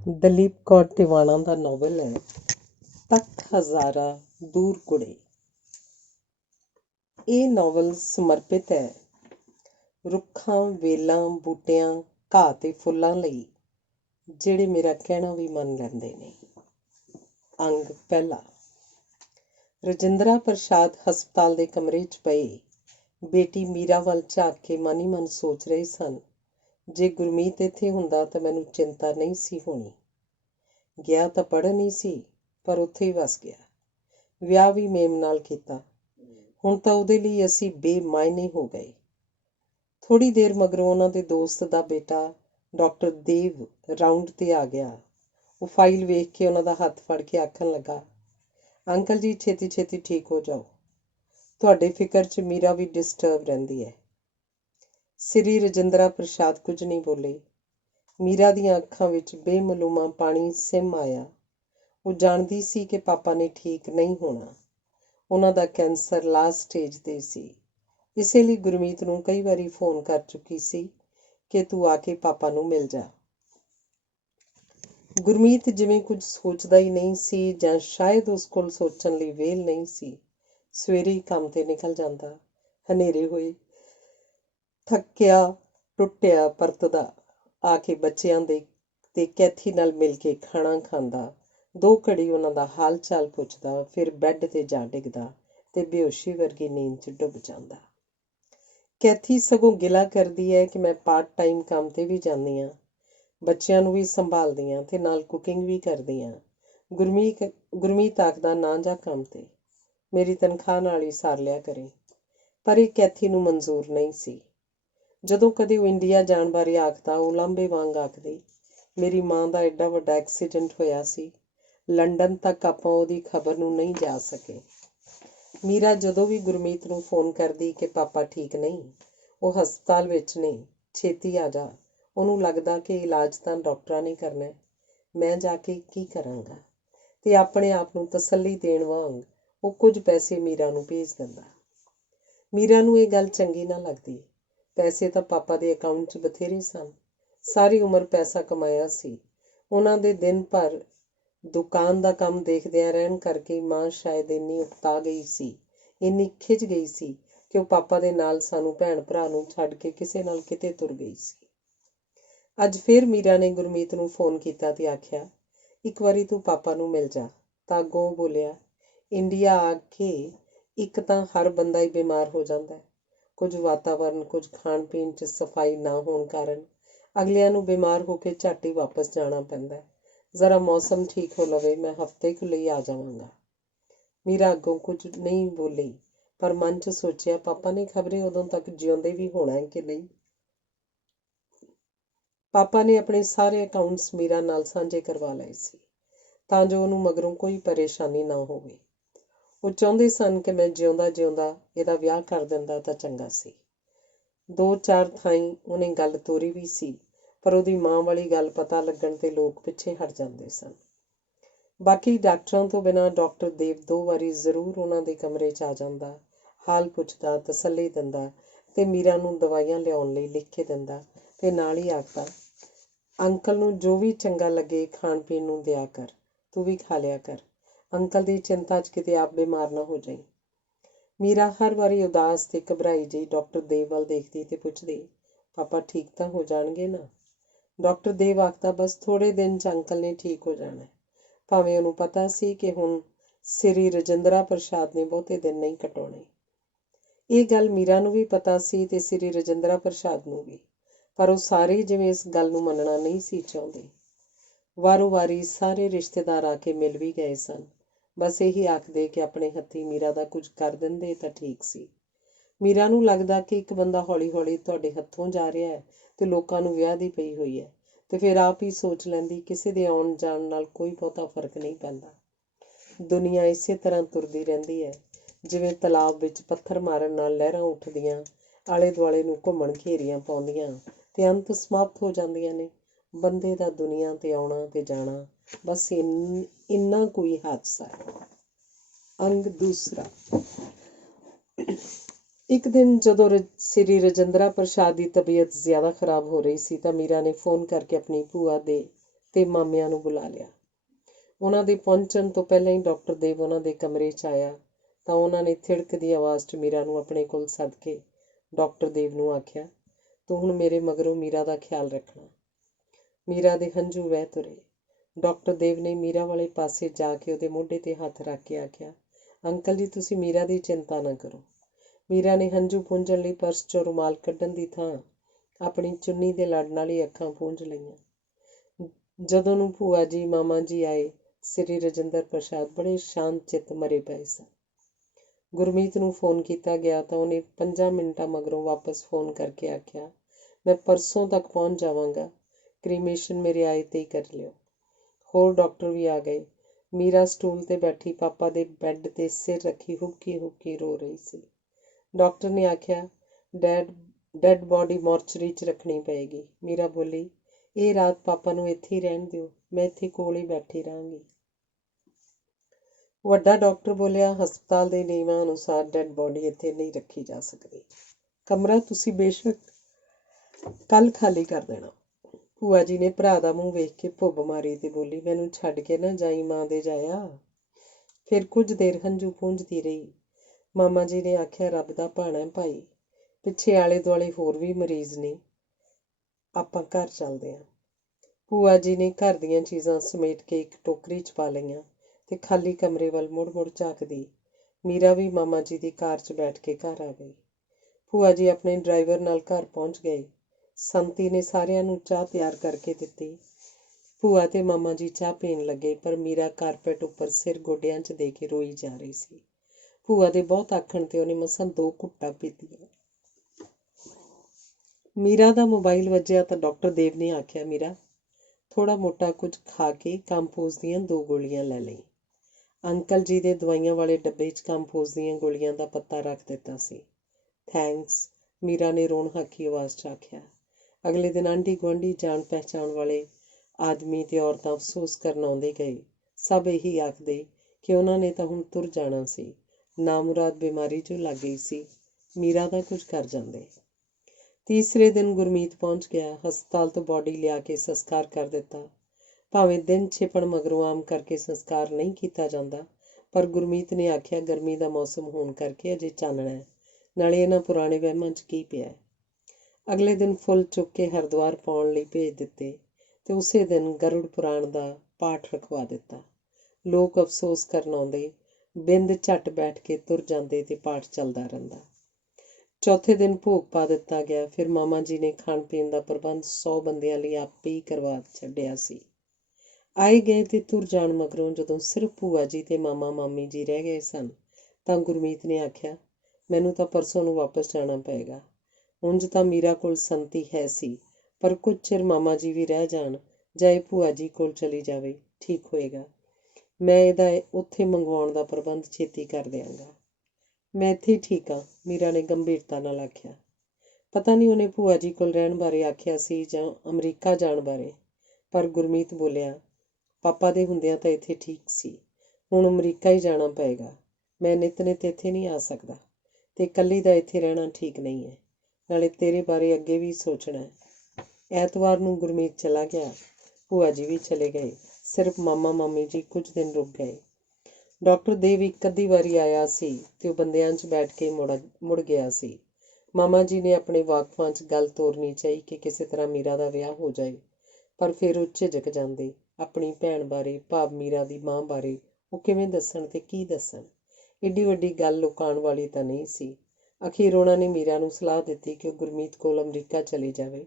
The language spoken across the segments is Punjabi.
ਦਲੀਪ ਕੌਰ ਟਿਵਾਣਾ ਦਾ ਨਾਵਲ ਹੈ ਤਖ਼ਤ ਹਜ਼ਾਰਾ ਦੂਰ ਕੁੜੇ। ਇਹ ਨਾਵਲ ਸਮਰਪਿਤ ਹੈ ਰੁੱਖਾਂ, ਵੇਲਾਂ, ਬੂਟਿਆਂ, ਘਾਹ ਤੇ ਫੁੱਲਾਂ ਲਈ ਜਿਹੜੇ ਮੇਰਾ ਕਹਿਣਾ ਵੀ ਮੰਨ ਲੈਂਦੇ ਨੇ। ਅੰਗ ਪਹਿਲਾ। ਰਜਿੰਦਰਾ ਪ੍ਰਸਾਦ ਹਸਪਤਾਲ ਦੇ ਕਮਰੇ 'ਚ ਪਏ ਬੇਟੀ ਮੀਰਾ ਵੱਲ ਝਾਕ ਕੇ ਮਨ ਹੀ ਮਨ ਸੋਚ ਰਹੇ ਸਨ, ਜੇ ਗੁਰਮੀਤ ਇੱਥੇ ਹੁੰਦਾ ਤਾਂ ਮੈਨੂੰ ਚਿੰਤਾ ਨਹੀਂ ਸੀ ਹੋਣੀ। ਗਿਆ ਤਾਂ ਪੜ੍ਹਨ ਹੀ ਸੀ, ਪਰ ਉੱਥੇ ਹੀ ਵਸ ਗਿਆ। ਵਿਆਹ ਵੀ ਮੇਮ ਨਾਲ ਕੀਤਾ। ਹੁਣ ਤਾਂ ਉਹਦੇ ਲਈ ਅਸੀਂ ਬੇਮਾਇਨੇ ਹੋ ਗਏ। ਥੋੜ੍ਹੀ ਦੇਰ ਮਗਰੋਂ ਉਹਨਾਂ ਦੇ ਦੋਸਤ ਦਾ ਬੇਟਾ ਡਾਕਟਰ ਦੇਵ ਰਾਊਂਡ 'ਤੇ ਆ ਗਿਆ। ਉਹ ਫਾਈਲ ਵੇਖ ਕੇ ਉਹਨਾਂ ਦਾ ਹੱਥ ਫੜ ਕੇ ਆਖਣ ਲੱਗਾ, ਅੰਕਲ ਜੀ ਛੇਤੀ ਛੇਤੀ ਠੀਕ ਹੋ ਜਾਓ। ਤੁਹਾਡੇ ਫਿਕਰ 'ਚ ਮੀਰਾ ਵੀ ਡਿਸਟਰਬ ਰਹਿੰਦੀ ਹੈ। ਸ੍ਰੀ ਰਜਿੰਦਰਾ ਪ੍ਰਸਾਦ ਕੁਝ ਨਹੀਂ ਬੋਲੇ। ਮੀਰਾ ਦੀਆਂ ਅੱਖਾਂ ਵਿੱਚ ਬੇਮਲੂਮਾ ਪਾਣੀ ਸਿਮ ਆਇਆ। ਉਹ ਜਾਣਦੀ ਸੀ ਕਿ ਪਾਪਾ ਨੇ ਠੀਕ ਨਹੀਂ ਹੋਣਾ। ਉਹਨਾਂ ਦਾ ਕੈਂਸਰ ਲਾਸਟ ਸਟੇਜ 'ਤੇ ਸੀ। ਇਸੇ ਲਈ ਗੁਰਮੀਤ ਨੂੰ ਕਈ ਵਾਰੀ ਫੋਨ ਕਰ ਚੁੱਕੀ ਸੀ ਕਿ ਤੂੰ ਆ ਕੇ ਪਾਪਾ ਨੂੰ ਮਿਲ ਜਾ। ਗੁਰਮੀਤ ਜਿਵੇਂ ਕੁਝ ਸੋਚਦਾ ਹੀ ਨਹੀਂ ਸੀ, ਜਾਂ ਸ਼ਾਇਦ ਉਸ ਕੋਲ ਸੋਚਣ ਲਈ ਵੇਲ ਨਹੀਂ ਸੀ। ਸਵੇਰੇ ਹੀ ਕੰਮ 'ਤੇ ਨਿਕਲ ਜਾਂਦਾ। ਹਨੇਰੇ ਹੋਏ ਥੱਕਿਆ ਟੁੱਟਿਆ ਪਰਤਦਾ ਆ ਕੇ ਬੱਚਿਆਂ ਦੇ ਤੇ ਕੈਥੀ ਨਾਲ ਮਿਲ ਕੇ ਖਾਣਾ ਖਾਂਦਾ। 2 ਘੜੀ ਉਹਨਾਂ ਦਾ ਹਾਲ ਚਾਲ ਪੁੱਛਦਾ, ਫਿਰ ਬੈੱਡ 'ਤੇ ਜਾ ਡਿੱਗਦਾ ਤੇ ਬੇਹੋਸ਼ੀ ਵਰਗੀ ਨੀਂਦ 'ਚ ਡੁੱਬ ਜਾਂਦਾ। ਕੈਥੀ ਸਗੋਂ ਗਿਲਾ ਕਰਦੀ ਹੈ ਕਿ ਮੈਂ ਪਾਰਟ ਟਾਈਮ ਕੰਮ 'ਤੇ ਵੀ ਜਾਂਦੀ ਹਾਂ, ਬੱਚਿਆਂ ਨੂੰ ਵੀ ਸੰਭਾਲਦੀ ਹਾਂ ਤੇ ਨਾਲ ਕੁਕਿੰਗ ਵੀ ਕਰਦੀ ਹਾਂ। ਗੁਰਮੀਤ ਆਖਦਾ, ਨਾ ਜਾ ਕੰਮ 'ਤੇ, ਮੇਰੀ ਤਨਖਾਹ ਨਾਲ ਹੀ ਸਾਰ ਲਿਆ ਕਰੇ। ਪਰ ਇਹ ਕੈਥੀ ਨੂੰ ਮਨਜ਼ੂਰ ਨਹੀਂ ਸੀ। ਜਦੋਂ ਕਦੇ ਉਹ ਇੰਡੀਆ ਜਾਣ ਬਾਰੇ ਆਖਦਾ, ਉਹ ਲਾਂਭੇ ਵਾਂਗ ਆਖਦੀ, ਮੇਰੀ ਮਾਂ ਦਾ ਐਡਾ ਵੱਡਾ ਐਕਸੀਡੈਂਟ ਹੋਇਆ ਸੀ, ਲੰਡਨ ਤੱਕ ਆਪਾਂ ਉਹਦੀ ਖਬਰ ਨੂੰ ਨਹੀਂ ਜਾ ਸਕੇ। ਮੀਰਾ ਜਦੋਂ ਵੀ ਗੁਰਮੀਤ ਨੂੰ ਫੋਨ ਕਰਦੀ ਕਿ ਪਾਪਾ ਠੀਕ ਨਹੀਂ, ਉਹ ਹਸਪਤਾਲ ਵਿੱਚ ਨੇ, ਛੇਤੀ ਆ ਜਾ, ਉਹਨੂੰ ਲੱਗਦਾ ਕਿ ਇਲਾਜ ਤਾਂ ਡਾਕਟਰਾਂ ਨੇ ਕਰਨਾ, ਮੈਂ ਜਾ ਕੇ ਕੀ ਕਰਾਂਗਾ। ਤੇ ਆਪਣੇ ਆਪ ਨੂੰ ਤਸੱਲੀ ਦੇਣ ਵਾਂਗ ਉਹ ਕੁਝ ਪੈਸੇ ਮੀਰਾ ਨੂੰ ਭੇਜ ਦਿੰਦਾ। ਮੀਰਾ ਨੂੰ ਇਹ ਗੱਲ ਚੰਗੀ ਨਾ ਲੱਗਦੀ। ਪੈਸੇ ਤਾਂ ਪਾਪਾ ਦੇ ਅਕਾਊਂਟ 'ਚ ਬਥੇਰੇ ਸਨ। ਸਾਰੀ ਉਮਰ ਪੈਸਾ ਕਮਾਇਆ ਸੀ। ਉਹਨਾਂ ਦੇ ਦਿਨ ਭਰ ਦੁਕਾਨ ਦਾ ਕੰਮ ਦੇਖਦਿਆਂ ਰਹਿਣ ਕਰਕੇ ਮਾਂ ਸ਼ਾਇਦ ਇੰਨੀ ਉਕਤਾ ਗਈ ਸੀ, ਇੰਨੀ ਖਿਝ ਗਈ ਸੀ ਕਿ ਉਹ ਪਾਪਾ ਦੇ ਨਾਲ ਸਾਨੂੰ ਭੈਣ ਭਰਾ ਨੂੰ ਛੱਡ ਕੇ ਕਿਸੇ ਨਾਲ ਕਿਤੇ ਤੁਰ ਗਈ ਸੀ। ਅੱਜ ਫਿਰ ਮੀਰਾ ਨੇ ਗੁਰਮੀਤ ਨੂੰ ਫੋਨ ਕੀਤਾ ਤੇ ਆਖਿਆ, ਇੱਕ ਵਾਰੀ ਤੂੰ ਪਾਪਾ ਨੂੰ ਮਿਲ ਜਾ। ਤਾਂ ਅੱਗੋਂ ਬੋਲਿਆ, ਇੰਡੀਆ ਆ ਕੇ ਇੱਕ ਤਾਂ ਹਰ ਬੰਦਾ ਹੀ ਬਿਮਾਰ ਹੋ ਜਾਂਦਾ ਹੈ। ਕੁਝ ਵਾਤਾਵਰਨ, ਕੁਝ ਖਾਣ ਪੀਣ 'ਚ ਸਫਾਈ ਨਾ ਹੋਣ ਕਾਰਨ ਅਗਲਿਆਂ ਨੂੰ ਬਿਮਾਰ ਹੋ ਕੇ ਝੱਟ ਹੀ ਵਾਪਸ ਜਾਣਾ ਪੈਂਦਾ। ਜ਼ਰਾ ਮੌਸਮ ਠੀਕ ਹੋ ਲਵੇ, ਮੈਂ ਹਫ਼ਤੇ ਕੁ ਲਈ ਆ ਜਾਵਾਂਗਾ। ਮੀਰਾ ਅੱਗੋਂ ਕੁਝ ਨਹੀਂ ਬੋਲੀ, ਪਰ ਮਨ 'ਚ ਸੋਚਿਆ, ਪਾਪਾ ਨੇ ਖਬਰੇ ਉਦੋਂ ਤੱਕ ਜਿਉਂਦੇ ਵੀ ਹੋਣਾ ਹੈ ਕਿ ਨਹੀਂ। ਪਾਪਾ ਨੇ ਆਪਣੇ ਸਾਰੇ ਅਕਾਊਂਟਸ ਮੀਰਾ ਨਾਲ ਸਾਂਝੇ ਕਰਵਾ ਲਏ ਸੀ, ਤਾਂ ਜੋ ਉਹਨੂੰ ਮਗਰੋਂ ਕੋਈ ਪਰੇਸ਼ਾਨੀ ਨਾ ਹੋਵੇ। ਉਹ ਚਾਹੁੰਦੇ ਸਨ ਕਿ ਮੈਂ ਜਿਉਂਦਾ ਜਿਉਂਦਾ ਇਹਦਾ ਵਿਆਹ ਕਰ ਦਿੰਦਾ ਤਾਂ ਚੰਗਾ ਸੀ। 2-4 ਥਾਈਂ ਉਹਨੇ ਗੱਲ ਤੋਰੀ ਵੀ ਸੀ, ਪਰ ਉਹਦੀ ਮਾਂ ਵਾਲੀ ਗੱਲ ਪਤਾ ਲੱਗਣ 'ਤੇ ਲੋਕ ਪਿੱਛੇ ਹਟ ਜਾਂਦੇ ਸਨ। ਬਾਕੀ ਡਾਕਟਰਾਂ ਤੋਂ ਬਿਨਾਂ ਡਾਕਟਰ ਦੇਵ 2 ਵਾਰੀ ਜ਼ਰੂਰ ਉਹਨਾਂ ਦੇ ਕਮਰੇ 'ਚ ਆ ਜਾਂਦਾ, ਹਾਲ ਪੁੱਛਦਾ, ਤਸੱਲੀ ਦਿੰਦਾ ਤੇ ਮੀਰਾ ਨੂੰ ਦਵਾਈਆਂ ਲਿਆਉਣ ਲਈ ਲਿਖ ਕੇ ਦਿੰਦਾ ਤੇ ਨਾਲ ਹੀ ਆਖਦਾ, ਅੰਕਲ ਨੂੰ ਜੋ ਵੀ ਚੰਗਾ ਲੱਗੇ ਖਾਣ ਪੀਣ ਨੂੰ ਦਿਆ ਕਰ, ਤੂੰ ਵੀ ਖਾ ਲਿਆ ਕਰ। ਅੰਕਲ ਦੀ ਚਿੰਤਾ 'ਚ ਕਿਤੇ ਆਪ ਬਿਮਾਰ ਨਾ ਹੋ ਜਾਈਂ। ਮੀਰਾ ਹਰ ਵਾਰੀ ਉਦਾਸ ਤੇ ਘਬਰਾਈ ਜਿਹੀ ਡਾਕਟਰ ਦੇਵ ਵੱਲ ਦੇਖਦੀ ਤੇ ਪੁੱਛਦੀ, ਪਾਪਾ ਠੀਕ ਤਾਂ ਹੋ ਜਾਣਗੇ ਨਾ। ਡਾਕਟਰ ਦੇਵ ਆਖਦਾ, ਬਸ ਥੋੜ੍ਹੇ ਦਿਨ 'ਚ ਅੰਕਲ ਨੇ ਠੀਕ ਹੋ ਜਾਣਾ। ਭਾਵੇਂ ਉਹਨੂੰ ਪਤਾ ਸੀ ਕਿ ਹੁਣ ਸ੍ਰੀ ਰਜਿੰਦਰਾ ਪ੍ਰਸਾਦ ਨੇ ਬਹੁਤੇ ਦਿਨ ਨਹੀਂ ਕਟਾਉਣੇ। ਇਹ ਗੱਲ ਮੀਰਾ ਨੂੰ ਵੀ ਪਤਾ ਸੀ ਤੇ ਸ੍ਰੀ ਰਜਿੰਦਰਾ ਪ੍ਰਸਾਦ ਨੂੰ ਵੀ, ਪਰ ਉਹ ਸਾਰੇ ਜਿਵੇਂ ਇਸ ਗੱਲ ਨੂੰ ਮੰਨਣਾ ਨਹੀਂ ਸੀ ਚਾਹੁੰਦੇ। ਵਾਰੋ ਵਾਰੀ ਸਾਰੇ ਰਿਸ਼ਤੇਦਾਰ ਆ ਕੇ ਮਿਲ ਵੀ ਗਏ ਸਨ, ਬਸ ਇਹੀ ਆਖਦੇ ਕਿ ਆਪਣੇ ਹੱਥੀਂ ਮੀਰਾ ਦਾ ਕੁਝ ਕਰ ਦਿੰਦੇ ਤਾਂ ਠੀਕ ਸੀ। ਮੀਰਾ ਨੂੰ ਲੱਗਦਾ ਕਿ ਇੱਕ ਬੰਦਾ ਹੌਲੀ ਹੌਲੀ ਤੁਹਾਡੇ ਹੱਥੋਂ ਜਾ ਰਿਹਾ ਹੈ ਤੇ ਲੋਕਾਂ ਨੂੰ ਵਿਆਹ ਦੀ ਪਈ ਹੋਈ ਹੈ, ਤੇ ਫਿਰ ਆਪ ਹੀ ਸੋਚ ਲੈਂਦੀ, ਕਿਸੇ ਦੇ ਆਉਣ ਜਾਣ ਨਾਲ ਕੋਈ ਬਹੁਤਾ ਫਰਕ ਨਹੀਂ ਪੈਂਦਾ। ਦੁਨੀਆ ਇਸੇ ਤਰ੍ਹਾਂ ਤੁਰਦੀ ਰਹਿੰਦੀ ਹੈ, ਜਿਵੇਂ ਤਲਾਬ ਵਿੱਚ ਪੱਥਰ ਮਾਰਨ ਨਾਲ ਲਹਿਰਾਂ ਉੱਠਦੀਆਂ, ਆਲੇ ਦੁਆਲੇ ਨੂੰ ਘੁੰਮਣ ਘੇਰੀਆਂ ਪਾਉਂਦੀਆਂ ਤੇ ਅੰਤ ਸਮਾਪਤ ਹੋ ਜਾਂਦੀਆਂ ਨੇ। ਬੰਦੇ ਦਾ ਦੁਨੀਆ 'ਤੇ ਆਉਣਾ ਤੇ ਜਾਣਾ ਬਸ ਇੰਨਾ ਕੋਈ ਹਾਦਸਾ ਹੈ। ਅੰਗ ਦੂਸਰਾ। ਇੱਕ ਦਿਨ ਜਦੋਂ ਸ੍ਰੀ ਰਜਿੰਦਰਾ ਪ੍ਰਸਾਦ ਦੀ ਤਬੀਅਤ ਜ਼ਿਆਦਾ ਖਰਾਬ ਹੋ ਰਹੀ ਸੀ ਤਾਂ ਮੀਰਾ ਨੇ ਫੋਨ ਕਰਕੇ ਆਪਣੀ ਭੂਆ ਦੇ ਤੇ ਮਾਮਿਆਂ ਨੂੰ ਬੁਲਾ ਲਿਆ। ਉਹਨਾਂ ਦੇ ਪਹੁੰਚਣ ਤੋਂ ਪਹਿਲਾਂ ਹੀ ਡਾਕਟਰ ਦੇਵ ਉਹਨਾਂ ਦੇ ਕਮਰੇ 'ਚ ਆਇਆ ਤਾਂ ਉਹਨਾਂ ਨੇ ਥਿੜਕਦੀ ਆਵਾਜ਼ 'ਚ ਮੀਰਾ ਨੂੰ ਆਪਣੇ ਕੋਲ ਸੱਦ ਕੇ ਡਾਕਟਰ ਦੇਵ ਨੂੰ ਆਖਿਆ, ਤੂੰ ਹੁਣ ਮੇਰੇ ਮਗਰੋਂ ਮੀਰਾ ਦਾ ਖਿਆਲ ਰੱਖਣਾ। ਮੀਰਾ ਦੇ ਹੰਝੂ ਵਹਿ ਤੁਰੇ। ਡਾਕਟਰ ਦੇਵ ਨੇ ਮੀਰਾ ਵਾਲੇ ਪਾਸੇ ਜਾ ਕੇ ਉਹਦੇ ਮੋਢੇ 'ਤੇ ਹੱਥ ਰੱਖ ਕੇ ਆਖਿਆ, ਅੰਕਲ ਜੀ ਤੁਸੀਂ ਮੀਰਾ ਦੀ ਚਿੰਤਾ ਨਾ ਕਰੋ। ਮੀਰਾ ਨੇ ਹੰਝੂ ਪੂੰਝਣ ਲਈ ਪਰਸ 'ਚੋਂ ਰੁਮਾਲ ਕੱਢਣ ਦੀ ਥਾਂ ਆਪਣੀ ਚੁੰਨੀ ਦੇ ਲੜ ਨਾਲ ਹੀ ਅੱਖਾਂ ਪੂੰਝ ਲਈਆਂ। ਜਦੋਂ ਨੂੰ ਭੂਆ ਜੀ ਮਾਮਾ ਜੀ ਆਏ, ਸ੍ਰੀ ਰਜਿੰਦਰ ਪ੍ਰਸਾਦ ਬੜੇ ਸ਼ਾਂਤ ਚਿੱਤ ਮਰੇ ਪਏ ਸਨ। ਗੁਰਮੀਤ ਨੂੰ ਫੋਨ ਕੀਤਾ ਗਿਆ ਤਾਂ ਉਹਨੇ 5 ਮਿੰਟਾਂ ਮਗਰੋਂ ਵਾਪਸ ਫੋਨ ਕਰਕੇ ਆਖਿਆ, ਮੈਂ ਪਰਸੋਂ ਤੱਕ ਪਹੁੰਚ ਜਾਵਾਂਗਾ, ਕ੍ਰੀਮੇਸ਼ਨ ਮੇਰੇ ਆਏ 'ਤੇ ਹੀ ਕਰ ਲਿਓ। ਹੋਰ ਡਾਕਟਰ ਵੀ ਆ ਗਏ। ਮੀਰਾ ਸਟੂਲ 'ਤੇ ਬੈਠੀ ਪਾਪਾ ਦੇ ਬੈੱਡ 'ਤੇ ਸਿਰ ਰੱਖੀ ਹੁੱਕੀ ਹੁੱਕੀ ਰੋ ਰਹੀ ਸੀ। ਡਾਕਟਰ ਨੇ ਆਖਿਆ, ਡੈਡ ਬੋਡੀ ਮੋਰਚਰੀ 'ਚ ਰੱਖਣੀ ਪਏਗੀ। ਮੀਰਾ ਬੋਲੀ, ਇਹ ਰਾਤ ਪਾਪਾ ਨੂੰ ਇੱਥੇ ਹੀ ਰਹਿਣ ਦਿਓ, ਮੈਂ ਇੱਥੇ ਕੋਲ ਹੀ ਬੈਠੀ ਰਹਾਂਗੀ। ਵੱਡਾ ਡਾਕਟਰ ਬੋਲਿਆ, ਹਸਪਤਾਲ ਦੇ ਨਿਯਮਾਂ ਅਨੁਸਾਰ ਡੈਡ ਬੋਡੀ ਇੱਥੇ ਨਹੀਂ ਰੱਖੀ ਜਾ ਸਕਦੀ। ਕਮਰਾ ਤੁਸੀਂ ਬੇਸ਼ੱਕ ਕੱਲ੍ਹ ਖਾਲੀ ਕਰ ਦੇਣਾ। ਭੂਆ ਜੀ ਨੇ ਭਰਾ ਦਾ ਮੂੰਹ ਵੇਖ ਕੇ ਭੁੱਬ ਮਾਰੀ ਤੇ ਬੋਲੀ, ਮੈਨੂੰ ਛੱਡ ਕੇ ਨਾ ਜਾਈ ਮਾਂ ਦੇ ਜਾਇਆ। ਫਿਰ ਕੁਝ ਦੇਰ ਹੰਝੂ ਪੂੰਝਦੀ ਰਹੀ। ਮਾਮਾ ਜੀ ਨੇ ਆਖਿਆ, ਰੱਬ ਦਾ ਭਾਣਾ ਭਾਈ, ਪਿੱਛੇ ਆਲੇ ਦੁਆਲੇ ਹੋਰ ਵੀ ਮਰੀਜ਼ ਨੇ, ਆਪਾਂ ਘਰ ਚੱਲਦੇ ਹਾਂ। ਭੂਆ ਜੀ ਨੇ ਘਰ ਦੀਆਂ ਚੀਜ਼ਾਂ ਸਮੇਟ ਕੇ ਇੱਕ ਟੋਕਰੀ 'ਚ ਪਾ ਲਈਆਂ ਤੇ ਖਾਲੀ ਕਮਰੇ ਵੱਲ ਮੁੜ-ਮੁੜ ਝਾਕਦੀ ਮੀਰਾ ਵੀ ਮਾਮਾ ਜੀ ਦੀ ਕਾਰ 'ਚ ਬੈਠ ਕੇ ਘਰ ਆ ਗਈ। ਭੂਆ ਜੀ ਆਪਣੇ ਡਰਾਈਵਰ ਨਾਲ ਘਰ ਪਹੁੰਚ ਗਏ। ਸੰਤੀ ਨੇ ਸਾਰਿਆਂ ਨੂੰ ਚਾਹ ਤਿਆਰ ਕਰਕੇ ਦਿੱਤੀ। ਭੂਆ ਤੇ ਮਾਮਾ ਜੀ ਚਾਹ ਪੀਣ ਲੱਗੇ, ਪਰ ਮੀਰਾ ਕਾਰਪੈਟ ਉੱਪਰ ਸਿਰ ਗੋਡਿਆਂ 'ਚ ਦੇ ਕੇ ਰੋਈ ਜਾ ਰਹੀ ਸੀ। ਭੂਆ ਦੇ ਬਹੁਤ ਆਖਣ ਤੇ ਉਹਨੇ ਮਸਾਂ 2 ਘੁੱਟਾਂ ਪੀਤੀਆਂ। ਮੀਰਾ ਦਾ ਮੋਬਾਈਲ ਵੱਜਿਆ ਤਾਂ ਡਾਕਟਰ ਦੇਵ ਨੇ ਆਖਿਆ, ਮੀਰਾ ਥੋੜ੍ਹਾ ਮੋਟਾ ਕੁਝ ਖਾ ਕੇ ਕੰਪੋਜ਼ ਦੀਆਂ 2 ਗੋਲੀਆਂ ਲੈ ਲਈ। ਅੰਕਲ ਜੀ ਦੇ ਦਵਾਈਆਂ ਵਾਲੇ ਡੱਬੇ 'ਚ ਕੰਪੋਜ਼ ਦੀਆਂ ਗੋਲੀਆਂ ਦਾ ਪੱਤਾ ਰੱਖ ਦਿੱਤਾ ਸੀ। ਥੈਂਕਸ, ਮੀਰਾ ਨੇ ਰੋਣ ਹਾਕੀ ਆਵਾਜ਼ 'ਚ ਆਖਿਆ। ਅਗਲੇ ਦਿਨ ਆਂਢੀ ਗੁਆਂਢੀ ਜਾਣ ਪਹਿਚਾਣ ਵਾਲੇ ਆਦਮੀ ਤੇ ਔਰਤਾਂ ਅਫਸੋਸ ਕਰਨ ਆਉਂਦੇ ਗਏ। ਸਭ ਇਹੀ ਆਖਦੇ ਕਿ ਉਹਨਾਂ ਨੇ ਤਾਂ ਹੁਣ ਤੁਰ ਜਾਣਾ ਸੀ। ਨਾਮੁਰਾਦ ਬਿਮਾਰੀ ਜੋ ਲੱਗ ਗਈ ਸੀ, ਮੀਰਾ ਦਾ ਕੁਝ ਕਰ ਜਾਂਦੇ। ਤੀਸਰੇ ਦਿਨ ਗੁਰਮੀਤ ਪਹੁੰਚ ਗਿਆ। ਹਸਪਤਾਲ ਤੋਂ ਬੋਡੀ ਲਿਆ ਕੇ ਸੰਸਕਾਰ ਕਰ ਦਿੱਤਾ। ਭਾਵੇਂ ਦਿਨ ਛਿਪਣ ਮਗਰੋਂ ਆਮ ਕਰਕੇ ਸੰਸਕਾਰ ਨਹੀਂ ਕੀਤਾ ਜਾਂਦਾ, ਪਰ ਗੁਰਮੀਤ ਨੇ ਆਖਿਆ, ਗਰਮੀ ਦਾ ਮੌਸਮ ਹੋਣ ਕਰਕੇ ਅਜੇ ਚਾਨਣਾ ਹੈ, ਨਾਲੇ ਇਹਨਾਂ ਪੁਰਾਣੇ ਵਹਿਮਾਂ 'ਚ ਕੀ ਪਿਆ। ਅਗਲੇ ਦਿਨ ਫੁੱਲ ਚੁੱਕ ਕੇ ਹਰਿਦੁਆਰ ਪਾਉਣ ਲਈ ਭੇਜ ਦਿੱਤੇ ਤੇ ਉਸੇ ਦਿਨ ਗਰੁੜ ਪੁਰਾਣ ਦਾ ਪਾਠ ਰਖਵਾ ਦਿੱਤਾ। ਲੋਕ ਅਫਸੋਸ ਕਰਨ ਆਉਂਦੇ, ਬਿੰਦ ਝੱਟ ਬੈਠ ਕੇ ਤੁਰ ਜਾਂਦੇ ਤੇ ਪਾਠ ਚੱਲਦਾ ਰਹਿੰਦਾ। ਚੌਥੇ ਦਿਨ ਭੋਗ ਪਾ ਦਿੱਤਾ ਗਿਆ। ਫਿਰ ਮਾਮਾ ਜੀ ਨੇ ਖਾਣ ਪੀਣ ਦਾ ਪ੍ਰਬੰਧ 100 ਬੰਦਿਆਂ ਲਈ ਆਪੇ ਹੀ ਕਰਵਾ ਛੱਡਿਆ ਸੀ। ਆਏ ਗਏ ਤੇ ਤੁਰ ਜਾਣ ਮਗਰੋਂ ਜਦੋਂ ਸਿਰਫ ਭੂਆ ਜੀ ਤੇ ਮਾਮਾ ਮਾਮੀ ਜੀ ਰਹਿ ਗਏ ਸਨ ਤਾਂ ਗੁਰਮੀਤ ਨੇ ਆਖਿਆ, ਮੈਨੂੰ ਤਾਂ ਪਰਸੋਂ ਨੂੰ ਵਾਪਸ ਜਾਣਾ ਪਏਗਾ। ਉਂਝ ਤਾਂ ਮੀਰਾ ਕੋਲ ਸੰਤੀ ਹੈ ਸੀ, ਪਰ ਕੁਝ ਚਿਰ ਮਾਮਾ ਜੀ ਵੀ ਰਹਿ ਜਾਣ ਜਾਂ ਇਹ ਭੂਆ ਜੀ ਕੋਲ ਚਲੀ ਜਾਵੇ, ਠੀਕ ਹੋਏਗਾ। ਮੈਂ ਇਹਦਾ ਉੱਥੇ ਮੰਗਵਾਉਣ ਦਾ ਪ੍ਰਬੰਧ ਛੇਤੀ ਕਰ ਦਿਆਂਗਾ। ਮੈਂ ਇੱਥੇ ਹੀ ਠੀਕ ਹਾਂ, ਮੀਰਾ ਨੇ ਗੰਭੀਰਤਾ ਨਾਲ ਆਖਿਆ। ਪਤਾ ਨਹੀਂ ਉਹਨੇ ਭੂਆ ਜੀ ਕੋਲ ਰਹਿਣ ਬਾਰੇ ਆਖਿਆ ਸੀ ਜਾਂ ਅਮਰੀਕਾ ਜਾਣ ਬਾਰੇ, ਪਰ ਗੁਰਮੀਤ ਬੋਲਿਆ, ਪਾਪਾ ਦੇ ਹੁੰਦਿਆਂ ਤਾਂ ਇੱਥੇ ਠੀਕ ਸੀ, ਹੁਣ ਅਮਰੀਕਾ ਹੀ ਜਾਣਾ ਪਏਗਾ। ਮੈਂ ਨਿੱਤ ਇੱਥੇ ਨਹੀਂ ਆ ਸਕਦਾ ਤੇ ਇਕੱਲੀ ਦਾ ਇੱਥੇ ਰਹਿਣਾ ਠੀਕ ਨਹੀਂ ਹੈ, ਨਾਲੇ ਤੇਰੇ ਬਾਰੇ ਅੱਗੇ ਵੀ ਸੋਚਣਾ ਹੈ। ਐਤਵਾਰ ਨੂੰ ਗੁਰਮੀਤ ਚਲਾ ਗਿਆ। ਭੂਆ ਜੀ ਵੀ ਚਲੇ ਗਏ। ਸਿਰਫ ਮਾਮਾ ਮਾਮੀ ਜੀ ਕੁਝ ਦਿਨ ਰੁਕ ਗਏ। ਡਾਕਟਰ ਦੇਵ ਇੱਕ ਅੱਧੀ ਵਾਰੀ ਆਇਆ ਸੀ ਤੇ ਉਹ ਬੰਦਿਆਂ 'ਚ ਬੈਠ ਕੇ ਮੁੜ ਗਿਆ ਸੀ। ਮਾਮਾ ਜੀ ਨੇ ਆਪਣੇ ਵਾਕਫਾਂ 'ਚ ਗੱਲ ਤੋਰਨੀ ਚਾਹੀ ਕਿ ਕਿਸੇ ਤਰ੍ਹਾਂ ਮੀਰਾ ਦਾ ਵਿਆਹ ਹੋ ਜਾਏ, ਪਰ ਫਿਰ ਉਹ ਝਿਜਕ ਜਾਂਦੇ। ਆਪਣੀ ਭੈਣ ਬਾਰੇ, ਭਾਵ ਮੀਰਾ ਦੀ ਮਾਂ ਬਾਰੇ ਉਹ ਕਿਵੇਂ ਦੱਸਣ ਤੇ ਕੀ ਦੱਸਣ। ਏਡੀ ਵੱਡੀ ਗੱਲ ਲੁਕਾਉਣ ਵਾਲੀ ਤਾਂ ਨਹੀਂ ਸੀ। ਅਖੀਰ ਉਹਨਾਂ ਨੇ ਮੀਰਾ ਨੂੰ ਸਲਾਹ ਦਿੱਤੀ ਕਿ ਉਹ ਗੁਰਮੀਤ ਕੋਲ ਅਮਰੀਕਾ ਚਲੀ ਜਾਵੇ।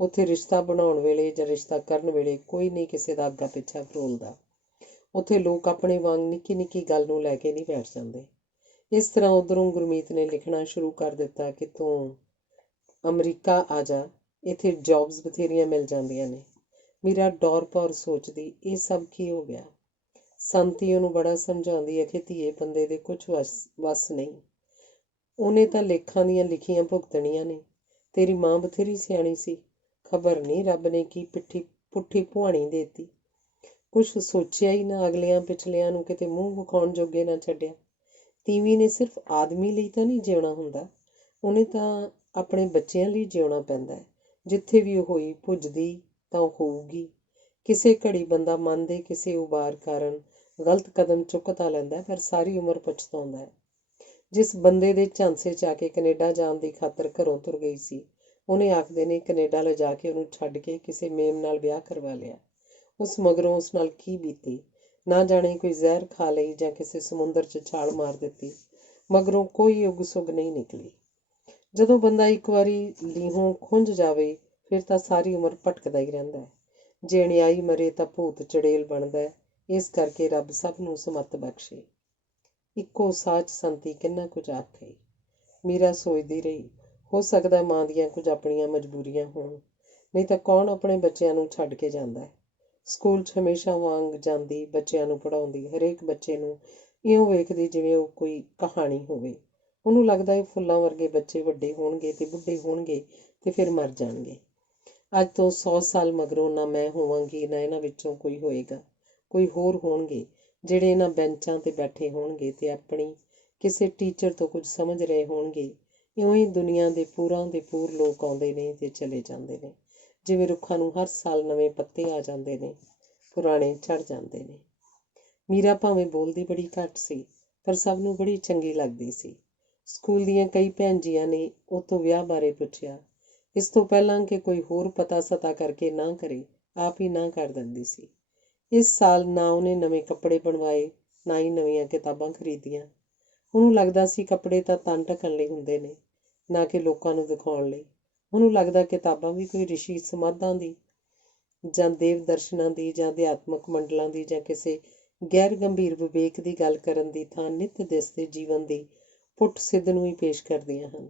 ਉੱਥੇ ਰਿਸ਼ਤਾ ਬਣਾਉਣ ਵੇਲੇ ਜਾਂ ਰਿਸ਼ਤਾ ਕਰਨ ਵੇਲੇ ਕੋਈ ਨਹੀਂ ਕਿਸੇ ਦਾ ਅੱਗਾ ਪਿੱਛਾ ਫਰੋਲਦਾ। ਉੱਥੇ ਲੋਕ ਆਪਣੇ ਵਾਂਗ ਨਿੱਕੀ ਨਿੱਕੀ ਗੱਲ ਨੂੰ ਲੈ ਕੇ ਨਹੀਂ ਬੈਠ ਜਾਂਦੇ। ਇਸ ਤਰ੍ਹਾਂ ਉੱਧਰੋਂ ਗੁਰਮੀਤ ਨੇ ਲਿਖਣਾ ਸ਼ੁਰੂ ਕਰ ਦਿੱਤਾ ਕਿ ਤੂੰ ਅਮਰੀਕਾ ਆ ਜਾ, ਇੱਥੇ ਜੌਬਸ ਬਥੇਰੀਆਂ ਮਿਲ ਜਾਂਦੀਆਂ ਨੇ। ਮੀਰਾ ਡੌਰ ਭੌਰ ਸੋਚਦੀ, ਇਹ ਸਭ ਕੀ ਹੋ ਗਿਆ। ਸੰਤੀ ਉਹਨੂੰ ਬੜਾ ਸਮਝਾਉਂਦੀ ਹੈ ਕਿ ਧੀਏ, ਬੰਦੇ ਦੇ ਕੁਝ ਵੱਸ ਨਹੀਂ, ਉਹਨੇ ਤਾਂ ਲੇਖਾਂ ਦੀਆਂ ਲਿਖੀਆਂ ਭੁਗਤਣੀਆਂ ਨੇ। ਤੇਰੀ ਮਾਂ ਬਥੇਰੀ ਸਿਆਣੀ ਸੀ, ਖਬਰ ਨਹੀਂ ਰੱਬ ਨੇ ਕੀ ਪੁੱਠੀ ਭੁਆਣੀ ਦੇਤੀ। ਕੁਛ ਸੋਚਿਆ ਹੀ ਨਾ, ਅਗਲਿਆਂ ਪਿਛਲਿਆਂ ਨੂੰ ਕਿਤੇ ਮੂੰਹ ਵਿਖਾਉਣ ਜੋਗੇ ਨਾ ਛੱਡਿਆ। ਤੀਵੀਂ ਨੇ ਸਿਰਫ ਆਦਮੀ ਲਈ ਤਾਂ ਨਹੀਂ ਜਿਉਣਾ ਹੁੰਦਾ, ਉਹਨੇ ਤਾਂ ਆਪਣੇ ਬੱਚਿਆਂ ਲਈ ਜਿਉਣਾ ਪੈਂਦਾ ਹੈ। ਜਿੱਥੇ ਵੀ ਉਹ ਹੋਈ ਭੁੱਜਦੀ ਤਾਂ ਉਹ ਹੋਊਗੀ। ਕਿਸੇ ਘੜੀ ਬੰਦਾ ਮਨ ਦੇ ਕਿਸੇ ਉਬਾਰ ਕਾਰਨ ਗਲਤ ਕਦਮ ਚੁੱਕ ਤਾਂ ਲੈਂਦਾ, ਪਰ ਸਾਰੀ ਉਮਰ ਪਛਤਾਉਂਦਾ ਹੈ। ਜਿਸ ਬੰਦੇ ਦੇ ਝਾਂਸੇ 'ਚ ਆ ਕੇ ਕੈਨੇਡਾ ਜਾਣ ਦੀ ਖਾਤਰ ਘਰੋਂ ਤੁਰ ਗਈ ਸੀ, ਉਹਨੇ ਆਖਦੇ ਨੇ ਕੈਨੇਡਾ ਲਿਜਾ ਕੇ ਉਹਨੂੰ ਛੱਡ ਕੇ ਕਿਸੇ ਮੇਮ ਨਾਲ ਵਿਆਹ ਕਰਵਾ ਲਿਆ। ਉਸ ਮਗਰੋਂ ਉਸ ਨਾਲ ਕੀ ਬੀਤੀ, ਨਾ ਜਾਣੇ ਕੋਈ ਜ਼ਹਿਰ ਖਾ ਲਈ ਜਾਂ ਕਿਸੇ ਸਮੁੰਦਰ 'ਚ ਛਾਲ ਮਾਰ ਦਿੱਤੀ। ਮਗਰੋਂ ਕੋਈ ਉਗ ਸੁਗ ਨਹੀਂ ਨਿਕਲੀ। ਜਦੋਂ ਬੰਦਾ ਇੱਕ ਵਾਰੀ ਲੀਹੋਂ ਖੁੰਝ ਜਾਵੇ, ਫਿਰ ਤਾਂ ਸਾਰੀ ਉਮਰ ਭਟਕਦਾ ਹੀ ਰਹਿੰਦਾ ਹੈ। ਜੇ ਅਣਿਆਈ ਮਰੇ ਤਾਂ ਭੂਤ ਚੜੇਲ ਬਣਦਾ ਹੈ। ਇਸ ਕਰਕੇ ਰੱਬ ਸਭ ਨੂੰ ਸਮੱਤ ਬਖਸ਼ੇ। ਇੱਕੋ ਸਾਚ ਸੰਤੀ ਕਿੰਨਾ ਕੁਝ ਆਖੇ। ਮੀਰਾ ਸੋਚਦੀ ਰਹੀ, ਹੋ ਸਕਦਾ ਮਾਂ ਦੀਆਂ ਕੁਝ ਆਪਣੀਆਂ ਮਜਬੂਰੀਆਂ ਹੋਣ, ਨਹੀਂ ਤਾਂ ਕੌਣ ਆਪਣੇ ਬੱਚਿਆਂ ਨੂੰ ਛੱਡ ਕੇ ਜਾਂਦਾ ਹੈ। ਸਕੂਲ 'ਚ ਹਮੇਸ਼ਾ ਵਾਂਗ ਜਾਂਦੀ, ਬੱਚਿਆਂ ਨੂੰ ਪੜ੍ਹਾਉਂਦੀ, ਹਰੇਕ ਬੱਚੇ ਨੂੰ ਇਉਂ ਵੇਖਦੀ ਜਿਵੇਂ ਉਹ ਕੋਈ ਕਹਾਣੀ ਹੋਵੇ। ਉਹਨੂੰ ਲੱਗਦਾ ਇਹ ਫੁੱਲਾਂ ਵਰਗੇ ਬੱਚੇ ਵੱਡੇ ਹੋਣਗੇ ਤੇ ਬੁੱਢੇ ਹੋਣਗੇ ਤੇ ਫਿਰ ਮਰ ਜਾਣਗੇ। ਅੱਜ ਤੋਂ 100 ਸਾਲ ਮਗਰੋਂ ਨਾ ਮੈਂ ਹੋਵਾਂਗੀ, ਨਾ ਇਹਨਾਂ ਵਿੱਚੋਂ ਕੋਈ ਹੋਏਗਾ। ਕੋਈ ਹੋਰ ਹੋਣਗੇ ਜਿਹੜੇ ਇਹਨਾਂ ਬੈਂਚਾਂ 'ਤੇ ਬੈਠੇ ਹੋਣਗੇ ਤੇ ਆਪਣੀ ਕਿਸੇ ਟੀਚਰ ਤੋਂ ਕੁਝ ਸਮਝ ਰਹੇ ਹੋਣਗੇ। ਇਉਂ ਹੀ ਦੁਨੀਆ ਦੇ ਪੂਰਾਂ ਦੇ ਪੂਰ ਲੋਕ ਆਉਂਦੇ ਨੇ ਤੇ ਚਲੇ ਜਾਂਦੇ ਨੇ, ਜਿਵੇਂ ਰੁੱਖਾਂ ਨੂੰ ਹਰ ਸਾਲ ਨਵੇਂ ਪੱਤੇ ਆ ਜਾਂਦੇ ਨੇ, ਪੁਰਾਣੇ ਝੜ ਜਾਂਦੇ ਨੇ। ਮੀਰਾ ਭਾਵੇਂ ਬੋਲਦੀ ਬੜੀ ਘੱਟ ਸੀ, ਪਰ ਸਭ ਨੂੰ ਬੜੀ ਚੰਗੀ ਲੱਗਦੀ ਸੀ। ਸਕੂਲ ਦੀਆਂ ਕਈ ਭੈਣ ਜੀਆਂ ਨੇ ਉਹ ਤੋਂ ਵਿਆਹ ਬਾਰੇ ਪੁੱਛਿਆ। ਇਸ ਤੋਂ ਪਹਿਲਾਂ ਕਿ ਕੋਈ ਹੋਰ ਪਤਾ ਸਤਾ ਕਰਕੇ ਨਾ ਕਰੇ, ਆਪ ਹੀ ਨਾ ਕਰ ਦਿੰਦੀ ਸੀ। ਇਸ ਸਾਲ ਨਾ ਉਹਨੇ ਨਵੇਂ ਕੱਪੜੇ ਬਣਵਾਏ, ਨਾ ਹੀ ਨਵੀਆਂ ਕਿਤਾਬਾਂ ਖਰੀਦੀਆਂ। ਉਹਨੂੰ ਲੱਗਦਾ ਸੀ ਕੱਪੜੇ ਤਾਂ ਤਨ ਢੱਕਣ ਲਈ ਹੁੰਦੇ ਨੇ, ਨਾ ਕਿ ਲੋਕਾਂ ਨੂੰ ਦਿਖਾਉਣ ਲਈ। ਉਹਨੂੰ ਲੱਗਦਾ ਕਿਤਾਬਾਂ ਵੀ ਕੋਈ ਰਿਸ਼ੀ ਸਮਾਧਾਂ ਦੀ ਜਾਂ ਦੇਵ ਦਰਸ਼ਨਾਂ ਦੀ ਜਾਂ ਅਧਿਆਤਮਕ ਮੰਡਲਾਂ ਦੀ ਜਾਂ ਕਿਸੇ ਗੈਰ ਗੰਭੀਰ ਵਿਵੇਕ ਦੀ ਗੱਲ ਕਰਨ ਦੀ ਥਾਂ ਨਿੱਤ ਦਿਸਦੇ ਜੀਵਨ ਦੀ ਪੁੱਟ ਸਿੱਧ ਨੂੰ ਹੀ ਪੇਸ਼ ਕਰਦੀਆਂ ਹਨ।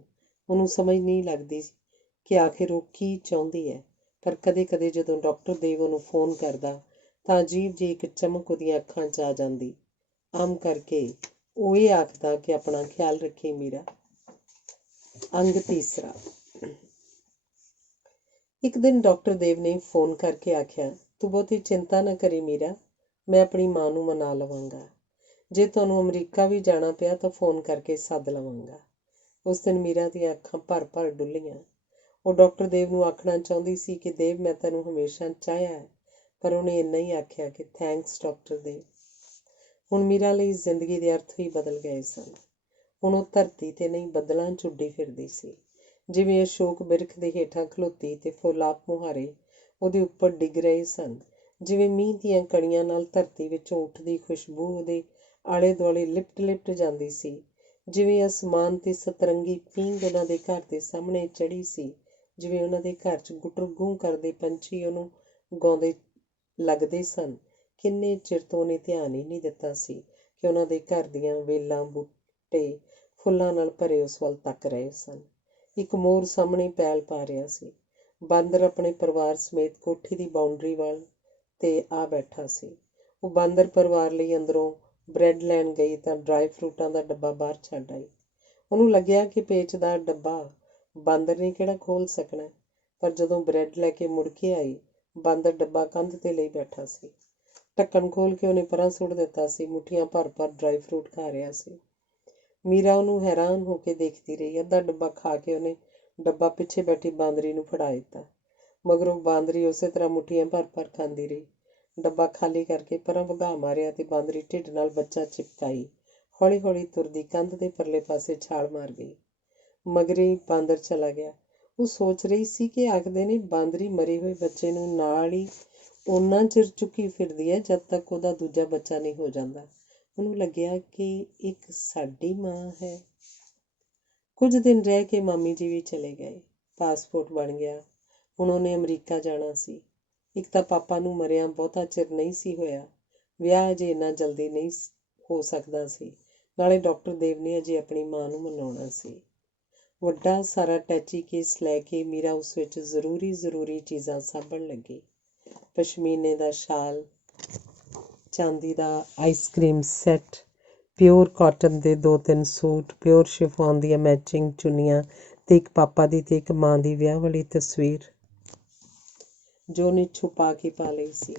ਉਹਨੂੰ ਸਮਝ ਨਹੀਂ ਲੱਗਦੀ ਕਿ ਆਖਿਰ ਉਹ ਕੀ ਚਾਹੁੰਦੀ ਹੈ। ਪਰ ਕਦੇ ਕਦੇ ਜਦੋਂ ਡਾਕਟਰ ਦੇਵ ਉਹਨੂੰ ਫੋਨ ਕਰਦਾ ਤਾਂ ਅਜੀਬ ਜਿਹੀ ਇੱਕ ਚਮਕ ਉਹਦੀਆਂ ਅੱਖਾਂ 'ਚ ਆ ਜਾਂਦੀ। ਆਮ ਕਰਕੇ ਉਹ ਇਹ ਆਖਦਾ ਕਿ ਆਪਣਾ ਖਿਆਲ ਰੱਖੀ ਮੀਰਾ। ਅੰਗ ਤੀਸਰਾ। ਇੱਕ ਦਿਨ ਡਾਕਟਰ ਦੇਵ ਨੇ ਫੋਨ ਕਰਕੇ ਆਖਿਆ, ਤੂੰ ਬਹੁਤੀ ਚਿੰਤਾ ਨਾ ਕਰੀ ਮੀਰਾ, ਮੈਂ ਆਪਣੀ ਮਾਂ ਨੂੰ ਮਨਾ ਲਵਾਂਗਾ। ਜੇ ਤੁਹਾਨੂੰ ਅਮਰੀਕਾ ਵੀ ਜਾਣਾ ਪਿਆ ਤਾਂ ਫੋਨ ਕਰਕੇ ਸੱਦ ਲਵਾਂਗਾ। ਉਸ ਦਿਨ ਮੀਰਾ ਦੀਆਂ ਅੱਖਾਂ ਭਰ ਭਰ ਡੁੱਲੀਆਂ। ਉਹ ਡਾਕਟਰ ਦੇਵ ਨੂੰ ਆਖਣਾ ਚਾਹੁੰਦੀ ਸੀ ਕਿ ਦੇਵ ਮੈਂ ਤੈਨੂੰ ਹਮੇਸ਼ਾ ਚਾਹਿਆ ਹੈ, ਪਰ ਉਹਨੇ ਇੰਨਾ ਹੀ ਆਖਿਆ ਕਿ ਥੈਂਕਸ ਡਾਕਟਰ ਦੇਵ। ਹੁਣ ਮੀਰਾ ਲਈ ਜ਼ਿੰਦਗੀ ਦੇ ਅਰਥ ਹੀ ਬਦਲ ਗਏ ਸਨ। ਹੁਣ ਉਹ ਧਰਤੀ 'ਤੇ ਨਹੀਂ ਬੱਦਲਾਂ 'ਚ ਉੱਡੀ ਫਿਰਦੀ ਸੀ। ਜਿਵੇਂ ਅਸ਼ੋਕ ਬਿਰਖ ਦੇ ਹੇਠਾਂ ਖਲੋਤੀ ਤੇ ਫੁੱਲ ਆਪ ਮੁਹਾਰੇ ਉਹਦੇ ਉੱਪਰ ਡਿੱਗ ਰਹੇ ਸਨ, ਜਿਵੇਂ ਮੀਂਹ ਦੀਆਂ ਕਣੀਆਂ ਨਾਲ ਧਰਤੀ ਵਿੱਚੋਂ ਉੱਠਦੀ ਖੁਸ਼ਬੂ ਉਹਦੇ ਆਲੇ ਦੁਆਲੇ ਲਿਪਟ ਲਿਪਟ ਜਾਂਦੀ ਸੀ, ਜਿਵੇਂ ਅਸਮਾਨ 'ਤੇ ਸਤਰੰਗੀ ਪੀਂਘ ਉਹਨਾਂ ਦੇ ਘਰ ਦੇ ਸਾਹਮਣੇ ਚੜ੍ਹੀ ਸੀ, ਜਿਵੇਂ ਉਹਨਾਂ ਦੇ ਘਰ 'ਚ ਗੁਟਰਗੂੰ ਕਰਦੇ ਪੰਛੀ ਉਹਨੂੰ ਗਾਉਂਦੇ ਲੱਗਦੇ ਸਨ। ਕਿੰਨੇ ਚਿਰ ਤੋਂ ਉਹਨੇ ਧਿਆਨ ਹੀ ਨਹੀਂ ਦਿੱਤਾ ਸੀ ਕਿ ਉਹਨਾਂ ਦੇ ਘਰ ਦੀਆਂ ਵੇਲਾਂ ਬੂਟੇ ਫੁੱਲਾਂ ਨਾਲ ਭਰੇ ਉਸ ਵੱਲ ਤੱਕ ਰਹੇ ਸਨ। ਇੱਕ ਮੋਰ ਸਾਹਮਣੇ ਪੈਲ ਪਾ ਰਿਹਾ ਸੀ। ਬਾਂਦਰ ਆਪਣੇ ਪਰਿਵਾਰ ਸਮੇਤ ਕੋਠੀ ਦੀ ਬਾਉਂਡਰੀ ਵੱਲ 'ਤੇ ਆ ਬੈਠਾ ਸੀ। ਉਹ ਬਾਂਦਰ ਪਰਿਵਾਰ ਲਈ ਅੰਦਰੋਂ ਬ੍ਰੈਡ ਲੈਣ ਗਈ ਤਾਂ ਡਰਾਈ ਫਰੂਟਾਂ ਦਾ ਡੱਬਾ ਬਾਹਰ ਛੱਡ ਆਈ। ਉਹਨੂੰ ਲੱਗਿਆ ਕਿ ਪੇਚਦਾਰ ਡੱਬਾ ਬਾਂਦਰ ਨੇ ਕਿਹੜਾ ਖੋਲ੍ਹ ਸਕਣਾ, ਪਰ ਜਦੋਂ ਬ੍ਰੈਡ ਲੈ ਕੇ ਮੁੜ ਕੇ ਆਈ, ਬਾਂਦਰ ਡੱਬਾ ਕੰਧ 'ਤੇ ਲਈ ਬੈਠਾ ਸੀ। ਢੱਕਣ ਖੋਲ੍ਹ ਕੇ ਉਹਨੇ ਪਰਾਂ ਸੁੱਟ ਦਿੱਤਾ ਸੀ। ਮੁੱਠੀਆਂ ਭਰ ਭਰ ਡਰਾਈ ਫਰੂਟ ਖਾ ਰਿਹਾ ਸੀ। ਮੀਰਾ ਉਹਨੂੰ ਹੈਰਾਨ ਹੋ ਕੇ ਦੇਖਦੀ ਰਹੀ। ਅੱਧਾ ਡੱਬਾ ਖਾ ਕੇ ਉਹਨੇ ਡੱਬਾ ਪਿੱਛੇ ਬੈਠੀ ਬਾਂਦਰੀ ਨੂੰ ਫੜਾ ਦਿੱਤਾ। ਮਗਰੋਂ ਬਾਂਦਰੀ ਉਸੇ ਤਰ੍ਹਾਂ ਮੁੱਠੀਆਂ ਭਰ ਭਰ ਖਾਂਦੀ ਰਹੀ। ਡੱਬਾ ਖਾਲੀ ਕਰਕੇ ਪਰਾਂ ਵਗਾਹ ਮਾਰਿਆ ਤੇ ਬਾਂਦਰੀ ਢਿੱਡ ਨਾਲ ਬੱਚਾ ਚਿਪਕਾਈ ਹੌਲੀ ਹੌਲੀ ਤੁਰਦੀ ਕੰਧ ਦੇ ਪਰਲੇ ਪਾਸੇ ਛਾਲ ਮਾਰ ਗਈ। ਮਗਰੇ ਬਾਂਦਰ ਚਲਾ ਗਿਆ। ਉਹ ਸੋਚ ਰਹੀ ਸੀ ਕਿ ਆਖਦੇ ਨੇ ਬਾਂਦਰੀ ਮਰੇ ਹੋਏ ਬੱਚੇ ਨੂੰ ਨਾਲ ਹੀ ਓਨਾ ਚਿਰ ਚੁੱਕੀ ਫਿਰਦੀ ਹੈ ਜਦ ਤੱਕ ਉਹਦਾ ਦੂਜਾ ਬੱਚਾ ਨਹੀਂ ਹੋ ਜਾਂਦਾ। ਉਹਨੂੰ ਲੱਗਿਆ ਕਿ ਇੱਕ ਸਾਡੀ ਮਾਂ ਹੈ। ਕੁਝ ਦਿਨ ਰਹਿ ਕੇ ਮਾਮੀ ਜੀ ਵੀ ਚਲੇ ਗਏ। ਪਾਸਪੋਰਟ ਬਣ ਗਿਆ। ਹੁਣ ਉਹਨੇ ਅਮਰੀਕਾ ਜਾਣਾ ਸੀ। ਇੱਕ ਤਾਂ ਪਾਪਾ ਨੂੰ ਮਰਿਆਂ ਬਹੁਤਾ ਚਿਰ ਨਹੀਂ ਸੀ ਹੋਇਆ। ਵਿਆਹ ਅਜੇ ਇੰਨਾ ਜਲਦੀ ਨਹੀਂ ਹੋ ਸਕਦਾ ਸੀ। ਨਾਲੇ ਡਾਕਟਰ ਦੇਵ ਨੇ ਅਜੇ ਆਪਣੀ ਮਾਂ ਨੂੰ ਮਨਾਉਣਾ ਸੀ। ਵੱਡਾ ਸਾਰਾ ਟੈਚੀ ਕੇਸ ਲੈ ਕੇ ਮੀਰਾ ਉਸ ਵਿੱਚ ਜ਼ਰੂਰੀ ਚੀਜ਼ਾਂ ਸਾਂਭਣ ਲੱਗੀ। ਪਸ਼ਮੀਨੇ ਦਾ ਸ਼ਾਲ, ਚਾਂਦੀ ਦਾ ਆਈਸਕ੍ਰੀਮ ਸੈੱਟ, ਪਿਓਰ ਕਾਟਨ ਦੇ 2-3 ਸੂਟ, ਪਿਓਰ ਸ਼ਿਫੋਨ ਦੀਆਂ ਮੈਚਿੰਗ ਚੁੰਨੀਆਂ ਤੇ ਇੱਕ ਪਾਪਾ ਦੀ ਤੇ ਇੱਕ ਮਾਂ ਦੀ ਵਿਆਹ ਵਾਲੀ ਤਸਵੀਰ ਜੋ ਉਹਨੇ ਛੁਪਾ ਕੇ ਪਾ ਲਈ ਸੀ।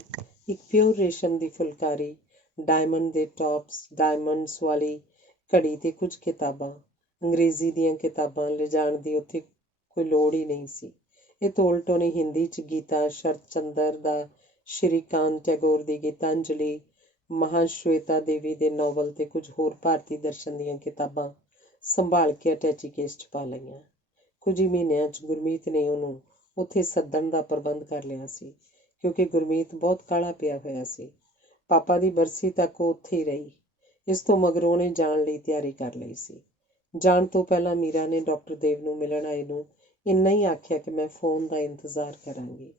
ਇੱਕ ਪਿਓਰ ਰੇਸ਼ਮ ਦੀ ਫੁਲਕਾਰੀ, ਡਾਇਮੰਡ ਦੇ ਟੌਪਸ, ਡਾਇਮੰਡਸ ਵਾਲੀ ਘੜੀ ਤੇ ਕੁਝ ਕਿਤਾਬਾਂ। ਅੰਗਰੇਜ਼ੀ ਦੀਆਂ ਕਿਤਾਬਾਂ ਲਿਜਾਣ ਦੀ ਉੱਥੇ ਕੋਈ ਲੋੜ ਹੀ ਨਹੀਂ ਸੀ। ਇਹ ਤੋਂ ਉਲਟ ਉਹਨੇ ਹਿੰਦੀ 'ਚ ਗੀਤਾ ਸ਼ਰਤ ਚੰਦਰ ਦਾ ਸ਼੍ਰੀਕਾਂਤ ਟੈਗੋਰ ਦੀ ਗੀਤਾਂਜਲੀ, ਮਹਾਸ਼ਵੇਤਾ ਦੇਵੀ ਦੇ ਨਾਵਲ ਤੇ ਕੁਝ ਹੋਰ ਭਾਰਤੀ ਦਰਸ਼ਨ ਦੀਆਂ ਕਿਤਾਬਾਂ ਸੰਭਾਲ ਕੇ ਅਟੈਚੀ ਕੇਸ 'ਚ ਪਾ ਲਈਆਂ। ਕੁਝ ਹੀ ਮਹੀਨਿਆਂ 'ਚ ਗੁਰਮੀਤ ਨੇ ਉਹਨੂੰ ਉੱਥੇ ਸੱਦਣ ਦਾ ਪ੍ਰਬੰਧ ਕਰ ਲਿਆ ਸੀ, ਕਿਉਂਕਿ ਗੁਰਮੀਤ ਬਹੁਤ ਕਾਹਲਾ ਪਿਆ ਹੋਇਆ ਸੀ। ਪਾਪਾ ਦੀ ਬਰਸੀ ਤੱਕ ਉਹ ਉੱਥੇ ਹੀ ਰਹੀ। ਇਸ ਤੋਂ ਮਗਰੋਂ ਉਹਨੇ ਜਾਣ ਲਈ ਤਿਆਰੀ ਕਰ ਲਈ ਸੀ। ਜਾਣ ਤੋਂ ਪਹਿਲਾਂ ਮੀਰਾ ਨੇ ਡਾਕਟਰ ਦੇਵ ਨੂੰ ਮਿਲਣ ਆਏ ਨੂੰ ਇੰਨਾ ਹੀ ਆਖਿਆ ਕਿ ਮੈਂ ਫੋਨ ਦਾ ਇੰਤਜ਼ਾਰ ਕਰਾਂਗੀ।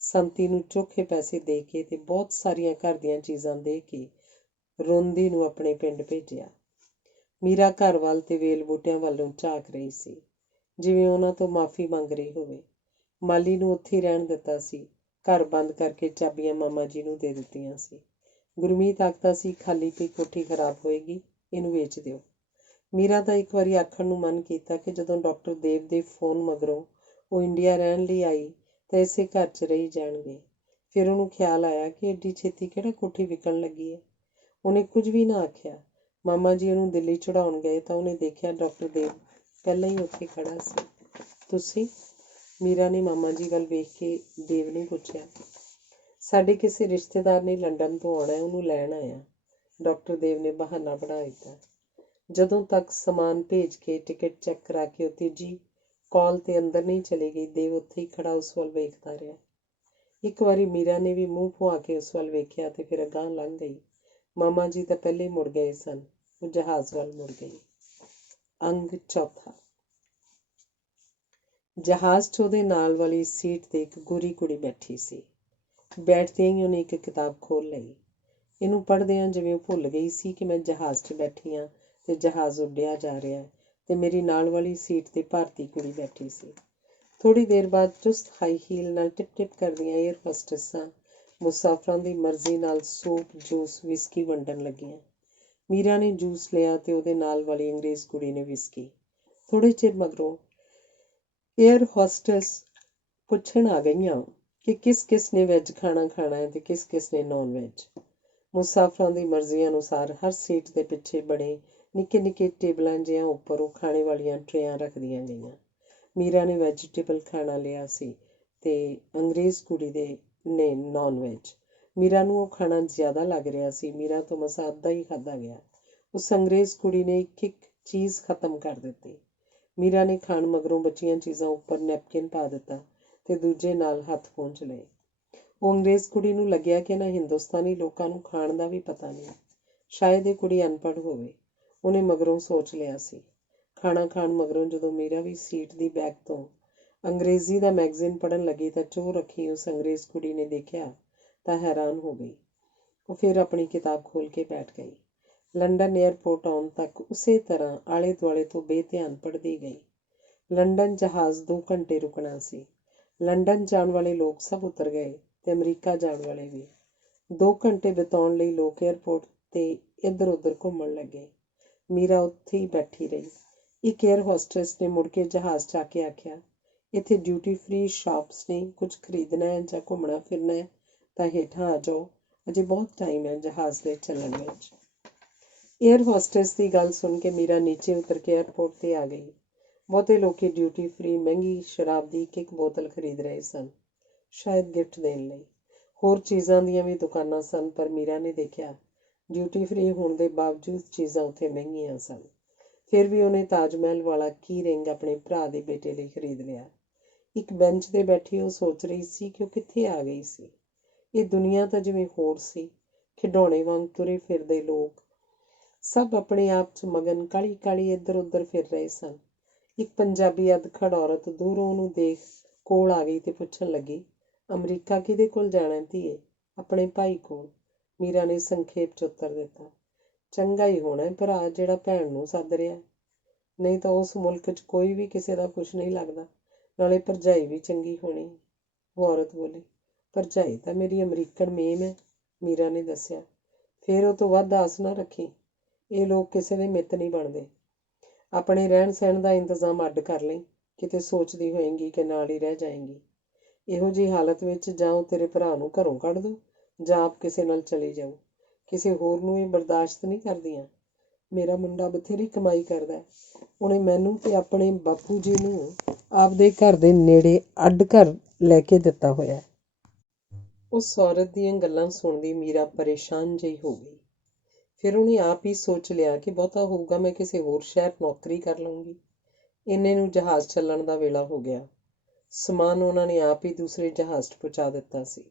ਸੰਤੀ ਨੂੰ ਚੋਖੇ ਪੈਸੇ ਦੇ ਕੇ ਤੇ ਬਹੁਤ ਸਾਰੀਆਂ ਘਰ ਦੀਆਂ ਚੀਜ਼ਾਂ ਦੇ ਕੇ ਰੋਂਦੀ ਨੂੰ ਆਪਣੇ ਪਿੰਡ ਭੇਜਿਆ। ਮੀਰਾ ਘਰ ਵੱਲ ਤੇ ਵੇਲ ਬੂਟਿਆਂ ਵੱਲੋਂ ਝਾਕ ਰਹੀ ਸੀ, ਜਿਵੇਂ ਉਹਨਾਂ ਤੋਂ ਮਾਫੀ ਮੰਗ ਰਹੀ ਹੋਵੇ। ਮਾਲੀ ਨੂੰ ਉੱਥੇ ਹੀ ਰਹਿਣ ਦਿੱਤਾ ਸੀ। ਘਰ ਬੰਦ ਕਰਕੇ ਚਾਬੀਆਂ ਮਾਮਾ ਜੀ ਨੂੰ ਦੇ ਦਿੱਤੀਆਂ ਸੀ। ਗੁਰਮੀਤ ਆਖਦਾ ਸੀ, ਖਾਲੀ ਪਈ ਕੋਠੀ ਖਰਾਬ ਹੋਏਗੀ, ਇਹਨੂੰ ਵੇਚ ਦਿਓ। ਮੀਰਾ ਦਾ ਇੱਕ ਵਾਰੀ ਆਖਣ ਨੂੰ ਮਨ ਕੀਤਾ ਕਿ ਜਦੋਂ ਡਾਕਟਰ ਦੇਵ ਦੇ ਫੋਨ ਮਗਰੋਂ ਉਹ ਇੰਡੀਆ ਰਹਿਣ ਲਈ ਆਈ ਤਾਂ ਇਸੇ ਘਰ 'ਚ ਰਹੀ ਜਾਣਗੇ। ਫਿਰ ਉਹਨੂੰ ਖਿਆਲ ਆਇਆ ਕਿ ਐਡੀ ਛੇਤੀ ਕਿਹੜਾ ਕੋਠੀ ਵਿਕਣ ਲੱਗੀ ਹੈ। ਉਹਨੇ ਕੁਝ ਵੀ ਨਾ ਆਖਿਆ। ਮਾਮਾ ਜੀ ਉਹਨੂੰ ਦਿੱਲੀ ਚੜਾਉਣ ਗਏ ਤਾਂ ਉਹਨੇ ਦੇਖਿਆ ਡਾਕਟਰ ਦੇਵ ਪਹਿਲਾਂ ਹੀ ਉੱਥੇ ਖੜਾ ਸੀ। ਤੁਸੀਂ? ਮੀਰਾ ਨੇ ਮਾਮਾ ਜੀ ਵੱਲ ਵੇਖ ਕੇ ਦੇਵ ਨੂੰ ਪੁੱਛਿਆ। ਸਾਡੇ ਕਿਸੇ ਰਿਸ਼ਤੇਦਾਰ ਨੇ ਲੰਡਨ ਤੋਂ ਆਉਣਾ, ਉਹਨੂੰ ਲੈਣ ਆਇਆ, ਡਾਕਟਰ ਦੇਵ ਨੇ ਬਹਾਨਾ ਬਣਾ ਦਿੱਤਾ। ਜਦੋਂ ਤੱਕ ਸਮਾਨ ਭੇਜ ਕੇ ਟਿਕਟ ਚੈੱਕ ਕਰਾ ਕੇ ਉਹ ਤੀਜੀ ਕਾਲ ਤੇ ਅੰਦਰ ਨਹੀਂ ਚਲੀ ਗਈ, ਦੇਵ ਉੱਥੇ ਹੀ ਖੜਾ ਉਸ ਵੱਲ ਵੇਖਦਾ ਰਿਹਾ। ਇੱਕ ਵਾਰੀ ਮੀਰਾ ਨੇ ਵੀ ਮੂੰਹ ਭੁਆ ਕੇ ਉਸ ਵੱਲ ਵੇਖਿਆ ਤੇ ਫਿਰ ਅਗਾਂਹ ਲੰਘ ਗਈ। ਮਾਮਾ ਜੀ ਤਾਂ ਪਹਿਲੇ ਮੁੜ ਗਏ ਸਨ। ਉਹ ਜਹਾਜ਼ ਵੱਲ ਮੁੜ ਗਈ। ਅੰਗ ਚੌਥਾ। ਜਹਾਜ਼ 'ਚ ਉਹਦੇ ਨਾਲ ਵਾਲੀ ਸੀਟ ਤੇ ਇੱਕ ਗੋਰੀ ਕੁੜੀ ਬੈਠੀ ਸੀ। ਬੈਠਦਿਆਂ ਹੀ ਉਹਨੇ ਇੱਕ ਕਿਤਾਬ ਖੋਲ੍ਹ ਲਈ। ਇਹਨੂੰ ਪੜ੍ਹਦਿਆਂ ਜਿਵੇਂ ਉਹ ਭੁੱਲ ਗਈ ਸੀ ਕਿ ਮੈਂ ਜਹਾਜ਼ 'ਚ ਬੈਠੀ ਹਾਂ ਤੇ ਜਹਾਜ਼ ਉੱਡਿਆ ਜਾ ਰਿਹਾ ਤੇ ਮੇਰੀ ਨਾਲ ਵਾਲੀ ਸੀਟ ਤੇ ਭਾਰਤੀ ਕੁੜੀ ਬੈਠੀ ਸੀ। ਥੋੜ੍ਹੀ ਦੇਰ ਬਾਅਦ ਚੁਸਤ ਹਾਈ ਹੀਲ ਨਾਲ ਟਿਪ ਟਿਪ ਕਰਦੀਆਂ ਏਅਰ ਹੋਸਟੈਸਾਂ ਮੁਸਾਫਰਾਂ ਦੀ ਮਰਜ਼ੀ ਨਾਲ ਸੂਪ, ਜੂਸ, ਵਿਸਕੀ ਵੰਡਣ ਲੱਗੀਆਂ। ਮੀਰਾ ਨੇ ਜੂਸ ਲਿਆ ਤੇ ਉਹਦੇ ਨਾਲ ਵਾਲੀ ਅੰਗਰੇਜ਼ ਕੁੜੀ ਨੇ ਵਿਸਕੀ। ਥੋੜ੍ਹੇ ਚਿਰ ਮਗਰੋਂ ਏਅਰ ਹੋਸਟੈਸ ਪੁੱਛਣ ਆ ਗਈਆਂ ਕਿ ਕਿਸ ਕਿਸ ਨੇ ਵੈਜ ਖਾਣਾ ਖਾਣਾ ਹੈ ਤੇ ਕਿਸ ਕਿਸ ਨੇ ਨੌਨ ਵੈਜ। ਮੁਸਾਫਰਾਂ ਦੀ ਮਰਜ਼ੀ ਅਨੁਸਾਰ ਹਰ ਸੀਟ ਦੇ ਪਿੱਛੇ ਬਣੇ ਨਿੱਕੇ ਨਿੱਕੇ ਟੇਬਲਾਂ ਜਿਹੀਆਂ ਉੱਪਰ ਉਹ ਖਾਣੇ ਵਾਲੀਆਂ ਟਰੇਆਂ ਰੱਖਦੀਆਂ ਗਈਆਂ। ਮੀਰਾ ਨੇ ਵੈਜੀਟੇਬਲ ਖਾਣਾ ਲਿਆ ਸੀ ਤੇ ਅੰਗਰੇਜ਼ ਕੁੜੀ ਨੇ ਨੌਨ ਵੈਜ। ਮੀਰਾ ਨੂੰ ਉਹ ਖਾਣਾ ਜ਼ਿਆਦਾ ਲੱਗ ਰਿਹਾ ਸੀ। ਮੀਰਾ ਤੋਂ ਮਸਾਂ ਅੱਧਾ ਹੀ ਖਾਧਾ ਗਿਆ। ਉਸ ਅੰਗਰੇਜ਼ ਕੁੜੀ ਨੇ ਇੱਕ ਇੱਕ ਚੀਜ਼ ਖਤਮ ਕਰ ਦਿੱਤੀ। ਮੀਰਾ ਨੇ ਖਾਣ ਮਗਰੋਂ ਬਚੀਆਂ ਚੀਜ਼ਾਂ ਉੱਪਰ ਨੈਪਕਿਨ ਪਾ ਦਿੱਤਾ ਤੇ ਦੂਜੇ ਨਾਲ ਹੱਥ ਪੂੰਝ ਲਏ। ਉਹ ਅੰਗਰੇਜ਼ ਕੁੜੀ ਨੂੰ ਲੱਗਿਆ ਕਿ ਇਹਨਾਂ ਹਿੰਦੁਸਤਾਨੀ ਲੋਕਾਂ ਨੂੰ ਖਾਣ ਦਾ ਵੀ ਪਤਾ ਨਹੀਂ। ਸ਼ਾਇਦ ਇਹ ਕੁੜੀ ਅਨਪੜ੍ਹ ਹੋਵੇ। ਉਹਨੇ ਮਗਰੋਂ ਸੋਚ ਲਿਆ ਸੀ। ਖਾਣਾ ਖਾਣ ਮਗਰੋਂ ਜਦੋਂ ਮੀਰਾ ਵੀ ਸੀਟ ਦੀ ਬੈਕ ਤੋਂ ਅੰਗਰੇਜ਼ੀ ਦਾ ਮੈਗਜ਼ੀਨ ਪੜ੍ਹਨ ਲੱਗੀ ਤਾਂ ਚੋਹ ਰੱਖੀ ਉਸ ਅੰਗਰੇਜ਼ ਕੁੜੀ ਨੇ ਦੇਖਿਆ ਤਾਂ ਹੈਰਾਨ ਹੋ ਗਈ। ਉਹ ਫਿਰ ਆਪਣੀ ਕਿਤਾਬ ਖੋਲ੍ਹ ਕੇ ਬੈਠ ਗਈ। ਲੰਡਨ ਏਅਰਪੋਰਟ ਆਉਣ ਤੱਕ ਉਸੇ ਤਰ੍ਹਾਂ ਆਲੇ ਦੁਆਲੇ ਤੋਂ ਬੇਧਿਆਨ ਪੜ੍ਹਦੀ ਗਈ। ਲੰਡਨ ਜਹਾਜ਼ 2 ਘੰਟੇ ਰੁਕਣਾ ਸੀ। ਲੰਡਨ ਜਾਣ ਵਾਲੇ ਲੋਕ ਸਭ ਉਤਰ ਗਏ ਤੇ ਅਮਰੀਕਾ ਜਾਣ ਵਾਲੇ ਵੀ। 2 ਘੰਟੇ ਬਿਤਾਉਣ ਲਈ ਲੋਕ ਏਅਰਪੋਰਟ ਤੇ ਇੱਧਰ ਉੱਧਰ ਘੁੰਮਣ ਲੱਗੇ। ਮੀਰਾ ਉੱਥੇ ਹੀ ਬੈਠੀ ਰਹੀ। ਇੱਕ ਏਅਰ ਹੋਸਟੈਸ ਨੇ ਮੁੜ ਕੇ ਜਹਾਜ਼ 'ਚ ਆ ਕੇ ਆਖਿਆ, ਇੱਥੇ ਡਿਊਟੀ ਫ੍ਰੀ ਸ਼ਾਪਸ ਨੇ, ਕੁਝ ਖਰੀਦਣਾ ਹੈ ਜਾਂ ਘੁੰਮਣਾ ਫਿਰਨਾ ਹੈ ਤਾਂ ਹੇਠਾਂ ਆ ਜਾਓ, ਅਜੇ ਬਹੁਤ ਟਾਈਮ ਹੈ ਜਹਾਜ਼ ਦੇ ਚੱਲਣ ਵਿੱਚ। ਏਅਰ ਹੋਸਟੈਸ ਦੀ ਗੱਲ ਸੁਣ ਕੇ ਮੀਰਾ ਨੀਚੇ ਉਤਰ ਕੇ ਏਅਰਪੋਰਟ ਤੇ ਆ ਗਈ। ਬਹੁਤੇ ਲੋਕੀ ਡਿਊਟੀ ਫ੍ਰੀ ਮਹਿੰਗੀ ਸ਼ਰਾਬ ਦੀ ਇੱਕ ਬੋਤਲ ਖਰੀਦ ਰਹੇ ਸਨ, ਸ਼ਾਇਦ ਗਿਫਟ ਦੇਣ ਲਈ। ਹੋਰ ਚੀਜ਼ਾਂ ਦੀਆਂ ਵੀ ਦੁਕਾਨਾਂ ਸਨ, ਪਰ ਮੀਰਾ ਨੇ ਦੇਖਿਆ ਡਿਊਟੀ ਫ੍ਰੀ ਹੋਣ ਦੇ ਬਾਵਜੂਦ ਚੀਜ਼ਾਂ ਉੱਥੇ ਮਹਿੰਗੀਆਂ ਸਨ। ਫਿਰ ਵੀ ਉਹਨੇ ਤਾਜ ਮਹਿਲ ਵਾਲਾ ਕੀ ਰਿੰਗ ਆਪਣੇ ਭਰਾ ਦੇ ਬੇਟੇ ਲਈ ਖਰੀਦ ਲਿਆ। ਇੱਕ ਬੈਂਚ 'ਤੇ ਬੈਠੀ ਉਹ ਸੋਚ ਰਹੀ ਸੀ ਕਿ ਉਹ ਕਿੱਥੇ ਆ ਗਈ ਸੀ। ਇਹ ਦੁਨੀਆ ਤਾਂ ਜਿਵੇਂ ਹੋਰ ਸੀ। ਖਿਡੌਣੇ ਵਾਂਗ ਤੁਰੇ ਫਿਰਦੇ ਲੋਕ ਸਭ ਆਪਣੇ ਆਪ 'ਚ ਮਗਨ ਕਾਹਲੀ ਕਾਹਲੀ ਇੱਧਰ ਉੱਧਰ ਫਿਰ ਰਹੇ ਸਨ। ਇੱਕ ਪੰਜਾਬੀ ਅਧਖੜ ਔਰਤ ਦੂਰੋਂ ਉਹਨੂੰ ਦੇਖ ਕੋਲ ਆ ਗਈ ਤੇ ਪੁੱਛਣ ਲੱਗੀ, ਅਮਰੀਕਾ ਕਿਹਦੇ ਕੋਲ ਜਾਣਾ ਧੀਏ? ਆਪਣੇ ਭਾਈ ਕੋਲ। ਮੀਰਾ ਨੇ ਸੰਖੇਪ 'ਚ ਉੱਤਰ ਦਿੱਤਾ, ਚੰਗਾ ਹੀ ਹੋਣਾ ਭਰਾ ਜਿਹੜਾ ਭੈਣ ਨੂੰ ਸੱਦ ਰਿਹਾ, ਨਹੀਂ ਤਾਂ ਉਸ ਮੁਲਕ 'ਚ ਕੋਈ ਵੀ ਕਿਸੇ ਦਾ ਕੁਛ ਨਹੀਂ ਲੱਗਦਾ। ਨਾਲੇ ਭਰਜਾਈ ਵੀ ਚੰਗੀ ਹੋਣੀ। ਉਹ ਔਰਤ ਬੋਲੀ, ਭਰਜਾਈ ਤਾਂ ਮੇਰੀ ਅਮਰੀਕਨ ਮੇਮ ਹੈ, ਮੀਰਾ ਨੇ ਦੱਸਿਆ। ਫਿਰ ਉਹ ਤੋਂ ਵੱਧ ਆਸ ਨਾ ਰੱਖੀ। ਇਹ ਲੋਕ ਕਿਸੇ ਦੇ ਮਿੱਤ ਨਹੀਂ ਬਣਦੇ। ਆਪਣੇ ਰਹਿਣ ਸਹਿਣ ਦਾ ਇੰਤਜ਼ਾਮ ਅੱਡ ਕਰ ਲਈ। ਕਿਤੇ ਸੋਚਦੀ ਹੋਏਗੀ ਕਿ ਨਾਲ ਹੀ ਰਹਿ ਜਾਏਗੀ। ਇਹੋ ਜਿਹੀ ਹਾਲਤ ਵਿੱਚ ਜਾਂ ਉਹ ਤੇਰੇ ਭਰਾ ਨੂੰ ਘਰੋਂ ਕੱਢ ਦੋ ਜਾਂ ਆਪ ਕਿਸੇ ਨਾਲ ਚਲੀ ਜਾਓ। ਕਿਸੇ ਹੋਰ ਨੂੰ ਇਹ ਬਰਦਾਸ਼ਤ ਨਹੀਂ ਕਰਦੀਆਂ। ਮੇਰਾ ਮੁੰਡਾ ਬਥੇਰੀ ਕਮਾਈ ਕਰਦਾ, ਉਹਨੇ ਮੈਨੂੰ ਤੇ ਆਪਣੇ ਬਾਪੂ ਜੀ ਨੂੰ ਆਪਦੇ ਘਰ ਦੇ ਨੇੜੇ ਅੱਡ ਘਰ ਲੈ ਕੇ ਦਿੱਤਾ ਹੋਇਆ। ਉਸ ਔਰਤ ਦੀਆਂ ਗੱਲਾਂ ਸੁਣਦੀ ਮੀਰਾ ਪਰੇਸ਼ਾਨ ਜਿਹੀ ਹੋ ਗਈ। ਫਿਰ ਉਹਨੇ ਆਪ ਹੀ ਸੋਚ ਲਿਆ ਕਿ ਬਹੁਤਾ ਹੋਊਗਾ ਮੈਂ ਕਿਸੇ ਹੋਰ ਸ਼ਹਿਰ ਨੌਕਰੀ ਕਰ ਲਵਾਂਗੀ। ਇੰਨੇ ਨੂੰ ਜਹਾਜ਼ ਚੱਲਣ ਦਾ ਵੇਲਾ ਹੋ ਗਿਆ। ਸਮਾਨ ਉਹਨਾਂ ਨੇ ਆਪ ਹੀ ਦੂਸਰੇ ਜਹਾਜ਼ 'ਚ ਪਹੁੰਚਾ ਦਿੱਤਾ ਸੀ।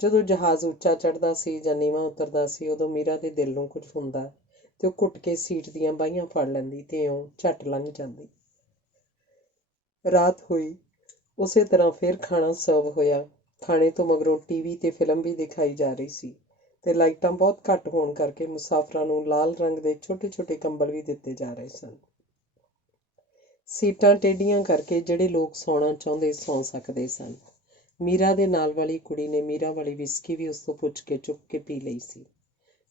ਜਦੋਂ ਜਹਾਜ਼ ਉੱਚਾ ਚੜ੍ਹਦਾ ਸੀ ਜਾਂ ਨੀਵਾਂ ਉਤਰਦਾ ਸੀ, ਉਦੋਂ ਮੀਰਾ ਦੇ ਦਿਲ ਨੂੰ ਕੁਝ ਹੁੰਦਾ ਤੇ ਉਹ ਘੁੱਟ ਕੇ ਸੀਟ ਦੀਆਂ ਬਾਹੀਆਂ ਫੜ ਲੈਂਦੀ ਤੇ ਉਹ ਝੱਟ ਲੰਘ ਜਾਂਦੀ। ਰਾਤ ਹੋਈ। ਉਸੇ ਤਰ੍ਹਾਂ ਫਿਰ ਖਾਣਾ ਸਰਵ ਹੋਇਆ। ਖਾਣੇ ਤੋਂ ਮਗਰੋਂ ਟੀਵੀ ਤੇ ਫਿਲਮ ਵੀ ਦਿਖਾਈ ਜਾ ਰਹੀ ਸੀ ਤੇ ਲਾਈਟਾਂ ਬਹੁਤ ਘੱਟ ਹੋਣ ਕਰਕੇ ਮੁਸਾਫਰਾਂ ਨੂੰ ਲਾਲ ਰੰਗ ਦੇ ਛੋਟੇ ਛੋਟੇ ਕੰਬਲ ਵੀ ਦਿੱਤੇ ਜਾ ਰਹੇ ਸਨ। ਸੀਟਾਂ ਟੇਢੀਆਂ ਕਰਕੇ ਜਿਹੜੇ ਲੋਕ ਸੌਣਾ ਚਾਹੁੰਦੇ ਸੌਂ ਸਕਦੇ ਸਨ। ਮੀਰਾ ਦੇ ਨਾਲ ਵਾਲੀ ਕੁੜੀ ਨੇ ਮੀਰਾ ਵਾਲੀ ਵਿਸਕੀ ਵੀ ਉਸ ਤੋਂ ਪੁੱਛ ਕੇ ਚੁੱਕ ਕੇ ਪੀ ਲਈ ਸੀ।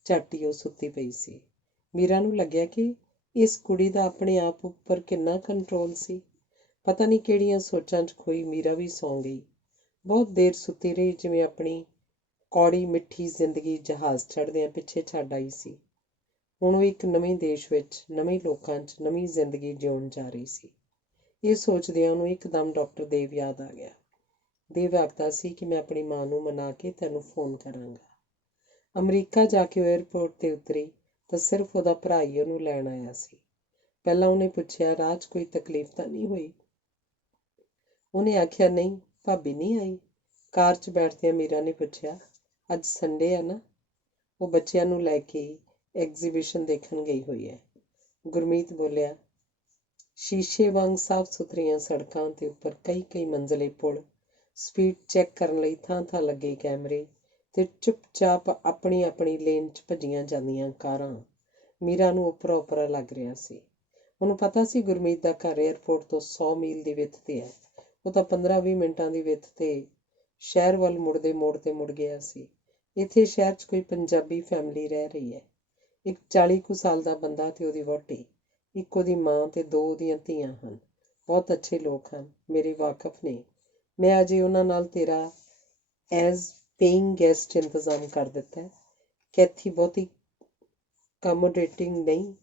ਝੱਟ ਹੀ ਉਹ ਸੁੱਤੀ ਪਈ ਸੀ। ਮੀਰਾ ਨੂੰ ਲੱਗਿਆ ਕਿ ਇਸ ਕੁੜੀ ਦਾ ਆਪਣੇ ਆਪ ਉੱਪਰ ਕਿੰਨਾ ਕੰਟਰੋਲ ਸੀ। ਪਤਾ ਨਹੀਂ ਕਿਹੜੀਆਂ ਸੋਚਾਂ 'ਚ ਖੋਈ ਮੀਰਾ ਵੀ ਸੌਂ ਗਈ। ਬਹੁਤ ਦੇਰ ਸੁੱਤੀ ਰਹੀ, ਜਿਵੇਂ ਆਪਣੀ ਕੌੜੀ ਮਿੱਠੀ ਜ਼ਿੰਦਗੀ ਜਹਾਜ਼ ਚੜ੍ਹਦਿਆਂ ਪਿੱਛੇ ਛੱਡ ਆਈ ਸੀ। ਹੁਣ ਉਹ ਇੱਕ ਨਵੇਂ ਦੇਸ਼ ਵਿੱਚ ਨਵੇਂ ਲੋਕਾਂ 'ਚ ਨਵੀਂ ਜ਼ਿੰਦਗੀ ਜਿਉਣ ਜਾ ਰਹੀ ਸੀ। ਇਹ ਸੋਚਦਿਆਂ ਉਹਨੂੰ ਇੱਕਦਮ ਡਾਕਟਰ ਦੇਵ ਯਾਦ ਆ ਗਿਆ। ਦੇਵ ਆਖਦਾ ਸੀ ਕਿ ਮੈਂ ਆਪਣੀ ਮਾਂ ਨੂੰ ਮਨਾ ਕੇ ਤੈਨੂੰ ਫੋਨ ਕਰਾਂਗਾ। ਅਮਰੀਕਾ ਜਾ ਕੇ ਉਹ ਏਅਰਪੋਰਟ 'ਤੇ ਉਤਰੀ ਤਾਂ ਸਿਰਫ ਉਹਦਾ ਭਰਾ ਹੀ ਉਹਨੂੰ ਲੈਣ ਆਇਆ ਸੀ। ਪਹਿਲਾਂ ਉਹਨੇ ਪੁੱਛਿਆ, ਰਾਹ 'ਚ ਕੋਈ ਤਕਲੀਫ ਤਾਂ ਨਹੀਂ ਹੋਈ? ਉਹਨੇ ਆਖਿਆ, ਨਹੀਂ, ਭਾਬੀ ਨਹੀਂ ਆਈ। ਕਾਰ 'ਚ ਬੈਠਦਿਆਂ ਮੀਰਾ ਨੇ ਪੁੱਛਿਆ, ਅੱਜ ਸੰਡੇ ਆ ਨਾ? ਉਹ ਬੱਚਿਆਂ ਨੂੰ ਲੈ ਕੇ ਐਗਜ਼ੀਬਿਸ਼ਨ ਦੇਖਣ ਗਈ ਹੋਈ ਹੈ। ਗੁਰਮੀਤ ਬੋਲਿਆ। ਸ਼ੀਸ਼ੇ ਵਾਂਗ ਸਾਫ਼ ਸੁਥਰੀਆਂ ਸੜਕਾਂ ਤੇ ਉੱਪਰ ਕਈ ਮੰਜ਼ਲੇ ਪੁਲ, ਸਪੀਡ ਚੈੱਕ ਕਰਨ ਲਈ ਥਾਂ ਲੱਗੇ ਕੈਮਰੇ ਤੇ ਚੁੱਪਚਾਪ ਆਪਣੀ ਆਪਣੀ ਲੇਨ 'ਚ ਭੱਜੀਆਂ ਜਾਂਦੀਆਂ ਕਾਰਾਂ। ਮੀਰਾ ਨੂੰ ਓਪਰਾ ਲੱਗ ਰਿਹਾ ਸੀ। ਉਹਨੂੰ ਪਤਾ ਸੀ ਗੁਰਮੀਤ ਦਾ ਘਰ ਏਅਰਪੋਰਟ ਤੋਂ 100 ਮੀਲ ਦੀ ਵਿੱਥ ਤੇ ਹੈ। ਉਹ ਤਾਂ 15-20 ਮਿੰਟਾਂ ਦੀ ਵਿੱਥ ਤੇ ਸ਼ਹਿਰ ਵੱਲ ਮੁੜਦੇ ਮੋੜ ਤੇ ਮੁੜ ਗਿਆ ਸੀ। ਇੱਥੇ ਸ਼ਹਿਰ 'ਚ ਕੋਈ ਪੰਜਾਬੀ ਫੈਮਿਲੀ ਰਹਿ ਰਹੀ ਹੈ। ਇੱਕ 40 ਕੁ ਸਾਲ ਦਾ ਬੰਦਾ ਤੇ ਉਹਦੀ ਵਹੁਟੀ, ਇੱਕ ਉਹਦੀ ਮਾਂ ਤੇ 2 ਉਹਦੀਆਂ ਧੀਆਂ ਹਨ। ਬਹੁਤ ਅੱਛੇ ਲੋਕ ਹਨ, ਮੇਰੇ ਵਾਕਫ ਨੇ। ਮੈਂ ਅਜੇ ਉਹਨਾਂ ਨਾਲ ਤੇਰਾ ਐਜ਼ ਪੇਇੰਗ ਗੈਸਟ ਇੰਤਜ਼ਾਮ ਕਰ ਦਿੱਤਾ ਹੈ। ਕੈਥੀ ਬਹੁਤੀ ਅਕਮੋਡੇਟਿੰਗ ਨਹੀਂ।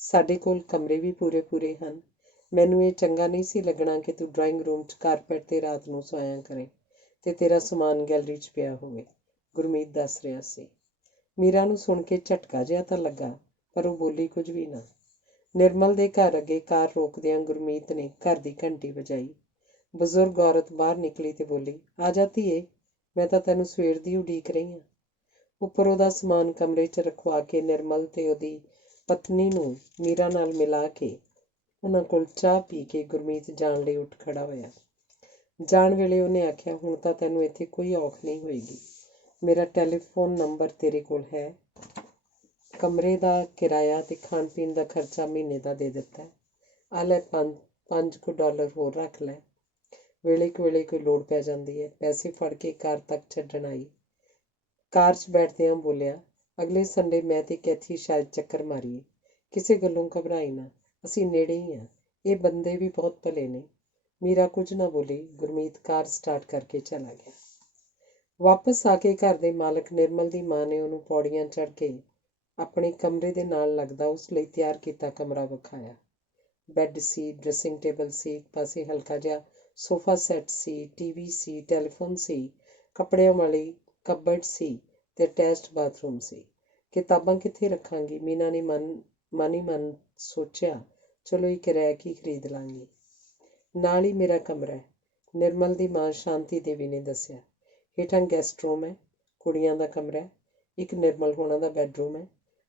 ਸਾਡੇ ਕੋਲ ਕਮਰੇ ਵੀ ਪੂਰੇ ਹਨ। ਮੈਨੂੰ ਇਹ ਚੰਗਾ ਨਹੀਂ ਸੀ ਲੱਗਣਾ ਕਿ ਤੂੰ ਡਰਾਇੰਗ ਰੂਮ 'ਚ ਕਾਰਪੈਟ 'ਤੇ ਰਾਤ ਨੂੰ ਸੋਇਆ ਕਰੇ ਤੇ ਤੇਰਾ ਸਮਾਨ ਗੈਲਰੀ 'ਚ ਪਿਆ ਹੋਵੇ, ਗੁਰਮੀਤ ਦੱਸ ਰਿਹਾ ਸੀ। ਮੀਰਾ ਨੂੰ ਸੁਣ ਕੇ ਝਟਕਾ ਜਿਹਾ ਤਾਂ ਲੱਗਾ, ਪਰ ਉਹ ਬੋਲੀ ਕੁਝ ਵੀ ਨਾ। ਨਿਰਮਲ ਦੇ ਘਰ ਅੱਗੇ ਕਾਰ ਰੋਕਦਿਆਂ ਗੁਰਮੀਤ ਨੇ ਘਰ ਦੀ ਘੰਟੀ ਵਜਾਈ। ਬਜ਼ੁਰਗ ਔਰਤ ਬਾਹਰ ਨਿਕਲੀ ਤੇ ਬੋਲੀ, ਆ ਜਾ ਧੀਏ, ਮੈਂ ਤਾਂ ਤੈਨੂੰ ਸਵੇਰ ਦੀ ਉਡੀਕ ਰਹੀ ਹਾਂ। ਉੱਪਰ ਉਹਦਾ ਸਮਾਨ ਕਮਰੇ 'ਚ ਰਖਵਾ ਕੇ ਨਿਰਮਲ ਤੇ ਉਹਦੀ ਪਤਨੀ ਨੂੰ ਮੀਰਾ ਨਾਲ ਮਿਲਾ ਕੇ ਉਹਨਾਂ ਕੋਲ ਚਾਹ ਪੀ ਕੇ ਗੁਰਮੀਤ ਜਾਣ ਲਈ ਉੱਠ ਖੜਾ ਹੋਇਆ। ਜਾਣ ਵੇਲੇ ਉਹਨੇ ਆਖਿਆ, ਹੁਣ ਤਾਂ ਤੈਨੂੰ ਇੱਥੇ ਕੋਈ ਔਖ ਨਹੀਂ ਹੋਏਗੀ। ਮੇਰਾ ਟੈਲੀਫੋਨ ਨੰਬਰ ਤੇਰੇ ਕੋਲ ਹੈ। ਕਮਰੇ ਦਾ ਕਿਰਾਇਆ ਤੇ ਖਾਣ ਪੀਣ ਦਾ ਖਰਚਾ ਮਹੀਨੇ ਦਾ ਦੇ ਦਿੱਤਾ ਹੈ। ਆ ਲੈ $5 ਹੋਰ ਰੱਖ ਲੈ। ਵੇਲੇ ਕੋਈ ਲੋੜ ਪੈ ਜਾਂਦੀ ਹੈ। ਪੈਸੇ ਫੜ ਕੇ ਕਾਰ ਤੱਕ ਛੱਡਣ ਆਈ। ਕਾਰ 'ਚ ਬੈਠਦਿਆਂ ਬੋਲਿਆ, ਅਗਲੇ ਸੰਡੇ ਮੈਂ ਤੇ ਕੈਥੀ ਸ਼ਾਇਦ ਚੱਕਰ ਮਾਰੀਏ। ਕਿਸੇ ਗੱਲੋਂ ਘਬਰਾਈ ਨਾ, ਅਸੀਂ ਨੇੜੇ ਹੀ ਹਾਂ। ਇਹ ਬੰਦੇ ਵੀ ਬਹੁਤ ਭਲੇ ਨੇ। ਮੀਰਾ ਕੁਝ ਨਾ ਬੋਲੀ। ਗੁਰਮੀਤ ਕਾਰ ਸਟਾਰਟ ਕਰਕੇ ਚਲਾ ਗਿਆ। ਵਾਪਸ ਆ ਕੇ ਘਰ ਦੇ ਮਾਲਕ ਨਿਰਮਲ ਦੀ ਮਾਂ ਨੇ ਉਹਨੂੰ ਪੌੜੀਆਂ ਚੜ੍ਹ ਕੇ ਆਪਣੇ ਕਮਰੇ ਦੇ ਨਾਲ ਲੱਗਦਾ ਉਸ ਲਈ ਤਿਆਰ ਕੀਤਾ ਕਮਰਾ ਵਿਖਾਇਆ। ਬੈੱਡ ਸੀ, ਡਰੈਸਿੰਗ ਟੇਬਲ ਸੀ, ਇੱਕ ਪਾਸੇ ਹਲਕਾ ਜਿਹਾ ਸੋਫਾ ਸੈੱਟ ਸੀ, ਟੀਵੀ ਸੀ, ਟੈਲੀਫੋਨ ਸੀ, ਕੱਪੜਿਆਂ ਵਾਲੀ ਕਬਰਡ ਸੀ ਤੇ ਅਟੈਚਡ ਬਾਥਰੂਮ ਸੀ। ਕਿਤਾਬਾਂ ਕਿੱਥੇ ਰੱਖਾਂਗੀ? ਮੀਨਾ ਨੇ ਮਨ ਹੀ ਮਨ ਸੋਚਿਆ। ਚਲੋ ਇੱਕ ਰੈਕ ਹੀ ਖਰੀਦ ਲਾਂਗੀ। ਨਾਲ ਹੀ ਮੇਰਾ ਕਮਰਾ ਹੈ, ਨਿਰਮਲ ਦੀ ਮਾਂ ਸ਼ਾਂਤੀ ਦੇਵੀ ਨੇ ਦੱਸਿਆ। ਹੇਠਾਂ ਗੈਸਟ ਰੂਮ ਹੈ, ਕੁੜੀਆਂ ਦਾ ਕਮਰਾ ਹੈ, ਇੱਕ ਨਿਰਮਲ ਹੋਣਾ ਦਾ ਬੈਡਰੂਮ ਹੈ,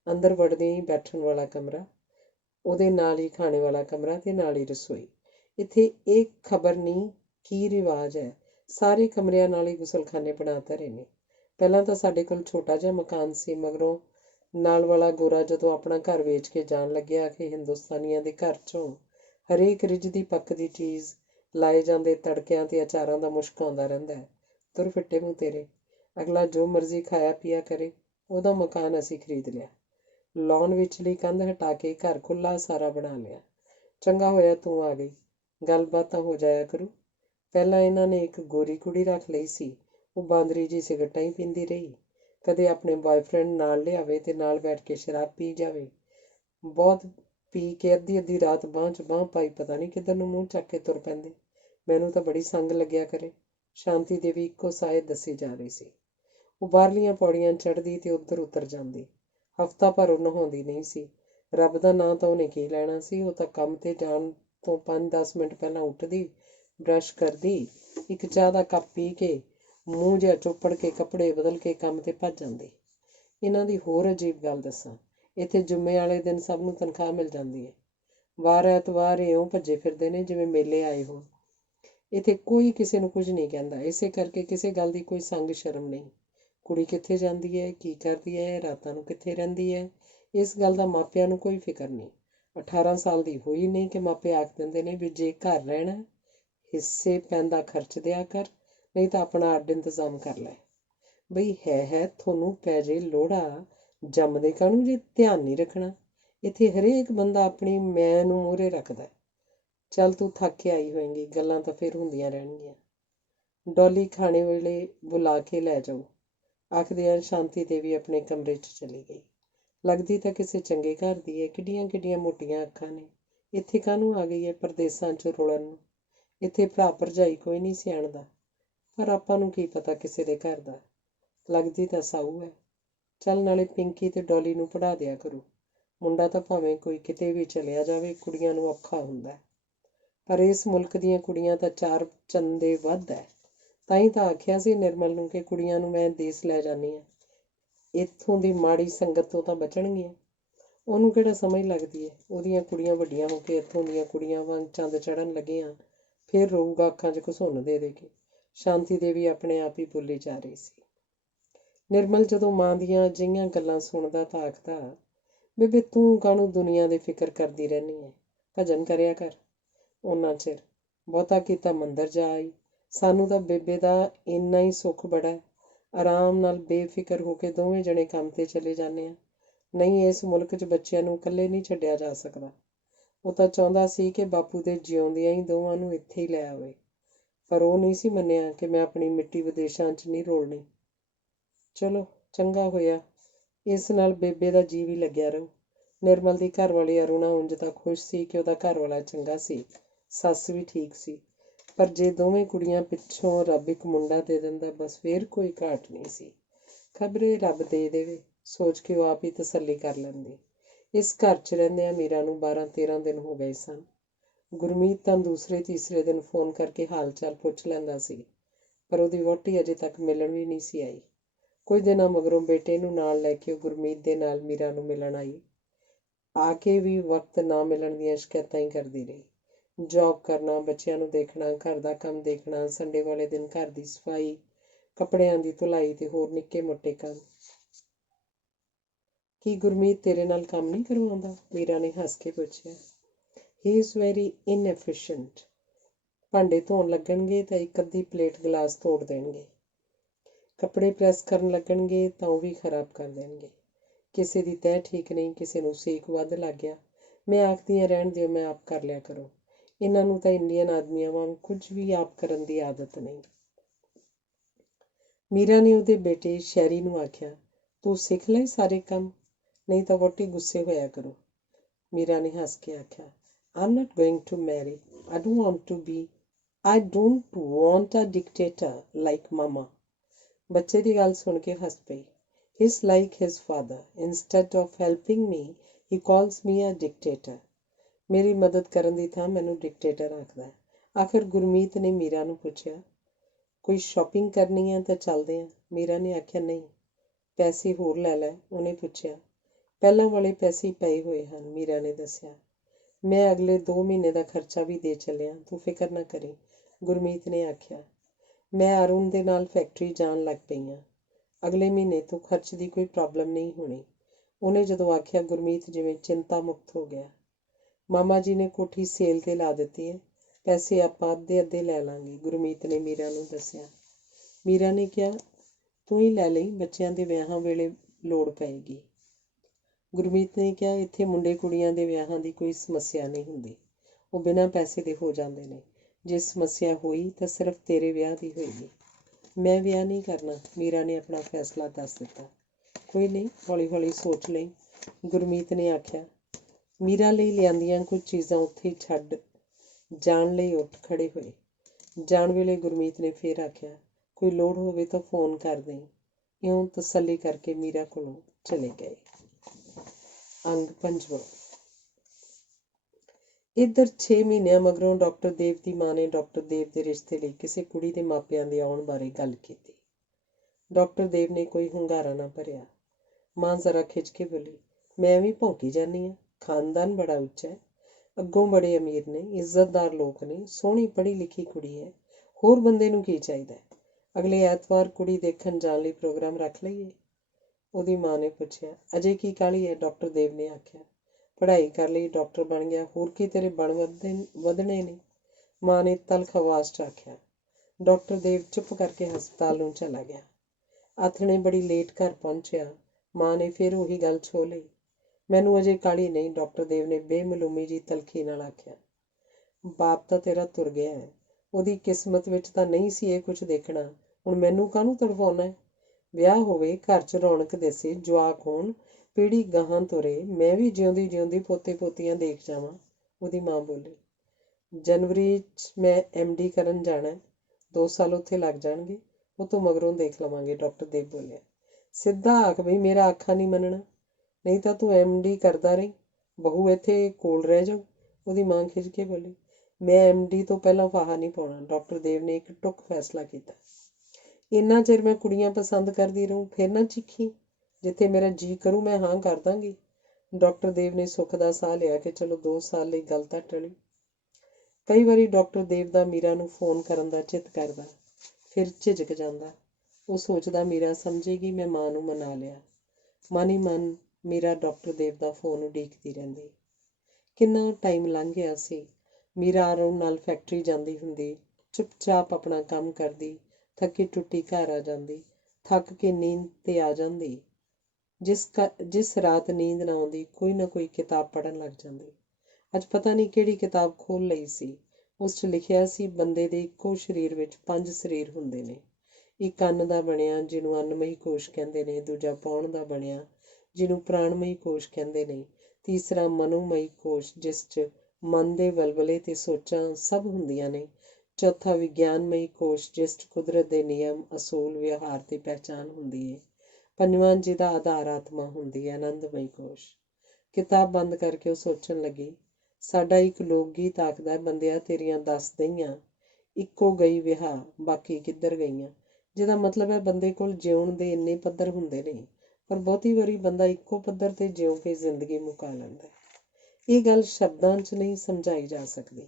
ਅੰਦਰ ਵੜਦਿਆਂ ਹੀ ਬੈਠਣ ਵਾਲਾ ਕਮਰਾ, ਉਹਦੇ ਨਾਲ ਹੀ ਖਾਣੇ ਵਾਲਾ ਕਮਰਾ ਤੇ ਨਾਲ ਹੀ ਰਸੋਈ। ਇੱਥੇ ਇਹ ਖਬਰ ਨਹੀਂ ਕੀ ਰਿਵਾਜ ਹੈ, ਸਾਰੇ ਕਮਰਿਆਂ ਨਾਲ ਹੀ ਗੁਸਲਖਾਨੇ ਬਣਾ ਧਰੇ ਨੇ। ਪਹਿਲਾਂ ਤਾਂ ਸਾਡੇ ਕੋਲ ਛੋਟਾ ਜਿਹਾ ਮਕਾਨ ਸੀ, ਮਗਰੋਂ ਨਾਲ ਵਾਲਾ ਗੋਰਾ ਜਦੋਂ ਆਪਣਾ ਘਰ ਵੇਚ ਕੇ ਜਾਣ ਲੱਗਿਆ ਕਿ ਹਿੰਦੁਸਤਾਨੀਆਂ ਦੇ ਘਰ 'ਚੋਂ ਹਰੇਕ ਰਿੱਝਦੀ ਪੱਕਦੀ ਚੀਜ਼, ਲਾਏ ਜਾਂਦੇ ਤੜਕਿਆਂ ਤੇ ਅਚਾਰਾਂ ਦਾ ਮੁਸ਼ਕ ਆਉਂਦਾ ਰਹਿੰਦਾ ਹੈ। ਤੁਰ ਫਿੱਟੇ ਮੂੰਹ ਤੇਰੇ, ਅਗਲਾ ਜੋ ਮਰਜ਼ੀ ਖਾਇਆ ਪੀਆ ਕਰੇ। ਉਹਦਾ ਮਕਾਨ ਅਸੀਂ ਖਰੀਦ ਲਿਆ। ਲਾਅਨ ਵਿਚਲੀ ਕੰਧ ਹਟਾ ਕੇ ਘਰ ਖੁੱਲ੍ਹਾ ਸਾਰਾ ਬਣਾ ਲਿਆ। ਚੰਗਾ ਹੋਇਆ ਤੂੰ ਆ ਗਈ, ਗੱਲਬਾਤ ਤਾਂ ਹੋ ਜਾਇਆ ਕਰੂ। ਪਹਿਲਾਂ ਇਹਨਾਂ ਨੇ ਇੱਕ ਗੋਰੀ ਕੁੜੀ ਰੱਖ ਲਈ ਸੀ, ਉਹ ਬਾਂਦਰੀ ਜੀ ਸਿਗਰਟਾਂ ਹੀ ਪੀਂਦੀ ਰਹੀ। ਕਦੇ ਆਪਣੇ ਬॉयਫ੍ਰੈਂਡ ਨਾਲ ਲਿਆਵੇ ਤੇ ਨਾਲ ਬੈਠ ਕੇ ਸ਼ਰਾਬ ਪੀ ਜਾਵੇ। ਬਹੁਤ ਪੀ ਕੇ ਅੱਧੀ ਰਾਤ ਬਾਂਹ 'ਚ ਬਾਂਹ ਪਾਈ ਪਤਾ ਨਹੀਂ ਕਿੱਧਰ ਨੂੰ ਮੂੰਹ ਚੱਕ ਕੇ ਤੁਰ ਪੈਂਦੇ। ਮੈਨੂੰ ਤਾਂ ਬੜੀ ਸੰਗ ਲੱਗਿਆ ਕਰੇ। ਸ਼ਾਂਤੀ ਦੇਵੀ ਇੱਕੋ ਸਾਏ ਦੱਸੀ ਜਾ ਰਹੀ ਸੀ। ਉਹ ਬਾਹਰਲੀਆਂ ਪੌੜੀਆਂ ਚੜ੍ਹਦੀ ਤੇ ਉੱਧਰ ਉਤਰ ਜਾਂਦੀ। ਹਫ਼ਤਾ ਭਰ ਉਹ ਨਹਾਉਂਦੀ ਨਹੀਂ ਸੀ। ਰੱਬ ਦਾ ਨਾਂ ਤਾਂ ਉਹਨੇ ਕੀ ਲੈਣਾ ਸੀ। ਉਹ ਤਾਂ ਕੰਮ 'ਤੇ ਜਾਣ ਤੋਂ 5-10 ਮਿੰਟ ਪਹਿਲਾਂ ਉੱਠਦੀ, ਬਰੱਸ਼ ਕਰਦੀ, ਇੱਕ ਚਾਹ ਦਾ ਕੱਪ ਪੀ ਕੇ ਮੂੰਹ ਜਿਹਾ ਚੋਪੜ ਕੇ ਕੱਪੜੇ ਬਦਲ ਕੇ ਕੰਮ 'ਤੇ ਭੱਜ ਜਾਂਦੀ। ਇਹਨਾਂ ਦੀ ਹੋਰ ਅਜੀਬ ਗੱਲ ਦੱਸਾਂ, ਇੱਥੇ ਜੁੰਮੇ ਵਾਲੇ ਦਿਨ ਸਭ ਨੂੰ ਤਨਖਾਹ ਮਿਲ ਜਾਂਦੀ ਹੈ। ਵਾਰ ਐਤਵਾਰ ਇਉਂ ਭੱਜੇ ਫਿਰਦੇ ਨੇ ਜਿਵੇਂ ਮੇਲੇ ਆਏ ਹੋਣ। ਇੱਥੇ ਕੋਈ ਕਿਸੇ ਨੂੰ ਕੁਝ ਨਹੀਂ ਕਹਿੰਦਾ, ਇਸੇ ਕਰਕੇ ਕਿਸੇ ਗੱਲ ਦੀ ਕੋਈ ਸੰਗ ਸ਼ਰਮ ਨਹੀਂ। ਕੁੜੀ ਕਿੱਥੇ ਜਾਂਦੀ ਹੈ, ਕੀ ਕਰਦੀ ਹੈ, ਰਾਤਾਂ ਨੂੰ ਕਿੱਥੇ ਰਹਿੰਦੀ ਹੈ, ਇਸ ਗੱਲ ਦਾ ਮਾਪਿਆਂ ਨੂੰ ਕੋਈ ਫਿਕਰ ਨਹੀਂ। 18 ਸਾਲ ਦੀ ਹੋਈ ਨਹੀਂ ਕਿ ਮਾਪੇ ਆਖ ਦਿੰਦੇ ਨੇ ਵੀ ਜੇ ਘਰ ਰਹਿਣਾ ਹਿੱਸੇ ਪੈਂਦਾ ਖਰਚ ਦਿਆ ਕਰ, ਨਹੀਂ ਤਾਂ ਆਪਣਾ ਅੱਡ ਇੰਤਜ਼ਾਮ ਕਰ ਲੈ। ਬਈ ਹੈ ਤੁਹਾਨੂੰ ਪੈ ਜੇ ਲੋੜਾ, ਜੰਮਦੇ ਕਾਹਨੂੰ ਜੇ ਧਿਆਨ ਨਹੀਂ ਰੱਖਣਾ। ਇੱਥੇ ਹਰੇਕ ਬੰਦਾ ਆਪਣੀ ਮੈਂ ਨੂੰ ਮੂਹਰੇ ਰੱਖਦਾ। ਚੱਲ ਤੂੰ ਥੱਕ ਕੇ ਆਈ ਹੋਏਂਗੀ, ਗੱਲਾਂ ਤਾਂ ਫਿਰ ਹੁੰਦੀਆਂ ਰਹਿਣਗੀਆਂ। ਡੌਲੀ ਖਾਣੇ ਵੇਲੇ ਬੁਲਾ ਕੇ ਲੈ ਜਾਓ, ਆਖਦਿਆਂ ਸ਼ਾਂਤੀ ਦੇਵੀ ਆਪਣੇ ਕਮਰੇ 'ਚ ਚਲੀ ਗਈ। ਲੱਗਦੀ ਤਾਂ ਕਿਸੇ ਚੰਗੇ ਘਰ ਦੀ ਹੈ, ਕਿੱਡੀਆਂ ਕਿੱਡੀਆਂ ਮੋਟੀਆਂ ਅੱਖਾਂ ਨੇ। ਇੱਥੇ ਕਾਹਨੂੰ ਆ ਗਈ ਹੈ ਪਰਦੇਸਾਂ 'ਚ ਰੁਲਣ ਨੂੰ। ਇੱਥੇ ਭਰਾ ਭਰਜਾਈ ਕੋਈ ਨਹੀਂ ਸਿਆਣਦਾ, ਪਰ ਆਪਾਂ ਨੂੰ ਕੀ ਪਤਾ ਕਿਸੇ ਦੇ ਘਰ ਦਾ। ਲੱਗਦੀ ਤਾਂ ਸਾਊ ਹੈ। ਚੱਲ ਨਾਲੇ ਪਿੰਕੀ ਤੇ ਡੌਲੀ ਨੂੰ ਪੜ੍ਹਾ ਦਿਆ ਕਰੂ। ਮੁੰਡਾ ਤਾਂ ਭਾਵੇਂ ਕੋਈ ਕਿਤੇ ਵੀ ਚਲਿਆ ਜਾਵੇ, ਕੁੜੀਆਂ ਨੂੰ ਔਖਾ ਹੁੰਦਾ, ਪਰ ਇਸ ਮੁਲਕ ਦੀਆਂ ਕੁੜੀਆਂ ਤਾਂ 4 ਚੰਦੇ ਵੱਧ ਹੈ। ਤਾਂ ਹੀ ਤਾਂ ਆਖਿਆ ਸੀ ਨਿਰਮਲ ਨੂੰ ਕਿ ਕੁੜੀਆਂ ਨੂੰ ਮੈਂ ਦੇਸ ਲੈ ਜਾਂਦੀ ਹਾਂ, ਇੱਥੋਂ ਦੀ ਮਾੜੀ ਸੰਗਤ ਤੋਂ ਤਾਂ ਬਚਣਗੀਆਂ। ਉਹਨੂੰ ਕਿਹੜਾ ਸਮਝ ਲੱਗਦੀ ਹੈ, ਉਹਦੀਆਂ ਕੁੜੀਆਂ ਵੱਡੀਆਂ ਹੋ ਕੇ ਇੱਥੋਂ ਦੀਆਂ ਕੁੜੀਆਂ ਵਾਂਗ ਚੰਦ ਚੜ੍ਹਨ ਲੱਗੀਆਂ, ਫਿਰ ਰੋਊਗਾ ਅੱਖਾਂ 'ਚ ਘਸੁੰਨ ਦੇ ਦੇ ਕੇ। ਸ਼ਾਂਤੀ ਦੇਵੀ ਆਪਣੇ ਆਪ ਹੀ ਬੋਲੀ ਜਾ ਰਹੀ ਸੀ। ਨਿਰਮਲ ਜਦੋਂ ਮਾਂ ਦੀਆਂ ਅਜਿਹੀਆਂ ਗੱਲਾਂ ਸੁਣਦਾ ਤਾਂ ਆਖਦਾ, ਬੇਬੇ ਤੂੰ ਕਾਹਨੂੰ ਦੁਨੀਆ ਦੇ ਫਿਕਰ ਕਰਦੀ ਰਹਿੰਦੀ ਹੈ, ਭਜਨ ਕਰਿਆ ਕਰ। ਓਨਾ ਚਿਰ ਬਹੁਤਾ ਕੀਤਾ ਮੰਦਰ ਜਾ ਆਈ। ਸਾਨੂੰ ਤਾਂ ਬੇਬੇ ਦਾ ਇੰਨਾ ਹੀ ਸੁੱਖ ਬੜਾ ਹੈ, ਆਰਾਮ ਨਾਲ ਬੇਫਿਕਰ ਹੋ ਕੇ ਦੋਵੇਂ ਜਣੇ ਕੰਮ 'ਤੇ ਚਲੇ ਜਾਂਦੇ ਹਾਂ। ਨਹੀਂ, ਇਸ ਮੁਲਕ 'ਚ ਬੱਚਿਆਂ ਨੂੰ ਇਕੱਲੇ ਨਹੀਂ ਛੱਡਿਆ ਜਾ ਸਕਦਾ। ਉਹ ਤਾਂ ਚਾਹੁੰਦਾ ਸੀ ਕਿ ਬਾਪੂ ਦੇ ਜਿਉਂਦਿਆਂ ਹੀ ਦੋਵਾਂ ਨੂੰ ਇੱਥੇ ਹੀ ਲੈ ਆਵੇ, ਪਰ ਉਹ ਨਹੀਂ ਸੀ ਮੰਨਿਆ ਕਿ ਮੈਂ ਆਪਣੀ ਮਿੱਟੀ ਵਿਦੇਸ਼ਾਂ 'ਚ ਨਹੀਂ ਰੋਲਣੀ। ਚਲੋ ਚੰਗਾ ਹੋਇਆ, ਇਸ ਨਾਲ ਬੇਬੇ ਦਾ ਜੀਅ ਵੀ ਲੱਗਿਆ ਰਹੂ। ਨਿਰਮਲ ਦੀ ਘਰਵਾਲੀ ਅਰੁਣਾ ਉਂਝ ਤਾਂ ਖੁਸ਼ ਸੀ ਕਿ ਉਹਦਾ ਘਰਵਾਲਾ ਚੰਗਾ ਸੀ, ਸੱਸ ਵੀ ਠੀਕ ਸੀ, ਪਰ ਜੇ ਦੋਵੇਂ ਕੁੜੀਆਂ ਪਿੱਛੋਂ ਰੱਬ ਇੱਕ ਮੁੰਡਾ ਦੇ ਦਿੰਦਾ ਬਸ ਫੇਰ ਕੋਈ ਘਾਟ ਨਹੀਂ ਸੀ। ਖਬਰੇ ਰੱਬ ਦੇ ਦੇਵੇ, ਸੋਚ ਕੇ ਉਹ ਆਪ ਹੀ ਤਸੱਲੀ ਕਰ ਲੈਂਦੀ। ਇਸ ਘਰ 'ਚ ਰਹਿੰਦਿਆਂ ਮੀਰਾ ਨੂੰ 12-13 ਦਿਨ ਹੋ ਗਏ ਸਨ। ਗੁਰਮੀਤ ਤਾਂ ਦੂਸਰੇ ਤੀਸਰੇ ਦਿਨ ਫੋਨ ਕਰਕੇ ਹਾਲ ਚਾਲ ਪੁੱਛ ਲੈਂਦਾ ਸੀ, ਪਰ ਉਹਦੀ ਵਹੁਟੀ ਅਜੇ ਤੱਕ ਮਿਲਣ ਵੀ ਨਹੀਂ ਸੀ ਆਈ। ਕੁਝ ਦਿਨਾਂ ਮਗਰੋਂ ਬੇਟੇ ਨੂੰ ਨਾਲ ਲੈ ਕੇ ਉਹ ਗੁਰਮੀਤ ਦੇ ਨਾਲ ਮੀਰਾ ਨੂੰ ਮਿਲਣ ਆਈ। ਆ ਕੇ ਵੀ ਵਕਤ ਨਾ ਮਿਲਣ ਦੀਆਂ ਸ਼ਿਕਾਇਤਾਂ ਹੀ ਕਰਦੀ ਰਹੀ। ਜੌਬ ਕਰਨਾ, ਬੱਚਿਆਂ ਨੂੰ ਦੇਖਣਾ, ਘਰ ਦਾ ਕੰਮ ਦੇਖਣਾ, ਸੰਡੇ ਵਾਲੇ ਦਿਨ ਘਰ ਦੀ ਸਫਾਈ, ਕੱਪੜਿਆਂ ਦੀ ਧੁਲਾਈ ਤੇ ਹੋਰ ਨਿੱਕੇ ਮੋਟੇ ਕੰਮ। ਕੀ ਗੁਰਮੀਤ ਤੇਰੇ ਨਾਲ ਕੰਮ ਨਹੀਂ ਕਰਵਾਉਂਦਾ? ਮੀਰਾ ਨੇ ਹੱਸ ਕੇ ਪੁੱਛਿਆ। He is very inefficient. ਭਾਂਡੇ ਧੋਣ ਲੱਗਣਗੇ ਤਾਂ ਇੱਕ ਅੱਧੀ ਪਲੇਟ ਗਲਾਸ ਤੋੜ ਦੇਣਗੇ, ਕੱਪੜੇ ਪ੍ਰੈਸ ਕਰਨ ਲੱਗਣਗੇ ਤਾਂ ਉਹ ਵੀ ਖਰਾਬ ਕਰ ਦੇਣਗੇ। ਕਿਸੇ ਦੀ ਤਹਿ ਠੀਕ ਨਹੀਂ, ਕਿਸੇ ਨੂੰ ਸੇਕ ਵੱਧ ਲੱਗ ਗਿਆ, ਮੈਂ ਆਖਦੀ ਹਾਂ ਰਹਿਣ ਦਿਓ, ਮੈਂ ਆਪ ਕਰ ਲਿਆ ਕਰੋ। ਇਹਨਾਂ ਨੂੰ ਤਾਂ ਇੰਡੀਅਨ ਆਦਮੀਆਂ ਵਾਂਗ ਕੁਝ ਵੀ ਆਪ ਕਰਨ ਦੀ ਆਦਤ ਨਹੀਂ। ਮੀਰਾ ਨੇ ਉਹਦੇ ਬੇਟੇ ਸ਼ੈਰੀ ਨੂੰ ਆਖਿਆ, ਤੂੰ ਸਿੱਖ ਲੈ ਸਾਰੇ ਕੰਮ, ਨਹੀਂ ਤਾਂ ਵਹੁਟੀ ਗੁੱਸੇ ਹੋਇਆ ਕਰੂ। ਮੀਰਾ ਨੇ ਹੱਸ ਕੇ ਆਖਿਆ, I'm not going to marry. I don't want a dictator like mama. ਬੱਚੇ ਦੀ ਗੱਲ ਸੁਣ ਕੇ ਹੱਸ ਪਈ। He's like his father. Instead of helping me, he calls me a dictator. ਮੇਰੀ ਮਦਦ ਕਰਨ ਦੀ ਥਾਂ ਮੈਨੂੰ ਡਿਕਟੇਟਰ ਆਖਦਾ। ਆਖਿਰ ਗੁਰਮੀਤ ਨੇ ਮੀਰਾ ਨੂੰ ਪੁੱਛਿਆ, ਕੋਈ ਸ਼ਾਪਿੰਗ ਕਰਨੀ ਹੈ ਤਾਂ ਚੱਲਦੇ ਹਾਂ। ਮੀਰਾ ਨੇ ਆਖਿਆ, ਨਹੀਂ, ਪੈਸੇ ਹੋਰ ਲੈ ਲੈ। ਉਹਨੇ ਪੁੱਛਿਆ, ਪਹਿਲਾਂ ਵਾਲੇ ਪੈਸੇ ਪਏ ਹੋਏ ਹਨ, ਮੀਰਾ ਨੇ ਦੱਸਿਆ। ਮੈਂ ਅਗਲੇ 2 ਮਹੀਨੇ ਦਾ ਖਰਚਾ ਵੀ ਦੇ ਚੱਲਿਆ, ਤੂੰ ਫਿਕਰ ਨਾ ਕਰੀ, ਗੁਰਮੀਤ ਨੇ ਆਖਿਆ। ਮੈਂ ਅਰੁਣ ਦੇ ਨਾਲ ਫੈਕਟਰੀ ਜਾਣ ਲੱਗ ਪਈ ਹਾਂ, ਅਗਲੇ ਮਹੀਨੇ ਤੋਂ ਖਰਚ ਦੀ ਕੋਈ ਪ੍ਰੋਬਲਮ ਨਹੀਂ ਹੋਣੀ। ਉਹਨੇ ਜਦੋਂ ਆਖਿਆ, ਗੁਰਮੀਤ ਜਿਵੇਂ ਚਿੰਤਾ ਮੁਕਤ ਹੋ ਗਿਆ। ਮਾਮਾ ਜੀ ਨੇ ਕੋਠੀ ਸੇਲ 'ਤੇ ਲਾ ਦਿੱਤੀ ਹੈ, ਪੈਸੇ ਆਪਾਂ ਅੱਧੇ ਲੈ ਲਾਂਗੇ, ਗੁਰਮੀਤ ਨੇ ਮੀਰਾ ਨੂੰ ਦੱਸਿਆ। ਮੀਰਾ ਨੇ ਕਿਹਾ, ਤੂੰ ਹੀ ਲੈ ਲਈ, ਬੱਚਿਆਂ ਦੇ ਵਿਆਹਾਂ ਵੇਲੇ ਲੋੜ ਪਏਗੀ। ਗੁਰਮੀਤ ਨੇ ਕਿਹਾ, ਇੱਥੇ ਮੁੰਡੇ ਕੁੜੀਆਂ ਦੇ ਵਿਆਹਾਂ ਦੀ ਕੋਈ ਸਮੱਸਿਆ ਨਹੀਂ ਹੁੰਦੀ, ਉਹ ਬਿਨਾਂ ਪੈਸੇ ਦੇ ਹੋ ਜਾਂਦੇ ਨੇ। ਜੇ ਸਮੱਸਿਆ ਹੋਈ ਤਾਂ ਸਿਰਫ ਤੇਰੇ ਵਿਆਹ ਦੀ ਹੋਏਗੀ। ਮੈਂ ਵਿਆਹ ਨਹੀਂ ਕਰਨਾ, ਮੀਰਾ ਨੇ ਆਪਣਾ ਫੈਸਲਾ ਦੱਸ ਦਿੱਤਾ। ਕੋਈ ਨਹੀਂ, ਹੌਲੀ ਹੌਲੀ ਸੋਚ ਲਈ, ਗੁਰਮੀਤ ਨੇ ਆਖਿਆ। ਮੀਰਾ ਲਈ ਲਿਆਂਦੀਆਂ ਕੁਝ ਚੀਜ਼ਾਂ ਉੱਥੇ ਹੀ ਛੱਡ ਜਾਣ ਲਈ ਉੱਠ ਖੜੇ ਹੋਏ। ਜਾਣ ਵੇਲੇ ਗੁਰਮੀਤ ਨੇ ਫੇਰ ਆਖਿਆ, ਕੋਈ ਲੋੜ ਹੋਵੇ ਤਾਂ ਫੋਨ ਕਰ ਦੇਈਂ। ਇਉਂ ਤਸੱਲੀ ਕਰਕੇ ਮੀਰਾ ਕੋਲੋਂ ਚਲੇ ਗਏ। ਅੰਗ 5ਵਾਂ। ਇੱਧਰ 6 ਮਹੀਨਿਆਂ ਮਗਰੋਂ ਡਾਕਟਰ ਦੇਵ ਦੀ ਮਾਂ ਨੇ ਡਾਕਟਰ ਦੇਵ ਦੇ ਰਿਸ਼ਤੇ ਲਈ ਕਿਸੇ ਕੁੜੀ ਦੇ ਮਾਪਿਆਂ ਦੇ ਆਉਣ ਬਾਰੇ ਗੱਲ ਕੀਤੀ। ਡਾਕਟਰ ਦੇਵ ਨੇ ਕੋਈ ਹੁੰਗਾਰਾ ਨਾ ਭਰਿਆ। ਮਾਂ ਜ਼ਰਾ ਖਿੱਚ ਕੇ ਬੋਲੀ, ਮੈਂ ਵੀ ਭੌਂਕੀ ਜਾਂਦੀ ਹਾਂ। ਖਾਨਦਾਨ ਬੜਾ ਉੱਚਾ ਹੈ, ਅੱਗੋਂ ਬੜੇ ਅਮੀਰ ਨੇ, ਇੱਜ਼ਤਦਾਰ ਲੋਕ ਨੇ, ਸੋਹਣੀ ਪੜ੍ਹੀ ਲਿਖੀ ਕੁੜੀ ਹੈ। ਹੋਰ ਬੰਦੇ ਨੂੰ ਕੀ ਚਾਹੀਦਾ? ਅਗਲੇ ਐਤਵਾਰ ਕੁੜੀ ਦੇਖਣ ਜਾਣ ਲਈ ਪ੍ਰੋਗਰਾਮ ਰੱਖ ਲਈਏ? ਉਹਦੀ ਮਾਂ ਨੇ ਪੁੱਛਿਆ। ਅਜੇ ਕੀ ਕਾਹਲੀ ਹੈ? ਡਾਕਟਰ ਦੇਵ ਨੇ ਆਖਿਆ। ਪੜ੍ਹਾਈ ਕਰ ਲਈ, ਡਾਕਟਰ ਬਣ ਗਿਆ, ਹੋਰ ਕੀ ਤੇਰੇ ਬਣ ਵਧਣੇ ਨੇ? ਮਾਂ ਨੇ ਤਲਖ ਆਵਾਜ਼ 'ਚ ਆਖਿਆ। ਡਾਕਟਰ ਦੇਵ ਚੁੱਪ ਕਰਕੇ ਹਸਪਤਾਲ ਨੂੰ ਚਲਾ ਗਿਆ। ਆਥਣੇ ਬੜੀ ਲੇਟ ਘਰ ਪਹੁੰਚਿਆ। ਮਾਂ ਨੇ ਫਿਰ ਉਹੀ ਗੱਲ ਛੋਹ ਲਈ। ਮੈਨੂੰ ਅਜੇ ਕਾਹਲੀ ਨਹੀਂ, ਡਾਕਟਰ ਦੇਵ ਨੇ ਬੇਮਲੂਮੀ ਜੀ ਤਲਖੀ ਨਾਲ ਆਖਿਆ। ਬਾਪ ਤਾਂ ਤੇਰਾ ਤੁਰ ਗਿਆ ਹੈ, ਉਹਦੀ ਕਿਸਮਤ ਵਿੱਚ ਤਾਂ ਨਹੀਂ ਸੀ ਇਹ ਕੁਝ ਦੇਖਣਾ। ਹੁਣ ਮੈਨੂੰ ਕਾਹਨੂੰ ਤੜਫਾਉਣਾ ਹੈ? ਵਿਆਹ ਹੋਵੇ, ਘਰ 'ਚ ਰੌਣਕ ਦਿਸੇ, ਜਵਾਕ ਹੋਣ, ਪੀੜ੍ਹੀ ਗਾਹਾਂ ਤੁਰੇ, ਮੈਂ ਵੀ ਜਿਉਂਦੀ ਜਿਉਂਦੀ ਪੋਤੇ ਪੋਤੀਆਂ ਦੇਖ ਜਾਵਾਂ। ਉਹਦੀ ਮਾਂ ਬੋਲੀ। ਜਨਵਰੀ 'ਚ ਮੈਂ MD ਕਰਨ ਜਾਣਾ, 2 ਸਾਲ ਉੱਥੇ ਲੱਗ ਜਾਣਗੇ, ਉਹ ਤੋਂ ਮਗਰੋਂ ਦੇਖ ਲਵਾਂਗੇ। ਡਾਕਟਰ ਦੇਵ ਬੋਲਿਆ। ਸਿੱਧਾ ਆਖ ਬਈ ਮੇਰਾ ਆਖਾ ਨਹੀਂ ਮੰਨਣਾ, ਨਹੀਂ ਤਾਂ ਤੂੰ MD ਕਰਦਾ ਰਹੀ, ਬਹੂ ਇੱਥੇ ਕੋਲ ਰਹਿ ਜਾਊ। ਉਹਦੀ ਮਾਂ ਖਿੱਝ ਕੇ ਬੋਲੀ। ਮੈਂ MD ਤੋਂ ਪਹਿਲਾਂ ਫਾਹਾ ਨਹੀਂ ਪਾਉਣਾ। ਡਾਕਟਰ ਦੇਵ ਨੇ ਇੱਕ ਟੁੱਕ ਫੈਸਲਾ ਕੀਤਾ। ਇੰਨਾ ਚਿਰ ਮੈਂ ਕੁੜੀਆਂ ਪਸੰਦ ਕਰਦੀ ਰਹੂੰ, ਫਿਰ ਨਾ ਚੀਖੀ। ਜਿੱਥੇ ਮੇਰਾ ਜੀਅ ਕਰੂ ਮੈਂ ਹਾਂ ਕਰ ਦਾਂਗੀ। ਡਾਕਟਰ ਦੇਵ ਨੇ ਸੁੱਖ ਦਾ ਸਾਹ ਲਿਆ ਕਿ ਚਲੋ 2 ਸਾਲ ਲਈ ਗੱਲ ਤਾਂ ਟਲੀ। ਕਈ ਵਾਰੀ ਡਾਕਟਰ ਦੇਵ ਦਾ ਮੀਰਾ ਨੂੰ ਫੋਨ ਕਰਨ ਦਾ ਚਿੱਤ ਕਰਦਾ, ਫਿਰ ਝਿਜਕ ਜਾਂਦਾ। ਉਹ ਸੋਚਦਾ ਮੀਰਾ ਸਮਝੇਗੀ ਮੈਂ ਮਾਂ ਨੂੰ ਮਨਾ ਲਿਆ। ਮਨ ਹੀ ਮਨ ਮੀਰਾ ਡਾਕਟਰ ਦੇਵ ਦਾ ਫੋਨ ਉਡੀਕਦੀ ਰਹਿੰਦੀ। ਕਿੰਨਾ ਟਾਈਮ ਲੰਘ ਗਿਆ ਸੀ। ਮੀਰਾ ਆਰਵ ਨਾਲ ਫੈਕਟਰੀ ਜਾਂਦੀ ਹੁੰਦੀ, ਚੁੱਪਚਾਪ ਆਪਣਾ ਕੰਮ ਕਰਦੀ, ਥੱਕੀ ਟੁੱਟੀ ਘਰ ਆ ਜਾਂਦੀ, ਥੱਕ ਕੇ ਨੀਂਦ 'ਤੇ ਆ ਜਾਂਦੀ। ਜਿਸ ਰਾਤ ਨੀਂਦ ਨਾ ਆਉਂਦੀ, ਕੋਈ ਨਾ ਕੋਈ ਕਿਤਾਬ ਪੜ੍ਹਨ ਲੱਗ ਜਾਂਦੀ। ਅੱਜ ਪਤਾ ਨਹੀਂ ਕਿਹੜੀ ਕਿਤਾਬ ਖੋਲ੍ਹ ਲਈ ਸੀ। ਉਸ 'ਚ ਲਿਖਿਆ ਸੀ ਬੰਦੇ ਦੇ ਇੱਕੋ ਸਰੀਰ ਵਿੱਚ 5 ਸਰੀਰ ਹੁੰਦੇ ਨੇ। ਇੱਕ ਅੰਨ ਦਾ ਬਣਿਆ ਜਿਹਨੂੰ ਅੰਨਮਈ ਕੋਸ਼ ਕਹਿੰਦੇ ਨੇ, ਦੂਜਾ ਪਾਉਣ ਦਾ ਬਣਿਆ ਜਿਹਨੂੰ ਪ੍ਰਾਣਮਈ ਕੋਸ਼ ਕਹਿੰਦੇ ਨੇ, ਤੀਸਰਾ ਮਨੋਮਈ ਕੋਸ਼ ਜਿਸ 'ਚ ਮਨ ਦੇ ਵਲਵਲੇ ਤੇ ਸੋਚਾਂ ਸਭ ਹੁੰਦੀਆਂ ਨੇ, ਚੌਥਾ ਵਿਗਿਆਨਮਈ ਕੋਸ਼ ਜਿਸ 'ਚ ਕੁਦਰਤ ਦੇ ਨਿਯਮ, ਅਸੂਲ, ਵਿਵਹਾਰ ਤੇ ਪਹਿਚਾਣ ਹੁੰਦੀ ਹੈ, ਪੰਜਵਾਂ ਜਿਹਦਾ ਆਧਾਰ ਆਤਮਾ ਹੁੰਦੀ ਹੈ, ਆਨੰਦਮਈ ਕੋਸ਼। ਕਿਤਾਬ ਬੰਦ ਕਰਕੇ ਉਹ ਸੋਚਣ ਲੱਗੀ, ਸਾਡਾ ਇੱਕ ਲੋਕ ਗੀਤ ਆਖਦਾ, ਬੰਦਿਆ ਤੇਰੀਆਂ 10 ਦਹੀਆਂ, ਇੱਕੋ ਗਈ ਵਿਆਹ, ਬਾਕੀ ਕਿੱਧਰ ਗਈਆਂ। ਜਿਹਦਾ ਮਤਲਬ ਹੈ ਬੰਦੇ ਕੋਲ ਜਿਉਣ ਦੇ ਇੰਨੇ ਪੱਧਰ ਹੁੰਦੇ ਨੇ, ਪਰ ਬਹੁਤੀ ਵਾਰੀ ਬੰਦਾ ਇੱਕੋ ਪੱਧਰ 'ਤੇ ਜਿਉਂ ਕੇ ਜ਼ਿੰਦਗੀ ਮੁਕਾ ਲੈਂਦਾ। ਇਹ ਗੱਲ ਸ਼ਬਦਾਂ 'ਚ ਨਹੀਂ ਸਮਝਾਈ ਜਾ ਸਕਦੀ।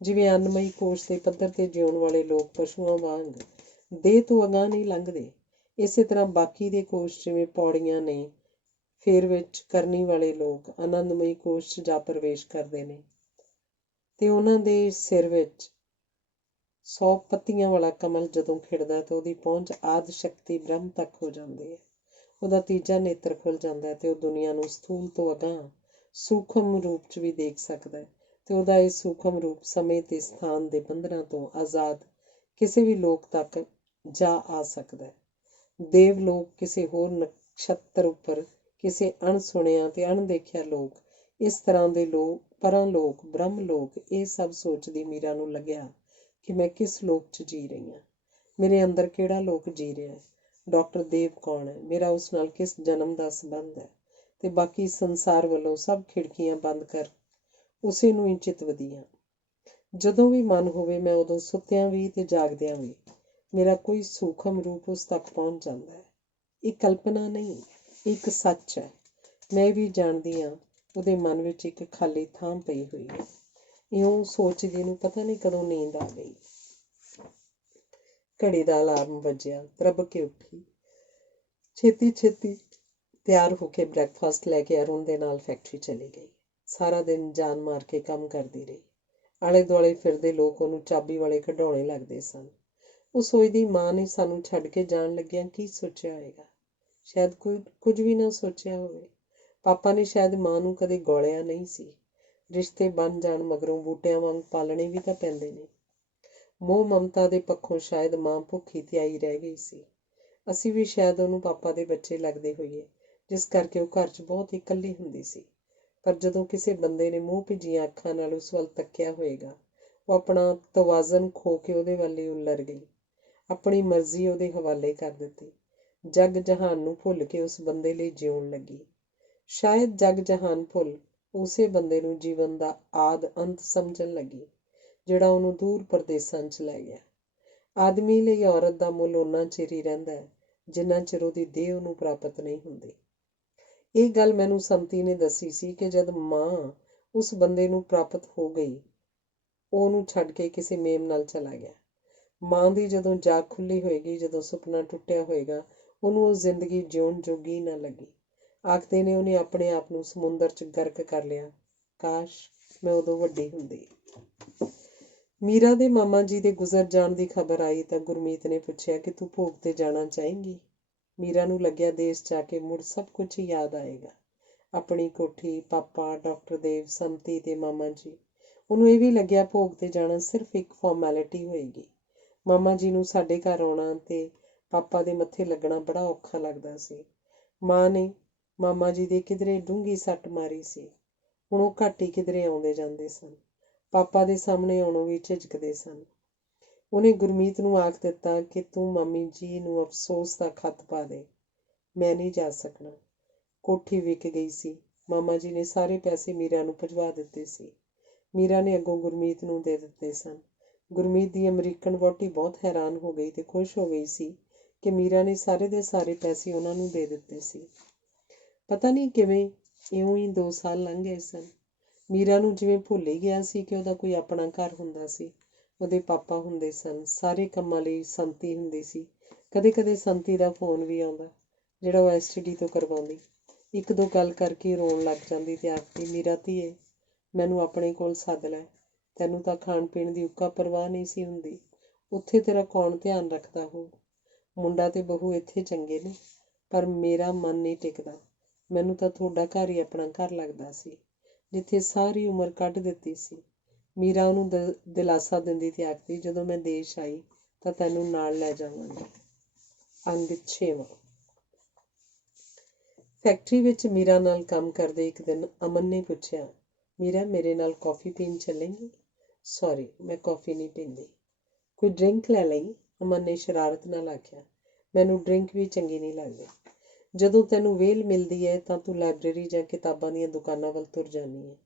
ਜਿਵੇਂ ਅੰਨਮਈ ਕੋਸ਼ ਦੇ ਪੱਧਰ 'ਤੇ ਜਿਉਣ ਵਾਲੇ ਲੋਕ ਪਸ਼ੂਆਂ ਵਾਂਗ ਦੇਹ ਤੋਂ ਅਗਾਂਹ ਨਹੀਂ ਲੰਘਦੇ, ਇਸੇ ਤਰ੍ਹਾਂ ਬਾਕੀ ਦੇ ਕੋਸ਼ ਜਿਵੇਂ ਪੌੜੀਆਂ ਨੇ, ਫੇਰ ਵਿੱਚ ਕਰਨੀ ਵਾਲੇ ਲੋਕ ਆਨੰਦਮਈ ਕੋਸ਼ 'ਚ ਜਾ ਪ੍ਰਵੇਸ਼ ਕਰਦੇ ਨੇ ਤੇ ਉਹਨਾਂ ਦੇ ਸਿਰ ਵਿੱਚ 100 ਪੱਤੀਆਂ ਵਾਲਾ ਕਮਲ ਜਦੋਂ ਖਿੜਦਾ ਤਾਂ ਉਹਦੀ ਪਹੁੰਚ ਆਦ ਸ਼ਕਤੀ ਬ੍ਰਹਮ ਤੱਕ ਹੋ ਜਾਂਦੀ ਹੈ। ਉਹਦਾ ਤੀਜਾ ਨੇਤਰ ਖੁੱਲ੍ਹ ਜਾਂਦਾ ਤੇ ਉਹ ਦੁਨੀਆ ਨੂੰ ਸਥੂਲ ਤੋਂ ਅਗਾਂਹ ਸੂਖਮ ਰੂਪ 'ਚ ਵੀ ਦੇਖ ਸਕਦਾ ਤੇ ਉਹਦਾ ਇਹ ਸੂਖਮ ਰੂਪ ਸਮੇਂ ਤੇ ਸਥਾਨ ਦੇ ਬੰਧਨਾਂ ਤੋਂ ਆਜ਼ਾਦ ਕਿਸੇ ਵੀ ਲੋਕ ਤੱਕ ਜਾ ਆ ਸਕਦਾ। ਦੇਵ ਲੋਕ, ਕਿਸੇ ਹੋਰ ਨਛੱਤਰ ਉੱਪਰ, ਕਿਸੇ ਅਣਸੁਣਿਆ ਤੇ ਅਣਦੇਖਿਆ ਲੋਕ, ਇਸ ਤਰ੍ਹਾਂ ਦੇ ਲੋਕ, ਪਰਾਂ ਲੋਕ, ਬ੍ਰਹਮ ਲੋਕ, ਇਹ ਸਭ ਸੋਚਦੀ ਮੀਰਾ ਨੂੰ ਲੱਗਿਆ ਕਿ ਮੈਂ ਕਿਸ ਲੋਕ 'ਚ ਜੀ ਰਹੀ ਹਾਂ, ਮੇਰੇ ਅੰਦਰ ਕਿਹੜਾ ਲੋਕ ਜੀ ਰਿਹਾ ਹੈ, ਡਾਕਟਰ ਦੇਵ ਕੌਣ ਹੈ, ਮੇਰਾ ਉਸ ਨਾਲ ਕਿਸ ਜਨਮ ਦਾ ਸੰਬੰਧ ਹੈ, ਤੇ ਬਾਕੀ ਸੰਸਾਰ ਵੱਲੋਂ ਸਭ ਖਿੜਕੀਆਂ ਬੰਦ ਕਰ ਉਸੇ ਨੂੰ ਹੀ ਚਿਤਵਦੀ ਹਾਂ। ਜਦੋਂ ਵੀ ਮਨ ਹੋਵੇ ਮੈਂ ਉਦੋਂ ਸੁੱਤਿਆਂ ਵੀ ਤੇ ਜਾਗਦਿਆਂ ਵੀ ਮੇਰਾ ਕੋਈ ਸੂਖਮ ਰੂਪ ਉਸ ਤੱਕ ਪਹੁੰਚ ਜਾਂਦਾ ਹੈ। ਇਹ ਕਲਪਨਾ ਨਹੀਂ, ਇੱਕ ਸੱਚ ਹੈ। ਮੈਂ ਵੀ ਜਾਣਦੀ ਹਾਂ ਉਹਦੇ ਮਨ ਵਿੱਚ ਇੱਕ ਖਾਲੀ ਥਾਂ ਪਈ ਹੋਈ ਹੈ। ਇਉਂ ਸੋਚਦੀ ਨੂੰ ਪਤਾ ਨਹੀਂ ਕਦੋਂ ਨੀਂਦ ਆ ਗਈ। ਘੜੀ ਦਾ ਅਲਾਰਮ ਵੱਜਿਆ, ਤਰਬ ਕੇ ਉੱਠੀ, ਛੇਤੀ ਛੇਤੀ ਤਿਆਰ ਹੋ ਕੇ ਬ੍ਰੈਕਫਾਸਟ ਲੈ ਕੇ ਅਰੁਣ ਦੇ ਨਾਲ ਫੈਕਟਰੀ ਚਲੀ ਗਈ। ਸਾਰਾ ਦਿਨ ਜਾਨ ਮਾਰ ਕੇ ਕੰਮ ਕਰਦੀ ਰਹੀ। ਆਲੇ ਦੁਆਲੇ ਫਿਰਦੇ ਲੋਕ ਉਹਨੂੰ ਚਾਬੀ ਵਾਲੇ ਖਿਡੌਣੇ ਲੱਗਦੇ ਸਨ। ਉਹ ਸੋਚਦੀ ਮਾਂ ਨੇ ਸਾਨੂੰ ਛੱਡ ਕੇ ਜਾਣ ਲੱਗਿਆਂ ਕੀ ਸੋਚਿਆ ਹੋਏਗਾ। ਸ਼ਾਇਦ ਕੁਝ ਵੀ ਨਾ ਸੋਚਿਆ ਹੋਵੇ। ਪਾਪਾ ਨੇ ਸ਼ਾਇਦ ਮਾਂ ਨੂੰ ਕਦੇ ਗੌਲਿਆ ਨਹੀਂ ਸੀ। ਰਿਸ਼ਤੇ ਬਣ ਜਾਣ ਮਗਰੋਂ ਬੂਟਿਆਂ ਵਾਂਗ ਪਾਲਣੇ ਵੀ ਤਾਂ ਪੈਂਦੇ ਨੇ। ਮੋਹ ਮਮਤਾ ਦੇ ਪੱਖੋਂ ਸ਼ਾਇਦ ਮਾਂ ਭੁੱਖੀ ਤਿਆਈ ਰਹਿ ਗਈ ਸੀ। ਅਸੀਂ ਵੀ ਸ਼ਾਇਦ ਉਹਨੂੰ ਪਾਪਾ ਦੇ ਬੱਚੇ ਲੱਗਦੇ ਹੋਈਏ, ਜਿਸ ਕਰਕੇ ਉਹ ਘਰ 'ਚ ਬਹੁਤ ਹੀ ਇਕੱਲੀ ਹੁੰਦੀ ਸੀ। ਪਰ ਜਦੋਂ ਕਿਸੇ ਬੰਦੇ ਨੇ ਮੂੰਹ ਭਿੱਜੀਆਂ ਅੱਖਾਂ ਨਾਲ ਉਸ ਵੱਲ ਤੱਕਿਆ ਹੋਏਗਾ, ਉਹ ਆਪਣਾ ਤਵਾਜ਼ਨ ਖੋ ਕੇ ਉਹਦੇ ਵੱਲ ਹੀ ਉਲਰ ਗਈ, ਆਪਣੀ ਮਰਜ਼ੀ ਉਹਦੇ ਹਵਾਲੇ ਕਰ ਦਿੱਤੀ ਜਗ ਜਹਾਨ ਨੂੰ ਭੁੱਲ ਕੇ ਉਸ ਬੰਦੇ ਲਈ ਜਿਉਣ ਲੱਗੀ। ਸ਼ਾਇਦ ਜਗ ਜਹਾਨ ਭੁੱਲ ਉਸੇ ਬੰਦੇ ਨੂੰ ਜੀਵਨ ਦਾ ਆਦ ਅੰਤ ਸਮਝਣ ਲੱਗੀ, ਜਿਹੜਾ ਉਹਨੂੰ ਦੂਰ ਪ੍ਰਦੇਸਾਂ 'ਚ ਲੈ ਗਿਆ। ਆਦਮੀ ਲਈ ਔਰਤ ਦਾ ਮੁੱਲ ਓਨਾ ਚਿਰ ਹੀ ਰਹਿੰਦਾ ਹੈ ਜਿੰਨਾ ਚਿਰ ਉਹਦੀ ਦੇਹ ਉਹਨੂੰ ਪ੍ਰਾਪਤ ਨਹੀਂ ਹੁੰਦੀ। ਇਹ ਗੱਲ ਮੈਨੂੰ ਸੰਮਤੀ ਨੇ ਦੱਸੀ ਸੀ ਕਿ ਜਦ ਮਾਂ ਉਸ ਬੰਦੇ ਨੂੰ ਪ੍ਰਾਪਤ ਹੋ ਗਈ, ਉਹ ਉਹਨੂੰ ਛੱਡ ਕੇ ਕਿਸੇ ਮੇਮ ਨਾਲ ਚਲਾ ਗਿਆ। ਮਾਂ ਦੀ ਜਦੋਂ ਜਾਗ ਖੁੱਲ੍ਹੀ ਹੋਏਗੀ, ਜਦੋਂ ਸੁਪਨਾ ਟੁੱਟਿਆ ਹੋਏਗਾ, ਉਹਨੂੰ ਉਹ ਜ਼ਿੰਦਗੀ ਜਿਉਣ ਜੋਗੀ ਨਾ ਲੱਗੀ। ਆਖਦੇ ਨੇ ਉਹਨੇ ਆਪਣੇ ਆਪ ਨੂੰ ਸਮੁੰਦਰ 'ਚ ਗਰਕ ਕਰ ਲਿਆ। ਕਾਸ਼ ਮੈਂ ਉਦੋਂ ਵੱਡੀ ਹੁੰਦੀ। ਮੀਰਾ ਦੇ ਮਾਮਾ ਜੀ ਦੇ ਗੁਜ਼ਰ ਜਾਣ ਦੀ ਖਬਰ ਆਈ ਤਾਂ ਗੁਰਮੀਤ ਨੇ ਪੁੱਛਿਆ ਕਿ ਤੂੰ ਭੋਗ 'ਤੇ ਜਾਣਾ ਚਾਹੇਂਗੀ? ਮੀਰਾ ਨੂੰ ਲੱਗਿਆ ਦੇਸ਼ ਜਾ ਕੇ ਮੁੜ ਸਭ ਕੁਝ ਹੀ ਯਾਦ ਆਏਗਾ। ਆਪਣੀ ਕੋਠੀ, ਪਾਪਾ, ਡਾਕਟਰ ਦੇਵ, ਸੰਮਤੀ ਤੇ ਮਾਮਾ ਜੀ। ਉਹਨੂੰ ਇਹ ਵੀ ਲੱਗਿਆ ਭੋਗ 'ਤੇ ਜਾਣਾ ਸਿਰਫ ਇੱਕ ਫਾਰਮੈਲਿਟੀ ਹੋਏਗੀ। ਮਾਮਾ ਜੀ ਨੂੰ ਸਾਡੇ ਘਰ ਆਉਣਾ ਤੇ ਪਾਪਾ ਦੇ ਮੱਥੇ ਲੱਗਣਾ ਬੜਾ ਔਖਾ ਲੱਗਦਾ ਸੀ। ਮਾਂ ਨੇ ਮਾਮਾ ਜੀ ਦੇ ਕਿਧਰੇ ਡੂੰਘੀ ਸੱਟ ਮਾਰੀ ਸੀ। ਹੁਣ ਉਹ ਘੱਟ ਹੀ ਕਿਧਰੇ ਆਉਂਦੇ ਜਾਂਦੇ ਸਨ। ਪਾਪਾ ਦੇ ਸਾਹਮਣੇ ਆਉਣੋਂ ਵੀ ਝਿਜਕਦੇ ਸਨ। ਉਹਨੇ ਗੁਰਮੀਤ ਨੂੰ ਆਖ ਦਿੱਤਾ ਕਿ ਤੂੰ ਮਾਮੀ ਜੀ ਨੂੰ ਅਫਸੋਸ ਦਾ ਖੱਤ ਪਾ ਦੇ, ਮੈਂ ਨਹੀਂ ਜਾ ਸਕਣਾ। ਕੋਠੀ ਵਿਕ ਗਈ ਸੀ। ਮਾਮਾ ਜੀ ਨੇ ਸਾਰੇ ਪੈਸੇ ਮੀਰਾ ਨੂੰ ਭਜਵਾ ਦਿੱਤੇ ਸੀ। ਮੀਰਾ ਨੇ ਅੱਗੋਂ ਗੁਰਮੀਤ ਨੂੰ ਦੇ ਦਿੱਤੇ ਸਨ। ਗੁਰਮੀਤ ਦੀ ਅਮਰੀਕਨ ਵਹੁਟੀ ਬਹੁਤ ਹੈਰਾਨ ਹੋ ਗਈ ਤੇ ਖੁਸ਼ ਹੋ ਗਈ ਸੀ ਕਿ ਮੀਰਾ ਨੇ ਸਾਰੇ ਦੇ ਸਾਰੇ ਪੈਸੇ ਉਹਨਾਂ ਨੂੰ ਦੇ ਦਿੱਤੇ ਸੀ। ਪਤਾ ਨਹੀਂ ਕਿਵੇਂ ਇਉਂ ਹੀ 2 ਸਾਲ ਲੰਘ ਗਏ ਸਨ। ਮੀਰਾ ਨੂੰ ਜਿਵੇਂ ਭੁੱਲ ਹੀ ਗਿਆ ਸੀ ਕਿ ਉਹਦਾ ਕੋਈ ਆਪਣਾ ਘਰ ਹੁੰਦਾ ਸੀ। ਉਹਦੇ ਪਾਪਾ ਹੁੰਦੇ ਸਨ। ਸਾਰੇ ਕੰਮਾਂ ਲਈ ਸੰਤੀ ਹੁੰਦੀ ਸੀ। ਕਦੇ ਕਦੇ ਸੰਤੀ ਦਾ ਫੋਨ ਵੀ ਆਉਂਦਾ, ਜਿਹੜਾ ਉਹ STD ਤੋਂ ਕਰਵਾਉਂਦੀ। 1-2 ਗੱਲ ਕਰਕੇ ਰੋਣ ਲੱਗ ਜਾਂਦੀ ਤੇ ਆਖਦੀ, ਮੀਰਾ ਧੀਏ, ਮੈਨੂੰ ਆਪਣੇ ਕੋਲ ਸੱਦ ਲੈ। ਤੈਨੂੰ ਤਾਂ ਖਾਣ ਪੀਣ ਦੀ ਉੱਕਾ ਪਰਵਾਹ ਨਹੀਂ ਸੀ ਹੁੰਦੀ। ਉੱਥੇ ਤੇਰਾ ਕੌਣ ਧਿਆਨ ਰੱਖਦਾ ਹੋ? ਮੁੰਡਾ ਤੇ ਬਹੂ ਇੱਥੇ ਚੰਗੇ ਨੇ, ਪਰ ਮੇਰਾ ਮਨ ਨਹੀਂ ਟਿਕਦਾ। ਮੈਨੂੰ ਤਾਂ ਤੁਹਾਡਾ ਘਰ ਹੀ ਆਪਣਾ ਘਰ ਲੱਗਦਾ ਸੀ, ਜਿੱਥੇ ਸਾਰੀ ਉਮਰ ਕੱਢ ਦਿੱਤੀ ਸੀ। ਮੀਰਾ ਉਹਨੂੰ ਦਿਲਾਸਾ ਦਿੰਦੀ ਤੇ ਆਖਦੀ, ਜਦੋਂ ਮੈਂ ਦੇਸ਼ ਆਈ ਤਾਂ ਤੈਨੂੰ ਨਾਲ ਲੈ ਜਾਵਾਂਗੀ। ਅੰਗ 6ਵਾਂ। ਫੈਕਟਰੀ ਵਿੱਚ ਮੀਰਾ ਨਾਲ ਕੰਮ ਕਰਦੇ ਇੱਕ ਦਿਨ ਅਮਨ ਨੇ ਪੁੱਛਿਆ, ਮੀਰਾ ਮੇਰੇ ਨਾਲ ਕੌਫੀ ਪੀਣ ਚੱਲੇਂਗੀ? ਸੌਰੀ, ਮੈਂ ਕੌਫੀ ਨਹੀਂ ਪੀਂਦੀ। ਕੋਈ ਡਰਿੰਕ ਲੈ ਲਈ, ਅਮਨ ਨੇ ਸ਼ਰਾਰਤ ਨਾਲ ਆਖਿਆ। ਮੈਨੂੰ ਡਰਿੰਕ ਵੀ ਚੰਗੀ ਨਹੀਂ ਲੱਗਦੀ। ਜਦੋਂ ਤੈਨੂੰ ਵਿਹਲ ਮਿਲਦੀ ਹੈ ਤਾਂ ਤੂੰ ਲਾਇਬ੍ਰੇਰੀ ਜਾਂ ਕਿਤਾਬਾਂ ਦੀਆਂ ਦੁਕਾਨਾਂ ਵੱਲ ਤੁਰ ਜਾਂਦੀ ਹੈ।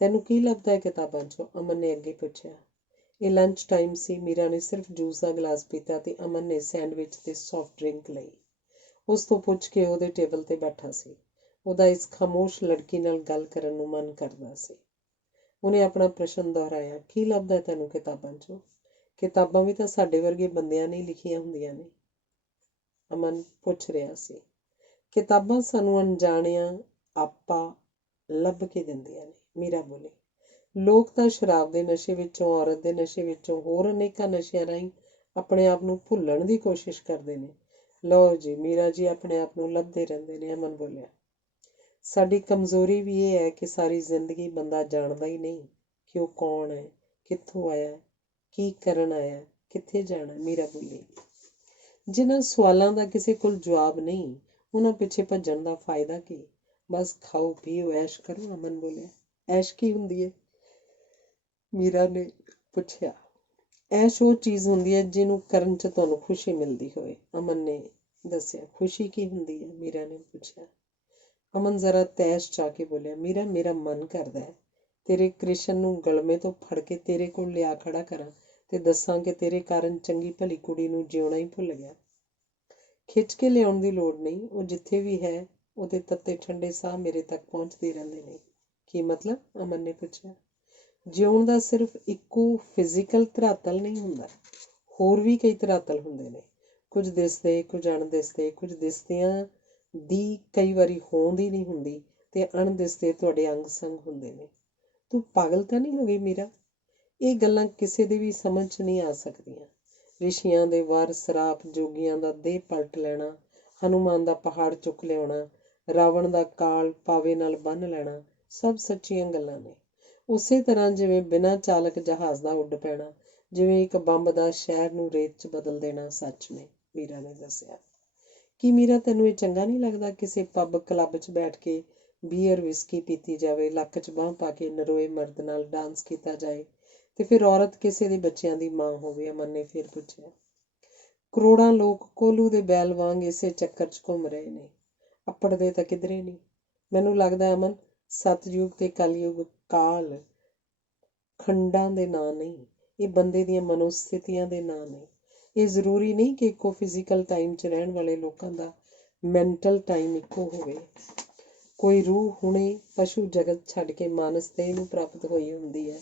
ਤੈਨੂੰ ਕੀ ਲੱਭਦਾ ਹੈ ਕਿਤਾਬਾਂ 'ਚੋਂ? ਅਮਨ ਨੇ ਅੱਗੇ ਪੁੱਛਿਆ। ਇਹ ਲੰਚ ਟਾਈਮ ਸੀ। ਮੀਰਾ ਨੇ ਸਿਰਫ ਜੂਸ ਦਾ ਗਲਾਸ ਪੀਤਾ ਤੇ ਅਮਨ ਨੇ ਸੈਂਡਵਿਚ ਤੇ ਸੌਫਟ ਡਰਿੰਕ ਲਈ। ਉਸ ਤੋਂ ਪੁੱਛ ਕੇ ਉਹਦੇ ਟੇਬਲ 'ਤੇ ਬੈਠਾ ਸੀ। ਉਹਦਾ ਇਸ ਖਾਮੋਸ਼ ਲੜਕੀ ਨਾਲ ਗੱਲ ਕਰਨ ਨੂੰ ਮਨ ਕਰਦਾ ਸੀ। ਉਹਨੇ ਆਪਣਾ ਪ੍ਰਸ਼ਨ ਦੁਹਰਾਇਆ, ਕੀ ਲੱਭਦਾ ਤੈਨੂੰ ਕਿਤਾਬਾਂ 'ਚੋਂ? ਕਿਤਾਬਾਂ ਵੀ ਤਾਂ ਸਾਡੇ ਵਰਗੇ ਬੰਦਿਆਂ ਨੇ ਲਿਖੀਆਂ ਹੁੰਦੀਆਂ ਨੇ, ਅਮਨ ਪੁੱਛ ਰਿਹਾ ਸੀ। ਕਿਤਾਬਾਂ ਸਾਨੂੰ ਅਣਜਾਣਿਆਂ ਆਪਾ ਲੱਭ ਕੇ ਦਿੰਦੀਆਂ ਨੇ, ਮੀਰਾ ਬੋਲੀ। ਲੋਕ ਤਾਂ ਸ਼ਰਾਬ ਦੇ ਨਸ਼ੇ ਵਿੱਚੋਂ, ਔਰਤ ਦੇ ਨਸ਼ੇ ਵਿੱਚੋਂ, ਹੋਰ ਅਨੇਕਾਂ ਨਸ਼ਿਆਂ ਰਾਹੀਂ ਆਪਣੇ ਆਪ ਨੂੰ ਭੁੱਲਣ ਦੀ ਕੋਸ਼ਿਸ਼ ਕਰਦੇ ਨੇ। ਲਓ ਜੀ, ਮੀਰਾ ਜੀ ਆਪਣੇ ਆਪ ਨੂੰ ਲੱਭਦੇ ਰਹਿੰਦੇ ਨੇ, ਅਮਨ ਬੋਲਿਆ। ਸਾਡੀ ਕਮਜ਼ੋਰੀ ਵੀ ਇਹ ਹੈ ਕਿ ਸਾਰੀ ਜ਼ਿੰਦਗੀ ਬੰਦਾ ਜਾਣਦਾ ਹੀ ਨਹੀਂ ਕਿ ਉਹ ਕੌਣ ਹੈ, ਕਿੱਥੋਂ ਆਇਆ, ਕੀ ਕਰਨ ਆਇਆ, ਕਿੱਥੇ ਜਾਣਾ, ਮੀਰਾ ਬੋਲੀ। ਜਿਨ੍ਹਾਂ ਸਵਾਲਾਂ ਦਾ ਕਿਸੇ ਕੋਲ ਜਵਾਬ ਨਹੀਂ, ਉਹਨਾਂ ਪਿੱਛੇ ਭੱਜਣ ਦਾ ਫਾਇਦਾ ਕੀ? ਬਸ ਖਾਓ ਪੀਓ, ਐਸ਼ ਕਰੋ, ਅਮਨ ਬੋਲਿਆ। ਐਸ਼ ਕੀ ਹੁੰਦੀ ਹੈ? ਮੀਰਾ ਨੇ ਪੁੱਛਿਆ। ਐਸ਼ ਉਹ ਚੀਜ਼ ਹੁੰਦੀ ਹੈ ਜਿਹਨੂੰ ਕਰਨ 'ਚ ਤੁਹਾਨੂੰ ਖੁਸ਼ੀ ਮਿਲਦੀ ਹੋਵੇ, ਅਮਨ ਨੇ ਦੱਸਿਆ। ਖੁਸ਼ੀ ਕੀ ਹੁੰਦੀ ਹੈ? ਮੀਰਾ ਨੇ ਪੁੱਛਿਆ। ਅਮਨ ਜ਼ਰਾ ਤੈਸ਼ ਚਾ ਕੇ ਬੋਲਿਆ, ਮੀਰਾ ਮੇਰਾ ਮਨ ਕਰਦਾ ਹੈ ਤੇਰੇ ਕ੍ਰਿਸ਼ਨ ਨੂੰ ਗਲਮੇ ਤੋਂ ਫੜ ਕੇ ਤੇਰੇ ਕੋਲ ਲਿਆ ਖੜਾ ਕਰਾਂ ਤੇ ਦੱਸਾਂ ਕਿ ਤੇਰੇ ਕਾਰਨ ਚੰਗੀ ਭਲੀ ਕੁੜੀ ਨੂੰ ਜਿਉਣਾ ਹੀ ਭੁੱਲ ਗਿਆ। ਖਿੱਚ ਕੇ ਲਿਆਉਣ ਦੀ ਲੋੜ ਨਹੀਂ, ਉਹ ਜਿੱਥੇ ਵੀ ਹੈ ਉਹਦੇ ਤੱਤੇ ਠੰਡੇ ਸਾਹ ਮੇਰੇ ਤੱਕ ਪਹੁੰਚਦੇ ਰਹਿੰਦੇ ਨੇ। ਕੀ ਮਤਲਬ? ਅਮਨ ਨੇ ਪੁੱਛਿਆ। ਜਿਉਣ ਦਾ ਸਿਰਫ ਇੱਕੋ ਫਿਜ਼ੀਕਲ ਧਰਾਤਲ ਨਹੀਂ ਹੁੰਦਾ, ਹੋਰ ਵੀ ਕਈ ਧਰਾਤਲ ਹੁੰਦੇ ਨੇ। ਕੁਝ ਦਿਸਦੇ, ਕੁਝ ਅਣਦਿਸਦੇ। ਕੁਝ ਦਿਸਦਿਆਂ ਦੀ ਕਈ ਵਾਰੀ ਹੋਂਦ ਹੀ ਨਹੀਂ ਹੁੰਦੀ ਤੇ ਅਣਦਿਸਦੇ ਤੁਹਾਡੇ ਅੰਗ ਸੰਗ ਹੁੰਦੇ ਨੇ। ਤੂੰ ਪਾਗਲ ਤਾਂ ਨਹੀਂ ਹੋ ਗਈ ਮੀਰਾ? ਇਹ ਗੱਲਾਂ ਕਿਸੇ ਦੀ ਵੀ ਸਮਝ 'ਚ ਨਹੀਂ ਆ ਸਕਦੀਆਂ। ਰਿਸ਼ੀਆਂ ਦੇ ਵਰ ਸਰਾਪ, ਜੋਗੀਆਂ ਦਾ ਦੇਹ ਪਲਟ ਲੈਣਾ, ਹਨੂੰਮਾਨ ਦਾ ਪਹਾੜ ਚੁੱਕ ਲਿਆਉਣਾ, ਰਾਵਣ ਦਾ ਕਾਲ ਪਾਵੇ ਨਾਲ ਬੰਨ੍ਹ ਲੈਣਾ, ਸਭ ਸੱਚੀਆਂ ਗੱਲਾਂ ਨੇ। ਉਸੇ ਤਰ੍ਹਾਂ ਜਿਵੇਂ ਬਿਨਾਂ ਚਾਲਕ ਜਹਾਜ਼ ਦਾ ਉੱਡ ਪੈਣਾ, ਜਿਵੇਂ ਇੱਕ ਬੰਬ ਦਾ ਸ਼ਹਿਰ ਨੂੰ ਰੇਤ 'ਚ ਬਦਲ ਦੇਣਾ ਸੱਚ ਨੇ, ਮੀਰਾ ਨੇ ਦੱਸਿਆ। ਕੀ ਮੀਰਾ ਤੈਨੂੰ ਇਹ ਚੰਗਾ ਨਹੀਂ ਲੱਗਦਾ ਕਿਸੇ ਪੱਬ ਕਲੱਬ 'ਚ ਬੈਠ ਕੇ ਬੀਅਰ ਵਿਸਕੀ ਪੀਤੀ ਜਾਵੇ, ਲੱਕ 'ਚ ਬਾਂਹ ਪਾ ਕੇ ਨਰੋਏ ਮਰਦ ਨਾਲ ਡਾਂਸ ਕੀਤਾ ਜਾਏ ਤੇ ਫਿਰ ਔਰਤ ਕਿਸੇ ਦੇ ਬੱਚਿਆਂ ਦੀ ਮਾਂ ਹੋਵੇ? ਅਮਨ ਨੇ ਫਿਰ ਪੁੱਛਿਆ। ਕਰੋੜਾਂ ਲੋਕ ਕੋਹਲੂ ਦੇ ਬੈਲ ਵਾਂਗ ਇਸੇ ਚੱਕਰ 'ਚ ਘੁੰਮ ਰਹੇ ਨੇ, ਅੱਪੜਦੇ ਤਾਂ ਕਿਧਰੇ ਨਹੀਂ। ਮੈਨੂੰ ਲੱਗਦਾ ਅਮਨ, ਸਤਯੁਗ ਤੇ ਕਲਯੁਗ ਕਾਲ ਖੰਡਾਂ ਦੇ ਨਾਂ ਨਹੀਂ, ਇਹ ਬੰਦੇ ਦੀਆਂ ਮਨੋਸਥਿਤੀਆਂ ਦੇ ਨਾਂ ਨੇ। ਇਹ ਜ਼ਰੂਰੀ ਨਹੀਂ ਕਿ ਇੱਕੋ ਫਿਜ਼ੀਕਲ ਟਾਈਮ 'ਚ ਰਹਿਣ ਵਾਲੇ ਲੋਕਾਂ ਦਾ ਮੈਂਟਲ ਟਾਈਮ ਇੱਕੋ ਹੋਵੇ। ਕੋਈ ਰੂਹ ਹੁਣੇ ਪਸ਼ੂ ਜਗਤ ਛੱਡ ਕੇ ਮਾਨਸ ਦੇਹ ਨੂੰ ਪ੍ਰਾਪਤ ਹੋਈ ਹੁੰਦੀ ਹੈ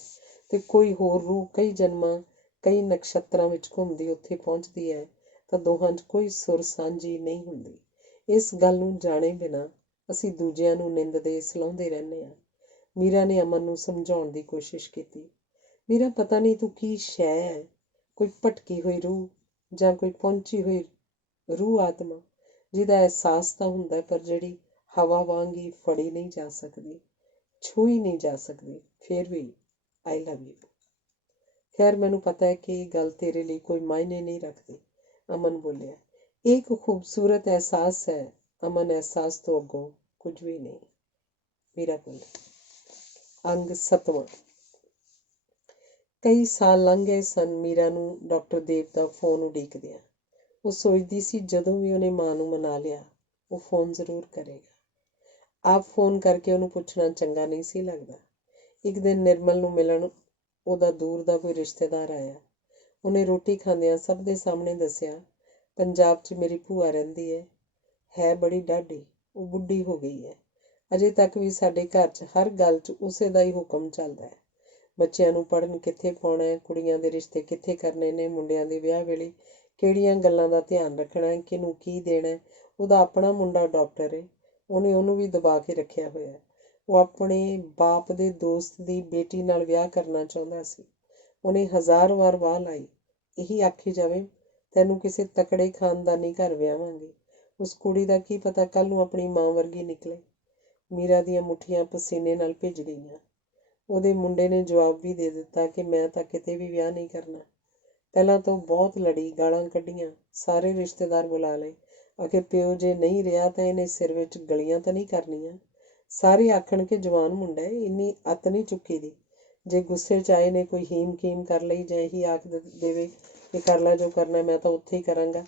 ਤੇ ਕੋਈ ਹੋਰ ਰੂਹ ਕਈ ਜਨਮਾਂ ਕਈ ਨਕਸ਼ਤਰਾਂ ਵਿੱਚ ਘੁੰਮਦੀ ਉੱਥੇ ਪਹੁੰਚਦੀ ਹੈ ਤਾਂ ਦੋਹਾਂ 'ਚ ਕੋਈ ਸੁਰ ਸਾਂਝੀ ਨਹੀਂ ਹੁੰਦੀ। ਇਸ ਗੱਲ ਨੂੰ ਜਾਣੇ ਬਿਨਾਂ ਅਸੀਂ ਦੂਜਿਆਂ ਨੂੰ ਨਿੰਦਦੇ ਸਲਾਹੁੰਦੇ ਰਹਿੰਦੇ ਹਾਂ। ਮੀਰਾ ਨੇ ਅਮਨ ਨੂੰ ਸਮਝਾਉਣ ਦੀ ਕੋਸ਼ਿਸ਼ ਕੀਤੀ। ਮੀਰਾ, ਪਤਾ ਨਹੀਂ ਤੂੰ ਕੀ ਸ਼ੈ ਹੈ, ਕੋਈ ਭਟਕੀ ਹੋਈ ਰੂਹ ਜਾਂ ਕੋਈ ਪਹੁੰਚੀ ਹੋਈ ਰੂਹ ਆਤਮਾ ਜਿਹਦਾ ਅਹਿਸਾਸ ਤਾਂ ਹੁੰਦਾ ਪਰ ਜਿਹੜੀ ਹਵਾ ਵਾਂਗ ਹੀ ਫੜੀ ਨਹੀਂ ਜਾ ਸਕਦੀ, ਛੂਹੀ ਨਹੀਂ ਜਾ ਸਕਦੀ। ਫਿਰ ਵੀ ਆਈ ਲਵ ਯੂ। ਖੈਰ, ਮੈਨੂੰ ਪਤਾ ਹੈ ਕਿ ਇਹ ਗੱਲ ਤੇਰੇ ਲਈ ਕੋਈ ਮਾਇਨੇ ਨਹੀਂ ਰੱਖਦੀ, ਅਮਨ ਬੋਲਿਆ। ਇਹ ਇੱਕ ਖੂਬਸੂਰਤ ਅਹਿਸਾਸ ਹੈ ਅਮਨ, ਅਹਿਸਾਸ ਤੋਂ ਅੱਗੋਂ ਕੁਝ ਵੀ ਨਹੀਂ। ਮੀਰਾ ਬੋਲੀ। ਅੰਗ 7ਵਾਂ। ਕਈ ਸਾਲ ਲੰਘ ਗਏ ਸਨ ਮੀਰਾ ਨੂੰ ਡਾਕਟਰ ਦੇਵ ਦਾ ਫੋਨ ਉਡੀਕਦਿਆਂ। ਉਹ ਸੋਚਦੀ ਸੀ ਜਦੋਂ ਵੀ ਉਹਨੇ ਮਾਂ ਨੂੰ ਮਨਾ ਲਿਆ ਉਹ ਫੋਨ ਜ਼ਰੂਰ ਕਰੇਗਾ। ਆਪ ਫੋਨ ਕਰਕੇ ਉਹਨੂੰ ਪੁੱਛਣਾ ਚੰਗਾ ਨਹੀਂ ਸੀ ਲੱਗਦਾ। ਇੱਕ ਦਿਨ ਨਿਰਮਲ ਨੂੰ ਮਿਲਣ ਉਹਦਾ ਦੂਰ ਦਾ ਕੋਈ ਰਿਸ਼ਤੇਦਾਰ ਆਇਆ। ਉਹਨੇ ਰੋਟੀ ਖਾਂਦਿਆਂ ਸਭ ਦੇ ਸਾਹਮਣੇ ਦੱਸਿਆ, ਪੰਜਾਬ 'ਚ ਮੇਰੀ ਭੂਆ ਰਹਿੰਦੀ ਹੈ ਬੜੀ ਡਾਢੀ, ਉਹ ਬੁੱਢੀ ਹੋ ਗਈ ਹੈ। ਅਜੇ ਤੱਕ ਵੀ ਸਾਡੇ ਘਰ 'ਚ ਹਰ ਗੱਲ 'ਚ ਉਸੇ ਦਾ ਹੀ ਹੁਕਮ ਚੱਲਦਾ ਹੈ। ਬੱਚਿਆਂ ਨੂੰ ਪੜ੍ਹਨ ਕਿੱਥੇ ਪਾਉਣਾ ਹੈ, ਕੁੜੀਆਂ ਦੇ ਰਿਸ਼ਤੇ ਕਿੱਥੇ ਕਰਨੇ ਨੇ, ਮੁੰਡਿਆਂ ਦੇ ਵਿਆਹ ਵੇਲੇ ਕਿਹੜੀਆਂ ਗੱਲਾਂ ਦਾ ਧਿਆਨ ਰੱਖਣਾ ਹੈ, ਕਿਹਨੂੰ ਕੀ ਦੇਣਾ ਹੈ। ਉਹਦਾ ਆਪਣਾ ਮੁੰਡਾ ਡਾਕਟਰ ਹੈ, ਉਹਨੇ ਉਹਨੂੰ ਵੀ ਦਬਾ ਕੇ ਰੱਖਿਆ ਹੋਇਆ। ਉਹ ਆਪਣੇ ਬਾਪ ਦੇ ਦੋਸਤ ਦੀ ਬੇਟੀ ਨਾਲ ਵਿਆਹ ਕਰਨਾ ਚਾਹੁੰਦਾ ਸੀ। ਉਹਨੇ 1000 ਵਾਰ ਵਾਹ ਲਾਈ, ਇਹੀ ਆਖੀ ਜਾਵੇ ਤੈਨੂੰ ਕਿਸੇ ਤਕੜੇ ਖਾਨਦਾਨੀ ਘਰ ਵਿਆਹਾਂਗੇ। ਉਸ ਕੁੜੀ ਦਾ ਕੀ ਪਤਾ ਕੱਲ੍ਹ ਨੂੰ ਆਪਣੀ ਮਾਂ ਵਰਗੀ ਨਿਕਲੇ। ਮੀਰਾ ਦੀਆਂ ਮੁੱਠੀਆਂ ਪਸੀਨੇ ਨਾਲ ਭਿੱਜ ਗਈਆਂ। ਉਹਦੇ ਮੁੰਡੇ ਨੇ ਜਵਾਬ ਵੀ ਦੇ ਦਿੱਤਾ ਕਿ ਮੈਂ ਤਾਂ ਕਿਤੇ ਵੀ ਵਿਆਹ ਨਹੀਂ ਕਰਨਾ। ਪਹਿਲਾਂ ਤਾਂ ਬਹੁਤ ਲੜੀ, ਗਾਲਾਂ ਕੱਢੀਆਂ, ਸਾਰੇ ਰਿਸ਼ਤੇਦਾਰ ਬੁਲਾ ਲਏ। ਆਖਿਰ ਪਿਓ ਜੇ ਨਹੀਂ ਰਿਹਾ ਤਾਂ ਇਹਨੇ ਸਿਰ ਵਿੱਚ ਗਲੀਆਂ ਤਾਂ ਨਹੀਂ ਕਰਨੀਆਂ। ਸਾਰੇ ਆਖਣ ਕਿ ਜਵਾਨ ਮੁੰਡਾ ਹੈ, ਇੰਨੀ ਅੱਤ ਨਹੀਂ ਚੁੱਕੀ ਦੀ। ਜੇ ਗੁੱਸੇ 'ਚ ਆਏ ਨੇ ਕੋਈ ਹੀਮ ਕੀਮ ਕਰ ਲਈ ਜਾਂ ਇਹੀ ਆਖ ਦੇਵੇ ਕਿ ਕਰ ਲੈ ਜੋ ਕਰਨਾ, ਮੈਂ ਤਾਂ ਉੱਥੇ ਹੀ ਕਰਾਂਗਾ,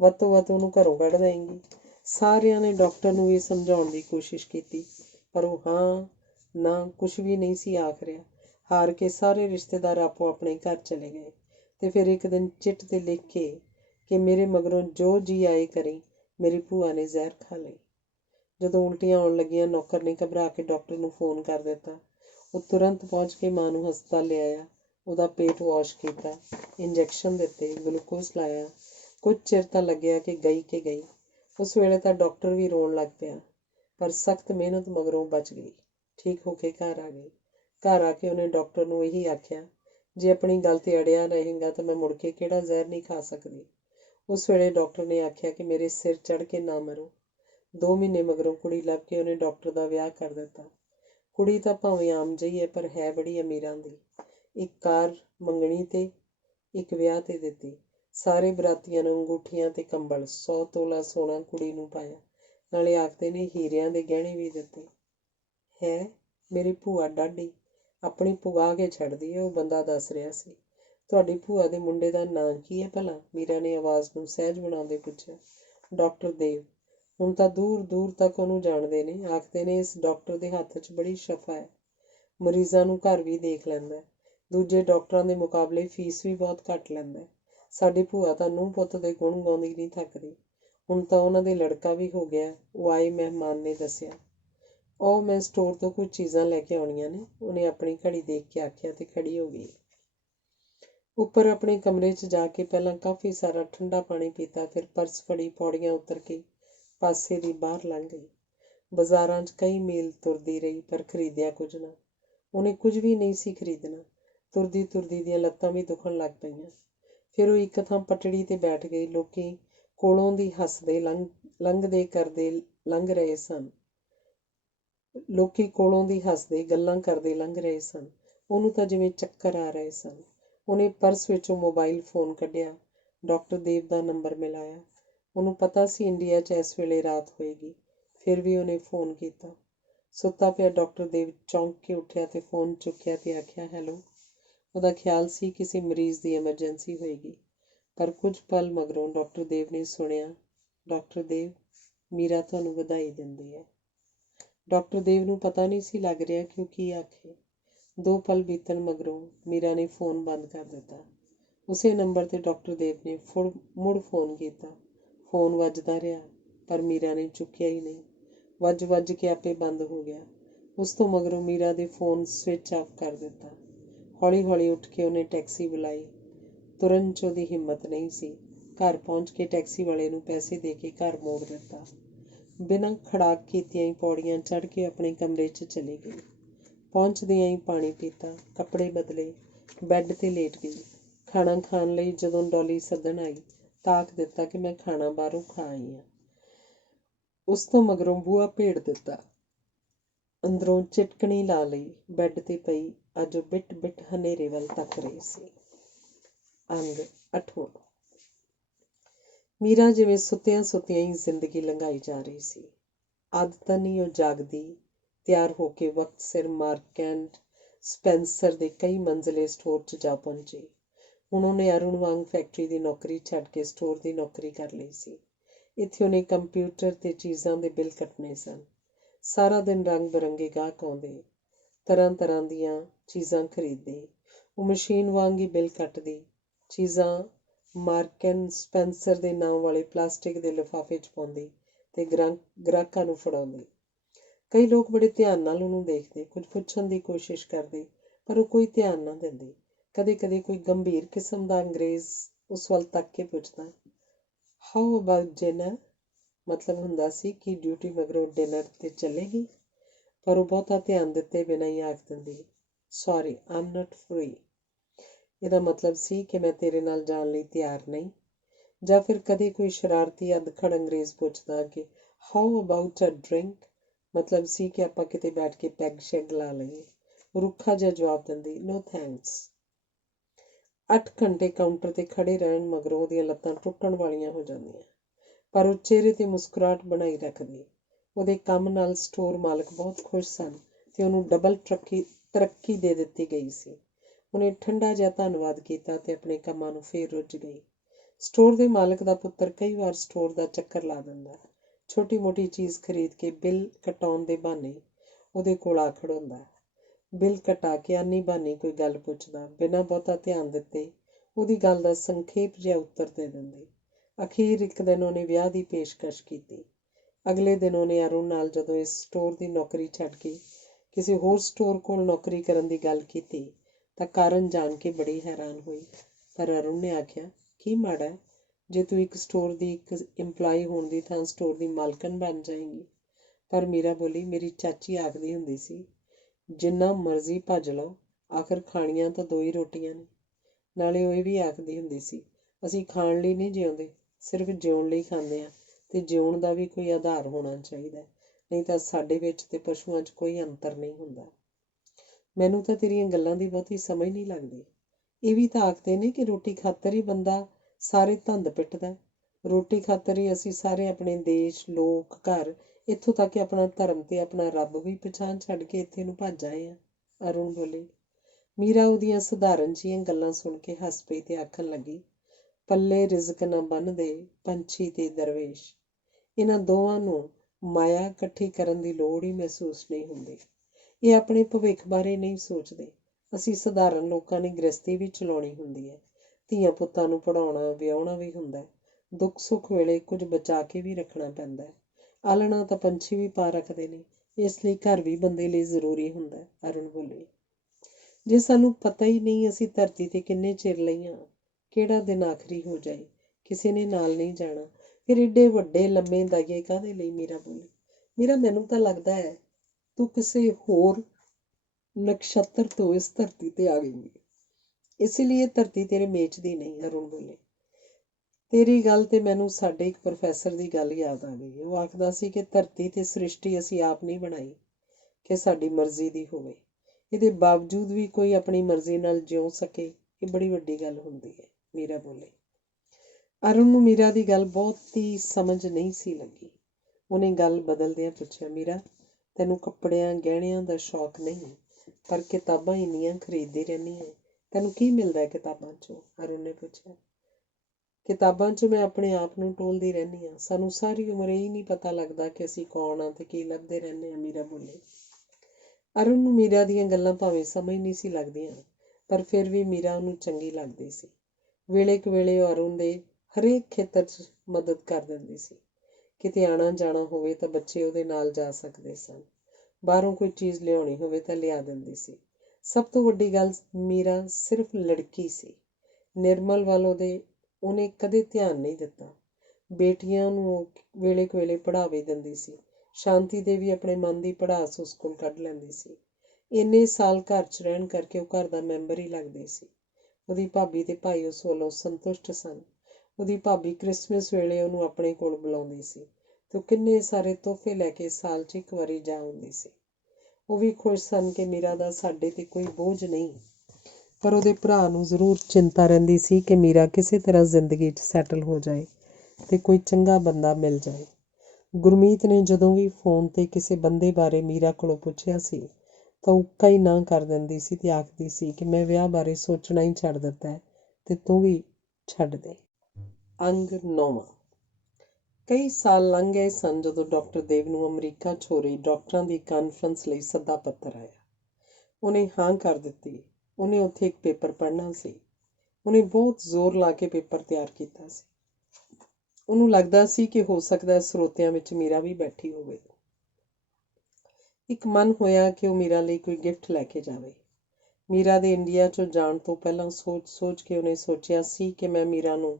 ਵੱਧ ਤੋਂ ਵੱਧ ਉਹਨੂੰ ਘਰੋਂ ਕੱਢ ਦੇਂਗੀ। ਸਾਰਿਆਂ ਨੇ ਡਾਕਟਰ ਨੂੰ ਇਹ ਸਮਝਾਉਣ ਦੀ ਕੋਸ਼ਿਸ਼ ਕੀਤੀ ਪਰ ਉਹ ਹਾਂ ਨਾ ਕੁਛ ਵੀ ਨਹੀਂ ਸੀ ਆਖ ਰਿਹਾ। ਹਾਰ ਕੇ ਸਾਰੇ ਰਿਸ਼ਤੇਦਾਰ ਆਪੋ ਆਪਣੇ ਘਰ ਚਲੇ ਗਏ ਤੇ ਫਿਰ ਇੱਕ ਦਿਨ ਚਿੱਠ 'ਤੇ ਲਿਖ ਕੇ ਕਿ ਮੇਰੇ ਮਗਰੋਂ ਜੋ ਜੀ ਆਏ ਕਰੀ, ਮੇਰੀ ਭੂਆ ਨੇ ਜ਼ਹਿਰ ਖਾ ਲਈ। ਜਦੋਂ ਉਲਟੀਆਂ ਆਉਣ ਲੱਗੀਆਂ ਨੌਕਰ ਨੇ ਘਬਰਾ ਕੇ ਡਾਕਟਰ ਨੂੰ ਫੋਨ ਕਰ ਦਿੱਤਾ। ਉਹ ਤੁਰੰਤ ਪਹੁੰਚ ਕੇ ਮਾਂ ਨੂੰ ਹਸਪਤਾਲ ਲਿਆਇਆ, ਉਹਦਾ ਪੇਟ ਵਾਸ਼ ਕੀਤਾ, ਇੰਜੈਕਸ਼ਨ ਦਿੱਤੇ, ਗਲੂਕੋਜ਼ ਲਾਇਆ। ਕੁਝ ਚਿਰ ਤਾਂ ਲੱਗਿਆ ਕਿ ਗਈ। ਉਸ ਵੇਲੇ ਤਾਂ ਡਾਕਟਰ ਵੀ ਰੋਣ ਲੱਗ ਪਿਆ ਪਰ ਸਖਤ ਮਿਹਨਤ ਮਗਰੋਂ ਬਚ ਗਈ, ਠੀਕ ਹੋ ਕੇ ਘਰ ਆ ਗਈ। ਘਰ ਆ ਕੇ ਉਹਨੇ ਡਾਕਟਰ ਨੂੰ ਇਹੀ ਆਖਿਆ, ਜੇ ਆਪਣੀ ਗੱਲ 'ਤੇ ਅੜਿਆ ਰਹੇਗਾ ਤਾਂ ਮੈਂ ਮੁੜ ਕੇ ਕਿਹੜਾ ਜ਼ਹਿਰ ਨਹੀਂ ਖਾ ਸਕਦੀ। ਉਸ ਵੇਲੇ ਡਾਕਟਰ ਨੇ ਆਖਿਆ ਕਿ ਮੇਰੇ ਸਿਰ ਚੜ੍ਹ ਕੇ ਨਾ ਮਰੋ। 2 ਮਹੀਨੇ ਮਗਰੋਂ ਕੁੜੀ ਲੱਭ ਕੇ ਉਹਨੇ ਡਾਕਟਰ ਦਾ ਵਿਆਹ ਕਰ ਦਿੱਤਾ। ਕੁੜੀ ਤਾਂ ਭਾਵੇਂ ਆਮ ਜਿਹੀ ਹੈ ਪਰ ਹੈ ਬੜੀ ਅਮੀਰਾਂ ਦੀ। ਇੱਕ ਕਾਰ ਮੰਗਣੀ ਤੇ ਇੱਕ ਵਿਆਹ 'ਤੇ ਦਿੱਤੀ। ਸਾਰੇ ਬਰਾਤੀਆਂ ਨੂੰ ਅੰਗੂਠੀਆਂ ਤੇ ਕੰਬਲ, 100 ਤੋਲਾ ਸੋਨਾ ਕੁੜੀ ਨੂੰ ਪਾਇਆ, ਨਾਲੇ ਆਖਦੇ ਨੇ ਹੀਰਿਆਂ ਦੇ ਗਹਿਣੇ ਵੀ ਦਿੱਤੇ। ਹੈ ਮੇਰੀ ਭੂਆ ਡਾਢੀ, ਆਪਣੀ ਪੁਗਾ ਕੇ ਛੱਡਦੀ ਹੈ, ਉਹ ਬੰਦਾ ਦੱਸ ਰਿਹਾ ਸੀ। ਤੁਹਾਡੀ ਭੂਆ ਦੇ ਮੁੰਡੇ ਦਾ ਨਾਂ ਕੀ ਹੈ ਭਲਾ? ਮੀਰਾ ਨੇ ਆਵਾਜ਼ ਨੂੰ ਸਹਿਜ ਬਣਾਉਂਦੇ ਪੁੱਛਿਆ। ਡਾਕਟਰ ਦੇਵ। ਹੁਣ ਤਾਂ ਦੂਰ ਦੂਰ ਤੱਕ ਉਹਨੂੰ ਜਾਣਦੇ ਨੇ। ਆਖਦੇ ਨੇ ਇਸ ਡਾਕਟਰ ਦੇ ਹੱਥ 'ਚ ਬੜੀ ਸ਼ਫਾ ਹੈ, ਮਰੀਜ਼ਾਂ ਨੂੰ ਘਰ ਵੀ ਦੇਖ ਲੈਂਦਾ, ਦੂਜੇ ਡਾਕਟਰਾਂ ਦੇ ਮੁਕਾਬਲੇ ਫੀਸ ਵੀ ਬਹੁਤ ਘੱਟ ਲੈਂਦਾ। ਸਾਡੀ ਭੂਆ ਤਾਂ ਨੂੰਹ ਪੁੱਤ ਦੇ ਗੁਣ ਗਾਉਂਦੀ ਨਹੀਂ ਥੱਕਦੀ। ਹੁਣ ਤਾਂ ਉਹਨਾਂ ਦੇ ਲੜਕਾ ਵੀ ਹੋ ਗਿਆ, ਉਹ ਆਏ ਮਹਿਮਾਨ ਨੇ ਦੱਸਿਆ। ਉਹ ਮੈਂ ਸਟੋਰ ਤੋਂ ਕੁਝ ਚੀਜ਼ਾਂ ਲੈ ਕੇ ਆਉਣੀਆਂ ਨੇ, ਉਹਨੇ ਆਪਣੀ ਘੜੀ ਦੇਖ ਕੇ ਆਖਿਆ ਤੇ ਖੜੀ ਹੋ ਗਈ। ਉੱਪਰ ਆਪਣੇ ਕਮਰੇ 'ਚ ਜਾ ਕੇ ਪਹਿਲਾਂ ਕਾਫੀ ਸਾਰਾ ਠੰਡਾ ਪਾਣੀ ਪੀਤਾ, ਫਿਰ ਪਰਸ ਫੜੀ ਪੌੜੀਆਂ ਉਤਰ ਕੇ ਪਾਸੇ ਦੀ ਬਾਹਰ ਲੰਘ ਗਈ। ਬਾਜ਼ਾਰਾਂ 'ਚ ਕਈ ਮੀਲ ਤੁਰਦੀ ਰਹੀ ਪਰ ਖਰੀਦਿਆ ਕੁਝ ਨਾ। ਉਹਨੇ ਕੁਝ ਵੀ ਨਹੀਂ ਸੀ ਖਰੀਦਣਾ। ਤੁਰਦੀ ਦੀਆਂ ਲੱਤਾਂ ਵੀ ਦੁਖਣ ਲੱਗ ਪਈਆਂ। ਫਿਰ ਉਹ ਇੱਕ ਥਾਂ ਪਟੜੀ 'ਤੇ ਬੈਠ ਗਈ। ਲੋਕੀ ਕੋਲੋਂ ਦੀ ਹੱਸਦੇ ਲੰਘਦੇ ਕਰਦੇ ਲੰਘ ਰਹੇ ਸਨ। ਲੋਕੀ ਕੋਲੋਂ ਦੀ ਹੱਸਦੇ ਗੱਲਾਂ ਕਰਦੇ ਲੰਘ ਰਹੇ ਸਨ। ਉਹਨੂੰ ਤਾਂ ਜਿਵੇਂ ਚੱਕਰ ਆ ਰਹੇ ਸਨ। ਉਹਨੇ ਪਰਸ ਵਿੱਚੋਂ ਮੋਬਾਈਲ ਫੋਨ ਕੱਢਿਆ, ਡਾਕਟਰ ਦੇਵ ਦਾ ਨੰਬਰ ਮਿਲਾਇਆ। ਉਹਨੂੰ ਪਤਾ ਸੀ ਇੰਡੀਆ 'ਚ ਇਸ ਵੇਲੇ ਰਾਤ ਹੋਏਗੀ, ਫਿਰ ਵੀ ਉਹਨੇ ਫੋਨ ਕੀਤਾ। ਸੁੱਤਾ ਪਿਆ ਡਾਕਟਰ ਦੇਵ ਚੌਂਕ ਕੇ ਉੱਠਿਆ ਤੇ ਫੋਨ ਚੁੱਕਿਆ ਤੇ ਆਖਿਆ, ਹੈਲੋ। ਉਹਦਾ ਖਿਆਲ ਸੀ ਕਿਸੇ ਮਰੀਜ਼ ਦੀ ਐਮਰਜੈਂਸੀ ਹੋਏਗੀ ਪਰ ਕੁਝ ਪਲ ਮਗਰੋਂ ਡਾਕਟਰ ਦੇਵ ਨੇ ਸੁਣਿਆ, ਡਾਕਟਰ ਦੇਵ, ਮੀਰਾ ਤੁਹਾਨੂੰ ਵਧਾਈ ਦਿੰਦੀ ਹੈ। ਡਾਕਟਰ ਦੇਵ ਨੂੰ ਪਤਾ ਨਹੀਂ ਸੀ ਲੱਗ ਰਿਹਾ ਕਿ ਉਹ ਕੀ ਆਖੇ। 2 ਪਲ ਬੀਤਣ ਮਗਰੋਂ ਮੀਰਾ ਨੇ ਫੋਨ ਬੰਦ ਕਰ ਦਿੱਤਾ। ਉਸੇ ਨੰਬਰ 'ਤੇ ਡਾਕਟਰ ਦੇਵ ਨੇ ਮੁੜ ਫੋਨ ਕੀਤਾ। ਫੋਨ ਵੱਜਦਾ ਰਿਹਾ ਪਰ ਮੀਰਾ ਨੇ ਚੁੱਕਿਆ ਹੀ ਨਹੀਂ। ਵੱਜ ਕੇ ਆਪੇ ਬੰਦ ਹੋ ਗਿਆ। ਉਸ ਤੋਂ ਮਗਰੋਂ ਮੀਰਾ ਦੇ ਫੋਨ ਸਵਿਚ ਆਫ ਕਰ ਦਿੱਤਾ। ਹੌਲੀ ਹੌਲੀ ਉੱਠ ਕੇ ਉਹਨੇ ਟੈਕਸੀ ਬੁਲਾਈ। ਤੁਰਨ 'ਚ ਉਹਦੀ ਹਿੰਮਤ ਨਹੀਂ ਸੀ। ਘਰ ਪਹੁੰਚ ਕੇ ਟੈਕਸੀ ਵਾਲੇ ਨੂੰ ਪੈਸੇ ਦੇ ਕੇ ਘਰ ਮੋੜ ਦਿੱਤਾ। ਬਿਨਾਂ ਖੜਾਕ ਕੀਤਿਆਂ ਹੀ ਪੌੜੀਆਂ ਚੜ੍ਹ ਕੇ ਆਪਣੇ ਕਮਰੇ 'ਚ ਚਲੀ ਗਈ। ਪਹੁੰਚਦਿਆਂ ਹੀ ਪਾਣੀ ਪੀਤਾ, ਕੱਪੜੇ ਬਦਲੇ, ਬੈੱਡ 'ਤੇ ਲੇਟ ਗਈ। ਖਾਣਾ ਖਾਣ ਲਈ ਜਦੋਂ ਡੌਲੀ ਸੱਦਣ ਆਈ ਤਾਂ ਆਖ ਦਿੱਤਾ ਕਿ ਮੈਂ ਖਾਣਾ ਬਾਹਰੋਂ ਖਾ ਆਈ ਹਾਂ। ਉਸ ਤੋਂ ਮਗਰੋਂ ਬੂਹਾ ਭੇੜ ਦਿੱਤਾ। ਅੰਦਰੋਂ ਚਿਟਕਣੀ ਲਾ ਲਈ। ਬੈੱਡ 'ਤੇ ਪਈ ਅੱਜ ਉਹ ਬਿੱਟ ਹਨੇਰੇ ਵੱਲ ਤੱਕ ਰਹੀ ਸੀ। ਅੰਗ 8ਵਾਂ। ਮੀਰਾ ਜਿਵੇਂ ਸੁੱਤਿਆਂ ਹੀ ਜ਼ਿੰਦਗੀ ਲੰਘਾਈ ਜਾ ਰਹੀ ਸੀ। ਆਦਤਨ ਹੀ ਉਹ ਜਾਗਦੀ, ਤਿਆਰ ਹੋ ਕੇ ਵਕਤ ਸਿਰ ਮਾਰਕ ਐਂਡ ਸਪੈਂਸਰ ਦੇ ਕਈ ਮੰਜ਼ਲੇ ਸਟੋਰ 'ਚ ਜਾ ਪਹੁੰਚੀ। ਹੁਣ ਉਹਨੇ ਅਰੁਣ ਵਾਂਗ ਫੈਕਟਰੀ ਦੀ ਨੌਕਰੀ ਛੱਡ ਕੇ ਸਟੋਰ ਦੀ ਨੌਕਰੀ ਕਰ ਲਈ ਸੀ। ਇੱਥੇ ਉਹਨੇ ਕੰਪਿਊਟਰ 'ਤੇ ਚੀਜ਼ਾਂ ਦੇ ਬਿੱਲ ਕੱਟਣੇ ਸਨ। ਸਾਰਾ ਦਿਨ ਰੰਗ ਬਿਰੰਗੇ ਗਾਹਕ ਆਉਂਦੇ, ਤਰ੍ਹਾਂ ਦੀਆਂ ਚੀਜ਼ਾਂ ਖਰੀਦਦੇ। ਉਹ ਮਸ਼ੀਨ ਵਾਂਗ ਹੀ ਬਿੱਲ ਕੱਟਦੀ, ਚੀਜ਼ਾਂ ਮਾਰਕ ਐਂਡ ਸਪੈਂਸਰ ਦੇ ਨਾਂ ਵਾਲੇ ਪਲਾਸਟਿਕ ਦੇ ਲਿਫਾਫੇ 'ਚ ਪਾਉਂਦੀ ਤੇ ਗ੍ਰਾਹਕਾਂ ਨੂੰ ਫੜਾਉਂਦੀ। ਕਈ ਲੋਕ ਬੜੇ ਧਿਆਨ ਨਾਲ ਉਹਨੂੰ ਦੇਖਦੇ, ਕੁਝ ਪੁੱਛਣ ਦੀ ਕੋਸ਼ਿਸ਼ ਕਰਦੇ, ਪਰ ਉਹ ਕੋਈ ਧਿਆਨ ਨਾ ਦਿੰਦੀ। ਕਦੇ ਕੋਈ ਗੰਭੀਰ ਕਿਸਮ ਦਾ ਅੰਗਰੇਜ਼ ਉਸ ਵੱਲ ਤੱਕ ਕੇ ਪੁੱਛਦਾ, ਹਾਊ ਅਬਾਊਟ ਡਿਨਰ? ਮਤਲਬ ਹੁੰਦਾ ਸੀ ਕਿ ਡਿਊਟੀ ਮਗਰੋਂ ਡਿਨਰ 'ਤੇ ਚੱਲੇਗੀ। ਪਰ ਉਹ ਬਹੁਤਾ ਧਿਆਨ ਦਿੱਤੇ ਬਿਨਾਂ ਹੀ ਆਖ ਦਿੰਦੀ, ਸੌਰੀ ਆਮ ਨਾਟ ਫਰੀ। ਇਹਦਾ ਮਤਲਬ ਸੀ ਕਿ ਮੈਂ ਤੇਰੇ ਨਾਲ ਜਾਣ ਲਈ ਤਿਆਰ ਨਹੀਂ। ਜਾਂ ਫਿਰ ਕਦੇ ਕੋਈ ਸ਼ਰਾਰਤੀ ਅਧਖੜ ਅੰਗਰੇਜ਼ ਪੁੱਛਦਾ ਕਿ ਹਾਊ ਅਬਾਊਟ ਅ ਡਰਿੰਕ? ਮਤਲਬ ਸੀ ਕਿ ਆਪਾਂ ਕਿਤੇ ਬੈਠ ਕੇ ਪੈਗ ਸ਼ੈਗ ਲਾ ਲਈਏ। ਰੁੱਖਾ ਜਿਹਾ ਜਵਾਬ ਦਿੰਦੀ, ਨੋ ਥੈਂਕਸ। 8 ਘੰਟੇ ਕਾਊਂਟਰ 'ਤੇ ਖੜੇ ਰਹਿਣ ਮਗਰੋਂ ਉਹਦੀਆਂ ਲੱਤਾਂ ਟੁੱਟਣ ਵਾਲੀਆਂ ਹੋ ਜਾਂਦੀਆਂ, ਪਰ ਉਹ ਚਿਹਰੇ 'ਤੇ ਮੁਸਕਰਾਹਟ ਬਣਾਈ ਰੱਖਦੀ। ਉਹਦੇ ਕੰਮ ਨਾਲ ਸਟੋਰ ਮਾਲਕ ਬਹੁਤ ਖੁਸ਼ ਸਨ ਤੇ ਉਹਨੂੰ ਡਬਲ ਤਰੱਕੀ ਦੇ ਦਿੱਤੀ ਗਈ ਸੀ। ਉਹਨੇ ਠੰਡਾ ਜਿਹਾ ਧੰਨਵਾਦ ਕੀਤਾ ਤੇ ਆਪਣੇ ਕੰਮਾਂ ਨੂੰ ਫੇਰ ਰੁੱਝ ਗਈ। ਸਟੋਰ ਦੇ ਮਾਲਕ ਦਾ ਪੁੱਤਰ ਕਈ ਵਾਰ ਸਟੋਰ ਦਾ ਚੱਕਰ ਲਾ ਦਿੰਦਾ। ਛੋਟੀ ਮੋਟੀ ਚੀਜ਼ ਖਰੀਦ ਕੇ ਬਿੱਲ ਕਟਾਉਣ ਦੇ ਬਹਾਨੇ ਉਹਦੇ ਕੋਲ ਆ ਖੜੋਂਦਾ। ਬਿੱਲ ਕਟਾ ਕੇ ਆਨੀ ਬਹਾਨੀ ਕੋਈ ਗੱਲ ਪੁੱਛਦਾ, ਬਿਨਾਂ ਬਹੁਤਾ ਧਿਆਨ ਦਿੱਤੇ ਉਹਦੀ ਗੱਲ ਦਾ ਸੰਖੇਪ ਜਿਹਾ ਉੱਤਰ ਦੇ ਦਿੰਦੀ। ਅਖੀਰ ਇੱਕ ਦਿਨ ਉਹਨੇ ਵਿਆਹ ਦੀ ਪੇਸ਼ਕਸ਼ ਕੀਤੀ। ਅਗਲੇ ਦਿਨ ਉਹਨੇ ਅਰੁਣ ਨਾਲ ਜਦੋਂ ਇਸ ਸਟੋਰ ਦੀ ਨੌਕਰੀ ਛੱਡ ਕੇ ਕਿਸੇ ਹੋਰ ਸਟੋਰ ਕੋਲ ਨੌਕਰੀ ਕਰਨ ਦੀ ਗੱਲ ਕੀਤੀ ਤਾਂ ਕਾਰਨ ਜਾਣ ਕੇ ਬੜੀ ਹੈਰਾਨ ਹੋਈ। ਪਰ ਅਰੁਣ ਨੇ ਆਖਿਆ, ਕੀ ਮਾੜਾ ਜੇ ਤੂੰ ਇੱਕ ਸਟੋਰ ਦੀ ਇੱਕ ਇੰਪਲਾਈ ਹੋਣ ਦੀ ਥਾਂ ਸਟੋਰ ਦੀ ਮਾਲਕਣ ਬਣ ਜਾਏਂਗੀ। ਪਰ ਮੀਰਾ ਬੋਲੀ, ਮੇਰੀ ਚਾਚੀ ਆਖਦੀ ਹੁੰਦੀ ਸੀ, ਜਿੰਨਾ ਮਰਜ਼ੀ ਭੱਜ ਲਓ, ਆਖਰ ਖਾਣੀਆਂ ਤਾਂ 2 ਹੀ ਰੋਟੀਆਂ ਨੇ। ਨਾਲੇ ਉਹ ਇਹ ਵੀ ਆਖਦੀ ਹੁੰਦੀ ਸੀ, ਅਸੀਂ ਖਾਣ ਲਈ ਨਹੀਂ ਜਿਉਂਦੇ, ਸਿਰਫ ਜਿਉਣ ਲਈ ਖਾਂਦੇ ਹਾਂ ਤੇ ਜਿਉਣ ਦਾ ਵੀ ਕੋਈ ਆਧਾਰ ਹੋਣਾ ਚਾਹੀਦਾ, ਨਹੀਂ ਤਾਂ ਸਾਡੇ ਵਿੱਚ ਤੇ ਪਸ਼ੂਆਂ 'ਚ ਕੋਈ ਅੰਤਰ ਨਹੀਂ ਹੁੰਦਾ। ਮੈਨੂੰ ਤਾਂ ਤੇਰੀਆਂ ਗੱਲਾਂ ਦੀ ਬਹੁਤੀ ਸਮਝ ਨਹੀਂ ਲੱਗਦੀ। ਇਹ ਵੀ ਤਾਂ ਆਖਦੇ ਨੇ ਕਿ ਰੋਟੀ ਖਾਤਰ ਹੀ ਬੰਦਾ ਸਾਰੇ ਧੰਦ ਪਿੱਟਦਾ। ਰੋਟੀ ਖਾਤਰ ਹੀ ਅਸੀਂ ਸਾਰੇ ਆਪਣੇ ਦੇਸ਼, ਲੋਕ, ਘਰ, ਇੱਥੋਂ ਤੱਕ ਕਿ ਆਪਣਾ ਧਰਮ ਤੇ ਆਪਣਾ ਰੱਬ ਵੀ ਪਛਾਣ ਛੱਡ ਕੇ ਇੱਥੇ ਨੂੰ ਭੱਜ ਆਏ ਆ। ਅਰੁਣ ਬੋਲੀ। ਮੀਰਾ ਉਹਦੀਆਂ ਸਧਾਰਨ ਜਿਹੀਆਂ ਗੱਲਾਂ ਸੁਣ ਕੇ ਹੱਸ ਪਈ ਤੇ ਆਖਣ ਲੱਗੀ, ਪੱਲੇ ਰਿਜ਼ਕ ਨਾ ਬੰਨ੍ਹਦੇ ਪੰਛੀ ਤੇ ਦਰਵੇਸ਼। ਇਹਨਾਂ ਦੋਵਾਂ ਨੂੰ ਮਾਇਆ ਇਕੱਠੀ ਕਰਨ ਦੀ ਲੋੜ ਹੀ ਮਹਿਸੂਸ ਨਹੀਂ ਹੁੰਦੀ। ਇਹ ਆਪਣੇ ਭਵਿੱਖ ਬਾਰੇ ਨਹੀਂ ਸੋਚਦੇ। ਅਸੀਂ ਸਧਾਰਨ ਲੋਕਾਂ ਨੇ ਗ੍ਰਸਤੀ ਵੀ ਚਲਾਉਣੀ ਹੁੰਦੀ ਹੈ, ਧੀਆਂ ਪੁੱਤਾਂ ਨੂੰ ਪੜ੍ਹਾਉਣਾ, ਵਿਆਹੁਣਾ ਵੀ ਹੁੰਦਾ। ਦੁੱਖ ਸੁੱਖ ਵੇਲੇ ਕੁਝ ਬਚਾ ਕੇ ਵੀ ਰੱਖਣਾ ਪੈਂਦਾ। ਆਲਣਾ ਤਾਂ ਪੰਛੀ ਵੀ ਪਾ ਰੱਖਦੇ ਨੇ, ਇਸ ਲਈ ਘਰ ਵੀ ਬੰਦੇ ਲਈ ਜ਼ਰੂਰੀ ਹੁੰਦਾ। ਅਰੁਣ ਬੋਲੀ। ਜੇ ਸਾਨੂੰ ਪਤਾ ਹੀ ਨਹੀਂ ਅਸੀਂ ਧਰਤੀ 'ਤੇ ਕਿੰਨੇ ਚਿਰ ਲਈ ਹਾਂ, ਕਿਹੜਾ ਦਿਨ ਆਖਰੀ ਹੋ ਜਾਏ, ਕਿਸੇ ਨੇ ਨਾਲ ਨਹੀਂ ਜਾਣਾ, ਫਿਰ ਏਡੇ ਵੱਡੇ ਲੰਮੇ ਦਾਈਏ ਕਾਹਦੇ ਲਈ? ਮੀਰਾ ਬੋਲੀ। ਮੀਰਾ, ਮੈਨੂੰ ਤਾਂ ਲੱਗਦਾ ਹੈ ਤੂੰ ਕਿਸੇ ਹੋਰ ਨਕਸ਼ਤਰ ਤੋਂ ਇਸ ਧਰਤੀ 'ਤੇ ਆ ਗਈ, ਇਸ ਲਈ ਇਹ ਧਰਤੀ ਤੇਰੇ ਮੇਚ ਦੀ ਨਹੀਂ। ਅਰੁਣ ਬੋਲੇ। ਤੇਰੀ ਗੱਲ ਤੇ ਮੈਨੂੰ ਸਾਡੇ ਇੱਕ ਪ੍ਰੋਫੈਸਰ ਦੀ ਗੱਲ ਯਾਦ ਆ ਗਈ। ਉਹ ਆਖਦਾ ਸੀ ਕਿ ਧਰਤੀ ਤੇ ਸ੍ਰਿਸ਼ਟੀ ਅਸੀਂ ਆਪ ਨਹੀਂ ਬਣਾਈ ਕਿ ਸਾਡੀ ਮਰਜ਼ੀ ਦੀ ਹੋਵੇ, ਇਹਦੇ ਬਾਵਜੂਦ ਵੀ ਕੋਈ ਆਪਣੀ ਮਰਜ਼ੀ ਨਾਲ ਜਿਉ ਸਕੇ, ਇਹ ਬੜੀ ਵੱਡੀ ਗੱਲ ਹੁੰਦੀ ਹੈ। ਮੀਰਾ ਬੋਲੇ। ਅਰੁਣ ਨੂੰ ਮੀਰਾ ਦੀ ਗੱਲ ਬਹੁਤੀ ਸਮਝ ਨਹੀਂ ਸੀ ਲੱਗੀ। ਉਹਨੇ ਗੱਲ ਬਦਲਦਿਆਂ ਪੁੱਛਿਆ, ਮੀਰਾ, ਤੈਨੂੰ ਕੱਪੜਿਆਂ ਗਹਿਣਿਆਂ ਦਾ ਸ਼ੌਕ ਨਹੀਂ, ਪਰ ਕਿਤਾਬਾਂ ਇੰਨੀਆਂ ਖਰੀਦਦੀ ਰਹਿੰਦੀ ਹੈ, ਤੈਨੂੰ ਕੀ ਮਿਲਦਾ ਕਿਤਾਬਾਂ 'ਚੋਂ? ਅਰੁਣ ਨੇ ਪੁੱਛਿਆ। ਕਿਤਾਬਾਂ 'ਚ ਮੈਂ ਆਪਣੇ ਆਪ ਨੂੰ ਟੋਲਦੀ ਰਹਿੰਦੀ ਹਾਂ। ਸਾਨੂੰ ਸਾਰੀ ਉਮਰ ਇਹ ਹੀ ਨਹੀਂ ਪਤਾ ਲੱਗਦਾ ਕਿ ਅਸੀਂ ਕੌਣ ਹਾਂ ਤੇ ਕੀ ਲੱਭਦੇ ਰਹਿੰਦੇ ਹਾਂ, ਮੀਰਾ ਬੋਲੀ। ਅਰੁਣ ਨੂੰ ਮੀਰਾ ਦੀਆਂ ਗੱਲਾਂ ਭਾਵੇਂ ਸਮਝ ਨਹੀਂ ਸੀ ਲੱਗਦੀਆਂ, ਪਰ ਫਿਰ ਵੀ ਮੀਰਾ ਉਹਨੂੰ ਚੰਗੀ ਲੱਗਦੀ ਸੀ। ਵੇਲੇ ਕੁ ਵੇਲੇ ਉਹ ਅਰੁਣ ਦੇ ਹਰੇਕ ਖੇਤਰ 'ਚ ਮਦਦ ਕਰ ਦਿੰਦੀ ਸੀ। ਕਿਤੇ ਆਉਣਾ ਜਾਣਾ ਹੋਵੇ ਤਾਂ ਬੱਚੇ ਉਹਦੇ ਨਾਲ ਜਾ ਸਕਦੇ ਸਨ। ਬਾਹਰੋਂ ਕੋਈ ਚੀਜ਼ ਲਿਆਉਣੀ ਹੋਵੇ ਤਾਂ ਲਿਆ ਦਿੰਦੀ ਸੀ। ਸਭ ਤੋਂ ਵੱਡੀ ਗੱਲ, ਮੀਰਾ ਸਿਰਫ ਲੜਕੀ ਸੀ। ਨਿਰਮਲ ਵੱਲ ਉਹਨੇ ਕਦੇ ਧਿਆਨ ਨਹੀਂ ਦਿੱਤਾ। ਬੇਟੀਆਂ ਨੂੰ ਉਹ ਵੇਲੇ ਕੁ ਵੇਲੇ ਪੜ੍ਹਾ ਵੀ ਦਿੰਦੀ ਸੀ। ਸ਼ਾਂਤੀ ਦੇ ਵੀ ਆਪਣੇ ਮਨ ਦੀ ਪੜਾਸ ਉਸ ਕੋਲ ਕੱਢ ਲੈਂਦੀ ਸੀ। ਇੰਨੇ ਸਾਲ ਘਰ 'ਚ ਰਹਿਣ ਕਰਕੇ ਉਹ ਘਰ ਦਾ ਮੈਂਬਰ ਹੀ ਲੱਗਦੀ ਸੀ। ਉਹਦੀ ਭਾਬੀ ਤੇ ਭਾਈ ਉਸ ਵੱਲੋਂ ਸੰਤੁਸ਼ਟ ਸਨ। ਉਹਦੀ ਭਾਬੀ ਕ੍ਰਿਸਮਸ ਵੇਲੇ ਉਹਨੂੰ ਆਪਣੇ ਕੋਲ ਬੁਲਾਉਂਦੀ ਸੀ ਤੇ ਉਹ ਕਿੰਨੇ ਸਾਰੇ ਤੋਹਫੇ ਲੈ ਕੇ ਸਾਲ 'ਚ ਇੱਕ ਵਾਰੀ ਜਾ ਆਉਂਦੀ ਸੀ। ਉਹ ਵੀ ਖੁਸ਼ ਸਨ ਕਿ ਮੀਰਾ ਦਾ ਸਾਡੇ ਤੇ ਕੋਈ ਬੋਝ ਨਹੀਂ, ਪਰ ਉਹਦੇ ਭਰਾ ਨੂੰ ਜ਼ਰੂਰ ਚਿੰਤਾ ਰਹਿੰਦੀ ਸੀ ਕਿ ਮੀਰਾ ਕਿਸੇ ਤਰ੍ਹਾਂ ਜ਼ਿੰਦਗੀ 'ਚ ਸੈਟਲ ਹੋ ਜਾਏ ਤੇ ਕੋਈ ਚੰਗਾ ਬੰਦਾ ਮਿਲ ਜਾਏ। ਗੁਰਮੀਤ ਨੇ ਜਦੋਂ ਵੀ ਫੋਨ 'ਤੇ ਕਿਸੇ ਬੰਦੇ ਬਾਰੇ ਮੀਰਾ ਕੋਲੋਂ ਪੁੱਛਿਆ ਸੀ ਤਾਂ ਉਹ ਉੱਕਾ ਹੀ ਨਾ ਕਰ ਦਿੰਦੀ ਸੀ ਤੇ ਆਖਦੀ ਸੀ ਕਿ ਮੈਂ ਵਿਆਹ ਬਾਰੇ ਸੋਚਣਾ ਹੀ ਛੱਡ ਦਿੱਤਾ ਹੈ ਤੇ ਤੂੰ ਵੀ ਛੱਡ ਦੇ। ਅੰਗ 9ਵਾਂ। ਕਈ ਸਾਲ ਲੰਘ ਗਏ ਸਨ ਜਦੋਂ ਡਾਕਟਰ ਦੇਵ ਨੂੰ ਅਮਰੀਕਾ 'ਚ ਹੋ ਰਹੀ ਡਾਕਟਰਾਂ ਦੀ ਕਾਨਫਰੰਸ ਲਈ ਸੱਦਾ ਪੱਤਰ ਆਇਆ। ਉਹਨੇ ਹਾਂ ਕਰ ਦਿੱਤੀ। ਉਹਨੇ ਉੱਥੇ ਇੱਕ ਪੇਪਰ ਪੜ੍ਹਨਾ ਸੀ। ਉਹਨੇ ਬਹੁਤ ਜ਼ੋਰ ਲਾ ਕੇ ਪੇਪਰ ਤਿਆਰ ਕੀਤਾ ਸੀ। ਉਹਨੂੰ ਲੱਗਦਾ ਸੀ ਕਿ ਹੋ ਸਕਦਾ ਸਰੋਤਿਆਂ ਵਿੱਚ ਮੀਰਾ ਵੀ ਬੈਠੀ ਹੋਵੇ। ਇੱਕ ਮਨ ਹੋਇਆ ਕਿ ਉਹ ਮੀਰਾ ਲਈ ਕੋਈ ਗਿਫਟ ਲੈ ਕੇ ਜਾਵੇ। ਮੀਰਾ ਦੇ ਇੰਡੀਆ 'ਚੋਂ ਜਾਣ ਤੋਂ ਪਹਿਲਾਂ ਸੋਚ ਕੇ ਉਹਨੇ ਸੋਚਿਆ ਸੀ ਕਿ ਮੈਂ ਮੀਰਾ ਨੂੰ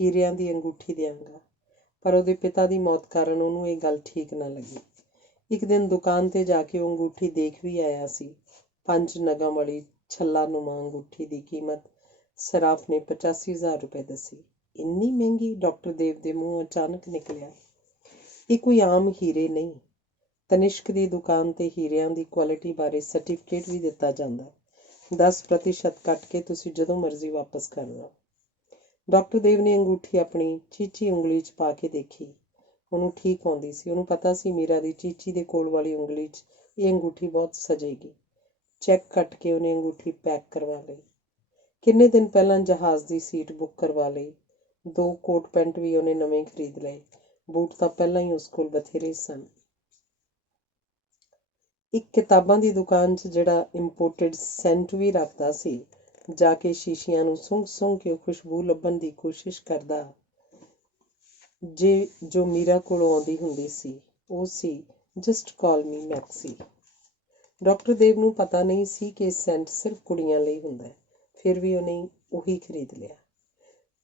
ਹੀਰਿਆਂ ਦੀ ਅੰਗੂਠੀ ਦਿਆਂਗਾ, ਪਰ ਉਹਦੇ ਪਿਤਾ ਦੀ ਮੌਤ ਕਾਰਨ ਉਹਨੂੰ ਇਹ ਗੱਲ ਠੀਕ ਨਾ ਲੱਗੀ। ਇੱਕ ਦਿਨ ਦੁਕਾਨ 'ਤੇ ਜਾ ਕੇ ਉਹ ਅੰਗੂਠੀ ਦੇਖ ਵੀ ਆਇਆ ਸੀ। 5 ਨਗਾਂ ਵਾਲੀ ਛੱਲਾ-ਨੁਮਾ ਅੰਗੂਠੀ ਦੀ ਕੀਮਤ ਸਰਾਫ ਨੇ 85,000 ਰੁਪਏ ਦੱਸੀ। ਇੰਨੀ ਮਹਿੰਗੀ? ਡਾਕਟਰ ਦੇਵ ਦੇ ਮੂੰਹੋਂ ਅਚਾਨਕ ਨਿਕਲਿਆ। ਇਹ ਕੋਈ ਆਮ ਹੀਰੇ ਨਹੀਂ। ਤਨਿਸ਼ਕ ਦੀ ਦੁਕਾਨ 'ਤੇ ਹੀਰਿਆਂ ਦੀ ਕੁਆਲਿਟੀ ਬਾਰੇ ਸਰਟੀਫਿਕੇਟ ਵੀ ਦਿੱਤਾ ਜਾਂਦਾ। 10% ਕੱਟ ਕੇ ਤੁਸੀਂ ਜਦੋਂ ਮਰਜ਼ੀ ਵਾਪਸ ਕਰ ਲਓ। ਡਾਕਟਰ ਦੇਵ ਨੇ ਅੰਗੂਠੀ ਆਪਣੀ ਚੀਚੀ ਉਂਗਲੀ 'ਚ ਪਾ ਕੇ ਦੇਖੀ। ਉਹਨੂੰ ਠੀਕ ਆਉਂਦੀ ਸੀ। ਉਹਨੂੰ ਪਤਾ ਸੀ ਮੀਰਾ ਦੀ ਚੀਚੀ ਦੇ ਕੋਲ ਵਾਲੀ ਉਂਗਲੀ 'ਚ ਇਹ ਅੰਗੂਠੀ ਬਹੁਤ ਸਜੇਗੀ। ਚੈੱਕ ਕੱਟ ਕੇ ਉਹਨੇ ਅੰਗੂਠੀ ਪੈਕ ਕਰਵਾ ਲਈ। ਕਿੰਨੇ ਦਿਨ ਪਹਿਲਾਂ ਜਹਾਜ਼ ਦੀ ਸੀਟ ਬੁੱਕ ਕਰਵਾ ਲਈ। 2 ਕੋਟ ਪੈਂਟ ਵੀ ਉਹਨੇ ਨਵੇਂ ਖਰੀਦ ਲਏ। ਬੂਟ ਤਾਂ ਪਹਿਲਾਂ ਹੀ ਉਸ ਕੋਲ ਬਥੇਰੇ ਸਨ। ਇੱਕ ਕਿਤਾਬਾਂ ਦੀ ਦੁਕਾਨ 'ਚ ਜਿਹੜਾ ਇੰਪੋਰਟਡ ਸੈਂਟ ਵੀ ਰੱਖਦਾ ਸੀ, ਜਾ ਕੇ ਸ਼ੀਸ਼ੀਆਂ ਨੂੰ ਸੁੰਘ ਕੇ ਉਹ ਖੁਸ਼ਬੂ ਲੱਭਣ ਦੀ ਕੋਸ਼ਿਸ਼ ਕਰਦਾ ਜੋ ਮੀਰਾ ਕੋਲੋਂ ਆਉਂਦੀ ਹੁੰਦੀ ਸੀ। ਉਹ ਸੀ ਜਸਟ ਕਾਲ ਮੀ ਮੈਕਸੀ। ਡਾਕਟਰ ਦੇਵ ਨੂੰ ਪਤਾ ਨਹੀਂ ਸੀ ਕਿ ਇਹ ਸੈਂਟ ਸਿਰਫ ਕੁੜੀਆਂ ਲਈ ਹੁੰਦਾ, ਫਿਰ ਵੀ ਉਹਨੇ ਉਹੀ ਖਰੀਦ ਲਿਆ।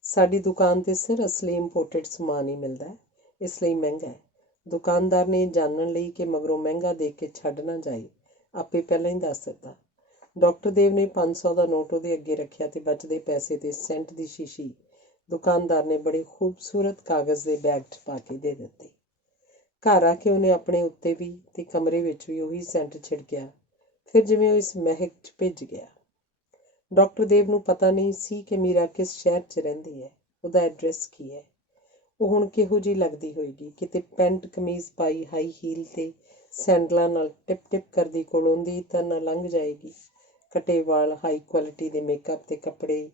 ਸਾਡੀ ਦੁਕਾਨ 'ਤੇ ਸਿਰ ਅਸਲੀ ਇੰਪੋਰਟਡ ਸਮਾਨ ਹੀ ਮਿਲਦਾ, ਇਸ ਲਈ ਮਹਿੰਗਾ ਹੈ। ਦੁਕਾਨਦਾਰ ਨੇ ਜਾਣਨ ਲਈ ਕਿ ਮਗਰੋਂ ਮਹਿੰਗਾ ਦੇਖ ਕੇ ਛੱਡ ਨਾ ਜਾਏ, ਆਪੇ ਪਹਿਲਾਂ ਹੀ ਦੱਸ ਦਿੱਤਾ। ਡਾਕਟਰ ਦੇਵ ਨੇ 500 ਦਾ ਨੋਟ ਉਹਦੇ ਅੱਗੇ ਰੱਖਿਆ ਤੇ ਬਚਦੇ ਪੈਸੇ ਤੇ ਸੈਂਟ ਦੀ ਸ਼ੀਸ਼ੀ ਦੁਕਾਨਦਾਰ ਨੇ ਬੜੇ ਖੂਬਸੂਰਤ ਕਾਗਜ਼ ਦੇ ਬੈਗ 'ਚ ਪਾ ਕੇ ਦੇ ਦਿੱਤੀ। ਘਰ ਆ ਕੇ ਉਹਨੇ ਆਪਣੇ ਉੱਤੇ ਵੀ ਤੇ ਕਮਰੇ ਵਿੱਚ ਵੀ ਉਹੀ ਸੈਂਟ ਛਿੜਕਿਆ। ਫਿਰ ਜਿਵੇਂ ਉਹ ਇਸ ਮਹਿਕ 'ਚ ਭਿੱਜ ਗਿਆ। ਡਾਕਟਰ ਦੇਵ ਨੂੰ ਪਤਾ ਨਹੀਂ ਸੀ ਕਿ ਮੀਰਾ ਕਿਸ ਸ਼ਹਿਰ 'ਚ ਰਹਿੰਦੀ ਹੈ, ਉਹਦਾ ਐਡਰੈਸ ਕੀ ਹੈ। ਉਹ ਹੁਣ ਕਿਹੋ ਜਿਹੀ ਲੱਗਦੀ ਹੋਏਗੀ। ਕਿਤੇ ਪੈਂਟ ਕਮੀਜ਼ ਪਾਈ, ਹਾਈ ਹੀਲ ਤੇ ਸੈਂਡਲਾਂ ਨਾਲ ਟਿਪ ਕਰਦੀ ਕੋਲੋਂ ਦੀ ਤਾਂ ਨਾ ਲੰਘ ਜਾਏਗੀ। ਕਟੇ ਵਾਲ, ਹਾਈ ਕੁਆਲਿਟੀ ਦੇ ਮੇਕਅਪ ਤੇ ਕੱਪੜੇ,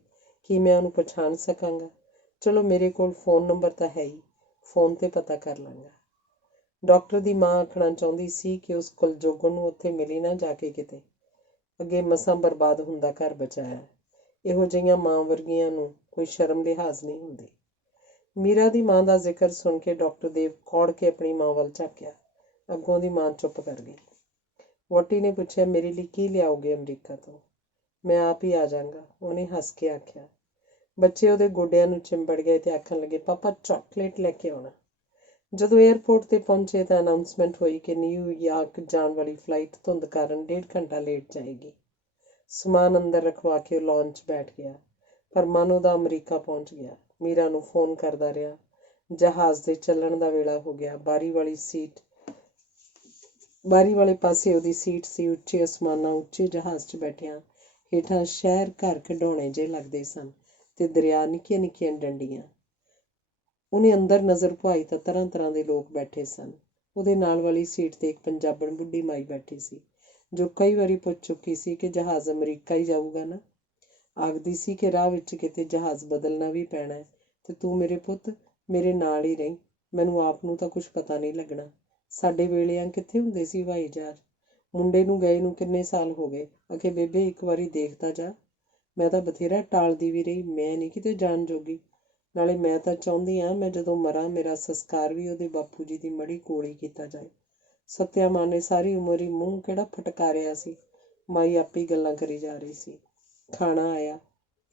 ਕੀ ਮੈਂ ਉਹਨੂੰ ਪਛਾਣ ਸਕਾਂਗਾ? ਚਲੋ ਮੇਰੇ ਕੋਲ ਫੋਨ ਨੰਬਰ ਤਾਂ ਹੈ ਹੀ, ਫੋਨ 'ਤੇ ਪਤਾ ਕਰ ਲਾਂਗਾ। ਡਾਕਟਰ ਦੀ ਮਾਂ ਆਖਣਾ ਚਾਹੁੰਦੀ ਸੀ ਕਿ ਉਸ ਕੁਲਜੋਗਣ ਨੂੰ ਉੱਥੇ ਮਿਲੀ ਨਾ ਜਾ ਕੇ ਕਿਤੇ। ਅੱਗੇ ਮਸਾਂ ਬਰਬਾਦ ਹੁੰਦਾ ਘਰ ਬਚਾਇਆ। ਇਹੋ ਜਿਹੀਆਂ ਮਾਂ ਵਰਗੀਆਂ ਨੂੰ ਕੋਈ ਸ਼ਰਮ ਲਿਹਾਜ਼ ਨਹੀਂ ਹੁੰਦੀ। ਮੀਰਾ ਦੀ ਮਾਂ ਦਾ ਜ਼ਿਕਰ ਸੁਣ ਕੇ ਡਾਕਟਰ ਦੇਵ ਕੌੜ ਕੇ ਆਪਣੀ ਮਾਂ ਵੱਲ ਝਾਕਿਆ। ਅੱਗੋਂ ਦੀ ਮਾਂ ਚੁੱਪ ਕਰ ਗਈ। ਵਹੁਟੀ ਨੇ ਪੁੱਛਿਆ, ਮੇਰੇ ਲਈ ਕੀ ਲਿਆਓਗੇ ਅਮਰੀਕਾ ਤੋਂ? ਮੈਂ ਆਪ ਹੀ ਆ ਜਾਵਾਂਗਾ, ਉਹਨੇ ਹੱਸ ਕੇ ਆਖਿਆ। ਬੱਚੇ ਉਹਦੇ ਗੋਡਿਆਂ ਨੂੰ ਚਿੰਬੜ ਗਏ ਤੇ ਆਖਣ ਲੱਗੇ, ਪਾਪਾ ਚਾਕਲੇਟ ਲੈ ਕੇ ਆਉਣਾ। ਜਦੋਂ ਏਅਰਪੋਰਟ 'ਤੇ ਪਹੁੰਚੇ ਤਾਂ ਅਨਾਊਂਸਮੈਂਟ ਹੋਈ ਕਿ ਨਿਊਯਾਰਕ ਜਾਣ ਵਾਲੀ ਫਲਾਈਟ ਧੁੰਦ ਕਾਰਨ 1.5 ਘੰਟਾ ਲੇਟ ਜਾਏਗੀ। ਸਮਾਨ ਅੰਦਰ ਰਖਵਾ ਕੇ ਉਹ ਲਾਅਨ 'ਚ ਬੈਠ ਗਿਆ, ਪਰ ਮਨ ਉਹਦਾ ਅਮਰੀਕਾ ਪਹੁੰਚ ਗਿਆ। ਮੀਰਾ ਨੂੰ ਫੋਨ ਕਰਦਾ ਰਿਹਾ। ਜਹਾਜ਼ ਦੇ ਚੱਲਣ ਦਾ ਵੇਲਾ ਹੋ ਗਿਆ। ਬਾਰੀ ਵਾਲੇ ਪਾਸੇ ਉਹਦੀ ਸੀਟ ਸੀ। ਉੱਚੇ ਅਸਮਾਨਾਂ, ਉੱਚੇ ਜਹਾਜ਼ 'ਚ ਬੈਠਿਆਂ ਹੇਠਾਂ ਸ਼ਹਿਰ ਘਰ ਖਿਡੌਣੇ ਜਿਹੇ ਲੱਗਦੇ ਸਨ ਤੇ ਦਰਿਆ ਨਿੱਕੀਆਂ ਨਿੱਕੀਆਂ ਡੰਡੀਆਂ। ਉਹਨੇ ਅੰਦਰ ਨਜ਼ਰ ਪੁਆਈ ਤਾਂ ਤਰ੍ਹਾਂ ਤਰ੍ਹਾਂ ਦੇ ਲੋਕ ਬੈਠੇ ਸਨ। ਉਹਦੇ ਨਾਲ ਵਾਲੀ ਸੀਟ 'ਤੇ ਇੱਕ ਪੰਜਾਬਣ ਬੁੱਢੀ ਮਾਈ ਬੈਠੀ ਸੀ, ਜੋ ਕਈ ਵਾਰੀ ਪੁੱਛ ਚੁੱਕੀ ਸੀ ਕਿ ਜਹਾਜ਼ ਅਮਰੀਕਾ ਹੀ ਜਾਊਗਾ ਨਾ। ਆਖਦੀ ਸੀ ਕਿ ਰਾਹ ਵਿੱਚ ਕਿਤੇ ਜਹਾਜ਼ ਬਦਲਣਾ ਵੀ ਪੈਣਾ ਤੇ ਤੂੰ ਮੇਰੇ ਪੁੱਤ ਮੇਰੇ ਨਾਲ ਹੀ ਰਹੀਂ। ਮੈਨੂੰ ਆਪ ਨੂੰ ਤਾਂ ਕੁਛ ਪਤਾ ਨਹੀਂ ਲੱਗਣਾ। ਸਾਡੇ ਵੇਲਿਆਂ ਕਿੱਥੇ ਹੁੰਦੇ ਸੀ ਹਵਾਈ ਜਹਾਜ਼। ਮੁੰਡੇ ਨੂੰ ਗਏ ਨੂੰ ਕਿੰਨੇ ਸਾਲ ਹੋ ਗਏ। ਅਖੇ ਬੇਬੇ ਇੱਕ ਵਾਰੀ ਦੇਖਦਾ ਜਾ। ਮੈਂ ਤਾਂ ਬਥੇਰਾ ਟਾਲਦੀ ਵੀ ਰਹੀ, ਮੈਂ ਨਹੀਂ ਕਿਤੇ ਜਾਣ ਜੋਗੀ। ਨਾਲੇ ਮੈਂ ਤਾਂ ਚਾਹੁੰਦੀ ਹਾਂ ਮੈਂ ਜਦੋਂ ਮਰਾਂ ਮੇਰਾ ਸੰਸਕਾਰ ਵੀ ਉਹਦੇ ਬਾਪੂ ਜੀ ਦੀ ਮੜੀ ਕੋਲ ਹੀ ਕੀਤਾ ਜਾਏ। ਸੱਤਿਆ ਮਾਂ ਨੇ ਸਾਰੀ ਉਮਰ ਹੀ ਮੂੰਹ ਕਿਹੜਾ ਫਟਕਾਰਿਆ ਸੀ। ਮਾਈ ਆਪੇ ਗੱਲਾਂ ਕਰੀ ਜਾ ਰਹੀ ਸੀ। ਖਾਣਾ ਆਇਆ।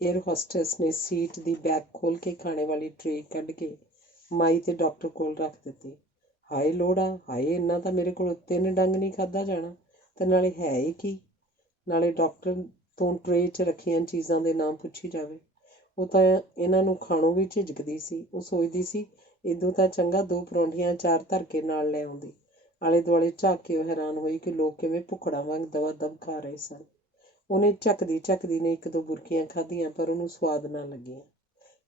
ਏਅਰ ਹੋਸਟੈਸ ਨੇ ਸੀਟ ਦੀ ਬੈਗ ਖੋਲ੍ਹ ਕੇ ਖਾਣੇ ਵਾਲੀ ਟਰੇ ਕੱਢ ਕੇ ਮਾਈ ਤੇ ਡਾਕਟਰ ਕੋਲ ਰੱਖ ਦਿੱਤੀ। ਹਾਏ ਲੋੜਾ, ਹਾਏ ਇੰਨਾ ਤਾਂ ਮੇਰੇ ਕੋਲ 3 ਡੰਗ ਨਹੀਂ ਖਾਧਾ ਜਾਣਾ। ਤੇ ਨਾਲੇ ਹੈ ਹੀ ਕੀ। ਨਾਲੇ ਡਾਕਟਰ ਤੋਂ ਟਰੇ 'ਚ ਰੱਖੀਆਂ ਚੀਜ਼ਾਂ ਦੇ ਨਾਮ ਪੁੱਛੀ ਜਾਵੇ। ਉਹ ਤਾਂ ਇਹਨਾਂ ਨੂੰ ਖਾਣੋਂ ਵੀ ਝਿਜਕਦੀ ਸੀ। ਉਹ ਸੋਚਦੀ ਸੀ ਇਦੋਂ ਤਾਂ ਚੰਗਾ 2 ਪਰੌਂਠੀਆਂ ਅਚਾਰ ਧਰ ਕੇ ਨਾਲ ਲੈ ਆਉਂਦੀ। ਆਲੇ ਦੁਆਲੇ ਝਾਕ ਕੇ ਉਹ ਹੈਰਾਨ ਹੋਈ ਕਿ ਲੋਕ ਕਿਵੇਂ ਭੁੱਖੜਾਂ ਵਾਂਗ ਦਵਾ ਦਵ ਖਾ ਰਹੇ ਸਨ। ਉਹਨੇ ਝੱਕਦੀ ਨੇ 1-2 ਬੁਰਕੀਆਂ ਖਾਧੀਆਂ ਪਰ ਉਹਨੂੰ ਸਵਾਦ ਨਾ ਲੱਗੀਆਂ।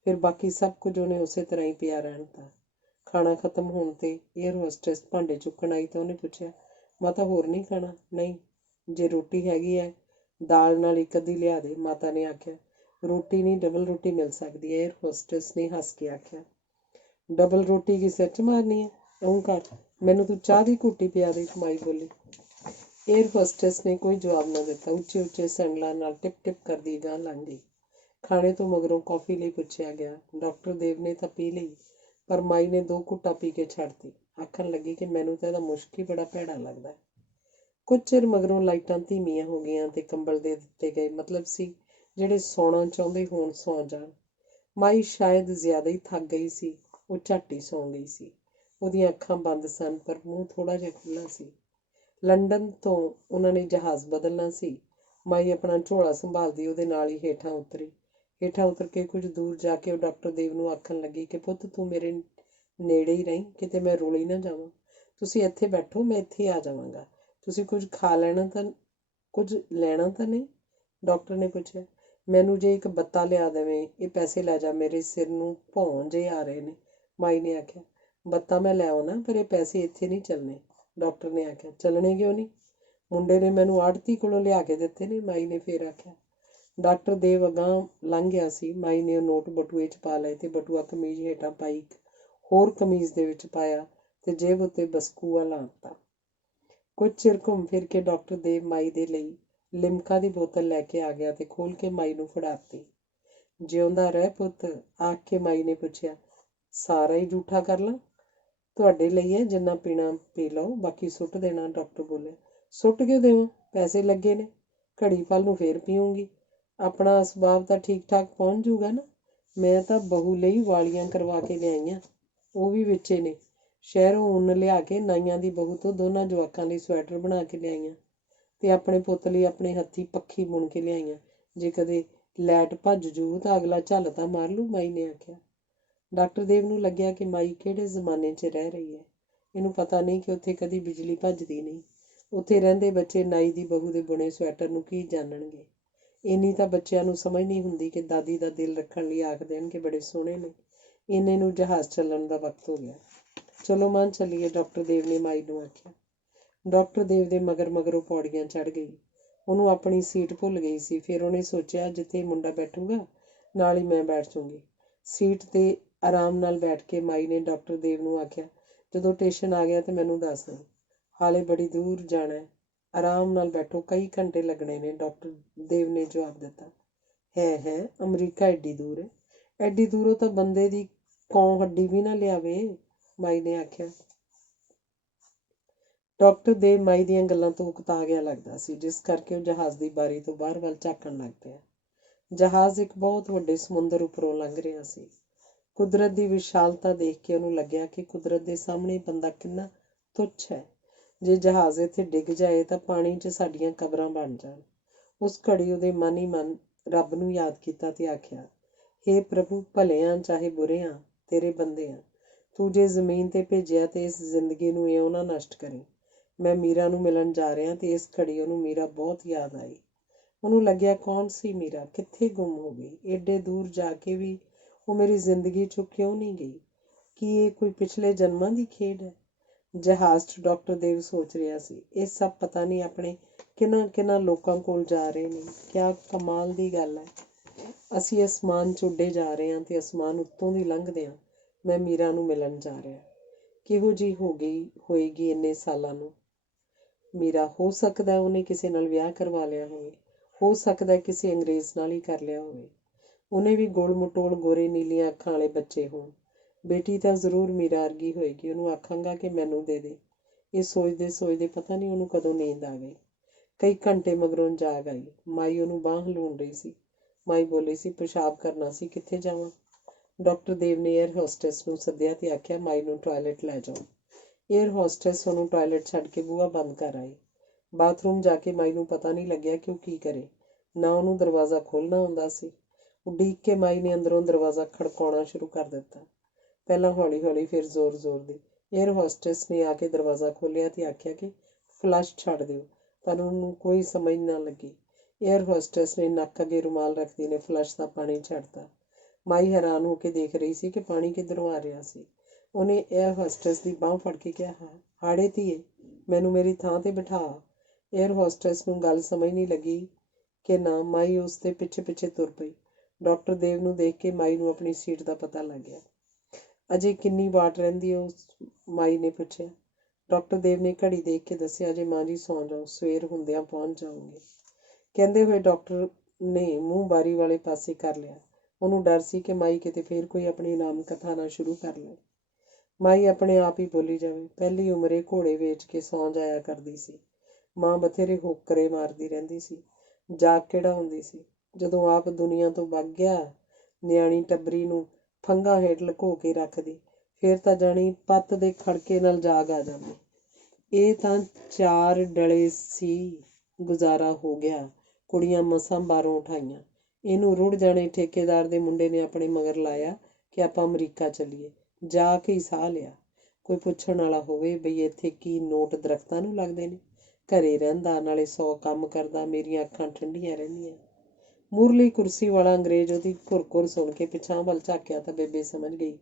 ਫਿਰ ਬਾਕੀ ਸਭ ਕੁਝ ਉਹਨੇ ਉਸੇ ਤਰ੍ਹਾਂ ਹੀ ਪਿਆ ਰਹਿਣ ਦਿੱਤਾ। ਖਾਣਾ ਖਤਮ ਹੋਣ ਤੇ ਏਅਰ ਹੋਸਟੈਸ ਭਾਂਡੇ ਚੁੱਕਣ ਆਈ ਤਾਂ ਉਹਨੇ ਪੁੱਛਿਆ, ਮਾਤਾ ਹੋਰ ਨਹੀਂ ਖਾਣਾ? ਨਹੀਂ, ਜੇ ਰੋਟੀ ਹੈਗੀ ਹੈ ਦਾਲ ਨਾਲ 1 ਅੱਧੀ ਲਿਆ ਦੇ, ਮਾਤਾ ਨੇ ਆਖਿਆ। ਰੋਟੀ ਨਹੀਂ, ਡਬਲ ਰੋਟੀ ਮਿਲ ਸਕਦੀ ਹੈ, ਏਅਰ ਹੋਸਟੈਸ ਨੇ ਹੱਸ ਕੇ ਆਖਿਆ। ਡਬਲ ਰੋਟੀ ਕੀ ਸਿਰ 'ਚ ਮਾਰਨੀ ਹੈ? ਇਉਂ ਕਰ, ਮੈਨੂੰ ਤੂੰ ਚਾਹ ਦੀ ਘੁੱਟੀ ਪਿਆ ਦੇ, ਮਾਈ ਬੋਲੀ। ਏਅਰ ਹੋਸਟੈਸ ਨੇ ਕੋਈ ਜਵਾਬ ਨਾ ਦਿੱਤਾ। ਉੱਚੇ ਉੱਚੇ ਸੈਂਡਲਾਂ ਨਾਲ ਟਿਪ ਟਿਪ ਕਰਦੀ ਗਾਂਹ ਲੰਘ ਗਈ। ਖਾਣੇ ਤੋਂ ਮਗਰੋਂ ਕੌਫੀ ਲਈ ਪੁੱਛਿਆ ਗਿਆ। ਡਾਕਟਰ ਦੇਵ ਨੇ ਤਾਂ ਪੀ ਲਈ ਪਰ ਮਾਈ ਨੇ 2 ਘੁੱਟਾਂ ਪੀ ਕੇ ਛੱਡਤੀ। ਆਖਣ ਲੱਗੀ ਕਿ ਮੈਨੂੰ ਤਾਂ ਇਹਦਾ ਮੁਸ਼ਕ ਹੀ ਬੜਾ ਭੈੜਾ ਲੱਗਦਾ। ਕੁਝ ਚਿਰ ਮਗਰੋਂ ਲਾਈਟਾਂ ਧੀਮੀਆਂ ਹੋ ਗਈਆਂ ਤੇ ਕੰਬਲ ਦੇ ਦਿੱਤੇ ਗਏ। ਮਤਲਬ ਸੀ ਜਿਹੜੇ ਸੌਣਾ ਚਾਹੁੰਦੇ ਹੋਣ ਸੌਂ ਜਾਣ। ਮਾਈ ਸ਼ਾਇਦ ਜ਼ਿਆਦਾ ਹੀ ਥੱਕ ਗਈ ਸੀ। ਉਹ ਝੱਟ ਹੀ ਸੌਂ ਗਈ ਸੀ। ਉਹਦੀਆਂ ਅੱਖਾਂ ਬੰਦ ਸਨ ਪਰ ਮੂੰਹ ਥੋੜ੍ਹਾ ਜਿਹਾ ਖੁੱਲ੍ਹਾ ਸੀ। ਲੰਡਨ ਤੋਂ ਉਹਨਾਂ ਨੇ ਜਹਾਜ਼ ਬਦਲਣਾ ਸੀ। ਮਾਈ ਆਪਣਾ ਝੋਲਾ ਸੰਭਾਲਦੀ ਉਹਦੇ ਨਾਲ ਹੀ ਹੇਠਾਂ ਉਤਰੀ। ਹੇਠਾਂ ਉਤਰ ਕੇ ਕੁਝ ਦੂਰ ਜਾ ਕੇ ਉਹ ਡਾਕਟਰ ਦੇਵ ਨੂੰ ਆਖਣ ਲੱਗੀ ਕਿ ਪੁੱਤ ਤੂੰ ਮੇਰੇ ਨੇੜੇ ਹੀ ਰਹੀਂ, ਕਿਤੇ ਮੈਂ ਰੁਲ ਹੀ ਨਾ ਜਾਵਾਂ। ਤੁਸੀਂ ਇੱਥੇ ਬੈਠੋ, ਮੈਂ ਇੱਥੇ ਆ ਜਾਵਾਂਗਾ। ਤੁਸੀਂ ਕੁਝ ਕੁਝ ਲੈਣਾ ਤਾਂ ਨਹੀਂ? ਡਾਕਟਰ ਨੇ ਪੁੱਛਿਆ। ਮੈਨੂੰ ਜੇ ਇੱਕ ਬੱਤਾ ਲਿਆ ਦੇਵੇਂ। ਇਹ ਪੈਸੇ ਲੈ ਜਾ, ਮੇਰੇ ਸਿਰ ਨੂੰ ਭੌਂ ਜਿਹੇ ਆ ਰਹੇ ਨੇ, ਮਾਈ ਨੇ ਆਖਿਆ। ਬੱਤਾ ਮੈਂ ਲੈ ਆਉਣਾ ਪਰ ਇਹ ਪੈਸੇ ਇੱਥੇ ਨਹੀਂ ਚੱਲਣੇ, ਡਾਕਟਰ ਨੇ ਆਖਿਆ। ਚੱਲਣੇ ਕਿਉਂ ਨਹੀਂ? ਮੁੰਡੇ ਨੇ ਮੈਨੂੰ ਆੜ੍ਹਤੀ ਕੋਲੋਂ ਲਿਆ ਕੇ ਦਿੱਤੇ ਨੇ, ਮਾਈ ਨੇ ਫੇਰ ਆਖਿਆ। ਡਾਕਟਰ ਦੇਵ ਅਗਾਂਹ ਲੰਘ ਗਿਆ ਸੀ। ਮਾਈ ਨੇ ਉਹ ਨੋਟ ਬਟੂਏ 'ਚ ਪਾ ਲਏ ਤੇ ਬਟੂਆ ਕਮੀਜ਼ ਹੇਠਾਂ ਪਾਈ ਇੱਕ ਹੋਰ ਕਮੀਜ਼ ਦੇ ਵਿੱਚ ਪਾਇਆ ਤੇ ਜੇਬ ਉੱਤੇ ਬਸਕੂਆ ਲਾ ਦਿੱਤਾ। ਕੁਝ ਚਿਰ ਘੁੰਮ ਫਿਰ ਕੇ ਡਾਕਟਰ ਦੇਵ ਮਾਈ ਦੇ ਲਈ ਲਿਮਕਾ ਦੀ ਬੋਤਲ ਲੈ ਕੇ ਆ ਗਿਆ ਤੇ ਖੋਲ੍ਹ ਕੇ ਮਾਈ ਨੂੰ ਫੜਾ ਦਿੱਤੀ। ਜਿਉਂਦਾ ਰਹਿ ਪੁੱਤ, ਆਖ ਕੇ ਮਾਈ ਨੇ ਪੁੱਛਿਆ, ਸਾਰਾ ਹੀ ਜੂਠਾ ਕਰ ਲਾਂ? ਤੁਹਾਡੇ ਲਈ ਹੈ, ਜਿੰਨਾ ਪੀਣਾ ਪੀ ਲਓ, ਬਾਕੀ ਸੁੱਟ ਦੇਣਾ, ਡਾਕਟਰ ਬੋਲਿਆ। ਸੁੱਟ ਕਿਉਂ ਦੇਵਾਂ? ਪੈਸੇ ਲੱਗੇ ਨੇ, ਘੜੀ ਪਲ ਨੂੰ ਫੇਰ ਪੀਊਂਗੀ। ਆਪਣਾ ਅਸਬਾਬ ਤਾਂ ਠੀਕ ਠਾਕ ਪਹੁੰਚ ਜੂਗਾ ਨਾ। ਮੈਂ ਤਾਂ ਬਹੂ ਲਈ ਵਾਲੀਆਂ ਕਰਵਾ ਕੇ ਲਿਆਈਆਂ, ਉਹ ਵੀ ਵਿੱਚੇ ਨੇ। ਸ਼ਹਿਰੋਂ ਉੱਨ ਲਿਆ ਕੇ ਨਾਈਆਂ ਦੀ ਬਹੂ ਤੋਂ ਦੋਨਾਂ ਜਵਾਕਾਂ ਲਈ ਸਵੈਟਰ ਬਣਾ ਕੇ ਲਿਆਈਆਂ ਤੇ ਆਪਣੇ ਪੁੱਤ ਲਈ ਆਪਣੇ ਹੱਥੀਂ ਪੱਖੀ ਬੁਣ ਕੇ ਲਿਆਈਆਂ। ਜੇ ਕਦੇ ਲੈਟ ਭੱਜ ਜੂ ਤਾਂ ਅਗਲਾ ਝੱਲ ਤਾਂ ਮਾਰ ਲੂ, ਮਾਈ ਨੇ ਆਖਿਆ। ਡਾਕਟਰ ਦੇਵ ਨੂੰ ਲੱਗਿਆ ਕਿ ਮਾਈ ਕਿਹੜੇ ਜ਼ਮਾਨੇ 'ਚ ਰਹਿ ਰਹੀ ਹੈ। ਇਹਨੂੰ ਪਤਾ ਨਹੀਂ ਕਿ ਉੱਥੇ ਕਦੀ ਬਿਜਲੀ ਭੱਜਦੀ ਨਹੀਂ। ਉੱਥੇ ਰਹਿੰਦੇ ਬੱਚੇ ਨਾਈ ਦੀ ਬਹੂ ਦੇ ਬੁਣੇ ਸਵੈਟਰ ਨੂੰ ਕੀ ਜਾਣਨਗੇ। ਇੰਨੀ ਤਾਂ ਬੱਚਿਆਂ ਨੂੰ ਸਮਝ ਨਹੀਂ ਹੁੰਦੀ ਕਿ ਦਾਦੀ ਦਾ ਦਿਲ ਰੱਖਣ ਲਈ ਆਖ ਦੇਣ ਕਿ ਬੜੇ ਸੋਹਣੇ ਨੇ। ਇੰਨੇ ਨੂੰ ਜਹਾਜ਼ ਚੱਲਣ ਦਾ ਵਕਤ ਹੋ ਗਿਆ। ਚਲੋ ਮਾਂ ਚੱਲੀਏ, ਡਾਕਟਰ ਦੇਵ ਨੇ ਮਾਈ ਨੂੰ ਆਖਿਆ। ਡਾਕਟਰ ਦੇਵ ਦੇ ਮਗਰ ਉਹ ਪੌੜੀਆਂ ਚੜ੍ਹ ਗਈ। ਉਹਨੂੰ ਆਪਣੀ ਸੀਟ ਭੁੱਲ ਗਈ ਸੀ। ਫਿਰ ਉਹਨੇ ਸੋਚਿਆ ਜਿੱਥੇ ਮੁੰਡਾ ਬੈਠੂਗਾ ਨਾਲ ਹੀ ਮੈਂ ਬੈਠ ਜੂੰਗੀ। ਸੀਟ 'ਤੇ ਆਰਾਮ ਨਾਲ ਬੈਠ ਕੇ ਮਾਈ ਨੇ ਡਾਕਟਰ ਦੇਵ ਨੂੰ ਆਖਿਆ, ਜਦੋਂ ਸਟੇਸ਼ਨ ਆ ਗਿਆ ਤਾਂ ਮੈਨੂੰ ਦੱਸ ਦੇ। ਹਾਲੇ ਬੜੀ ਦੂਰ ਜਾਣਾ ਹੈ, ਆਰਾਮ ਨਾਲ ਬੈਠੋ, ਕਈ ਘੰਟੇ ਲੱਗਣੇ ਨੇ, ਡਾਕਟਰ ਦੇਵ ਨੇ ਜਵਾਬ ਦਿੱਤਾ। ਹੈ ਅਮਰੀਕਾ ਐਡੀ ਦੂਰ ਹੈ? ਐਡੀ ਦੂਰੋਂ ਤਾਂ ਬੰਦੇ ਦੀ ਕੌਂ ਹੱਡੀ ਵੀ ਨਾ ਲਿਆਵੇ, ਮਾਈ ਨੇ ਆਖਿਆ। ਡਾਕਟਰ ਦੇਵ ਮਾਈ ਦੀਆਂ ਗੱਲਾਂ ਤੋਂ ਉਕਤਾ ਗਿਆ ਲੱਗਦਾ ਸੀ, ਜਿਸ ਕਰਕੇ ਉਹ ਜਹਾਜ਼ ਦੀ ਬਾਰੀ ਤੋਂ ਬਾਹਰ ਵੱਲ ਝਾਕਣ ਲੱਗ ਪਿਆ। ਜਹਾਜ਼ ਇੱਕ ਬਹੁਤ ਵੱਡੇ ਸਮੁੰਦਰ ਉੱਪਰੋਂ ਲੰਘ ਰਿਹਾ ਸੀ। ਕੁਦਰਤ ਦੀ ਵਿਸ਼ਾਲਤਾ ਦੇਖ ਕੇ ਉਹਨੂੰ ਲੱਗਿਆ ਕਿ ਕੁਦਰਤ ਦੇ ਸਾਹਮਣੇ ਬੰਦਾ ਕਿੰਨਾ ਤੁੱਛ ਹੈ। ਜੇ ਜਹਾਜ਼ ਇੱਥੇ ਡਿੱਗ ਜਾਏ ਤਾਂ ਪਾਣੀ 'ਚ ਸਾਡੀਆਂ ਕਬਰਾਂ ਬਣ ਜਾਣ। ਉਸ ਘੜੀ ਉਹਦੇ ਮਨ ਹੀ ਮਨ ਰੱਬ ਨੂੰ ਯਾਦ ਕੀਤਾ ਤੇ ਆਖਿਆ, ਹੇ ਪ੍ਰਭੂ, ਭਲਿਆਂ ਚਾਹੇ ਬੁਰਿਆਂ ਤੇਰੇ ਬੰਦੇ ਆ। ਤੂੰ ਜੇ ਜ਼ਮੀਨ 'ਤੇ ਭੇਜਿਆ ਤੇ ਇਸ ਜ਼ਿੰਦਗੀ ਨੂੰ ਇਉਂ ਨਾ ਨਸ਼ਟ ਕਰੀ। ਮੈਂ ਮੀਰਾ ਨੂੰ ਮਿਲਣ ਜਾ ਰਿਹਾ ਤੇ ਇਸ ਘੜੀ ਉਹਨੂੰ ਮੀਰਾ ਬਹੁਤ ਯਾਦ ਆਈ। ਉਹਨੂੰ ਲੱਗਿਆ, ਕੌਣ ਸੀ ਮੀਰਾ? ਕਿੱਥੇ ਗੁੰਮ ਹੋ ਗਈ? ਏਡੇ ਦੂਰ ਜਾ ਕੇ ਵੀ ਉਹ ਮੇਰੀ ਜ਼ਿੰਦਗੀ 'ਚੋਂ ਕਿਉਂ ਨਹੀਂ ਗਈ? ਕੀ ਇਹ ਕੋਈ ਪਿਛਲੇ ਜਨਮਾਂ ਦੀ ਖੇਡ ਹੈ? ਜਹਾਜ਼ 'ਚ ਡਾਕਟਰ ਦੇਵ ਸੋਚ ਰਿਹਾ ਸੀ, ਇਹ ਸਭ ਪਤਾ ਨਹੀਂ ਆਪਣੇ ਕਿਹਨਾਂ ਲੋਕਾਂ ਕੋਲ ਜਾ ਰਹੇ ਨੇ। ਕਿਆ ਕਮਾਲ ਦੀ ਗੱਲ ਹੈ। ਅਸੀਂ ਅਸਮਾਨ 'ਚ ਉੱਡੇ ਜਾ ਰਹੇ ਹਾਂ ਅਤੇ ਅਸਮਾਨ ਉੱਤੋਂ ਦੀ ਲੰਘਦੇ ਹਾਂ। ਮੈਂ ਮੀਰਾ ਨੂੰ ਮਿਲਣ ਜਾ ਰਿਹਾ। ਕਿਹੋ ਜਿਹੀ ਹੋਏਗੀ ਇੰਨੇ ਸਾਲਾਂ ਨੂੰ? ਮੀਰਾ, ਹੋ ਸਕਦਾ ਉਹਨੇ ਕਿਸੇ ਨਾਲ ਵਿਆਹ ਕਰਵਾ ਲਿਆ ਹੋਵੇ, ਹੋ ਸਕਦਾ ਕਿਸੇ ਅੰਗਰੇਜ਼ ਨਾਲ ਹੀ ਕਰ ਲਿਆ ਹੋਵੇ। ਉਹਨੇ ਵੀ ਗੋਲ ਮਟੋਲ ਗੋਰੇ ਨੀਲੀਆਂ ਅੱਖਾਂ ਵਾਲੇ ਬੱਚੇ ਹੋਣ। ਬੇਟੀ ਤਾਂ ਜ਼ਰੂਰ ਮੀਰਾ ਵਰਗੀ ਹੋਏਗੀ। ਉਹਨੂੰ ਆਖਾਂਗਾ ਕਿ ਮੈਨੂੰ ਦੇ ਦੇ। ਇਹ ਸੋਚਦੇ ਸੋਚਦੇ ਪਤਾ ਨਹੀਂ ਉਹਨੂੰ ਕਦੋਂ ਨੀਂਦ ਆ ਗਈ। ਕਈ ਘੰਟੇ ਮਗਰੋਂ ਜਾਗ ਆਈ। ਮਾਈ ਉਹਨੂੰ ਬਾਂਹ ਹਿਲਾਉਣ ਰਹੀ ਸੀ। ਮਾਈ ਬੋਲੀ ਸੀ, ਪਿਸ਼ਾਬ ਕਰਨਾ ਸੀ, ਕਿੱਥੇ ਜਾਵਾਂ? ਡਾਕਟਰ ਦੇਵ ਨੇ ਏਅਰ ਹੋਸਟੈਸ ਨੂੰ ਸੱਦਿਆ ਤੇ ਆਖਿਆ, ਮਾਈ ਨੂੰ ਟਾਇਲਟ ਲੈ ਜਾਓ। ਏਅਰ ਹੋਸਟੈਸ ਉਹਨੂੰ ਟਾਇਲਟ ਛੱਡ ਕੇ ਬੂਹਾ ਬੰਦ ਕਰ ਆਈ। ਬਾਥਰੂਮ ਜਾ ਕੇ ਮਾਈ ਨੂੰ ਪਤਾ ਨਹੀਂ ਲੱਗਿਆ ਕਿ ਉਹ ਕੀ ਕਰੇ। ਨਾ ਉਹਨੂੰ ਦਰਵਾਜ਼ਾ ਖੋਲ੍ਹਣਾ ਆਉਂਦਾ ਸੀ। ਉਡੀਕ ਕੇ ਮਾਈ ਨੇ ਅੰਦਰੋਂ ਦਰਵਾਜ਼ਾ ਖੜਕਾਉਣਾ ਸ਼ੁਰੂ ਕਰ ਦਿੱਤਾ। ਪਹਿਲਾਂ ਹੌਲੀ ਹੌਲੀ, ਫਿਰ ਜ਼ੋਰ ਜ਼ੋਰ ਦੀ। ਏਅਰ ਹੋਸਟੈਸ ਨੇ ਆ ਕੇ ਦਰਵਾਜ਼ਾ ਖੋਲ੍ਹਿਆ ਤੇ ਆਖਿਆ ਕਿ ਫਲੱਸ਼ ਛੱਡ ਦਿਓ, ਪਰ ਉਹਨੂੰ ਕੋਈ ਸਮਝ ਨਾ ਲੱਗੀ। ਏਅਰ ਹੋਸਟੈਸ ਨੇ ਨੱਕ ਅੱਗੇ ਰੁਮਾਲ ਰੱਖਦੀ ਨੇ ਫਲੱਸ਼ ਦਾ ਪਾਣੀ ਛੱਡਤਾ। ਮਾਈ ਹੈਰਾਨ ਹੋ ਕੇ ਦੇਖ ਰਹੀ ਸੀ ਕਿ ਪਾਣੀ ਕਿੱਧਰੋਂ ਆ ਰਿਹਾ ਸੀ। ਉਹਨੇ ਏਅਰ ਹੋਸਟੈਸ ਦੀ ਬਾਂਹ ਫੜ ਕੇ ਕਿਹਾ, ਹਾੜੇ ਧੀਏ, ਮੈਨੂੰ ਮੇਰੀ ਥਾਂ 'ਤੇ ਬਿਠਾ। ਏਅਰ ਹੋਸਟੈਸ ਨੂੰ ਗੱਲ ਸਮਝ ਨਹੀਂ ਲੱਗੀ ਕਿ ਨਾ। ਮਾਈ ਉਸ ਦੇ ਪਿੱਛੇ ਪਿੱਛੇ ਤੁਰ ਪਈ। ਡਾਕਟਰ ਦੇਵ ਨੂੰ ਦੇਖ ਕੇ ਮਾਈ ਨੂੰ ਆਪਣੀ ਸੀਟ ਦਾ ਪਤਾ ਲੱਗ ਗਿਆ। ਅਜੇ ਕਿੰਨੀ ਵਾਟ ਰਹਿੰਦੀ ਹੈ? ਮਾਈ ਨੇ ਪੁੱਛਿਆ। ਡਾਕਟਰ ਦੇਵ ਨੇ ਘੜੀ ਦੇਖ ਕੇ ਦੱਸਿਆ, ਅਜੇ ਮਾਂ ਜੀ ਸੌਂ ਜਾਓ, ਸਵੇਰ ਹੁੰਦਿਆਂ ਪਹੁੰਚ ਜਾਓਗੇ। ਕਹਿੰਦੇ ਹੋਏ ਡਾਕਟਰ ਨੇ ਮੂੰਹ ਬਾਰੀ ਵਾਲੇ ਪਾਸੇ ਕਰ ਲਿਆ। ਉਹਨੂੰ ਡਰ ਸੀ ਕਿ ਮਾਈ ਕਿਤੇ ਫੇਰ ਕੋਈ ਆਪਣੀ ਨਾਮ ਕਥਾ ਨਾ ਸ਼ੁਰੂ ਕਰ ਲਏ। ਮਾਈ ਆਪਣੇ ਆਪ ਹੀ ਬੋਲੀ ਜਾਵੇ, ਪਹਿਲੀ ਉਮਰੇ ਘੋੜੇ ਵੇਚ ਕੇ ਸੌਂ ਜਾਇਆ ਕਰਦੀ ਸੀ। ਮਾਂ ਬਥੇਰੇ ਹੋਕਰੇ ਮਾਰਦੀ ਰਹਿੰਦੀ ਸੀ, ਜਾਗ ਕਿਹੜਾ ਹੁੰਦੀ ਸੀ। ਜਦੋਂ ਆਪ ਦੁਨੀਆ ਤੋਂ ਵਗ ਗਿਆ, ਨਿਆਣੀ ਟੱਬਰੀ ਨੂੰ ਫੰਘਾਂ ਹੇਠ ਲੁਕੋ ਕੇ ਰੱਖਦੀ, ਫੇਰ ਤਾਂ ਜਾਣੀ ਪੱਤ ਦੇ ਖੜਕੇ ਨਾਲ ਜਾਗ ਆ ਜਾਂਦੀ। ਇਹ ਤਾਂ 4 ਡਲੇ ਸੀ, ਗੁਜ਼ਾਰਾ ਹੋ ਗਿਆ। ਕੁੜੀਆਂ ਮਸਾਂ ਬਾਹਰੋਂ ਉਠਾਈਆਂ। ਇਹਨੂੰ ਰੁੜ ਜਾਣੇ ਠੇਕੇਦਾਰ ਦੇ ਮੁੰਡੇ ਨੇ ਆਪਣੇ ਮਗਰ ਲਾਇਆ ਕਿ ਆਪਾਂ ਅਮਰੀਕਾ ਚੱਲੀਏ। ਜਾ ਕੇ ਹੀ ਸਾਹ ਲਿਆ। ਕੋਈ ਪੁੱਛਣ ਵਾਲਾ ਹੋਵੇ ਬਈ ਇੱਥੇ ਕੀ ਨੋਟ ਦਰਖਤਾਂ ਨੂੰ ਲੱਗਦੇ ਨੇ? ਘਰੇ ਰਹਿੰਦਾ, ਨਾਲੇ 100 ਕੰਮ ਕਰਦਾ, ਮੇਰੀਆਂ ਅੱਖਾਂ ਠੰਡੀਆਂ ਰਹਿੰਦੀਆਂ। ਮੂਰਲੀ ਕੁਰਸੀ ਵਾਲਾ ਅੰਗਰੇਜ਼ ਉਹਦੀ ਘੁਰ ਸੁਣ ਕੇ ਪਿਛਾਂਹ ਵੱਲ ਝਾਕਿਆ ਤਾਂ ਬੇਬੇ ਸਮਝ ਗਈ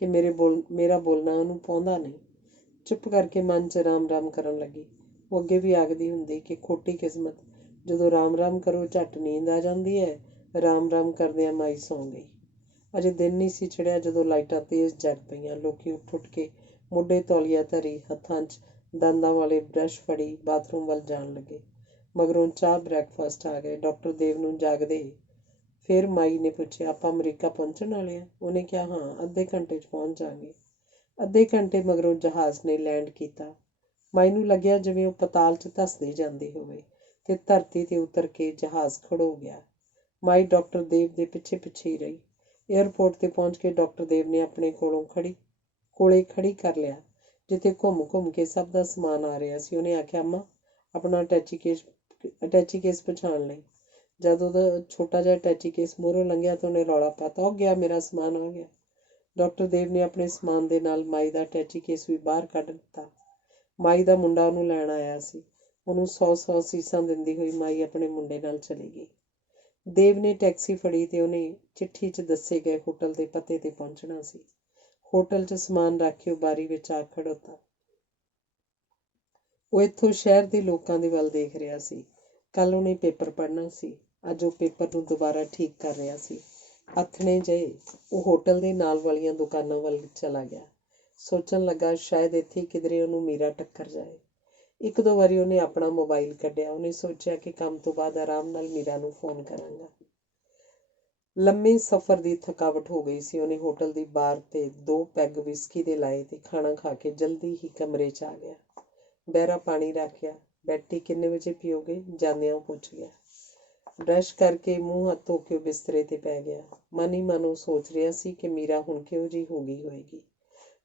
ਕਿ ਮੇਰਾ ਬੋਲਣਾ ਉਹਨੂੰ ਪਾਉਂਦਾ ਨਹੀਂ। ਚੁੱਪ ਕਰਕੇ ਮਨ 'ਚ ਰਾਮ ਰਾਮ ਕਰਨ ਲੱਗੀ। ਉਹ ਅੱਗੇ ਵੀ ਆਖਦੀ ਹੁੰਦੀ ਕਿ ਖੋਟੀ ਕਿਸਮਤ, ਜਦੋਂ ਰਾਮ ਰਾਮ ਕਰੋ ਝੱਟ ਨੀਂਦ ਆ ਜਾਂਦੀ ਹੈ। ਰਾਮ ਰਾਮ ਕਰਦਿਆਂ ਮਾਈ ਸੌਂ ਗਈ। ਅਜੇ ਦਿਨ ਨਹੀਂ ਸੀ ਚੜ੍ਹਿਆ ਜਦੋਂ ਲਾਈਟਾਂ ਤੇਜ਼ ਜਗ ਪਈਆਂ। ਲੋਕੀ ਉੱਠ ਉੱਠ ਕੇ ਮੋਢੇ ਤੌਲੀਆ ਧਰੀ, ਹੱਥਾਂ 'ਚ ਦੰਦਾਂ ਵਾਲੇ ਬਰੱਸ਼ ਫੜੀ ਬਾਥਰੂਮ ਵੱਲ ਜਾਣ ਲੱਗੇ। ਮਗਰੋਂ ਚਾਹ ਬ੍ਰੈਕਫਾਸਟ ਆ ਗਏ। ਡਾਕਟਰ ਦੇਵ ਨੂੰ ਜਾਗਦੇ ਫਿਰ ਮਾਈ ਨੇ ਪੁੱਛਿਆ, ਆਪਾਂ ਅਮਰੀਕਾ ਪਹੁੰਚਣ ਵਾਲੇ ਹਾਂ? ਉਹਨੇ ਕਿਹਾ, ਹਾਂ, ਅੱਧੇ ਘੰਟੇ 'ਚ ਪਹੁੰਚ ਜਾਵਾਂਗੇ। ਅੱਧੇ ਘੰਟੇ ਮਗਰੋਂ ਜਹਾਜ਼ ਨੇ ਲੈਂਡ ਕੀਤਾ। ਮਾਈ ਨੂੰ ਲੱਗਿਆ ਜਿਵੇਂ ਉਹ ਪਤਾਲ 'ਚ ਧੱਸਦੀ ਜਾਂਦੀ ਹੋਵੇ ਤੇ ਧਰਤੀ 'ਤੇ ਉਤਰ ਕੇ ਜਹਾਜ਼ ਖੜੋ ਗਿਆ। ਮਾਈ ਡਾਕਟਰ ਦੇਵ ਦੇ ਪਿੱਛੇ ਪਿੱਛੇ ਹੀ ਰਹੀ। ਏਅਰਪੋਰਟ 'ਤੇ ਪਹੁੰਚ ਕੇ ਡਾਕਟਰ ਦੇਵ ਨੇ ਆਪਣੇ ਕੋਲੇ ਖੜੀ ਕਰ ਲਿਆ, ਜਿੱਥੇ ਘੁੰਮ ਘੁੰਮ ਕੇ ਸਭ ਦਾ ਸਮਾਨ ਆ ਰਿਹਾ ਸੀ। ਉਹਨੇ ਆਖਿਆ, ਅੰਮਾ, ਆਪਣਾ ਅਟੈਚੀ ਕੇਸ ਪਛਾਣ ਲਈ। ਜਦ ਉਹਦਾ ਛੋਟਾ ਜਿਹਾ ਅਟੈਚੀ ਕੇਸ ਮੂਹਰੋਂ ਲੰਘਿਆ ਤਾਂ ਉਹਨੇ ਰੌਲਾ ਪਾਤਾ, ਉਹ ਗਿਆ, ਮੇਰਾ ਸਮਾਨ ਆ ਗਿਆ। ਡਾਕਟਰ ਦੇਵ ਨੇ ਆਪਣੇ ਸਮਾਨ ਦੇ ਨਾਲ ਮਾਈ ਦਾ ਅਟੈਚੀ ਕੇਸ ਵੀ ਬਾਹਰ ਕੱਢ ਦਿੱਤਾ। ਮਾਈ ਦਾ ਮੁੰਡਾ ਉਹਨੂੰ ਲੈਣ ਆਇਆ ਸੀ। ਉਹਨੂੰ 100 ਸੀਸਾਂ ਦਿੰਦੀ ਹੋਈ ਮਾਈ ਆਪਣੇ ਮੁੰਡੇ ਨਾਲ ਚਲੀ ਗਈ। ਦੇਵ ਨੇ ਟੈਕਸੀ ਫੜੀ ਤੇ ਉਹਨੇ ਚਿੱਠੀ 'ਚ ਦੱਸੇ ਗਏ ਹੋਟਲ ਦੇ ਪਤੇ 'ਤੇ ਪਹੁੰਚਣਾ ਸੀ। ਹੋਟਲ 'ਚ ਸਮਾਨ ਰੱਖ ਕੇ ਉਹ ਬਾਰੀ ਵਿੱਚ ਆ ਖੜੋਤਾ। ਉਹ ਇੱਥੋਂ ਸ਼ਹਿਰ ਦੇ ਲੋਕਾਂ ਦੇ ਵੱਲ ਦੇਖ ਰਿਹਾ ਸੀ। ਕੱਲ੍ਹ ਉਹਨੇ ਪੇਪਰ ਪੜ੍ਹਨਾ ਸੀ। ਅੱਜ ਉਹ ਪੇਪਰ ਨੂੰ ਦੁਬਾਰਾ ਠੀਕ ਕਰ ਰਿਹਾ ਸੀ। ਆਥਣੇ ਜਿਹੇ ਉਹ ਹੋਟਲ ਦੇ ਨਾਲ ਵਾਲੀਆਂ ਦੁਕਾਨਾਂ ਵੱਲ ਚਲਾ ਗਿਆ। ਸੋਚਣ ਲੱਗਾ, ਸ਼ਾਇਦ ਇੱਥੇ ਕਿਧਰੇ ਉਹਨੂੰ ਮੀਰਾ ਟੱਕਰ ਜਾਏ। 1-2 ਵਾਰੀ ਉਹਨੇ ਆਪਣਾ ਮੋਬਾਈਲ ਕੱਢਿਆ। ਉਹਨੇ ਸੋਚਿਆ ਕਿ ਕੰਮ ਤੋਂ ਬਾਅਦ ਆਰਾਮ ਨਾਲ ਮੀਰਾ ਨੂੰ ਫੋਨ ਕਰਾਂਗਾ। ਲੰਮੇ ਸਫ਼ਰ ਦੀ ਥਕਾਵਟ ਹੋ ਗਈ ਸੀ। ਉਹਨੇ ਹੋਟਲ ਦੀ ਬਾਰ 'ਤੇ 2 ਪੈਗ ਵਿਸਕੀ ਦੇ ਲਾਏ ਤੇ ਖਾਣਾ ਖਾ ਕੇ ਜਲਦੀ ਹੀ ਕਮਰੇ 'ਚ ਆ ਗਿਆ। ਬਹਿਰਾ ਪਾਣੀ ਰੱਖਿਆ। ਬੈਟੀ ਕਿੰਨੇ ਵਜੇ ਪੀਓਗੇ? ਜਾਂਦਿਆਂ ਪੁੱਛ ਗਿਆ। ਬਰੱਸ਼ ਕਰਕੇ ਮੂੰਹ ਹੱਥ ਧੋ ਕੇ ਉਹ ਬਿਸਤਰੇ 'ਤੇ ਪੈ ਗਿਆ। ਮਨ ਹੀ ਮਨ ਉਹ ਸੋਚ ਰਿਹਾ ਸੀ ਕਿ ਮੀਰਾ ਹੁਣ ਕਿਹੋ ਜਿਹੀ ਹੋ ਗਈ ਹੋਏਗੀ।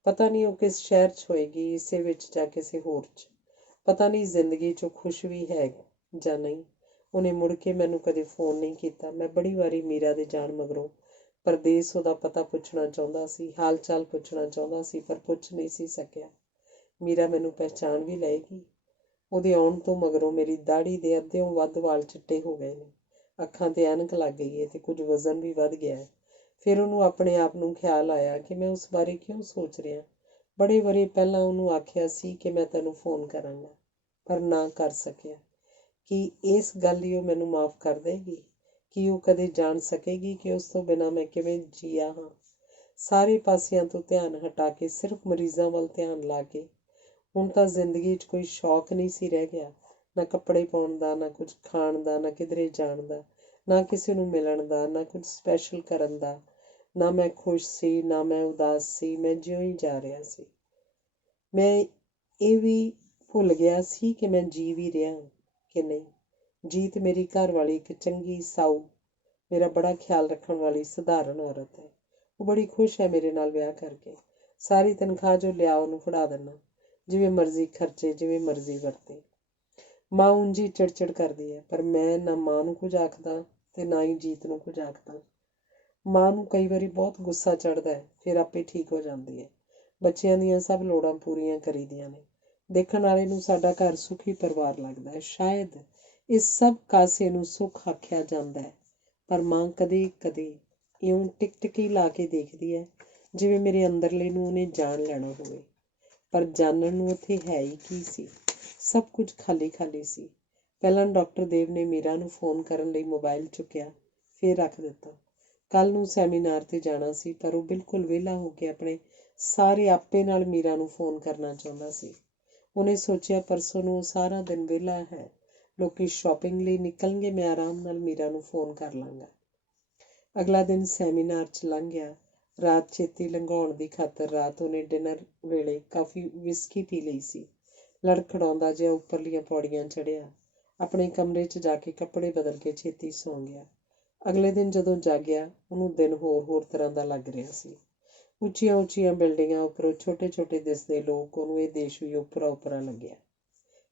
ਪਤਾ ਨਹੀਂ ਉਹ ਕਿਸ ਸ਼ਹਿਰ 'ਚ ਹੋਏਗੀ, ਇਸੇ ਵਿੱਚ ਜਾਂ ਕਿਸੇ ਹੋਰ 'ਚ। ਪਤਾ ਨਹੀਂ ਜ਼ਿੰਦਗੀ 'ਚ ਉਹ ਖੁਸ਼ ਵੀ ਹੈ ਜਾਂ ਨਹੀਂ। ਉਹਨੇ ਮੁੜ ਕੇ ਮੈਨੂੰ ਕਦੇ ਫੋਨ ਨਹੀਂ ਕੀਤਾ। ਮੈਂ ਬੜੀ ਵਾਰੀ ਮੀਰਾ ਦੇ ਜਾਣ ਮਗਰੋਂ ਪਰਦੇਸ ਉਹਦਾ ਪਤਾ ਪੁੱਛਣਾ ਚਾਹੁੰਦਾ ਸੀ, ਹਾਲ ਚਾਲ ਪੁੱਛਣਾ ਚਾਹੁੰਦਾ ਸੀ, ਪਰ ਪੁੱਛ ਨਹੀਂ ਸੀ ਸਕਿਆ। ਮੀਰਾ ਮੈਨੂੰ ਪਹਿਚਾਣ ਵੀ ਲਏਗੀ? ਉਹਦੇ ਆਉਣ ਤੋਂ ਮਗਰੋਂ ਮੇਰੀ ਦਾੜ੍ਹੀ ਦੇ ਅੱਧਿਓਂ ਵੱਧ ਵਾਲ ਚਿੱਟੇ ਹੋ ਗਏ ਨੇ, ਅੱਖਾਂ 'ਤੇ ਐਨਕ ਲੱਗ ਗਈ ਹੈ ਤੇ ਕੁਝ ਵਜ਼ਨ ਵੀ ਵੱਧ ਗਿਆ ਹੈ। ਫਿਰ ਉਹਨੂੰ ਆਪਣੇ ਆਪ ਨੂੰ ਖਿਆਲ ਆਇਆ ਕਿ ਮੈਂ ਉਸ ਬਾਰੇ ਕਿਉਂ ਸੋਚ ਰਿਹਾ। ਬੜੇ ਵਰ੍ਹੇ ਪਹਿਲਾਂ ਉਹਨੂੰ ਆਖਿਆ ਸੀ ਕਿ ਮੈਂ ਤੈਨੂੰ ਫੋਨ ਕਰਾਂਗਾ, ਪਰ ਨਾ ਕਰ ਸਕਿਆ। ਕੀ ਇਸ ਗੱਲ ਲਈ ਉਹ ਮੈਨੂੰ ਮਾਫ਼ ਕਰ ਦੇਵੇਗੀ? ਕੀ ਉਹ ਕਦੇ ਜਾਣ ਸਕੇਗੀ ਕਿ ਉਸ ਤੋਂ ਬਿਨਾਂ ਮੈਂ ਕਿਵੇਂ ਜੀਆ ਹਾਂ? ਸਾਰੇ ਪਾਸਿਆਂ ਤੋਂ ਧਿਆਨ ਹਟਾ ਕੇ ਸਿਰਫ ਮਰੀਜ਼ਾਂ ਵੱਲ ਧਿਆਨ ਲਾ ਕੇ। ਹੁਣ ਤਾਂ ਜ਼ਿੰਦਗੀ 'ਚ ਕੋਈ ਸ਼ੌਕ ਨਹੀਂ ਸੀ ਰਹਿ ਗਿਆ, ਨਾ ਕੱਪੜੇ ਪਾਉਣ ਦਾ, ਨਾ ਕੁਝ ਖਾਣ ਦਾ, ਨਾ ਕਿਧਰੇ ਜਾਣ ਦਾ, ਨਾ ਕਿਸੇ ਨੂੰ ਮਿਲਣ ਦਾ, ਨਾ ਕੁਝ ਸਪੈਸ਼ਲ ਕਰਨ ਦਾ। ਨਾ ਮੈਂ ਖੁਸ਼ ਸੀ, ਨਾ ਮੈਂ ਉਦਾਸ ਸੀ, ਮੈਂ ਜਿਉਂ ਹੀ ਜਾ ਰਿਹਾ ਸੀ। ਮੈਂ ਇਹ ਵੀ ਭੁੱਲ ਗਿਆ ਸੀ ਕਿ ਮੈਂ ਜੀ ਵੀ ਰਿਹਾ ਕਿ ਨਹੀਂ। ਜੀਤ ਮੇਰੀ ਘਰ ਵਾਲੀ ਇੱਕ ਚੰਗੀ ਸਾਊ, ਮੇਰਾ ਬੜਾ ਖਿਆਲ ਰੱਖਣ ਵਾਲੀ ਸਧਾਰਨ ਔਰਤ ਹੈ। ਉਹ ਬੜੀ ਖੁਸ਼ ਹੈ ਮੇਰੇ ਨਾਲ ਵਿਆਹ ਕਰਕੇ। ਸਾਰੀ ਤਨਖਾਹ ਜੋ ਲਿਆ ਉਹਨੂੰ ਫੜਾ ਦਿੰਦਾ, ਜਿਵੇਂ ਮਰਜ਼ੀ ਖਰਚੇ, ਜਿਵੇਂ ਮਰਜ਼ੀ ਵਰਤੇ। ਮਾਂ ਉਂਝ ਹੀ ਚਿੜਚਿੜ ਕਰਦੀ ਹੈ, ਪਰ ਮੈਂ ਨਾ ਮਾਂ ਨੂੰ ਕੁਝ ਆਖਦਾ ਤੇ ਨਾ ਹੀ ਜੀਤ ਨੂੰ ਕੁਝ ਆਖਦਾ। ਮਾਂ ਨੂੰ ਕਈ ਵਾਰੀ ਬਹੁਤ ਗੁੱਸਾ ਚੜ੍ਹਦਾ ਹੈ, ਫਿਰ ਆਪੇ ਠੀਕ ਹੋ ਜਾਂਦੀ ਹੈ। ਬੱਚਿਆਂ ਦੀਆਂ ਸਭ ਲੋੜਾਂ ਪੂਰੀਆਂ ਕਰੀਦੀਆਂ ਨੇ। ਦੇਖਣ ਵਾਲੇ ਨੂੰ ਸਾਡਾ ਘਰ ਸੁਖੀ ਪਰਿਵਾਰ ਲੱਗਦਾ ਹੈ। ਸ਼ਾਇਦ ਇਸ ਸਭ ਕਾਸੇ ਨੂੰ ਸੁੱਖ ਆਖਿਆ ਜਾਂਦਾ ਹੈ, ਪਰ ਮਾਂ ਕਦੇ ਕਦੇ ਇਉਂ ਟਿਕਟਿਕੀ ਲਾ ਕੇ ਦੇਖਦੀ ਹੈ ਜਿਵੇਂ ਮੇਰੇ ਅੰਦਰਲੇ ਨੂੰ ਉਹਨੇ ਜਾਣ ਲੈਣਾ ਹੋਵੇ। ਪਰ ਜਾਣਨ ਨੂੰ ਉੱਥੇ ਹੈ ਹੀ ਕੀ ਸੀ? ਸਭ ਕੁਝ ਖਾਲੀ ਖਾਲੀ ਸੀ। ਪਹਿਲਾਂ ਡਾਕਟਰ ਦੇਵ ਨੇ ਮੀਰਾ ਨੂੰ ਫੋਨ ਕਰਨ ਲਈ ਮੋਬਾਈਲ ਚੁੱਕਿਆ, ਫਿਰ ਰੱਖ ਦਿੱਤਾ। ਕੱਲ੍ਹ ਨੂੰ ਸੈਮੀਨਾਰ 'ਤੇ ਜਾਣਾ ਸੀ, ਪਰ ਉਹ ਬਿਲਕੁਲ ਵਿਹਲਾ ਹੋ ਕੇ ਆਪਣੇ ਸਾਰੇ ਆਪੇ ਨਾਲ ਮੀਰਾ ਨੂੰ ਫੋਨ ਕਰਨਾ ਚਾਹੁੰਦਾ ਸੀ। ਉਹਨੇ ਸੋਚਿਆ ਪਰਸੋਂ ਨੂੰ ਉਹ ਸਾਰਾ ਦਿਨ ਵਿਹਲਾ ਹੈ, ਲੋਕੀ ਸ਼ਾਪਿੰਗ ਲਈ ਨਿਕਲਣਗੇ, ਮੈਂ ਆਰਾਮ ਨਾਲ ਮੀਰਾ ਨੂੰ ਫੋਨ ਕਰ ਲਾਂਗਾ। ਅਗਲਾ ਦਿਨ ਸੈਮੀਨਾਰ 'ਚ ਲੰਘ ਗਿਆ। ਰਾਤ ਛੇਤੀ ਲੰਘਾਉਣ ਦੀ ਖਾਤਰ ਰਾਤ ਉਹਨੇ ਡਿਨਰ ਵੇਲੇ ਕਾਫੀ ਵਿਸਕੀ ਪੀ ਲਈ ਸੀ। ਲੜਖੜਾਉਂਦਾ ਜਿਹਾ ਉੱਪਰਲੀਆਂ ਪੌੜੀਆਂ ਚੜ੍ਹਿਆ, ਆਪਣੇ ਕਮਰੇ 'ਚ ਜਾ ਕੇ ਕੱਪੜੇ ਬਦਲ ਕੇ ਛੇਤੀ ਸੌਂ ਗਿਆ। ਅਗਲੇ ਦਿਨ ਜਦੋਂ ਜਾਗਿਆ, ਉਹਨੂੰ ਦਿਨ ਹੋਰ ਤਰ੍ਹਾਂ ਦਾ ਲੱਗ ਰਿਹਾ ਸੀ। ਉੱਚੀਆਂ ਉੱਚੀਆਂ ਬਿਲਡਿੰਗਾਂ ਉੱਪਰੋਂ ਛੋਟੇ ਛੋਟੇ ਦਿਸਦੇ ਲੋਕ, ਉਹਨੂੰ ਇਹ ਦੇਸ਼ ਵੀ ਓਪਰਾ ਲੱਗਿਆ।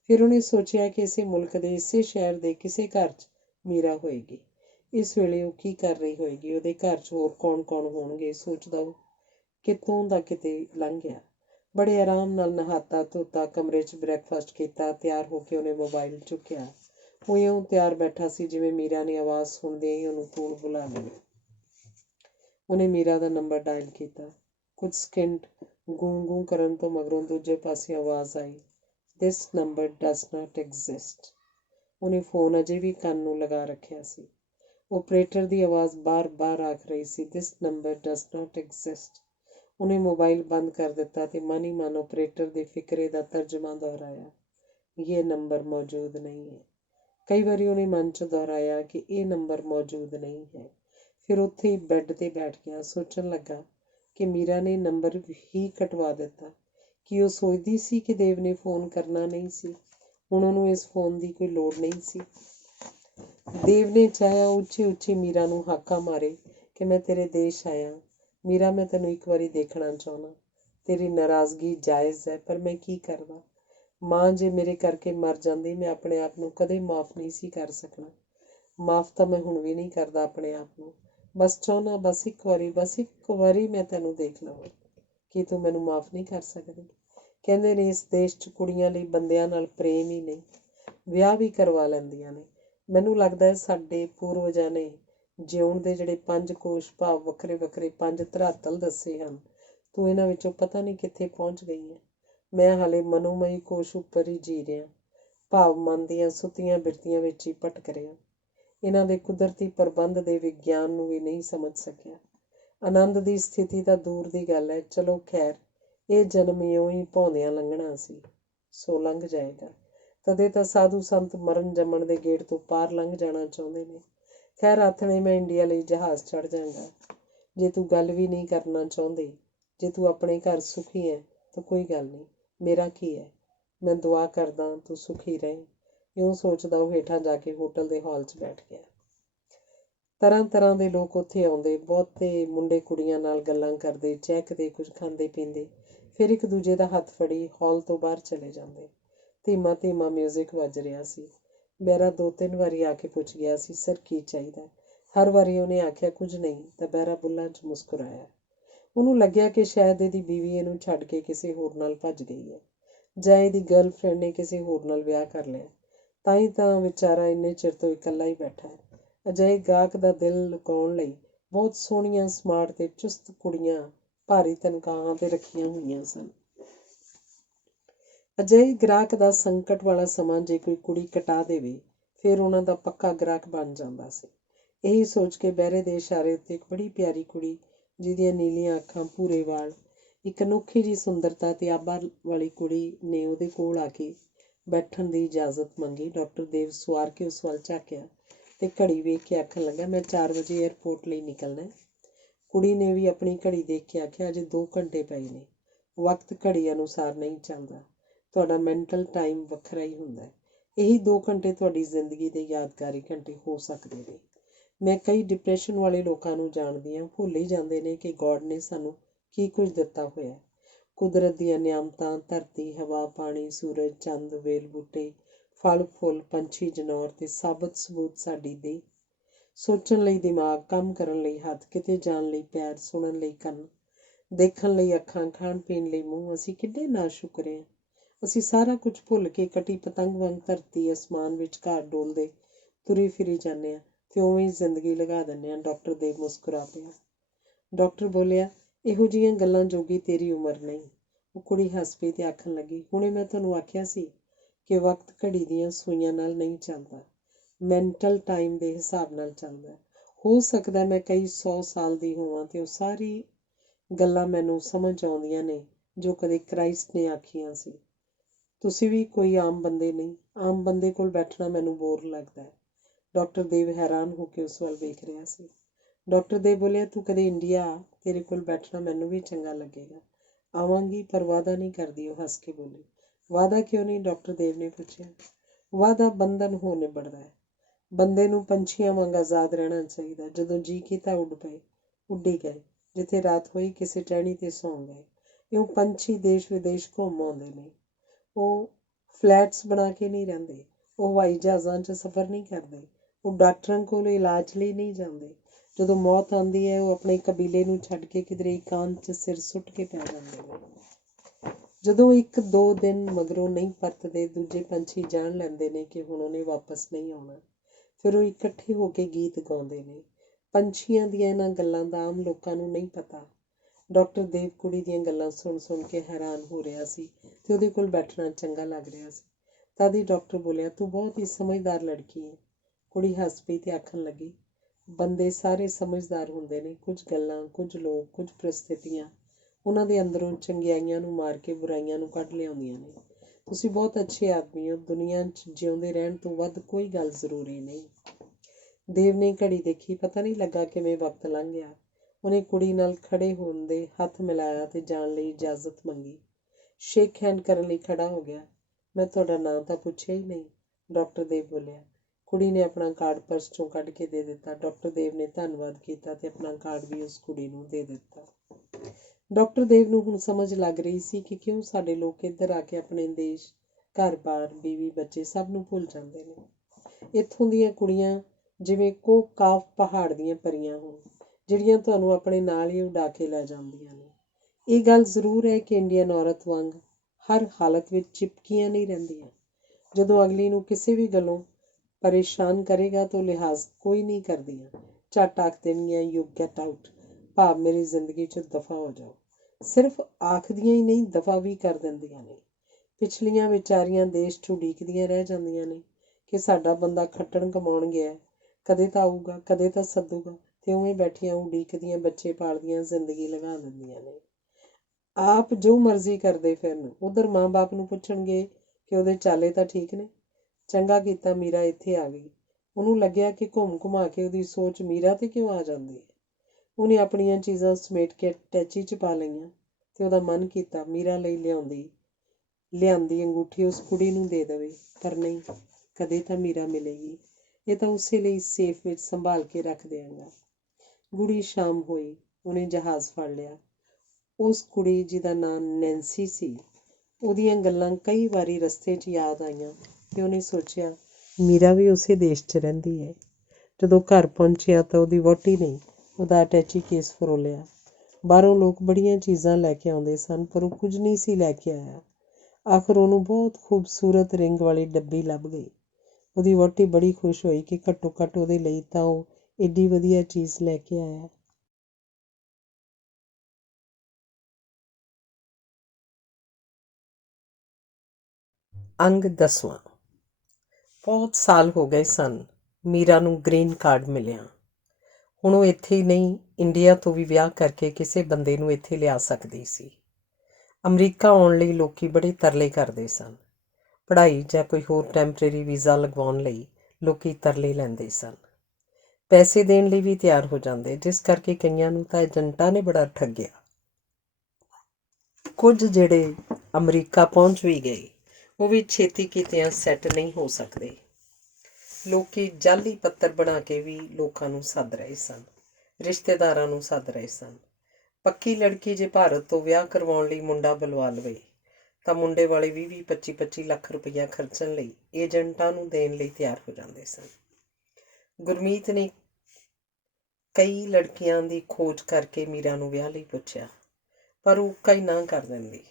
ਫਿਰ ਉਹਨੇ ਸੋਚਿਆ ਕਿ ਇਸੇ ਮੁਲਕ ਦੇ, ਇਸੇ ਸ਼ਹਿਰ ਦੇ ਕਿਸੇ ਘਰ 'ਚ ਮੀਰਾ ਹੋਏਗੀ। ਇਸ ਵੇਲੇ ਉਹ ਕੀ ਕਰ ਰਹੀ ਹੋਏਗੀ? ਉਹਦੇ ਘਰ 'ਚ ਹੋਰ ਕੌਣ ਕੌਣ ਹੋਣਗੇ? ਸੋਚਦਾ ਉਹ ਕਿਤੋਂ ਦਾ ਕਿਤੇ ਲੰਘ ਗਿਆ। ਬੜੇ ਆਰਾਮ ਨਾਲ ਨਹਾਤਾ ਧੋਤਾ, ਕਮਰੇ 'ਚ ਬ੍ਰੇਕਫਾਸਟ ਕੀਤਾ, ਤਿਆਰ ਹੋ ਕੇ ਉਹਨੇ ਮੋਬਾਈਲ ਚੁੱਕਿਆ। ਉਹ ਇਉਂ ਤਿਆਰ ਬੈਠਾ ਸੀ ਜਿਵੇਂ ਮੀਰਾ ਨੇ ਆਵਾਜ਼ ਸੁਣਦਿਆਂ ਹੀ ਉਹਨੂੰ ਕੋਲ ਬੁਲਾ ਲਿਆ। ਉਹਨੇ ਮੀਰਾ ਦਾ ਨੰਬਰ ਡਾਇਲ ਕੀਤਾ। ਕੁਝ ਸਕਿੰਟ ਗੂੰ ਕਰਨ ਤੋਂ ਮਗਰੋਂ ਦੂਜੇ ਪਾਸਿਓਂ ਆਵਾਜ਼ ਆਈ, "ਦਿਸ ਨੰਬਰ ਡਜ਼ ਨਾਟ ਐਗਜ਼ਿਸਟ।" ਉਹਨੇ ਫੋਨ ਅਜੇ ਵੀ ਕੰਨ ਨੂੰ ਲਗਾ ਰੱਖਿਆ ਸੀ। ਓਪਰੇਟਰ ਦੀ ਆਵਾਜ਼ ਬਾਰ ਆਖ ਰਹੀ ਸੀ, "ਦਿਸ ਨੰਬਰ ਡਜ਼ ਨਾਟ ਐਗਜ਼ਿਸਟ।" ਉਹਨੇ ਮੋਬਾਈਲ ਬੰਦ ਕਰ ਦਿੱਤਾ ਤੇ ਮਨ ਹੀ ਮਨ ਓਪਰੇਟਰ ਦੇ ਫਿਕਰੇ ਦਾ ਤਰਜਮਾ ਦੁਹਰਾਇਆ, "ਇਹ ਨੰਬਰ ਮੌਜੂਦ ਨਹੀਂ ਹੈ।" ਕਈ ਵਾਰੀ ਉਹਨੇ ਮਨ 'ਚ ਦੁਹਰਾਇਆ ਕਿ ਇਹ ਨੰਬਰ ਮੌਜੂਦ ਨਹੀਂ ਹੈ। ਫਿਰ ਉੱਥੇ ਹੀ ਬੈੱਡ 'ਤੇ ਬੈਠ ਗਿਆ। ਸੋਚਣ ਲੱਗਾ ਕਿ ਮੀਰਾ ਨੇ ਨੰਬਰ ਹੀ ਕਟਵਾ ਦਿੱਤਾ। ਕੀ ਉਹ ਸੋਚਦੀ ਸੀ ਕਿ ਦੇਵ ਨੇ ਫੋਨ ਕਰਨਾ ਨਹੀਂ ਸੀ? ਹੁਣ ਉਹਨੂੰ ਇਸ ਫੋਨ ਦੀ ਕੋਈ ਲੋੜ ਨਹੀਂ ਸੀ। ਦੇਵ ਨੇ ਚਾਹਿਆ ਉੱਚੀ ਉੱਚੀ ਮੀਰਾ ਨੂੰ ਹਾਕਾ ਮਾਰੇ ਕਿ ਮੈਂ ਤੇਰੇ ਦੇਸ਼ ਆਇਆ। ਮੀਰਾ, ਮੈਂ ਤੈਨੂੰ ਇੱਕ ਵਾਰੀ ਦੇਖਣਾ ਚਾਹੁੰਦਾ। ਤੇਰੀ ਨਾਰਾਜ਼ਗੀ ਜਾਇਜ਼ ਹੈ, ਪਰ ਮੈਂ ਕੀ ਕਰਦਾ? ਮਾਂ ਜੇ ਮੇਰੇ ਕਰਕੇ ਮਰ ਜਾਂਦੀ, ਮੈਂ ਆਪਣੇ ਆਪ ਨੂੰ ਕਦੇ ਮਾਫ਼ ਨਹੀਂ ਸੀ ਕਰ ਸਕਣਾ। ਮਾਫ਼ ਤਾਂ ਮੈਂ ਹੁਣ ਵੀ ਨਹੀਂ ਕਰਦਾ ਆਪਣੇ ਆਪ ਨੂੰ। ਬਸ ਚਾਹੁੰਦਾ, ਬਸ ਇੱਕ ਵਾਰੀ ਮੈਂ ਤੈਨੂੰ ਦੇਖ ਲਵਾਂ। ਕੀ ਤੂੰ ਮੈਨੂੰ ਮਾਫ਼ ਨਹੀਂ ਕਰ ਸਕਦੀ? ਕਹਿੰਦੇ ਨੇ ਇਸ ਦੇਸ਼ 'ਚ ਕੁੜੀਆਂ ਲਈ ਬੰਦਿਆਂ ਨਾਲ ਪ੍ਰੇਮ ਹੀ ਨਹੀਂ, ਵਿਆਹ ਵੀ ਕਰਵਾ ਲੈਂਦੀਆਂ ਨੇ। ਮੈਨੂੰ ਲੱਗਦਾ ਹੈ ਸਾਡੇ ਪੂਰਵਜਾਂ ਨੇ ਜਿਉਣ ਦੇ ਜਿਹੜੇ 5 ਕੋਸ਼ ਭਾਵ ਵੱਖਰੇ 5 ਧਰਾਤਲ ਦੱਸੇ ਹਨ, ਤੂੰ ਇਹਨਾਂ ਵਿੱਚੋਂ ਪਤਾ ਨਹੀਂ ਕਿੱਥੇ ਪਹੁੰਚ ਗਈ ਹੈ। ਮੈਂ ਹਾਲੇ ਮਨੋਮਈ ਕੋਸ਼ ਉੱਪਰ ਹੀ ਜੀ ਰਿਹਾ, ਭਾਵ ਮਨ ਦੀਆਂ ਸੁੱਤੀਆਂ ਬਿਰਤੀਆਂ ਵਿੱਚ ਹੀ ਭਟਕ ਰਿਹਾ। ਇਹਨਾਂ ਦੇ ਕੁਦਰਤੀ ਪ੍ਰਬੰਧ ਦੇ ਵਿਗਿਆਨ ਨੂੰ ਵੀ ਨਹੀਂ ਸਮਝ ਸਕਿਆ। ਆਨੰਦ ਦੀ ਸਥਿਤੀ ਤਾਂ ਦੂਰ ਦੀ ਗੱਲ ਹੈ। ਚਲੋ ਖੈਰ, ਇਹ ਜਨਮ ਇਉਂ ਹੀ ਭੌਂਦਿਆਂ ਲੰਘਣਾ ਸੀ, ਸੋ ਲੰਘ ਜਾਏਗਾ। ਤਦੇ ਤਾਂ ਸਾਧੂ ਸੰਤ ਮਰਨ ਜੰਮਣ ਦੇ ਗੇੜ ਤੋਂ ਪਾਰ ਲੰਘ ਜਾਣਾ ਚਾਹੁੰਦੇ ਨੇ। ਖੈਰ, ਆਥਣੇ ਮੈਂ ਇੰਡੀਆ ਲਈ ਜਹਾਜ਼ ਚੜ੍ਹ ਜਾਵਾਂਗਾ। ਜੇ ਤੂੰ ਗੱਲ ਵੀ ਨਹੀਂ ਕਰਨਾ ਚਾਹੁੰਦੀ, ਜੇ ਤੂੰ ਆਪਣੇ ਘਰ ਸੁਖੀ ਹੈ ਤਾਂ ਕੋਈ ਗੱਲ ਨਹੀਂ, ਮੇਰਾ ਕੀ ਹੈ। ਮੈਂ ਦੁਆ ਕਰਦਾ ਤੂੰ ਸੁਖੀ ਰਹੇ। ਇਉਂ ਸੋਚਦਾ ਉਹ ਹੇਠਾਂ ਜਾ ਕੇ ਹੋਟਲ ਦੇ ਹਾਲ 'ਚ ਬੈਠ ਗਿਆ। ਤਰ੍ਹਾਂ ਤਰ੍ਹਾਂ ਦੇ ਲੋਕ ਉੱਥੇ ਆਉਂਦੇ, ਬਹੁਤੇ ਮੁੰਡੇ ਕੁੜੀਆਂ ਨਾਲ ਗੱਲਾਂ ਕਰਦੇ, ਚਹਿਕਦੇ, ਕੁਝ ਖਾਂਦੇ ਪੀਂਦੇ, ਫਿਰ ਇੱਕ ਦੂਜੇ ਦਾ ਹੱਥ ਫੜੀ ਹਾਲ ਤੋਂ ਬਾਹਰ ਚਲੇ ਜਾਂਦੇ। ਧੀਮਾ ਧੀਮਾ ਮਿਊਜ਼ਿਕ ਵੱਜ ਰਿਹਾ ਸੀ। ਬਹਿਰਾ 2-3 ਵਾਰੀ ਆ ਕੇ ਪੁੱਛ ਗਿਆ ਸੀ, "ਸਰ, ਕੀ ਚਾਹੀਦਾ?" ਹਰ ਵਾਰੀ ਉਹਨੇ ਆਖਿਆ, "ਕੁਝ ਨਹੀਂ," ਤਾਂ ਬਹਿਰਾ ਬੁੱਲ੍ਹਾਂ 'ਚ ਮੁਸਕਰਾਇਆ। ਉਹਨੂੰ ਲੱਗਿਆ ਕਿ ਸ਼ਾਇਦ ਇਹਦੀ ਬੀਵੀ ਇਹਨੂੰ ਛੱਡ ਕੇ ਕਿਸੇ ਹੋਰ ਨਾਲ ਭੱਜ ਗਈ ਹੈ, ਜਾਂ ਇਹਦੀ ਗਰਲਫਰੈਂਡ ਨੇ ਕਿਸੇ ਹੋਰ ਨਾਲ ਵਿਆਹ ਕਰ ਲਿਆ। ਤਾਂ ਹੀ ਤਾਂ ਵਿਚਾਰਾ ਇੰਨੇ ਚਿਰ ਤੋਂ ਇਕੱਲਾ ਹੀ ਬੈਠਾ ਹੈ। ਅਜਿਹੇ ਗਾਹਕ ਦਾ ਦਿਲ ਲੁਕਾਉਣ ਲਈ ਬਹੁਤ ਸੋਹਣੀਆਂ, ਸਮਾਰਟ ਤੇ ਚੁਸਤ ਕੁੜੀਆਂ ਭਾਰੀ ਤਨਖਾਹਾਂ 'ਤੇ ਰੱਖੀਆਂ ਹੋਈਆਂ ਸਨ। ਅਜਿਹੇ ਗ੍ਰਾਹਕ ਦਾ ਸੰਕਟ ਵਾਲਾ ਸਮਾਂ ਜੇ ਕੋਈ ਕੁੜੀ ਕਟਾ ਦੇਵੇ, ਫਿਰ ਉਹਨਾਂ ਦਾ ਪੱਕਾ ਗ੍ਰਾਹਕ ਬਣ ਜਾਂਦਾ ਸੀ। ਇਹੀ ਸੋਚ ਕੇ ਬਹਿਰੇ ਦੇ ਇਸ਼ਾਰੇ ਉੱਤੇ ਇੱਕ ਬੜੀ ਪਿਆਰੀ ਕੁੜੀ, ਜਿਹਦੀਆਂ ਨੀਲੀਆਂ ਅੱਖਾਂ, ਭੂਰੇ ਵਾਲ, ਇੱਕ ਅਨੋਖੀ ਜਿਹੀ ਸੁੰਦਰਤਾ ਤੇ ਆਭਾ ਵਾਲੀ ਕੁੜੀ ਨੇ ਉਹਦੇ ਕੋਲ ਆ ਕੇ ਬੈਠਣ ਦੀ ਇਜਾਜ਼ਤ ਮੰਗੀ। ਡਾਕਟਰ ਦੇਵ ਸਵਾਰ ਕੇ ਉਸ ਵੱਲ ਝਾਕਿਆ ਤੇ ਘੜੀ ਵੇਖ ਕੇ ਆਖਣ ਲੱਗਾ, ਮੈਂ 4 ਵਜੇ ਏਅਰਪੋਰਟ ਲਈ ਨਿਕਲਣਾ। ਕੁੜੀ ਨੇ ਵੀ ਆਪਣੀ ਘੜੀ ਦੇਖ ਕੇ ਆਖਿਆ, ਅਜੇ 2 ਘੰਟੇ ਪਏ ਨੇ। ਵਕਤ ਘੜੀ ਅਨੁਸਾਰ ਨਹੀਂ ਚੱਲਦਾ, ਤੁਹਾਡਾ ਮੈਂਟਲ ਟਾਈਮ ਵੱਖਰਾ ਹੀ ਹੁੰਦਾ। ਇਹੀ 2 ਘੰਟੇ ਤੁਹਾਡੀ ਜ਼ਿੰਦਗੀ ਦੇ ਯਾਦਗਾਰੀ ਘੰਟੇ ਹੋ ਸਕਦੇ ਨੇ। ਮੈਂ ਕਈ ਡਿਪਰੈਸ਼ਨ ਵਾਲੇ ਲੋਕਾਂ ਨੂੰ ਜਾਣਦੀ ਹਾਂ, ਭੁੱਲ ਹੀ ਜਾਂਦੇ ਨੇ ਕਿ ਗੋਡ ਨੇ ਸਾਨੂੰ ਕੀ ਕੁਝ ਦਿੱਤਾ ਹੋਇਆ। ਕੁਦਰਤ ਦੀਆਂ ਨਿਆਮਤਾਂ, ਧਰਤੀ, ਹਵਾ, ਪਾਣੀ, ਸੂਰਜ, ਚੰਦ, ਵੇਲ ਬੂਟੇ, ਫਲ ਫੁੱਲ, ਪੰਛੀ, ਜਨੌਰ ਤੇ ਸਾਬਤ ਸਬੂਤ ਸਾਡੀ ਦੇਹ। ਸੋਚਣ ਲਈ ਦਿਮਾਗ, ਕੰਮ ਕਰਨ ਲਈ ਹੱਥ, ਕਿਤੇ ਜਾਣ ਲਈ ਪੈਰ, ਸੁਣਨ ਲਈ ਕੰਨ, ਦੇਖਣ ਲਈ ਅੱਖਾਂ, ਖਾਣ ਪੀਣ ਲਈ ਮੂੰਹ। ਅਸੀਂ ਕਿੰਨੇ ਨਾਸ਼ੁਕਰੇ ਹਾਂ। ਅਸੀਂ ਸਾਰਾ ਕੁਝ ਭੁੱਲ ਕੇ ਕਟੀ ਪਤੰਗ ਵਾਂਗ ਧਰਤੀ ਅਸਮਾਨ ਵਿਚਕਾਰ ਡੋਲਦੇ ਤੁਰੀ ਫਿਰੀ ਜਾਂਦੇ ਹਾਂ ਤੇ ਉਵੇਂ ਹੀ ਜ਼ਿੰਦਗੀ ਲਗਾ ਦਿੰਦੇ ਹਾਂ। ਡਾਕਟਰ ਦੇਵ ਮੁਸਕਰਾ ਪਿਆ। ਡਾਕਟਰ ਬੋਲਿਆ, ਇਹੋ ਜਿਹੀਆਂ ਗੱਲਾਂ ਜੋਗੀ ਤੇਰੀ ਉਮਰ ਨਹੀਂ। ਉਹ ਕੁੜੀ ਹੱਸ ਪਈ ਤੇ ਆਖਣ ਲੱਗੀ, ਹੁਣੇ ਮੈਂ ਤੁਹਾਨੂੰ ਆਖਿਆ ਸੀ ਕਿ ਵਕਤ ਘੜੀ ਦੀਆਂ ਸੂਈਆਂ ਨਾਲ ਨਹੀਂ ਚੱਲਦਾ, ਮੈਂਟਲ ਟਾਈਮ ਦੇ ਹਿਸਾਬ ਨਾਲ ਚੱਲਦਾ। ਹੋ ਸਕਦਾ ਮੈਂ ਕਈ 100 ਸਾਲ ਦੀ ਹੋਵਾਂ ਤੇ ਉਹ ਸਾਰੀ ਗੱਲਾਂ ਮੈਨੂੰ ਸਮਝ ਆਉਂਦੀਆਂ ਨੇ ਜੋ ਕਦੇ ਕ੍ਰਾਈਸਟ ਨੇ ਆਖੀਆਂ ਸੀ। ਤੁਸੀਂ ਵੀ ਕੋਈ ਆਮ ਬੰਦੇ ਨਹੀਂ। ਆਮ ਬੰਦੇ ਕੋਲ ਬੈਠਣਾ ਮੈਨੂੰ ਬੋਰ ਲੱਗਦਾ ਹੈ। ਡਾਕਟਰ ਦੇਵ ਹੈਰਾਨ ਹੋ ਕੇ ਉਸ ਵੱਲ ਵੇਖ ਰਿਹਾ ਸੀ। ਡਾਕਟਰ ਦੇਵ ਬੋਲਿਆ, ਤੂੰ ਕਦੇ ਇੰਡੀਆ ਆ, ਤੇਰੇ ਕੋਲ ਬੈਠਣਾ ਮੈਨੂੰ ਵੀ ਚੰਗਾ ਲੱਗੇਗਾ। ਆਵਾਂਗੀ, ਪਰ ਵਾਅਦਾ ਨਹੀਂ ਕਰਦੀ। ਉਹ ਹੱਸ ਕੇ ਬੋਲੀ। ਵਾਅਦਾ ਕਿਉਂ ਨਹੀਂ? ਡਾਕਟਰ ਦੇਵ ਨੇ ਪੁੱਛਿਆ। ਵਾਅਦਾ ਬੰਧਨ ਹੋ ਨਿਬੜਦਾ ਹੈ। ਬੰਦੇ ਨੂੰ ਪੰਛੀਆਂ ਵਾਂਗ ਆਜ਼ਾਦ ਰਹਿਣਾ ਚਾਹੀਦਾ। ਜਦੋਂ ਜੀ ਕੀਤਾ ਉੱਡ ਪਏ, ਉੱਡੀ ਗਏ। ਜਿੱਥੇ ਰਾਤ ਹੋਈ ਕਿਸੇ ਟਹਿਣੀ ਤੇ ਸੌਂ ਗਏ। ਇਉਂ ਪੰਛੀ ਦੇਸ਼ ਵਿਦੇਸ਼ ਘੁੰਮ ਆਉਂਦੇ ਨੇ। ਉਹ ਫਲੈਟਸ ਬਣਾ ਕੇ ਨਹੀਂ ਰਹਿੰਦੇ। ਉਹ ਹਵਾਈ ਜਹਾਜ਼ਾਂ 'ਚ ਸਫ਼ਰ ਨਹੀਂ ਕਰਦੇ। ਉਹ ਡਾਕਟਰਾਂ ਕੋਲ ਇਲਾਜ ਲਈ ਨਹੀਂ ਜਾਂਦੇ। ਜਦੋਂ ਮੌਤ ਆਉਂਦੀ ਹੈ, ਉਹ ਆਪਣੇ ਕਬੀਲੇ ਨੂੰ ਛੱਡ ਕੇ ਕਿਧਰੇ ਇਕਾਂਤ 'ਚ ਸਿਰ ਸੁੱਟ ਕੇ ਪੈ ਜਾਂਦੇ ਨੇ। ਜਦੋਂ 1-2 ਦਿਨ ਮਗਰੋਂ ਨਹੀਂ ਪਰਤਦੇ, ਦੂਜੇ ਪੰਛੀ ਜਾਣ ਲੈਂਦੇ ਨੇ ਕਿ ਹੁਣ ਉਹਨੇ ਵਾਪਸ ਨਹੀਂ ਆਉਣਾ। ਫਿਰ ਉਹ ਇਕੱਠੇ ਹੋ ਕੇ ਗੀਤ ਗਾਉਂਦੇ ਨੇ। ਪੰਛੀਆਂ ਦੀਆਂ ਇਹਨਾਂ ਗੱਲਾਂ ਦਾ ਆਮ ਲੋਕਾਂ ਨੂੰ ਨਹੀਂ ਪਤਾ। ਡਾਕਟਰ ਦੇਵ ਕੁੜੀ ਦੀਆਂ ਗੱਲਾਂ ਸੁਣ ਸੁਣ ਕੇ ਹੈਰਾਨ ਹੋ ਰਿਹਾ ਸੀ ਤੇ ਉਹਦੇ ਕੋਲ ਬੈਠਣਾ ਚੰਗਾ ਲੱਗ ਰਿਹਾ ਸੀ। ਤਦ ਹੀ ਡਾਕਟਰ ਬੋਲਿਆ, ਤੂੰ ਬਹੁਤ ਹੀ ਸਮਝਦਾਰ ਲੜਕੀ ਹੈ। ਕੁੜੀ ਹੱਸ ਪਈ ਤੇ ਆਖਣ ਲੱਗੀ, ਬੰਦੇ ਸਾਰੇ ਸਮਝਦਾਰ ਹੁੰਦੇ ਨੇ। ਕੁਝ ਗੱਲਾਂ, ਕੁਝ ਲੋਕ, ਕੁਝ ਪ੍ਰਸਥਿਤੀਆਂ ਉਹਨਾਂ ਦੇ ਅੰਦਰੋਂ ਚੰਗਿਆਈਆਂ ਨੂੰ ਮਾਰ ਕੇ ਬੁਰਾਈਆਂ ਨੂੰ ਕੱਢ ਲਿਆਉਂਦੀਆਂ ਨੇ। ਤੁਸੀਂ ਬਹੁਤ ਅੱਛੇ ਆਦਮੀ ਹੋ। ਦੁਨੀਆ 'ਚ ਜਿਉਂਦੇ ਰਹਿਣ ਤੋਂ ਵੱਧ ਕੋਈ ਗੱਲ ਜ਼ਰੂਰੀ ਨਹੀਂ। ਦੇਵ ਨੇ ਘੜੀ ਦੇਖੀ। ਪਤਾ ਨਹੀਂ ਲੱਗਾ ਕਿਵੇਂ ਵਕਤ ਲੰਘ ਗਿਆ। ਉਹਨੇ ਕੁੜੀ ਨਾਲ ਖੜੇ ਹੋਣ ਦੇ ਹੱਥ ਮਿਲਾਇਆ ਤੇ ਜਾਣ ਲਈ ਇਜਾਜ਼ਤ ਮੰਗੀ। ਸ਼ੇਕ ਹੈਂਡ ਕਰਨ ਲਈ ਖੜਾ ਹੋ ਗਿਆ। ਮੈਂ ਤੁਹਾਡਾ ਨਾਂ ਤਾਂ ਪੁੱਛਿਆ ਹੀ ਨਹੀਂ, ਡਾਕਟਰ ਦੇਵ ਬੋਲਿਆ। ਕੁੜੀ ਨੇ ਆਪਣਾ ਕਾਰਡ ਪਰਸ 'ਚੋਂ ਕੱਢ ਕੇ ਦੇ ਦਿੱਤਾ। ਡਾਕਟਰ ਦੇਵ ਨੇ ਧੰਨਵਾਦ ਕੀਤਾ ਤੇ ਆਪਣਾ ਕਾਰਡ ਵੀ ਉਸ ਕੁੜੀ ਨੂੰ ਦੇ ਦਿੱਤਾ। ਡਾਕਟਰ ਦੇਵ ਨੂੰ ਹੁਣ ਸਮਝ ਲੱਗ ਰਹੀ ਸੀ ਕਿ ਕਿਉਂ ਸਾਡੇ ਲੋਕ ਇੱਧਰ ਆ ਕੇ ਆਪਣੇ ਦੇਸ਼, ਘਰ-ਬਾਰ, ਬੀਵੀ, ਬੱਚੇ ਸਭ ਨੂੰ ਭੁੱਲ ਜਾਂਦੇ ਨੇ। ਇੱਥੋਂ ਦੀਆਂ ਕੁੜੀਆਂ ਜਿਵੇਂ ਕਾਫ ਪਹਾੜ ਦੀਆਂ ਪਰੀਆਂ ਹੋਣ, ਜਿਹੜੀਆਂ ਤੁਹਾਨੂੰ ਆਪਣੇ ਨਾਲ ਹੀ ਉਡਾ ਕੇ ਲੈ ਜਾਂਦੀਆਂ ਨੇ। ਇਹ ਗੱਲ ਜ਼ਰੂਰ ਹੈ ਕਿ ਇੰਡੀਅਨ ਔਰਤ ਵਾਂਗ ਹਰ ਹਾਲਤ ਵਿੱਚ ਚਿਪਕੀਆਂ ਨਹੀਂ ਰਹਿੰਦੀਆਂ। ਜਦੋਂ ਅਗਲੀ ਨੂੰ ਕਿਸੇ ਵੀ ਗੱਲੋਂ ਪਰੇਸ਼ਾਨ ਕਰੇਗਾ ਤਾਂ ਲਿਹਾਜ਼ ਕੋਈ ਨਹੀਂ ਕਰਦੀਆਂ। ਝੱਟ ਆਖ ਦੇਣਗੀਆਂ, ਯੂ ਗੈਟ ਆਊਟ, ਭਾਵ ਮੇਰੀ ਜ਼ਿੰਦਗੀ 'ਚ ਦਫਾ ਹੋ ਜਾਓ। ਸਿਰਫ ਆਖਦੀਆਂ ਹੀ ਨਹੀਂ, ਦਫਾ ਵੀ ਕਰ ਦਿੰਦੀਆਂ ਨੇ। ਪਿਛਲੀਆਂ ਵਿਚਾਰੀਆਂ ਦੇਸ਼ 'ਚ ਉਡੀਕਦੀਆਂ ਰਹਿ ਜਾਂਦੀਆਂ ਨੇ ਕਿ ਸਾਡਾ ਬੰਦਾ ਖੱਟਣ ਕਮਾਉਣ ਗਿਆ, ਕਦੇ ਤਾਂ ਆਊਗਾ, ਕਦੇ ਤਾਂ ਸੱਦੂਗਾ, ਤੇ ਉਵੇਂ ਬੈਠੀਆਂ ਉਡੀਕਦੀਆਂ, ਬੱਚੇ ਪਾਲਦੀਆਂ, ਜ਼ਿੰਦਗੀ ਲਗਾ ਦਿੰਦੀਆਂ ਨੇ। ਆਪ ਜੋ ਮਰਜ਼ੀ ਕਰਦੇ ਫਿਰਨ। ਉੱਧਰ ਮਾਂ ਬਾਪ ਨੂੰ ਪੁੱਛਣਗੇ ਕਿ ਉਹਦੇ ਚਾਲੇ ਤਾਂ ਠੀਕ ਨੇ। ਚੰਗਾ ਕੀਤਾ ਮੀਰਾ ਇੱਥੇ ਆ ਗਈ। ਉਹਨੂੰ ਲੱਗਿਆ ਕਿ ਘੁੰਮ ਘੁਮਾ ਕੇ ਉਹਦੀ ਸੋਚ ਮੀਰਾ ਤੇ ਕਿਉਂ ਆ ਜਾਂਦੀ ਹੈ। ਉਹਨੇ ਆਪਣੀਆਂ ਚੀਜ਼ਾਂ ਸਮੇਟ ਕੇ ਅਟੈਚੀ 'ਚ ਪਾ ਲਈਆਂ ਤੇ ਉਹਦਾ ਮਨ ਕੀਤਾ ਮੀਰਾ ਲਈ ਲਿਆਂਦੀ ਅੰਗੂਠੀ ਉਸ ਕੁੜੀ ਨੂੰ ਦੇ ਦੇਵੇ। ਪਰ ਨਹੀਂ, ਕਦੇ ਤਾਂ ਮੀਰਾ ਮਿਲੇਗੀ। ਇਹ ਤਾਂ ਉਸੇ ਲਈ ਸੇਫ ਵਿੱਚ ਸੰਭਾਲ ਕੇ ਰੱਖ ਦਿਆਂਗਾ। ਗੂੜੀ ਸ਼ਾਮ ਹੋਈ। ਉਹਨੇ ਜਹਾਜ਼ ਫੜ ਲਿਆ। ਉਸ ਕੁੜੀ ਜਿਹਦਾ ਨਾਂ ਨੈਂਸੀ ਸੀ, ਉਹਦੀਆਂ ਗੱਲਾਂ ਕਈ ਵਾਰੀ ਰਸਤੇ 'ਚ ਯਾਦ ਆਈਆਂ ਤੇ ਉਹਨੇ ਸੋਚਿਆ, ਮੀਰਾ ਵੀ ਉਸੇ ਦੇਸ਼ 'ਚ ਰਹਿੰਦੀ ਹੈ। ਜਦੋਂ ਘਰ ਪਹੁੰਚਿਆ ਤਾਂ ਉਹਦੀ ਵਹੁਟੀ ਨੇ ਉਹਦਾ ਅਟੈਚੀ ਕੇਸ ਫਰੋਲਿਆ। ਬਾਹਰੋਂ ਲੋਕ ਬੜੀਆਂ ਚੀਜ਼ਾਂ ਲੈ ਕੇ ਆਉਂਦੇ ਸਨ, ਪਰ ਉਹ ਕੁਝ ਨਹੀਂ ਸੀ ਲੈ ਕੇ ਆਇਆ। ਆਖਰ ਉਹਨੂੰ ਬਹੁਤ ਖੂਬਸੂਰਤ ਰਿੰਗ ਵਾਲੀ ਡੱਬੀ ਲੱਭ ਗਈ। ਉਹਦੀ ਵਹੁਟੀ ਬੜੀ ਖੁਸ਼ ਹੋਈ ਕਿ ਘੱਟੋ ਘੱਟ ਉਹਦੇ ਲਈ ਤਾਂ ਉਹ ਏਡੀ ਵਧੀਆ ਚੀਜ਼ ਲੈ ਕੇ ਆਇਆ। ਅੰਗ 10ਵਾਂ। ਬਹੁਤ ਸਾਲ ਹੋ ਗਏ ਸਨ ਮੀਰਾ ਨੂੰ ਗ੍ਰੀਨ ਕਾਰਡ ਮਿਲਿਆ। ਹੁਣ ਉਹ ਇੱਥੇ ਹੀ ਨਹੀਂ, ਇੰਡੀਆ ਤੋਂ ਵੀ ਵਿਆਹ ਕਰਕੇ ਕਿਸੇ ਬੰਦੇ ਨੂੰ ਇੱਥੇ ਲਿਆ ਸਕਦੀ ਸੀ। ਅਮਰੀਕਾ ਆਉਣ ਲਈ ਲੋਕੀ ਬੜੇ ਤਰਲੇ ਕਰਦੇ ਸਨ। ਪੜ੍ਹਾਈ ਜਾਂ ਕੋਈ ਹੋਰ ਟੈਂਪਰੇਰੀ ਵੀਜ਼ਾ ਲਗਵਾਉਣ ਲਈ ਲੋਕੀ ਤਰਲੇ ਲੈਂਦੇ ਸਨ। ਪੈਸੇ ਦੇਣ ਲਈ ਵੀ ਤਿਆਰ ਹੋ ਜਾਂਦੇ, ਜਿਸ ਕਰਕੇ ਕਈਆਂ ਨੂੰ ਤਾਂ ਏਜੰਟਾਂ ਨੇ ਬੜਾ ਠੱਗਿਆ। ਕੁਝ ਜਿਹੜੇ ਅਮਰੀਕਾ ਪਹੁੰਚ ਵੀ ਗਏ, ਉਹ ਵੀ ਛੇਤੀ ਕਿਤਿਆਂ ਸੈੱਟ ਨਹੀਂ ਹੋ ਸਕਦੇ। ਲੋਕੀ ਜਾਲੀ ਪੱਤਰ ਬਣਾ ਕੇ ਵੀ ਲੋਕਾਂ ਨੂੰ ਸੱਦ ਰਹੇ ਸਨ, ਰਿਸ਼ਤੇਦਾਰਾਂ ਨੂੰ ਸੱਦ ਰਹੇ ਸਨ। ਪੱਕੀ ਲੜਕੀ ਜੇ ਭਾਰਤ ਤੋਂ ਵਿਆਹ ਕਰਵਾਉਣ ਲਈ ਮੁੰਡਾ ਬੁਲਵਾ ਲਵੇ ਤਾਂ ਮੁੰਡੇ ਵਾਲੇ 20-25 ਲੱਖ ਰੁਪਈਆ ਖਰਚਣ ਲਈ ਏਜੰਟਾਂ ਨੂੰ ਦੇਣ ਲਈ ਤਿਆਰ ਹੋ ਜਾਂਦੇ ਸਨ। ਗੁਰਮੀਤ ਨੇ ਕਈ ਲੜਕੀਆਂ ਦੀ ਖੋਜ ਕਰਕੇ ਮੀਰਾ ਨੂੰ ਵਿਆਹ ਲਈ ਪੁੱਛਿਆ, ਪਰ ਉਹ ਕਈ ਨਾ ਕਰ ਦਿੰਦੀ।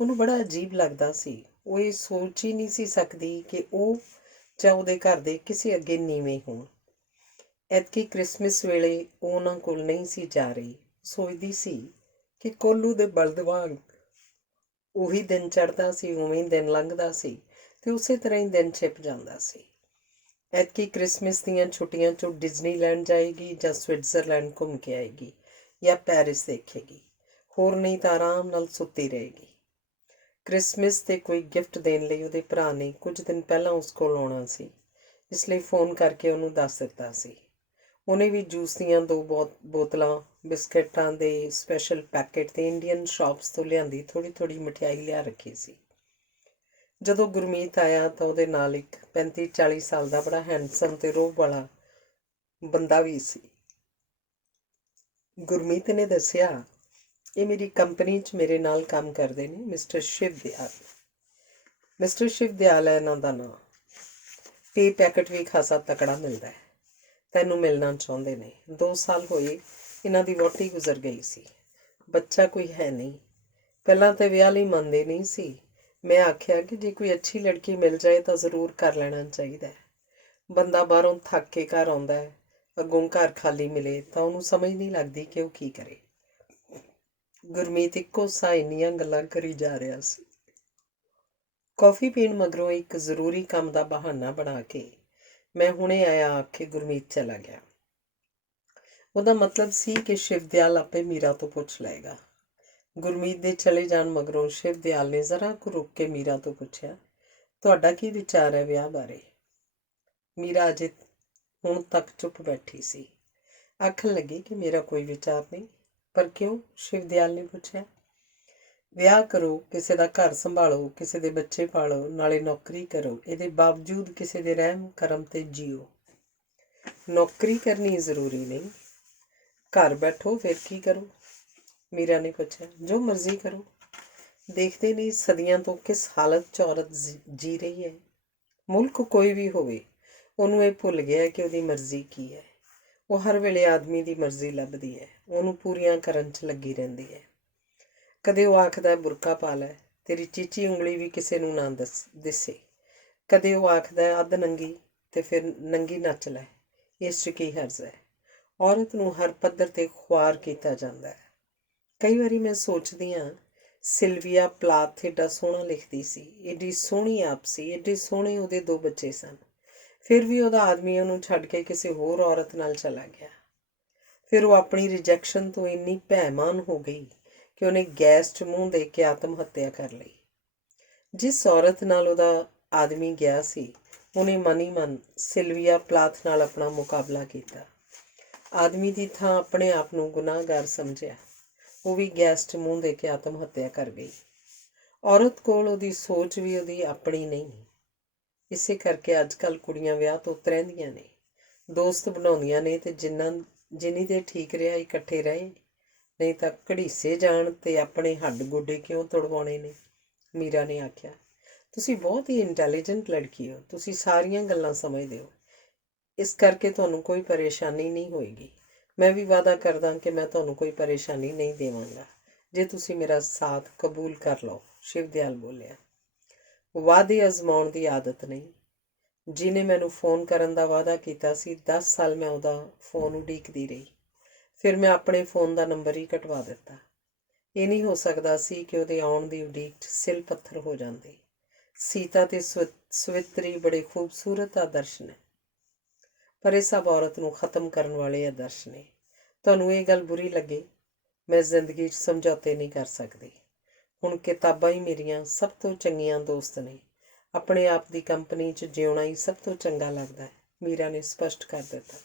ਉਹਨੂੰ ਬੜਾ ਅਜੀਬ ਲੱਗਦਾ ਸੀ। ਉਹ ਇਹ ਸੋਚ ਹੀ ਨਹੀਂ ਸੀ ਸਕਦੀ ਕਿ ਉਹ ਜਾਂ ਉਹਦੇ ਘਰ ਦੇ ਕਿਸੇ ਅੱਗੇ ਨੀਵੇਂ ਹੋਣ। ਐਤਕੀ ਕ੍ਰਿਸਮਿਸ ਵੇਲੇ ਉਹ ਉਹਨਾਂ ਕੋਲ ਨਹੀਂ ਸੀ ਜਾ ਰਹੀ। ਸੋਚਦੀ ਸੀ ਕਿ ਕੋਲੂ ਦੇ ਬਲਦ ਵਾਂਗ ਉਹੀ ਦਿਨ ਚੜ੍ਹਦਾ ਸੀ, ਉਵੇਂ ਹੀ ਦਿਨ ਲੰਘਦਾ ਸੀ ਅਤੇ ਉਸੇ ਤਰ੍ਹਾਂ ਹੀ ਦਿਨ ਛਿਪ ਜਾਂਦਾ ਸੀ। ਐਤਕੀ ਕ੍ਰਿਸਮਿਸ ਦੀਆਂ ਛੁੱਟੀਆਂ 'ਚੋਂ ਡਿਜ਼ਨੀਲੈਂਡ ਜਾਏਗੀ ਜਾਂ ਸਵਿਟਜ਼ਰਲੈਂਡ ਘੁੰਮ ਕੇ ਆਏਗੀ ਜਾਂ ਪੈਰਿਸ ਦੇਖੇਗੀ, ਹੋਰ ਨਹੀਂ ਤਾਂ ਆਰਾਮ ਨਾਲ ਸੁੱਤੀ ਰਹੇਗੀ। ਕ੍ਰਿਸਮਿਸ 'ਤੇ ਕੋਈ ਗਿਫਟ ਦੇਣ ਲਈ ਉਹਦੇ ਭਰਾ ਨੇ ਕੁਝ ਦਿਨ ਪਹਿਲਾਂ ਉਸ ਕੋਲ ਆਉਣਾ ਸੀ, ਇਸ ਲਈ ਫੋਨ ਕਰਕੇ ਉਹਨੂੰ ਦੱਸ ਦਿੱਤਾ ਸੀ। ਉਹਨੇ ਵੀ ਜੂਸ ਦੀਆਂ 2 ਬੋਤਲਾਂ, ਬਿਸਕਿਟਾਂ ਦੇ ਸਪੈਸ਼ਲ ਪੈਕਟ ਅਤੇ ਇੰਡੀਅਨ ਸ਼ਾਪਸ ਤੋਂ ਲਿਆਂਦੀ ਥੋੜ੍ਹੀ ਮਠਿਆਈ ਲਿਆ ਰੱਖੀ ਸੀ। ਜਦੋਂ ਗੁਰਮੀਤ ਆਇਆ ਤਾਂ ਉਹਦੇ ਨਾਲ ਇੱਕ 35-40 ਸਾਲ ਦਾ ਬੜਾ ਹੈਂਡਸਮ ਅਤੇ ਰੋਹਬ ਵਾਲਾ ਬੰਦਾ ਵੀ ਸੀ। ਗੁਰਮੀਤ ਨੇ ਦੱਸਿਆ, ਇਹ ਮੇਰੀ ਕੰਪਨੀ 'ਚ ਮੇਰੇ ਨਾਲ ਕੰਮ ਕਰਦੇ ਨੇ ਮਿਸਟਰ ਸ਼ਿਵ ਦਿਆਲ। ਮਿਸਟਰ ਸ਼ਿਵ ਦਿਆਲ ਹੈ ਇਹਨਾਂ ਦਾ ਨਾਂ। ਪੇ ਪੈਕਟ ਵੀ ਖਾਸਾ ਤਕੜਾ ਮਿਲਦਾ ਹੈ। ਤੈਨੂੰ ਮਿਲਣਾ ਚਾਹੁੰਦੇ ਨੇ। 2 ਸਾਲ ਹੋਏ ਇਹਨਾਂ ਦੀ ਵਹੁਟੀ ਗੁਜ਼ਰ ਗਈ ਸੀ। ਬੱਚਾ ਕੋਈ ਹੈ ਨਹੀਂ। ਪਹਿਲਾਂ ਤਾਂ ਵਿਆਹ ਲਈ ਮੰਨਦੇ ਨਹੀਂ ਸੀ। ਮੈਂ ਆਖਿਆ ਕਿ ਜੇ ਕੋਈ ਅੱਛੀ ਲੜਕੀ ਮਿਲ ਜਾਏ ਤਾਂ ਜ਼ਰੂਰ ਕਰ ਲੈਣਾ ਚਾਹੀਦਾ ਹੈ। ਬੰਦਾ ਬਾਹਰੋਂ ਥੱਕ ਕੇ ਘਰ ਆਉਂਦਾ ਹੈ, ਅੱਗੋਂ ਘਰ ਖਾਲੀ ਮਿਲੇ ਤਾਂ ਉਹਨੂੰ ਸਮਝ ਨਹੀਂ ਲੱਗਦੀ ਕਿ ਉਹ ਕੀ ਕਰੇ। ਗੁਰਮੀਤ ਇੱਕੋ ਸਾਹ ਇੰਨੀਆਂ ਗੱਲਾਂ ਕਰੀ ਜਾ ਰਿਹਾ ਸੀ। ਕੌਫੀ ਪੀਣ ਮਗਰੋਂ ਇੱਕ ਜ਼ਰੂਰੀ ਕੰਮ ਦਾ ਬਹਾਨਾ ਬਣਾ ਕੇ ਮੈਂ ਹੁਣੇ ਆਇਆ ਆਖ ਕੇ ਗੁਰਮੀਤ ਚਲਾ ਗਿਆ। ਉਹਦਾ ਮਤਲਬ ਸੀ ਕਿ ਸ਼ਿਵ ਦਿਆਲ ਆਪੇ ਮੀਰਾ ਤੋਂ ਪੁੱਛ ਲਏਗਾ। ਗੁਰਮੀਤ ਦੇ ਚਲੇ ਜਾਣ ਮਗਰੋਂ ਸ਼ਿਵ ਦਿਆਲ ਨੇ ਜ਼ਰਾ ਕੁ ਰੁਕ ਕੇ ਮੀਰਾ ਤੋਂ ਪੁੱਛਿਆ, ਤੁਹਾਡਾ ਕੀ ਵਿਚਾਰ ਹੈ ਵਿਆਹ ਬਾਰੇ? ਮੀਰਾ ਅਜੇ ਹੁਣ ਤੱਕ ਚੁੱਪ ਬੈਠੀ ਸੀ। ਆਖਣ ਲੱਗੀ ਕਿ ਮੇਰਾ ਕੋਈ ਵਿਚਾਰ ਨਹੀਂ। ਪਰ ਕਿਉਂ? ਸ਼ਿਵ ਦਿਆਲ ਨੇ ਪੁੱਛਿਆ। ਵਿਆਹ ਕਰੋ, ਕਿਸੇ ਦਾ ਘਰ ਸੰਭਾਲੋ, ਕਿਸੇ ਦੇ ਬੱਚੇ ਪਾਲੋ, ਨਾਲੇ ਨੌਕਰੀ ਕਰੋ। ਇਹਦੇ ਬਾਵਜੂਦ ਕਿਸੇ ਦੇ ਰਹਿਮ ਕਰਮ 'ਤੇ ਜੀਓ। ਨੌਕਰੀ ਕਰਨੀ ਜ਼ਰੂਰੀ ਨਹੀਂ, ਘਰ ਬੈਠੋ, ਫਿਰ ਕੀ ਕਰੋ? ਮੀਰਾ ਨੇ ਪੁੱਛਿਆ। ਜੋ ਮਰਜ਼ੀ ਕਰੋ। ਦੇਖਦੇ ਨਹੀਂ ਸਦੀਆਂ ਤੋਂ ਕਿਸ ਹਾਲਤ 'ਚ ਔਰਤ ਜੀ ਰਹੀ ਹੈ। ਮੁਲਕ ਕੋਈ ਵੀ ਹੋਵੇ, ਉਹਨੂੰ ਇਹ ਭੁੱਲ ਗਿਆ ਕਿ ਉਹਦੀ ਮਰਜ਼ੀ ਕੀ ਹੈ। ਉਹ ਹਰ ਵੇਲੇ ਆਦਮੀ ਦੀ ਮਰਜ਼ੀ ਲੱਭਦੀ ਹੈ, ਉਹਨੂੰ ਪੂਰੀਆਂ ਕਰਨ 'ਚ ਲੱਗੀ ਰਹਿੰਦੀ ਹੈ। ਕਦੇ ਉਹ ਆਖਦਾ ਬੁਰਕਾ ਪਾ ਲੈ, ਤੇਰੀ ਚੀਚੀ ਉਂਗਲੀ ਵੀ ਕਿਸੇ ਨੂੰ ਨਾ ਦਿਸੇ। ਕਦੇ ਉਹ ਆਖਦਾ ਅੱਧ ਨੰਗੀ ਅਤੇ ਫਿਰ ਨੰਗੀ ਨੱਚ ਲੈ, ਇਸ 'ਚ ਕੀ ਹਰਜ਼ ਹੈ। ਔਰਤ ਨੂੰ ਹਰ ਪੱਧਰ 'ਤੇ ਖੁਆਰ ਕੀਤਾ ਜਾਂਦਾ ਹੈ। ਕਈ ਵਾਰੀ ਮੈਂ ਸੋਚਦੀ ਹਾਂ, ਸਿਲਵੀਆ ਪਲਾਥ ਏਡਾ ਸੋਹਣਾ ਲਿਖਦੀ ਸੀ, ਏਡੀ ਸੋਹਣੀ ਆਪ ਸੀ, ਏਡੇ ਸੋਹਣੇ ਉਹਦੇ 2 ਬੱਚੇ ਸਨ। ਫਿਰ ਵੀ ਉਹਦਾ ਆਦਮੀ ਉਹਨੂੰ ਛੱਡ ਕੇ ਕਿਸੇ ਹੋਰ ਔਰਤ ਨਾਲ ਚਲਾ ਗਿਆ। ਫਿਰ ਉਹ ਆਪਣੀ ਰਿਜੈਕਸ਼ਨ ਤੋਂ ਇੰਨੀ ਭੈਮਾਨ ਹੋ ਗਈ ਕਿ ਉਹਨੇ ਗੈਸ 'ਚ ਮੂੰਹ ਦੇ ਕੇ ਆਤਮ ਹੱਤਿਆ ਕਰ ਲਈ। ਜਿਸ ਔਰਤ ਨਾਲ ਉਹਦਾ ਆਦਮੀ ਗਿਆ ਸੀ, ਉਹਨੇ ਮਨ ਹੀ ਮਨ ਸਿਲਵੀਆ ਪਲਾਥ ਨਾਲ ਆਪਣਾ ਮੁਕਾਬਲਾ ਕੀਤਾ। ਆਦਮੀ ਦੀ ਥਾਂ ਆਪਣੇ ਆਪ ਨੂੰ ਗੁਨਾਹਗਾਰ ਸਮਝਿਆ। ਉਹ ਵੀ ਗੈਸ 'ਚ ਮੂੰਹ ਦੇ ਕੇ ਆਤਮ ਹੱਤਿਆ ਕਰ ਗਈ। ਔਰਤ ਕੋਲ ਉਹਦੀ ਸੋਚ ਵੀ ਉਹਦੀ ਆਪਣੀ ਨਹੀਂ। ਇਸੇ ਕਰਕੇ ਅੱਜ ਕੱਲ੍ਹ ਕੁੜੀਆਂ ਵਿਆਹ ਤੋਂ ਉਤਰੈਂਦੀਆਂ ਨੇ, ਦੋਸਤ ਬਣਾਉਂਦੀਆਂ ਨੇ ਅਤੇ ਜਿੰਨੀ ਦੇ ਠੀਕ ਰਿਹਾ ਇਕੱਠੇ ਰਹੇ, ਨਹੀਂ ਤਾਂ ਘੜੀਸੇ ਜਾਣ ਅਤੇ ਆਪਣੇ ਹੱਡ ਗੋਡੇ ਕਿਉਂ ਤੁੜਵਾਉਣੇ ਨੇ। ਮੀਰਾ ਨੇ ਆਖਿਆ, ਤੁਸੀਂ ਬਹੁਤ ਹੀ ਇੰਟੈਲੀਜੈਂਟ ਲੜਕੀ ਹੋ, ਤੁਸੀਂ ਸਾਰੀਆਂ ਗੱਲਾਂ ਸਮਝਦੇ ਹੋ, ਇਸ ਕਰਕੇ ਤੁਹਾਨੂੰ ਕੋਈ ਪਰੇਸ਼ਾਨੀ ਨਹੀਂ ਹੋਏਗੀ। ਮੈਂ ਵੀ ਵਾਅਦਾ ਕਰਦਾ ਕਿ ਮੈਂ ਤੁਹਾਨੂੰ ਕੋਈ ਪਰੇਸ਼ਾਨੀ ਨਹੀਂ ਦੇਵਾਂਗਾ ਜੇ ਤੁਸੀਂ ਮੇਰਾ ਸਾਥ ਕਬੂਲ ਕਰ ਲਓ। ਸ਼ਿਵ ਦਿਆਲ ਬੋਲਿਆ। ਵਾਅਦੇ ਅਜ਼ਮਾਉਣ ਦੀ ਆਦਤ ਨਹੀਂ। ਜਿਹਨੇ ਮੈਨੂੰ ਫੋਨ ਕਰਨ ਦਾ ਵਾਅਦਾ ਕੀਤਾ ਸੀ, 10 ਸਾਲ ਮੈਂ ਉਹਦਾ ਫੋਨ ਉਡੀਕਦੀ ਰਹੀ। ਫਿਰ ਮੈਂ ਆਪਣੇ ਫੋਨ ਦਾ ਨੰਬਰ ਹੀ ਕਟਵਾ ਦਿੱਤਾ। ਇਹ ਨਹੀਂ ਹੋ ਸਕਦਾ ਸੀ ਕਿ ਉਹਦੇ ਆਉਣ ਦੀ ਉਡੀਕ 'ਚ ਸਿਲ ਪੱਥਰ ਹੋ ਜਾਂਦੇ। ਸੀਤਾ ਅਤੇ ਸਵਿਤਰੀ ਬੜੇ ਖੂਬਸੂਰਤ ਆਦਰਸ਼ ਨੇ, ਪਰ ਇਹ ਸਭ ਔਰਤ ਨੂੰ ਖ਼ਤਮ ਕਰਨ ਵਾਲੇ ਆਦਰਸ਼ ਨੇ। ਤੁਹਾਨੂੰ ਇਹ ਗੱਲ ਬੁਰੀ ਲੱਗੇ, ਮੈਂ ਜ਼ਿੰਦਗੀ 'ਚ ਸਮਝੌਤੇ ਨਹੀਂ ਕਰ ਸਕਦੀ। ਹੁਣ ਕਿਤਾਬਾਂ ਹੀ ਮੇਰੀਆਂ ਸਭ ਤੋਂ ਚੰਗੀਆਂ ਦੋਸਤ ਨੇ। ਆਪਣੇ ਆਪ ਦੀ ਕੰਪਨੀ 'ਚ ਜਿਉਣਾ ਹੀ ਸਭ ਤੋਂ ਚੰਗਾ ਲੱਗਦਾ ਹੈ, ਮੀਰਾ ਨੇ ਸਪਸ਼ਟ ਕਰ ਦਿੱਤਾ।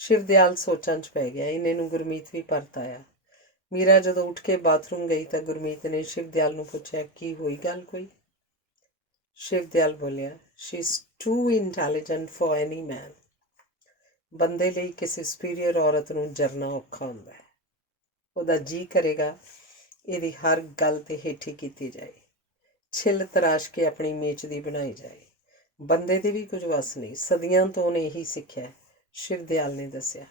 ਸ਼ਿਵਦਿਆਲ ਸੋਚਾਂ 'ਚ ਪੈ ਗਿਆ। ਇੰਨੇ ਨੂੰ ਗੁਰਮੀਤ ਵੀ ਪਰਤ ਆਇਆ। ਮੀਰਾ ਜਦੋਂ ਉੱਠ ਕੇ ਬਾਥਰੂਮ ਗਈ ਤਾਂ ਗੁਰਮੀਤ ਨੇ ਸ਼ਿਵਦਿਆਲ ਨੂੰ ਪੁੱਛਿਆ, ਕੀ ਹੋਈ ਗੱਲ ਕੋਈ? ਸ਼ਿਵਦਿਆਲ ਬੋਲਿਆ, she is too intelligent for any man. ਬੰਦੇ ਲਈ ਕਿਸੇ ਸੁਪੀਰੀਅਰ ਔਰਤ ਨੂੰ ਜਰਨਾ ਔਖਾ ਹੁੰਦਾ ਹੈ। ਉਹਦਾ ਜੀ ਕਰੇਗਾ ਇਹਦੀ ਹਰ ਗੱਲ 'ਤੇ ਹੇਠੀ ਕੀਤੀ ਜਾਏ, ਛਿੱਲ ਤਰਾਸ਼ ਕੇ ਆਪਣੀ ਮੇਚ ਦੀ ਬਣਾਈ ਜਾਏ। ਬੰਦੇ ਦੇ ਵੀ ਕੁਝ ਵੱਸ ਨਹੀਂ। ਸਦੀਆਂ ਤੋਂ ਉਹਨੇ ਇਹੀ ਸਿੱਖਿਆ, ਸ਼ਿਵਦਿਆਲ ਨੇ ਦੱਸਿਆ।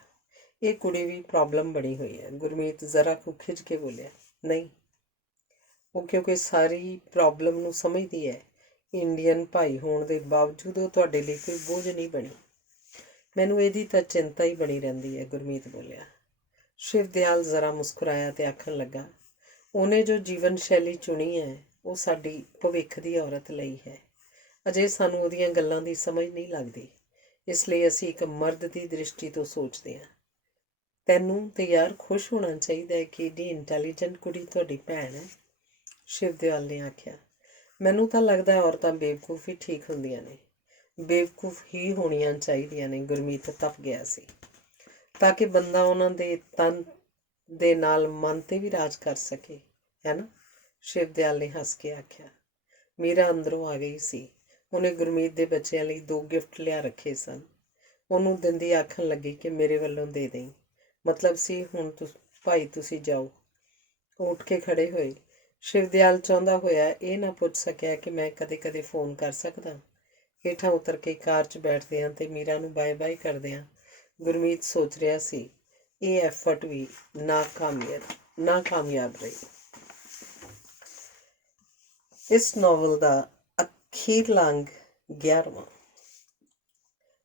ਇਹ ਕੁੜੀ ਵੀ ਪ੍ਰੋਬਲਮ ਬਣੀ ਹੋਈ ਹੈ। ਗੁਰਮੀਤ ਜ਼ਰਾ ਕੁ ਖਿਝ ਕੇ ਬੋਲਿਆ, ਨਹੀਂ, ਉਹ ਕਿਉਂਕਿ ਸਾਰੀ ਪ੍ਰੋਬਲਮ ਨੂੰ ਸਮਝਦੀ ਹੈ। ਇੰਡੀਅਨ ਭਾਈ ਹੋਣ ਦੇ ਬਾਵਜੂਦ ਉਹ ਤੁਹਾਡੇ ਲਈ ਕੋਈ ਬੋਝ ਨਹੀਂ ਬਣੀ। ਮੈਨੂੰ ਇਹਦੀ ਤਾਂ ਚਿੰਤਾ ਹੀ ਬਣੀ ਰਹਿੰਦੀ ਹੈ, ਗੁਰਮੀਤ ਬੋਲਿਆ। ਸ਼ਿਵਦਿਆਲ ਜ਼ਰਾ ਮੁਸਕਰਾਇਆ ਤੇ ਆਖਣ ਲੱਗਾ, ਉਹਨੇ ਜੋ ਜੀਵਨ ਸ਼ੈਲੀ ਚੁਣੀ ਹੈ ਉਹ ਸਾਡੀ ਭਵਿੱਖ ਦੀ ਔਰਤ ਲਈ ਹੈ। ਅਜੇ ਸਾਨੂੰ ਉਹਦੀਆਂ ਗੱਲਾਂ ਦੀ ਸਮਝ ਨਹੀਂ ਲੱਗਦੀ, ਇਸ ਲਈ ਅਸੀਂ ਇੱਕ ਮਰਦ ਦੀ ਦ੍ਰਿਸ਼ਟੀ ਤੋਂ ਸੋਚਦੇ ਹਾਂ। ਤੈਨੂੰ ਤੇ ਯਾਰ ਖੁਸ਼ ਹੋਣਾ ਚਾਹੀਦਾ ਹੈ ਕਿ ਏਡੀ ਇੰਟੈਲੀਜੈਂਟ ਕੁੜੀ ਤੁਹਾਡੀ ਭੈਣ ਹੈ, ਸ਼ਿਵਦਿਆਲ ਨੇ ਆਖਿਆ। ਮੈਨੂੰ ਤਾਂ ਲੱਗਦਾ ਔਰਤਾਂ ਬੇਵਕੂਫ ਹੀ ਠੀਕ ਹੁੰਦੀਆਂ ਨੇ। ਬੇਵਕੂਫ ਹੀ ਹੋਣੀਆਂ ਚਾਹੀਦੀਆਂ ਨੇ, ਗੁਰਮੀਤ ਤਪ ਗਿਆ ਸੀ, ਤਾਂ ਕਿ ਬੰਦਾ ਉਹਨਾਂ ਦੇ ਤਨ ਦੇ ਨਾਲ ਮਨ 'ਤੇ ਵੀ ਰਾਜ ਕਰ ਸਕੇ, ਹੈ ਨਾ? ਸ਼ਿਵਦਿਆਲ ਨੇ ਹੱਸ ਕੇ ਆਖਿਆ। ਮੀਰਾ ਅੰਦਰੋਂ ਆ ਗਈ ਸੀ। ਉਹਨੇ ਗੁਰਮੀਤ ਦੇ ਬੱਚਿਆਂ ਲਈ 2 ਗਿਫਟ ਲਿਆ ਰੱਖੇ ਸਨ। ਉਹਨੂੰ ਦਿੰਦੀ ਆਖਣ ਲੱਗੀ ਕਿ ਮੇਰੇ ਵੱਲੋਂ ਦੇ ਦੇਈਂ। ਮਤਲਬ ਸੀ ਹੁਣ ਭਾਈ ਤੁਸੀਂ ਜਾਓ। ਉਹ ਉੱਠ ਕੇ ਖੜੇ ਹੋਏ। ਸ਼ਿਵਦਿਆਲ ਚਾਹੁੰਦਾ ਹੋਇਆ ਇਹ ਨਾ ਪੁੱਛ ਸਕਿਆ ਕਿ ਮੈਂ ਕਦੇ ਕਦੇ ਫੋਨ ਕਰ ਸਕਦਾ। ਹੇਠਾਂ ਉਤਰ ਕੇ ਕਾਰ 'ਚ ਬੈਠਦਿਆਂ ਤੇ ਮੀਰਾ ਨੂੰ ਬਾਏ ਬਾਏ ਕਰਦਿਆਂ ਗੁਰਮੀਤ ਸੋਚ ਰਿਹਾ ਸੀ, ਇਹ ਐਫਰਟ ਵੀ ਨਾਕਾਮਯਾਬ ਰਹੀ। ਇਸ ਨਾਵਲ ਦਾ ਅਖੀਰਲਾ ਅੰਗ 11ਵਾਂ।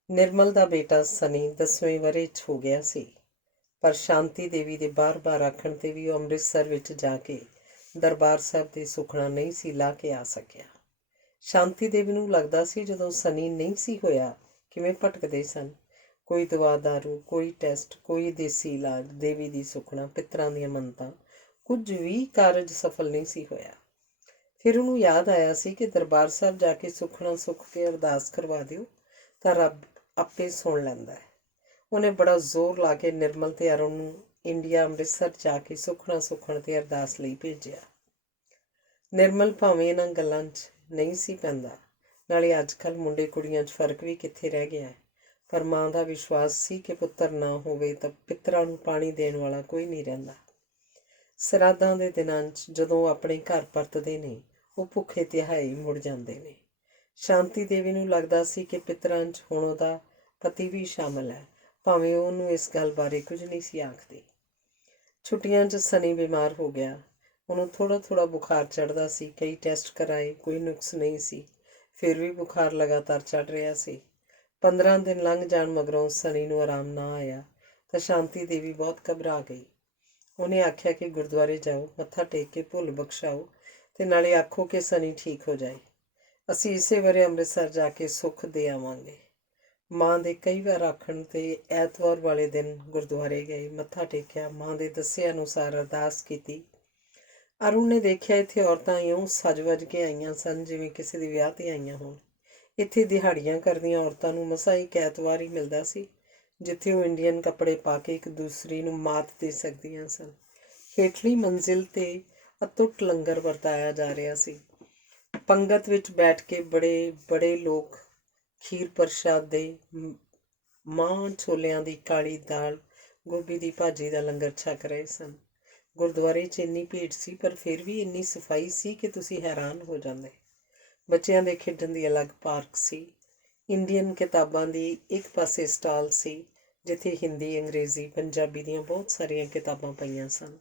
ਨਿਰਮਲ ਦਾ ਬੇਟਾ ਸਨੀ 10ਵੇਂ ਵਰ੍ਹੇ 'ਚ ਹੋ ਗਿਆ ਸੀ, ਪਰ ਸ਼ਾਂਤੀ ਦੇਵੀ ਦੇ ਬਾਰ-ਬਾਰ ਆਖਣ 'ਤੇ ਵੀ ਉਹ ਅੰਮ੍ਰਿਤਸਰ ਵਿੱਚ ਜਾ ਕੇ ਦਰਬਾਰ ਸਾਹਿਬ ਦੇ ਸੁਖਣਾ ਨਹੀਂ ਸੀ ਲਾ ਕੇ ਆ ਸਕਿਆ। ਸ਼ਾਂਤੀ ਦੇਵੀ ਨੂੰ ਲੱਗਦਾ ਸੀ ਜਦੋਂ ਸਨੀ ਨਹੀਂ ਸੀ ਹੋਇਆ ਕਿਵੇਂ ਭਟਕਦੇ ਸਨ। ਕੋਈ ਦਵਾ ਦਾਰੂ, ਕੋਈ ਟੈਸਟ, ਕੋਈ ਦੇਸੀ ਇਲਾਜ, ਦੇਵੀ ਦੀ ਸੁਖਣਾ, ਪਿੱਤਰਾਂ ਦੀਆਂ ਮੰਨਤਾਂ, ਕੁਝ ਵੀ ਕਾਰਜ ਸਫਲ ਨਹੀਂ ਸੀ ਹੋਇਆ। ਫਿਰ ਉਹਨੂੰ ਯਾਦ ਆਇਆ ਸੀ ਕਿ ਦਰਬਾਰ ਸਾਹਿਬ ਜਾ ਕੇ ਸੁਖਣਾ ਸੁੱਖ ਕੇ ਅਰਦਾਸ ਕਰਵਾ ਦਿਓ ਤਾਂ ਰੱਬ ਆਪੇ ਸੁਣ ਲੈਂਦਾ ਹੈ। ਉਹਨੇ ਬੜਾ ਜ਼ੋਰ ਲਾ ਕੇ ਨਿਰਮਲ ਤੇ ਅਰੁਣ ਨੂੰ ਇੰਡੀਆ ਅੰਮ੍ਰਿਤਸਰ ਜਾ ਕੇ ਸੁਖਣਾ ਸੁੱਖਣ ਤੇ ਅਰਦਾਸ ਲਈ ਭੇਜਿਆ। ਨਿਰਮਲ ਭਾਵੇਂ ਇਹਨਾਂ ਗੱਲਾਂ 'ਚ ਨਹੀਂ ਸੀ ਪੈਂਦਾ, ਨਾਲੇ ਅੱਜ ਕੱਲ੍ਹ ਮੁੰਡੇ ਕੁੜੀਆਂ 'ਚ ਫਰਕ ਵੀ ਕਿੱਥੇ ਰਹਿ ਗਿਆ ਹੈ, ਪਰ ਮਾਂ ਦਾ ਵਿਸ਼ਵਾਸ ਸੀ ਕਿ ਪੁੱਤਰ ਨਾ ਹੋਵੇ ਤਾਂ ਪਿੱਤਰਾਂ ਨੂੰ ਪਾਣੀ ਦੇਣ ਵਾਲਾ ਕੋਈ ਨਹੀਂ ਰਹਿੰਦਾ। ਸਰਾਧਾਂ ਦੇ ਦਿਨਾਂ 'ਚ ਜਦੋਂ ਉਹ ਆਪਣੇ ਘਰ ਪਰਤਦੇ ਨੇ, ਉਹ ਭੁੱਖੇ ਤਿਹਾਈ ਮੁੜ ਜਾਂਦੇ ਨੇ। ਸ਼ਾਂਤੀ ਦੇਵੀ ਨੂੰ ਲੱਗਦਾ ਸੀ ਕਿ ਪਿੱਤਰਾਂ 'ਚ ਹੁਣ ਉਹਦਾ ਪਤੀ ਵੀ ਸ਼ਾਮਲ ਹੈ, ਭਾਵੇਂ ਉਹ ਉਹਨੂੰ ਇਸ ਗੱਲ ਬਾਰੇ ਕੁਝ ਨਹੀਂ ਸੀ ਆਖਦੀ। ਛੁੱਟੀਆਂ 'ਚ ਸਨੀ ਬਿਮਾਰ ਹੋ ਗਿਆ। ਉਹਨੂੰ ਥੋੜ੍ਹਾ ਬੁਖਾਰ ਚੜ੍ਹਦਾ ਸੀ। ਕਈ ਟੈਸਟ ਕਰਾਏ, ਕੋਈ ਨੁਕਸ ਨਹੀਂ ਸੀ। ਫਿਰ ਵੀ ਬੁਖਾਰ ਲਗਾਤਾਰ ਚੜ੍ਹ ਰਿਹਾ ਸੀ। 15 ਦਿਨ ਲੰਘ ਜਾਣ ਮਗਰੋਂ ਸਨੀ ਨੂੰ ਆਰਾਮ ਨਾ ਆਇਆ ਤਾਂ ਸ਼ਾਂਤੀ ਦੇਵੀ ਬਹੁਤ ਘਬਰਾ ਗਈ। ਉਹਨੇ ਆਖਿਆ ਕਿ ਗੁਰਦੁਆਰੇ ਜਾਓ, ਮੱਥਾ ਟੇਕ ਕੇ ਭੁੱਲ ਬਖਸ਼ਾਓ ਤੇ ਨਾਲੇ ਆਖੋ ਕਿ ਸਨੀ ਠੀਕ ਹੋ ਜਾਏ। ਅਸੀਂ ਇਸੇ ਵਰ੍ਹੇ ਅੰਮ੍ਰਿਤਸਰ ਜਾ ਕੇ ਸੁੱਖ ਦੇ ਆਵਾਂਗੇ। ਮਾਂ ਦੇ ਕਈ ਵਾਰ ਆਖਣ 'ਤੇ ਐਤਵਾਰ ਵਾਲੇ ਦਿਨ ਗੁਰਦੁਆਰੇ ਗਏ, ਮੱਥਾ ਟੇਕਿਆ, ਮਾਂ ਦੇ ਦੱਸੇ ਅਨੁਸਾਰ ਅਰਦਾਸ ਕੀਤੀ। ਅਰੁਣ ਨੇ ਦੇਖਿਆ ਇੱਥੇ ਔਰਤਾਂ ਇਉਂ ਸਜ ਵਜ ਕੇ ਆਈਆਂ ਸਨ ਜਿਵੇਂ ਕਿਸੇ ਦੇ ਵਿਆਹ 'ਤੇ ਆਈਆਂ ਹੋਣ। ਇੱਥੇ ਦਿਹਾੜੀਆਂ ਕਰਦੀਆਂ ਔਰਤਾਂ ਨੂੰ ਮਸਾਂ ਇੱਕ ਐਤਵਾਰ ਹੀ ਮਿਲਦਾ ਸੀ ਜਿੱਥੇ ਉਹ ਇੰਡੀਅਨ ਕੱਪੜੇ ਪਾ ਕੇ ਇੱਕ ਦੂਸਰੀ ਨੂੰ ਮਾਤ ਦੇ ਸਕਦੀਆਂ ਸਨ। ਹੇਠਲੀ ਮੰਜ਼ਿਲ 'ਤੇ ਅਤੁੱਟ ਲੰਗਰ ਵਰਤਾਇਆ ਜਾ ਰਿਹਾ ਸੀ। ਪੰਗਤ ਵਿੱਚ ਬੈਠ ਕੇ ਬੜੇ ਲੋਕ ਖੀਰ ਪ੍ਰਸ਼ਾਦੇ, ਮਾਂਹ ਛੋਲਿਆਂ ਦੀ ਕਾਲੀ ਦਾਲ, ਗੋਭੀ ਦੀ ਭਾਜੀ ਦਾ ਲੰਗਰ ਛਕ ਰਹੇ ਸਨ। ਗੁਰਦੁਆਰੇ 'ਚ ਇੰਨੀ ਭੀੜ ਸੀ, ਪਰ ਫਿਰ ਵੀ ਇੰਨੀ ਸਫਾਈ ਸੀ ਕਿ ਤੁਸੀਂ ਹੈਰਾਨ ਹੋ ਜਾਂਦੇ। ਬੱਚਿਆਂ ਦੇ ਖੇਡਣ ਦੀ ਅਲੱਗ ਪਾਰਕ ਸੀ। ਇੰਡੀਅਨ ਕਿਤਾਬਾਂ ਦੀ ਇੱਕ ਪਾਸੇ ਸਟਾਲ ਸੀ ਜਿੱਥੇ ਹਿੰਦੀ, ਅੰਗਰੇਜ਼ੀ, ਪੰਜਾਬੀ ਦੀਆਂ ਬਹੁਤ ਸਾਰੀਆਂ ਕਿਤਾਬਾਂ ਪਈਆਂ ਸਨ।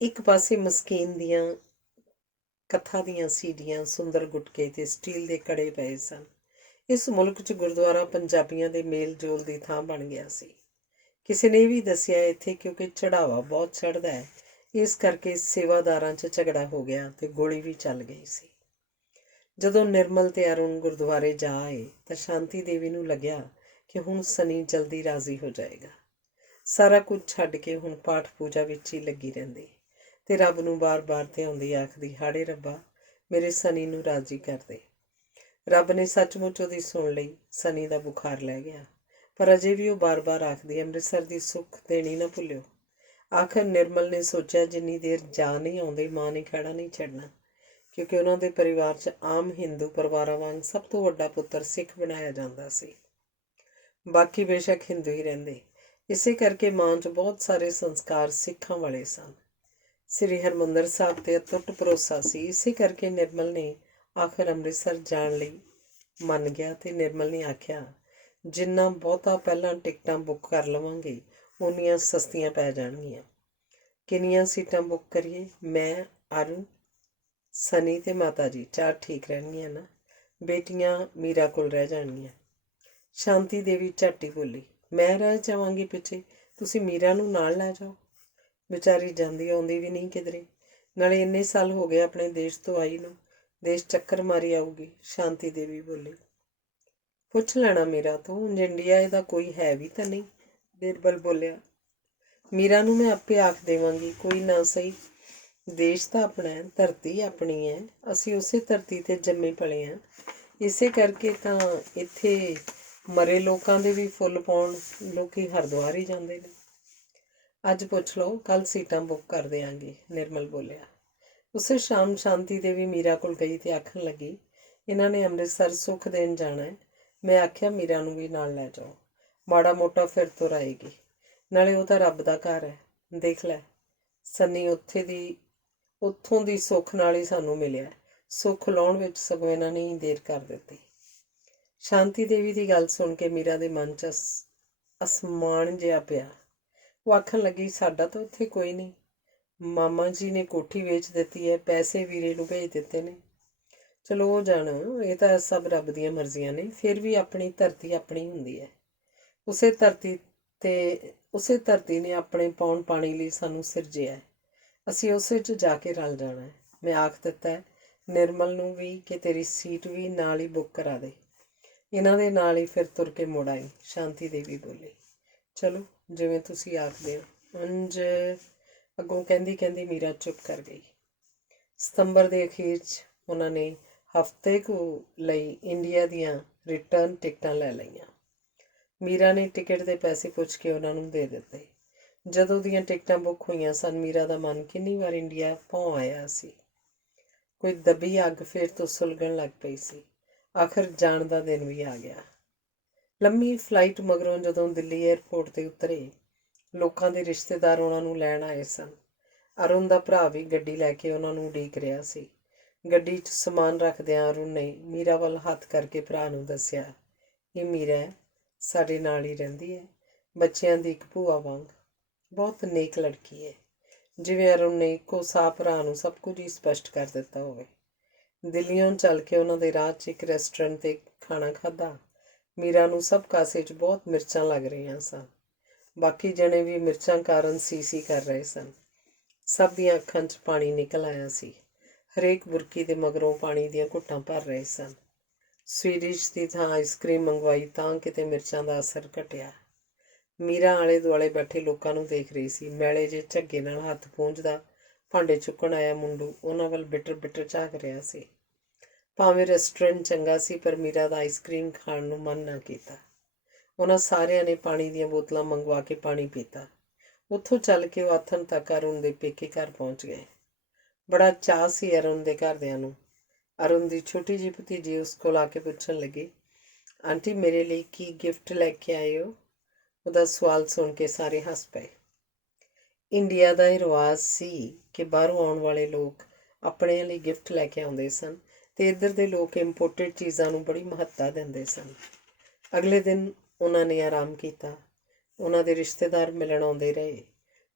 ਇੱਕ ਪਾਸੇ ਮਸਕੀਨ ਦੀਆਂ ਕਥਾ ਦੀਆਂ ਸੀਡੀਆਂ, ਸੁੰਦਰ ਗੁਟਕੇ ਤੇ ਸਟੀਲ ਦੇ ਕੜੇ ਪਏ ਸਨ। ਇਸ ਮੁਲਕ 'ਚ ਗੁਰਦੁਆਰਾ ਪੰਜਾਬੀਆਂ ਦੇ ਮੇਲ ਜੋਲ ਦੀ ਥਾਂ ਬਣ ਗਿਆ ਸੀ। ਕਿਸੇ ਨੇ ਵੀ ਦੱਸਿਆ ਇੱਥੇ ਕਿਉਂਕਿ ਚੜ੍ਹਾਵਾ ਬਹੁਤ ਚੜ੍ਹਦਾ ਹੈ, ਇਸ ਕਰਕੇ ਸੇਵਾਦਾਰਾਂ 'ਚ ਝਗੜਾ ਹੋ ਗਿਆ ਤੇ ਗੋਲੀ ਵੀ ਚੱਲ ਗਈ ਸੀ। ਜਦੋਂ ਨਿਰਮਲ ਤੇ ਅਰੁਣ ਗੁਰਦੁਆਰੇ ਜਾ ਆਏ ਤਾਂ ਸ਼ਾਂਤੀ ਦੇਵੀ ਨੂੰ ਲੱਗਿਆ ਕਿ ਹੁਣ ਸਨੀ ਜਲਦੀ ਰਾਜ਼ੀ ਹੋ ਜਾਏਗਾ। ਸਾਰਾ ਕੁਝ ਛੱਡ ਕੇ ਹੁਣ ਪਾਠ ਪੂਜਾ ਵਿੱਚ ਹੀ ਲੱਗੀ ਰਹਿੰਦੀ ਤੇ ਰੱਬ ਨੂੰ ਬਾਰ-ਬਾਰ ਧਿਆਉਂਦੀ ਆਖਦੀ, ਹਾੜੇ ਰੱਬਾ, ਮੇਰੇ ਸਨੀ ਨੂੰ ਰਾਜ਼ੀ ਕਰ ਦੇ। ਰੱਬ ਨੇ ਸੱਚਮੁੱਚ ਉਹਦੀ ਸੁਣ ਲਈ। ਸਨੀ ਦਾ ਬੁਖਾਰ ਲੈ ਗਿਆ, ਪਰ ਅਜੇ ਵੀ ਉਹ ਬਾਰ-ਬਾਰ ਆਖਦੀ, ਅੰਮ੍ਰਿਤਸਰ ਦੀ ਸੁੱਖ ਦੇਣੀ ਨਾ ਭੁੱਲਿਓ। ਆਖਰ ਨਿਰਮਲ ਨੇ ਸੋਚਿਆ, ਜਿੰਨੀ ਦੇਰ ਜਾ ਨਹੀਂ ਆਉਂਦੇ ਮਾਂ ਨੇ ਖਹਿੜਾ ਨਹੀਂ ਛੱਡਣਾ, ਕਿਉਂਕਿ ਉਹਨਾਂ ਦੇ ਪਰਿਵਾਰ 'ਚ ਆਮ ਹਿੰਦੂ ਪਰਿਵਾਰਾਂ ਵਾਂਗ ਸਭ ਤੋਂ ਵੱਡਾ ਪੁੱਤਰ ਸਿੱਖ ਬਣਾਇਆ ਜਾਂਦਾ ਸੀ। ਬਾਕੀ ਬੇਸ਼ੱਕ ਹਿੰਦੂ ਹੀ ਰਹਿੰਦੇ। ਇਸੇ ਕਰਕੇ ਮਾਂ 'ਚ ਬਹੁਤ ਸਾਰੇ ਸੰਸਕਾਰ ਸਿੱਖਾਂ ਵਾਲੇ ਸਨ। ਸ੍ਰੀ ਹਰਿਮੰਦਰ ਸਾਹਿਬ 'ਤੇ ਅਟੁੱਟ ਭਰੋਸਾ ਸੀ। ਇਸੇ ਕਰਕੇ ਨਿਰਮਲ ਨੇ ਆਖਰ ਅੰਮ੍ਰਿਤਸਰ ਜਾਣ ਲਈ ਮੰਨ ਗਿਆ ਤੇ ਨਿਰਮਲ ਨੇ ਆਖਿਆ, ਜਿੰਨਾ ਬਹੁਤਾ ਪਹਿਲਾਂ ਟਿਕਟਾਂ ਬੁੱਕ ਕਰ ਲਵਾਂਗੇ ਓਨੀਆਂ ਸਸਤੀਆਂ ਪੈ ਜਾਣਗੀਆਂ। ਕਿੰਨੀਆਂ ਸੀਟਾਂ ਬੁੱਕ ਕਰੀਏ? ਮੈਂ, ਅਰੁਣ, ਸਨੀ ਤੇ ਮਾਤਾ ਜੀ, 4 ਠੀਕ ਰਹਿਣਗੀਆਂ ਨਾ? ਬੇਟੀਆਂ ਮੀਰਾ ਕੋਲ ਰਹਿ ਜਾਣਗੀਆਂ। ਸ਼ਾਂਤੀ ਦੇਵੀ ਝੱਟ ਹੀ ਬੋਲੀ, ਮੈਂ ਰਹਿ ਜਾਵਾਂਗੀ ਪਿੱਛੇ, ਤੁਸੀਂ ਮੀਰਾ ਨੂੰ ਨਾਲ ਲੈ ਜਾਓ। ਵਿਚਾਰੀ ਜਾਂਦੀ ਆਉਂਦੀ ਵੀ ਨਹੀਂ ਕਿਧਰੇ, ਨਾਲੇ ਇੰਨੇ ਸਾਲ ਹੋ ਗਏ ਆਪਣੇ ਦੇਸ਼ ਤੋਂ ਆਈ ਨੂੰ, ਦੇਸ਼ ਚੱਕਰ ਮਾਰੀ ਆਊਗੀ। ਸ਼ਾਂਤੀ ਦੇਵੀ ਬੋਲੀ, ਪੁੱਛ ਲੈਣਾ ਮੀਰਾ ਤੋਂ, ਉਂਝ ਇੰਡੀਆ ਇਹਦਾ ਕੋਈ ਹੈ ਵੀ ਤਾਂ ਨਹੀਂ। ਬਿਰਬਲ ਬੋਲਿਆ, ਮੀਰਾ ਨੂੰ ਮੈਂ ਆਪੇ ਆਖ ਦੇਵਾਂਗੀ, ਕੋਈ ਨਾ ਸਹੀ। ਦੇਸ਼ ਤਾਂ ਆਪਣਾ ਹੈ, ਧਰਤੀ ਆਪਣੀ ਹੈ, ਅਸੀਂ ਉਸੇ ਧਰਤੀ 'ਤੇ ਜੰਮੇ ਪਲੇ ਹਾਂ। ਇਸੇ ਕਰਕੇ ਤਾਂ ਇੱਥੇ ਮਰੇ ਲੋਕਾਂ ਦੇ ਵੀ ਫੁੱਲ ਪਾਉਣ ਲੋਕੀ ਹਰਿਦੁਆਰ ਹੀ ਜਾਂਦੇ ਨੇ। ਅੱਜ ਪੁੱਛ ਲਓ, ਕੱਲ੍ਹ ਸੀਟਾਂ ਬੁੱਕ ਕਰ ਦਿਆਂਗੇ, ਨਿਰਮਲ ਬੋਲਿਆ। ਉਸੇ ਸ਼ਾਮ ਸ਼ਾਂਤੀ ਦੇਵੀ ਮੀਰਾ ਕੋਲ ਗਈ ਤੇ ਆਖਣ ਲੱਗੀ, ਇਹਨਾਂ ਨੇ ਅੰਮ੍ਰਿਤਸਰ ਸੁੱਖ ਦੇਣ ਜਾਣਾ ਹੈ। ਮੈਂ ਆਖਿਆ ਮੀਰਾ ਨੂੰ ਵੀ ਨਾਲ ਲੈ ਜਾਓ, ਮਾੜਾ ਮੋਟਾ ਫਿਰ ਤੁਰ ਆਏਗੀ, ਨਾਲੇ ਉਹ ਤਾਂ ਰੱਬ ਦਾ ਘਰ ਹੈ। ਦੇਖ ਲੈ, ਸਨੀ ਉੱਥੋਂ ਦੀ ਸੁੱਖ ਨਾਲ ਹੀ ਸਾਨੂੰ ਮਿਲਿਆ। ਸੁੱਖ ਲਾਉਣ ਵਿੱਚ ਸਗੋਂ ਇਹਨਾਂ ਨੇ ਹੀ ਦੇਰ ਕਰ ਦਿੱਤੀ। ਸ਼ਾਂਤੀ ਦੇਵੀ ਦੀ ਗੱਲ ਸੁਣ ਕੇ ਮੀਰਾ ਦੇ ਮਨ 'ਚ ਅਸਮਾਨ ਜਿਹਾ ਪਿਆ। ਉਹ ਆਖਣ ਲੱਗੀ, ਸਾਡਾ ਤਾਂ ਉੱਥੇ ਕੋਈ ਨਹੀਂ। ਮਾਮਾ ਜੀ ਨੇ ਕੋਠੀ ਵੇਚ ਦਿੱਤੀ ਹੈ, ਪੈਸੇ ਵੀਰੇ ਨੂੰ ਭੇਜ ਦਿੱਤੇ ਨੇ। ਚਲੋ ਉਹ ਜਾਣ, ਇਹ ਤਾਂ ਸਭ ਰੱਬ ਦੀਆਂ ਮਰਜ਼ੀਆਂ ਨੇ। ਫਿਰ ਵੀ ਆਪਣੀ ਧਰਤੀ ਆਪਣੀ ਹੁੰਦੀ ਹੈ। ਉਸੇ ਧਰਤੀ ਨੇ ਆਪਣੇ ਪੌਣ ਪਾਣੀ ਲਈ ਸਾਨੂੰ ਸਿਰਜਿਆ ਹੈ। ਅਸੀਂ ਉਸੇ 'ਚ ਜਾ ਕੇ ਰਲ ਜਾਣਾ ਹੈ। ਮੈਂ ਆਖ ਦਿੱਤਾ ਹੈ ਨਿਰਮਲ ਨੂੰ ਵੀ ਕਿ ਤੇਰੀ ਸੀਟ ਵੀ ਨਾਲ ਹੀ ਬੁੱਕ ਕਰਾ ਦੇ। ਇਹਨਾਂ ਦੇ ਨਾਲ ਹੀ ਫਿਰ ਤੁਰ ਕੇ ਮੁੜ ਆਈ। ਸ਼ਾਂਤੀ ਦੇਵੀ ਬੋਲੀ, ਚਲੋ ਜਿਵੇਂ ਤੁਸੀਂ ਆਖਦੇ ਹੋ। ਉਂਝ ਅੱਗੋਂ ਕਹਿੰਦੀ ਮੀਰਾ ਚੁੱਪ ਕਰ ਗਈ। ਸਤੰਬਰ ਦੇ ਅਖੀਰ 'ਚ ਉਹਨਾਂ ਨੇ ਹਫ਼ਤੇ ਕੁ ਲਈ ਇੰਡੀਆ ਦੀਆਂ ਰਿਟਰਨ ਟਿਕਟਾਂ ਲੈ ਲਈਆਂ। ਮੀਰਾ ਨੇ ਟਿਕਟ ਦੇ ਪੈਸੇ ਪੁੱਛ ਕੇ ਉਹਨਾਂ ਨੂੰ ਦੇ ਦਿੱਤੇ। ਜਦੋਂ ਦੀਆਂ ਟਿਕਟਾਂ ਬੁੱਕ ਹੋਈਆਂ ਸਨ, ਮੀਰਾ ਦਾ ਮਨ ਕਿੰਨੀ ਵਾਰ ਇੰਡੀਆ ਭੌਂ ਆਇਆ ਸੀ। ਕੋਈ ਦੱਬੀ ਅੱਗ ਫਿਰ ਤੋਂ ਸੁਲਗਣ ਲੱਗ ਪਈ ਸੀ। ਆਖਰ ਜਾਣ ਦਾ ਦਿਨ ਵੀ ਆ ਗਿਆ। ਲੰਮੀ ਫਲਾਈਟ ਮਗਰੋਂ ਜਦੋਂ ਦਿੱਲੀ ਏਅਰਪੋਰਟ 'ਤੇ ਉਤਰੇ, ਲੋਕਾਂ ਦੇ ਰਿਸ਼ਤੇਦਾਰ ਉਹਨਾਂ ਨੂੰ ਲੈਣ ਆਏ ਸਨ। ਅਰੁਣ ਦਾ ਭਰਾ ਵੀ ਗੱਡੀ ਲੈ ਕੇ ਉਹਨਾਂ ਨੂੰ ਉਡੀਕ ਰਿਹਾ ਸੀ। ਗੱਡੀ 'ਚ ਸਮਾਨ ਰੱਖਦਿਆਂ ਅਰੁਣ ਨੇ ਮੀਰਾ ਵੱਲ ਹੱਥ ਕਰਕੇ ਭਰਾ ਨੂੰ ਦੱਸਿਆ, ਇਹ ਮੀਰਾ ਹੈ, ਸਾਡੇ ਨਾਲ ਹੀ ਰਹਿੰਦੀ ਹੈ, ਬੱਚਿਆਂ ਦੀ ਇੱਕ ਭੂਆ ਵਾਂਗ, ਬਹੁਤ ਨੇਕ ਲੜਕੀ ਹੈ। ਜਿਵੇਂ ਅਰੁਣ ਨੇ ਇੱਕੋ ਸਾਹ ਭਰਾ ਨੂੰ ਸਭ ਕੁਝ ਹੀ ਸਪਸ਼ਟ ਕਰ ਦਿੱਤਾ ਹੋਵੇ। ਦਿੱਲੀੋਂ ਚੱਲ ਕੇ ਉਹਨਾਂ ਦੇ ਰਾਹ 'ਚ ਇੱਕ ਰੈਸਟੋਰੈਂਟ 'ਤੇ ਖਾਣਾ ਖਾਧਾ। ਮੀਰਾ ਨੂੰ ਸਭ ਕਾਸੇ 'ਚ ਬਹੁਤ ਮਿਰਚਾਂ ਲੱਗ ਰਹੀਆਂ ਸਨ। ਬਾਕੀ ਜਣੇ ਵੀ ਮਿਰਚਾਂ ਕਾਰਨ ਸੀ ਕਰ ਰਹੇ ਸਨ। ਸਭ ਦੀਆਂ ਅੱਖਾਂ 'ਚ ਪਾਣੀ ਨਿਕਲ ਆਇਆ ਸੀ। ਹਰੇਕ ਬੁਰਕੀ ਦੇ ਮਗਰੋਂ ਪਾਣੀ ਦੀਆਂ ਘੁੱਟਾਂ ਭਰ ਰਹੇ ਸਨ। ਸਵੀਡਿਸ਼ ਦੀ ਥਾਂ ਆਈਸਕ੍ਰੀਮ ਮੰਗਵਾਈ ਤਾਂ ਕਿਤੇ ਮਿਰਚਾਂ ਦਾ ਅਸਰ ਘਟਿਆ। ਮੀਰਾ ਆਲੇ ਦੁਆਲੇ ਬੈਠੇ ਲੋਕਾਂ ਨੂੰ ਦੇਖ ਰਹੀ ਸੀ। ਮੈਲੇ ਜਿਹੇ ਝੱਗੇ ਨਾਲ ਹੱਥ ਪੂੰਝਦਾ ਭਾਂਡੇ ਚੁੱਕਣ ਆਇਆ ਮੁੰਡੂ ਉਹਨਾਂ ਵੱਲ ਬਿਟਰ ਝਾਕ ਰਿਹਾ ਸੀ। ਭਾਵੇਂ ਰੈਸਟੋਰੈਂਟ ਚੰਗਾ ਸੀ, ਪਰ ਮੀਰਾ ਦਾ ਆਈਸਕ੍ਰੀਮ ਖਾਣ ਨੂੰ ਮਨ ਨਾ ਕੀਤਾ। ਉਹਨਾਂ ਸਾਰਿਆਂ ਨੇ ਪਾਣੀ ਦੀਆਂ ਬੋਤਲਾਂ ਮੰਗਵਾ ਕੇ ਪਾਣੀ ਪੀਤਾ। ਉੱਥੋਂ ਚੱਲ ਕੇ ਉਹ ਆਥਣ ਤੱਕ ਅਰੁਣ ਦੇ ਪੇਕੇ ਘਰ ਪਹੁੰਚ ਗਏ। ਬੜਾ ਚਾਅ ਸੀ ਅਰੁਣ ਦੇ ਘਰਦਿਆਂ ਨੂੰ। ਅਰੁਣ ਦੀ ਛੋਟੀ ਜਿਹੀ ਭਤੀਜੀ ਉਸ ਕੋਲ ਆ ਕੇ ਪੁੱਛਣ ਲੱਗੀ, ਆਂਟੀ ਮੇਰੇ ਲਈ ਕੀ ਗਿਫਟ ਲੈ ਕੇ ਆਏ ਹੋ? ਉਹਦਾ ਸਵਾਲ ਸੁਣ ਕੇ ਸਾਰੇ ਹੱਸ ਪਏ। ਇੰਡੀਆ ਦਾ ਇਹ ਰਿਵਾਜ਼ ਸੀ ਕਿ ਬਾਹਰੋਂ ਆਉਣ ਵਾਲੇ ਲੋਕ ਆਪਣਿਆਂ ਲਈ ਗਿਫਟ ਲੈ ਕੇ ਆਉਂਦੇ ਸਨ ਅਤੇ ਇੱਧਰ ਦੇ ਲੋਕ ਇੰਪੋਰਟਡ ਚੀਜ਼ਾਂ ਨੂੰ ਬੜੀ ਮਹੱਤਤਾ ਦਿੰਦੇ ਸਨ। ਅਗਲੇ ਦਿਨ ਉਹਨਾਂ ਨੇ ਆਰਾਮ ਕੀਤਾ। ਉਹਨਾਂ ਦੇ ਰਿਸ਼ਤੇਦਾਰ ਮਿਲਣ ਆਉਂਦੇ ਰਹੇ।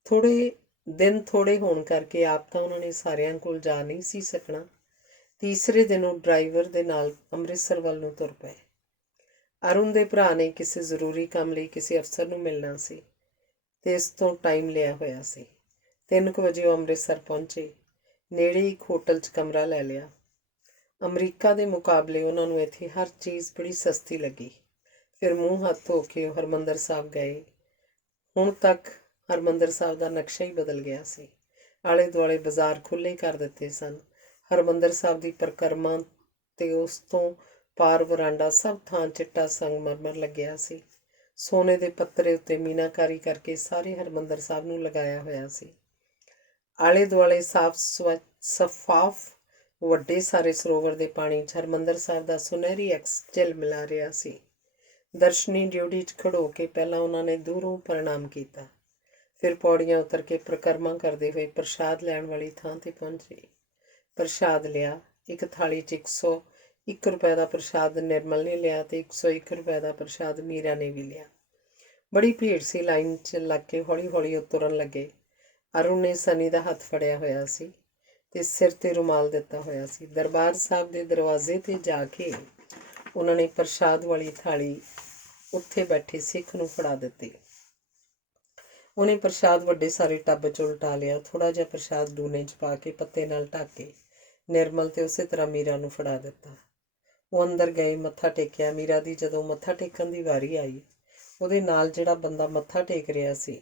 ਥੋੜ੍ਹੇ ਹੋਣ ਕਰਕੇ ਆਪ ਤਾਂ ਉਹਨਾਂ ਨੇ ਸਾਰਿਆਂ ਕੋਲ ਜਾ ਨਹੀਂ ਸੀ ਸਕਣਾ। ਤੀਸਰੇ ਦਿਨ ਉਹ ਡਰਾਈਵਰ ਦੇ ਨਾਲ ਅੰਮ੍ਰਿਤਸਰ ਵੱਲ ਨੂੰ ਤੁਰ ਪਏ। ਅਰੁਣ ਦੇ ਭਰਾ ਨੇ ਕਿਸੇ ਜ਼ਰੂਰੀ ਕੰਮ ਲਈ ਕਿਸੇ ਅਫਸਰ ਨੂੰ ਮਿਲਣਾ ਸੀ ਅਤੇ ਇਸ ਤੋਂ ਟਾਈਮ ਲਿਆ ਹੋਇਆ ਸੀ। 3 ਵਜੇ ਉਹ ਅੰਮ੍ਰਿਤਸਰ ਪਹੁੰਚੇ। ਨੇੜੇ ਇੱਕ ਹੋਟਲ 'ਚ ਕਮਰਾ ਲੈ ਲਿਆ। ਅਮਰੀਕਾ ਦੇ ਮੁਕਾਬਲੇ ਉਹਨਾਂ ਨੂੰ ਇੱਥੇ ਹਰ ਚੀਜ਼ ਬੜੀ ਸਸਤੀ ਲੱਗੀ। ਫਿਰ ਮੂੰਹ ਹੱਥ ਧੋ ਕੇ ਉਹ ਹਰਿਮੰਦਰ ਸਾਹਿਬ ਗਏ। ਹੁਣ ਤੱਕ ਹਰਿਮੰਦਰ ਸਾਹਿਬ ਦਾ ਨਕਸ਼ਾ ਹੀ ਬਦਲ ਗਿਆ ਸੀ। ਆਲੇ ਦੁਆਲੇ ਬਾਜ਼ਾਰ ਖੁੱਲ੍ਹੇ ਕਰ ਦਿੱਤੇ ਸਨ। ਹਰਿਮੰਦਰ ਸਾਹਿਬ ਦੀ ਪਰਿਕਰਮਾ ਤੇ ਉਸ ਤੋਂ ਪਾਰ ਵਰਾਂਡਾ ਸਭ ਥਾਂ ਚਿੱਟਾ ਸੰਗਮਰਮਰ ਲੱਗਿਆ ਸੀ। ਸੋਨੇ ਦੇ ਪੱਤਰੇ ਉੱਤੇ ਮੀਨਾਕਾਰੀ ਕਰਕੇ ਸਾਰੇ ਹਰਿਮੰਦਰ ਸਾਹਿਬ ਨੂੰ ਲਗਾਇਆ ਹੋਇਆ ਸੀ। ਆਲੇ ਦੁਆਲੇ ਸ਼ਫਾਫ ਵੱਡੇ ਸਾਰੇ ਸਰੋਵਰ ਦੇ ਪਾਣੀ 'ਚ ਹਰਿਮੰਦਰ ਸਾਹਿਬ ਦਾ ਸੁਨਹਿਰੀ ਅਕਸ ਝਿਲਮਿਲਾ ਰਿਹਾ ਸੀ। ਦਰਸ਼ਨੀ ਡਿਊਟੀ 'ਚ ਖੜੋ ਕੇ ਪਹਿਲਾਂ ਉਹਨਾਂ ਨੇ ਦੂਰੋਂ ਪ੍ਰਣਾਮ ਕੀਤਾ, ਫਿਰ ਪੌੜੀਆਂ ਉਤਰ ਕੇ ਪਰਿਕਰਮਾ ਕਰਦੇ ਹੋਏ ਪ੍ਰਸ਼ਾਦ ਲੈਣ ਵਾਲੀ ਥਾਂ 'ਤੇ ਪਹੁੰਚੇ। ਪ੍ਰਸ਼ਾਦ ਲਿਆ। ਇੱਕ ਥਾਲੀ 'ਚ 101 ਰੁਪਏ ਦਾ ਪ੍ਰਸ਼ਾਦ ਨਿਰਮਲ ਨੇ ਲਿਆ ਤੇ 101 ਰੁਪਏ ਦਾ ਪ੍ਰਸ਼ਾਦ ਮੀਰਾ ਨੇ ਵੀ ਲਿਆ। ਬੜੀ ਭੀੜ ਸੀ। ਲਾਈਨ 'ਚ ਲੱਗ ਕੇ ਹੌਲੀ ਹੌਲੀ ਉਹ ਤੁਰਨ ਲੱਗੇ। ਅਰੁਣ ਨੇ ਸਨੀ ਦਾ ਹੱਥ ਫੜਿਆ ਹੋਇਆ ਸੀ ਤੇ ਸਿਰ 'ਤੇ ਰੁਮਾਲ ਦਿੱਤਾ ਹੋਇਆ ਸੀ। ਦਰਬਾਰ ਸਾਹਿਬ ਦੇ ਦਰਵਾਜ਼ੇ 'ਤੇ ਜਾ ਕੇ ਉਹਨਾਂ ਨੇ ਪ੍ਰਸ਼ਾਦ ਵਾਲੀ ਥਾਲੀ ਉੱਥੇ ਬੈਠੇ ਸਿੱਖ ਨੂੰ ਫੜਾ ਦਿੱਤੀ। ਉਹਨੇ ਪ੍ਰਸ਼ਾਦ ਵੱਡੇ ਸਾਰੇ ਟੱਬ 'ਚ ਉਲਟਾ ਲਿਆ। ਥੋੜ੍ਹਾ ਜਿਹਾ ਪ੍ਰਸ਼ਾਦ ਡੂਨੇ 'ਚ ਪਾ ਕੇ ਪੱਤੇ ਨਾਲ ਢੱਕ ਕੇ ਨਿਰਮਲ ਤੇ ਉਸੇ ਤਰ੍ਹਾਂ ਮੀਰਾ ਨੂੰ ਫੜਾ ਦਿੱਤਾ। ਉਹ ਅੰਦਰ ਗਏ, ਮੱਥਾ ਟੇਕਿਆ। ਮੀਰਾ ਦੀ ਜਦੋਂ ਮੱਥਾ ਟੇਕਣ ਦੀ ਵਾਰੀ ਆਈ, ਉਹਦੇ ਨਾਲ ਜਿਹੜਾ ਬੰਦਾ ਮੱਥਾ ਟੇਕ ਰਿਹਾ ਸੀ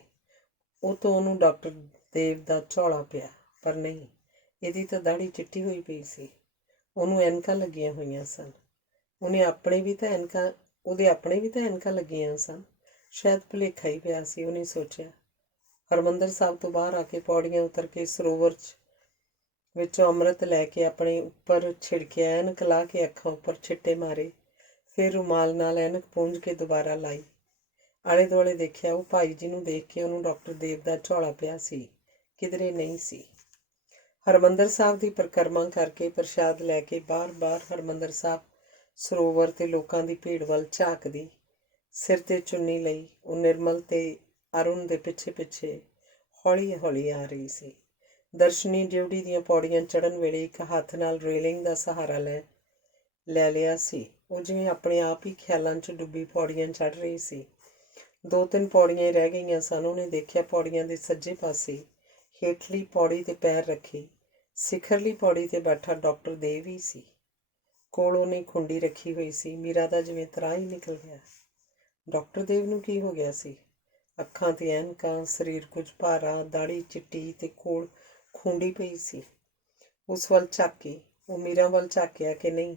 ਉਹ ਤੋਂ ਉਹਨੂੰ ਡਾਕਟਰ ਦੇਵ ਦਾ ਝੋਲਾ ਪਿਆ, ਪਰ ਨਹੀਂ, ਇਹਦੀ ਤਾਂ ਦਾੜੀ ਚਿੱਟੀ ਹੋਈ ਪਈ ਸੀ। ਉਹਨੂੰ ਐਨਕਾਂ ਲੱਗੀਆਂ ਹੋਈਆਂ ਸਨ। ਉਹਦੇ ਆਪਣੇ ਵੀ ਤਾਂ ਐਨਕਾਂ ਲੱਗੀਆਂ ਸਨ। ਸ਼ਾਇਦ ਭੁਲੇਖਾ ਹੀ ਪਿਆ ਸੀ, ਉਹਨੇ ਸੋਚਿਆ। ਹਰਿਮੰਦਰ ਸਾਹਿਬ ਤੋਂ ਬਾਹਰ ਆ ਕੇ ਪੌੜੀਆਂ ਉਤਰ ਕੇ ਸਰੋਵਰ ਵਿੱਚੋਂ ਅੰਮ੍ਰਿਤ ਲੈ ਕੇ ਆਪਣੇ ਉੱਪਰ ਛਿੜਕਿਆ। ਐਨਕ ਲਾ ਕੇ ਅੱਖਾਂ ਉੱਪਰ ਛਿੱਟੇ ਮਾਰੇ, ਫਿਰ ਰੁਮਾਲ ਨਾਲ ਐਨਕ ਪੂੰਝ ਕੇ ਦੁਬਾਰਾ ਲਾਈ। ਆਲੇ ਦੁਆਲੇ ਦੇਖਿਆ। ਉਹ ਭਾਈ ਜੀ ਨੂੰ ਦੇਖ ਕੇ ਉਹਨੂੰ ਡਾਕਟਰ ਦੇਵ ਦਾ ਝੋਲਾ ਪਿਆ ਸੀ, ਕਿਧਰੇ ਨਹੀਂ ਸੀ। ਹਰਿਮੰਦਰ ਸਾਹਿਬ ਦੀ ਪਰਿਕਰਮਾ ਕਰਕੇ ਪ੍ਰਸ਼ਾਦ ਲੈ ਕੇ ਬਾਰ-ਬਾਰ ਹਰਿਮੰਦਰ ਸਾਹਿਬ ਸਰੋਵਰ ਤੇ ਲੋਕਾਂ ਦੀ ਭੀੜ ਵੱਲ ਝਾਕਦੀ ਸਿਰ 'ਤੇ ਚੁੰਨੀ ਲਈ ਉਹ ਨਿਰਮਲ ਤੇ ਅਰੁਣ ਦੇ ਪਿੱਛੇ ਪਿੱਛੇ ਹੌਲੀ ਹੌਲੀ ਆ ਰਹੀ ਸੀ। ਦਰਸ਼ਨੀ ਡਿਊਟੀ ਦੀਆਂ ਪੌੜੀਆਂ ਚੜ੍ਹਨ ਵੇਲੇ ਇੱਕ ਹੱਥ ਨਾਲ ਰੇਲਿੰਗ ਦਾ ਸਹਾਰਾ ਲੈ ਲਿਆ ਸੀ। ਉਹ ਜਿਵੇਂ ਆਪਣੇ ਆਪ ਹੀ ਖਿਆਲਾਂ 'ਚ ਡੁੱਬੀ ਪੌੜੀਆਂ ਚੜ੍ਹ ਰਹੀ ਸੀ। 2-3 ਪੌੜੀਆਂ ਹੀ ਰਹਿ ਗਈਆਂ ਸਨ। ਉਹਨੇ ਦੇਖਿਆ ਪੌੜੀਆਂ ਦੇ ਸੱਜੇ ਪਾਸੇ ਹੇਠਲੀ ਪੌੜੀ 'ਤੇ ਪੈਰ ਰੱਖੀ ਸਿਖਰਲੀ ਪੌੜੀ 'ਤੇ ਬੈਠਾ ਡਾਕਟਰ ਦੇਵ ਹੀ ਸੀ। ਕੋਲ ਉਹਨੇ ਖੁੰਡੀ ਰੱਖੀ ਹੋਈ ਸੀ। ਮੀਰਾ ਦਾ ਜਿਵੇਂ ਤਰਾਹ ਹੀ ਨਿਕਲ ਗਿਆ। ਡਾਕਟਰ ਦੇਵ ਨੂੰ ਕੀ ਹੋ ਗਿਆ ਸੀ? ਅੱਖਾਂ 'ਤੇ ਐਨਕਾਂ, ਸਰੀਰ ਕੁਝ ਭਾਰਾ, ਦਾੜੀ ਚਿੱਟੀ ਤੇ ਕੋਲ ਖੁੰਡੀ ਪਈ ਸੀ। ਉਸ ਵੱਲ ਝਾਕੀ। ਉਹ ਮੀਰਾ ਵੱਲ ਝਾਕਿਆ ਕਿ ਨਹੀਂ,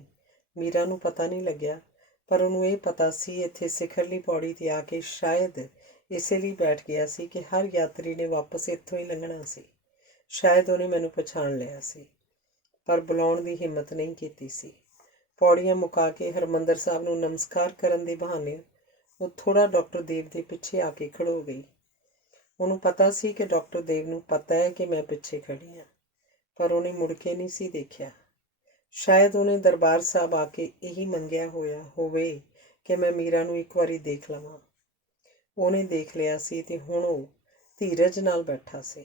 ਮੀਰਾ ਨੂੰ ਪਤਾ ਨਹੀਂ ਲੱਗਿਆ, ਪਰ ਉਹਨੂੰ ਇਹ ਪਤਾ ਸੀ ਇੱਥੇ ਸਿਖਰਲੀ ਪੌੜੀ 'ਤੇ ਆ ਕੇ ਸ਼ਾਇਦ ਇਸੇ ਲਈ ਬੈਠ ਗਿਆ ਸੀ ਕਿ ਹਰ ਯਾਤਰੀ ਨੇ ਵਾਪਸ ਇੱਥੋਂ ਹੀ ਲੰਘਣਾ ਸੀ। ਸ਼ਾਇਦ ਉਹਨੇ ਮੈਨੂੰ ਪਛਾਣ ਲਿਆ ਸੀ, ਪਰ ਬੁਲਾਉਣ ਦੀ ਹਿੰਮਤ ਨਹੀਂ ਕੀਤੀ ਸੀ। ਪੌੜੀਆਂ ਮੁਕਾ ਕੇ ਹਰਿਮੰਦਰ ਸਾਹਿਬ ਨੂੰ ਨਮਸਕਾਰ ਕਰਨ ਦੇ ਬਹਾਨੇ ਉਹ ਥੋੜ੍ਹਾ ਡਾਕਟਰ ਦੇਵ ਦੇ ਪਿੱਛੇ ਆ ਕੇ ਖੜੋ ਗਈ। ਉਹਨੂੰ ਪਤਾ ਸੀ ਕਿ ਡਾਕਟਰ ਦੇਵ ਨੂੰ ਪਤਾ ਹੈ ਕਿ ਮੈਂ ਪਿੱਛੇ ਖੜੀ ਹਾਂ, ਪਰ ਉਹਨੇ ਮੁੜ ਕੇ ਨਹੀਂ ਸੀ ਦੇਖਿਆ। ਸ਼ਾਇਦ ਉਹਨੇ ਦਰਬਾਰ ਸਾਹਿਬ ਆ ਕੇ ਇਹੀ ਮੰਗਿਆ ਹੋਇਆ ਹੋਵੇ ਕਿ ਮੈਂ ਮੀਰਾ ਨੂੰ ਇੱਕ ਵਾਰੀ ਦੇਖ ਲਵਾਂ। ਉਹਨੇ ਦੇਖ ਲਿਆ ਸੀ ਤੇ ਹੁਣ ਉਹ ਧੀਰਜ ਨਾਲ ਬੈਠਾ ਸੀ।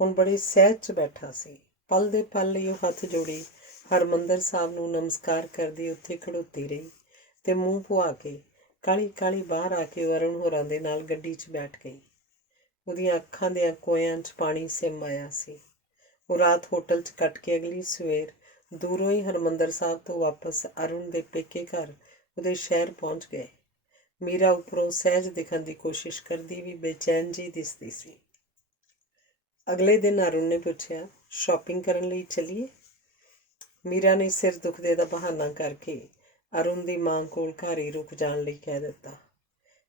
ਹੁਣ ਬੜੇ ਸਹਿਜ 'ਚ ਬੈਠਾ ਸੀ। ਪਲ ਦੇ ਪਲ ਲਈ ਉਹ ਹੱਥ ਜੋੜੀ ਹਰਿਮੰਦਰ ਸਾਹਿਬ ਨੂੰ ਨਮਸਕਾਰ ਕਰਦੀ ਉੱਥੇ ਖੜੋਤੀ ਰਹੀ ਤੇ ਮੂੰਹ ਪੁਆ ਕੇ ਕਾਹਲੀ ਕਾਹਲੀ ਬਾਹਰ ਆ ਕੇ ਅਰੁਣ ਹੋਰਾਂ ਦੇ ਨਾਲ ਗੱਡੀ 'ਚ ਬੈਠ ਗਈ। ਉਹਦੀਆਂ ਅੱਖਾਂ ਦੇ ਕੋਇਆਂ 'ਚ ਪਾਣੀ ਸਿਮ ਆਇਆ ਸੀ। ਉਹ ਰਾਤ ਹੋਟਲ 'ਚ ਕੱਟ ਕੇ ਅਗਲੀ ਸਵੇਰ ਦੂਰੋਂ ਹੀ ਹਰਿਮੰਦਰ ਸਾਹਿਬ ਤੋਂ ਵਾਪਸ ਅਰੁਣ ਦੇ ਪੇਕੇ ਘਰ ਉਹਦੇ ਸ਼ਹਿਰ ਪਹੁੰਚ ਗਏ। ਮੀਰਾ ਉੱਪਰੋਂ ਸਹਿਜ ਦਿਖਣ ਦੀ ਕੋਸ਼ਿਸ਼ ਕਰਦੀ ਵੀ ਬੇਚੈਨ ਜਿਹੀ ਦਿਸਦੀ ਸੀ। ਅਗਲੇ ਦਿਨ ਅਰੁਣ ਨੇ ਪੁੱਛਿਆ, ਸ਼ਾਪਿੰਗ ਕਰਨ ਲਈ ਚੱਲੀਏ? ਮੀਰਾ ਨੇ ਸਿਰ ਦੁਖਦੇ ਦਾ ਬਹਾਨਾ ਕਰਕੇ ਅਰੁਣ ਦੀ ਮਾਂ ਕੋਲ ਘਰ ਹੀ ਰੁਕ ਜਾਣ ਲਈ ਕਹਿ ਦਿੱਤਾ।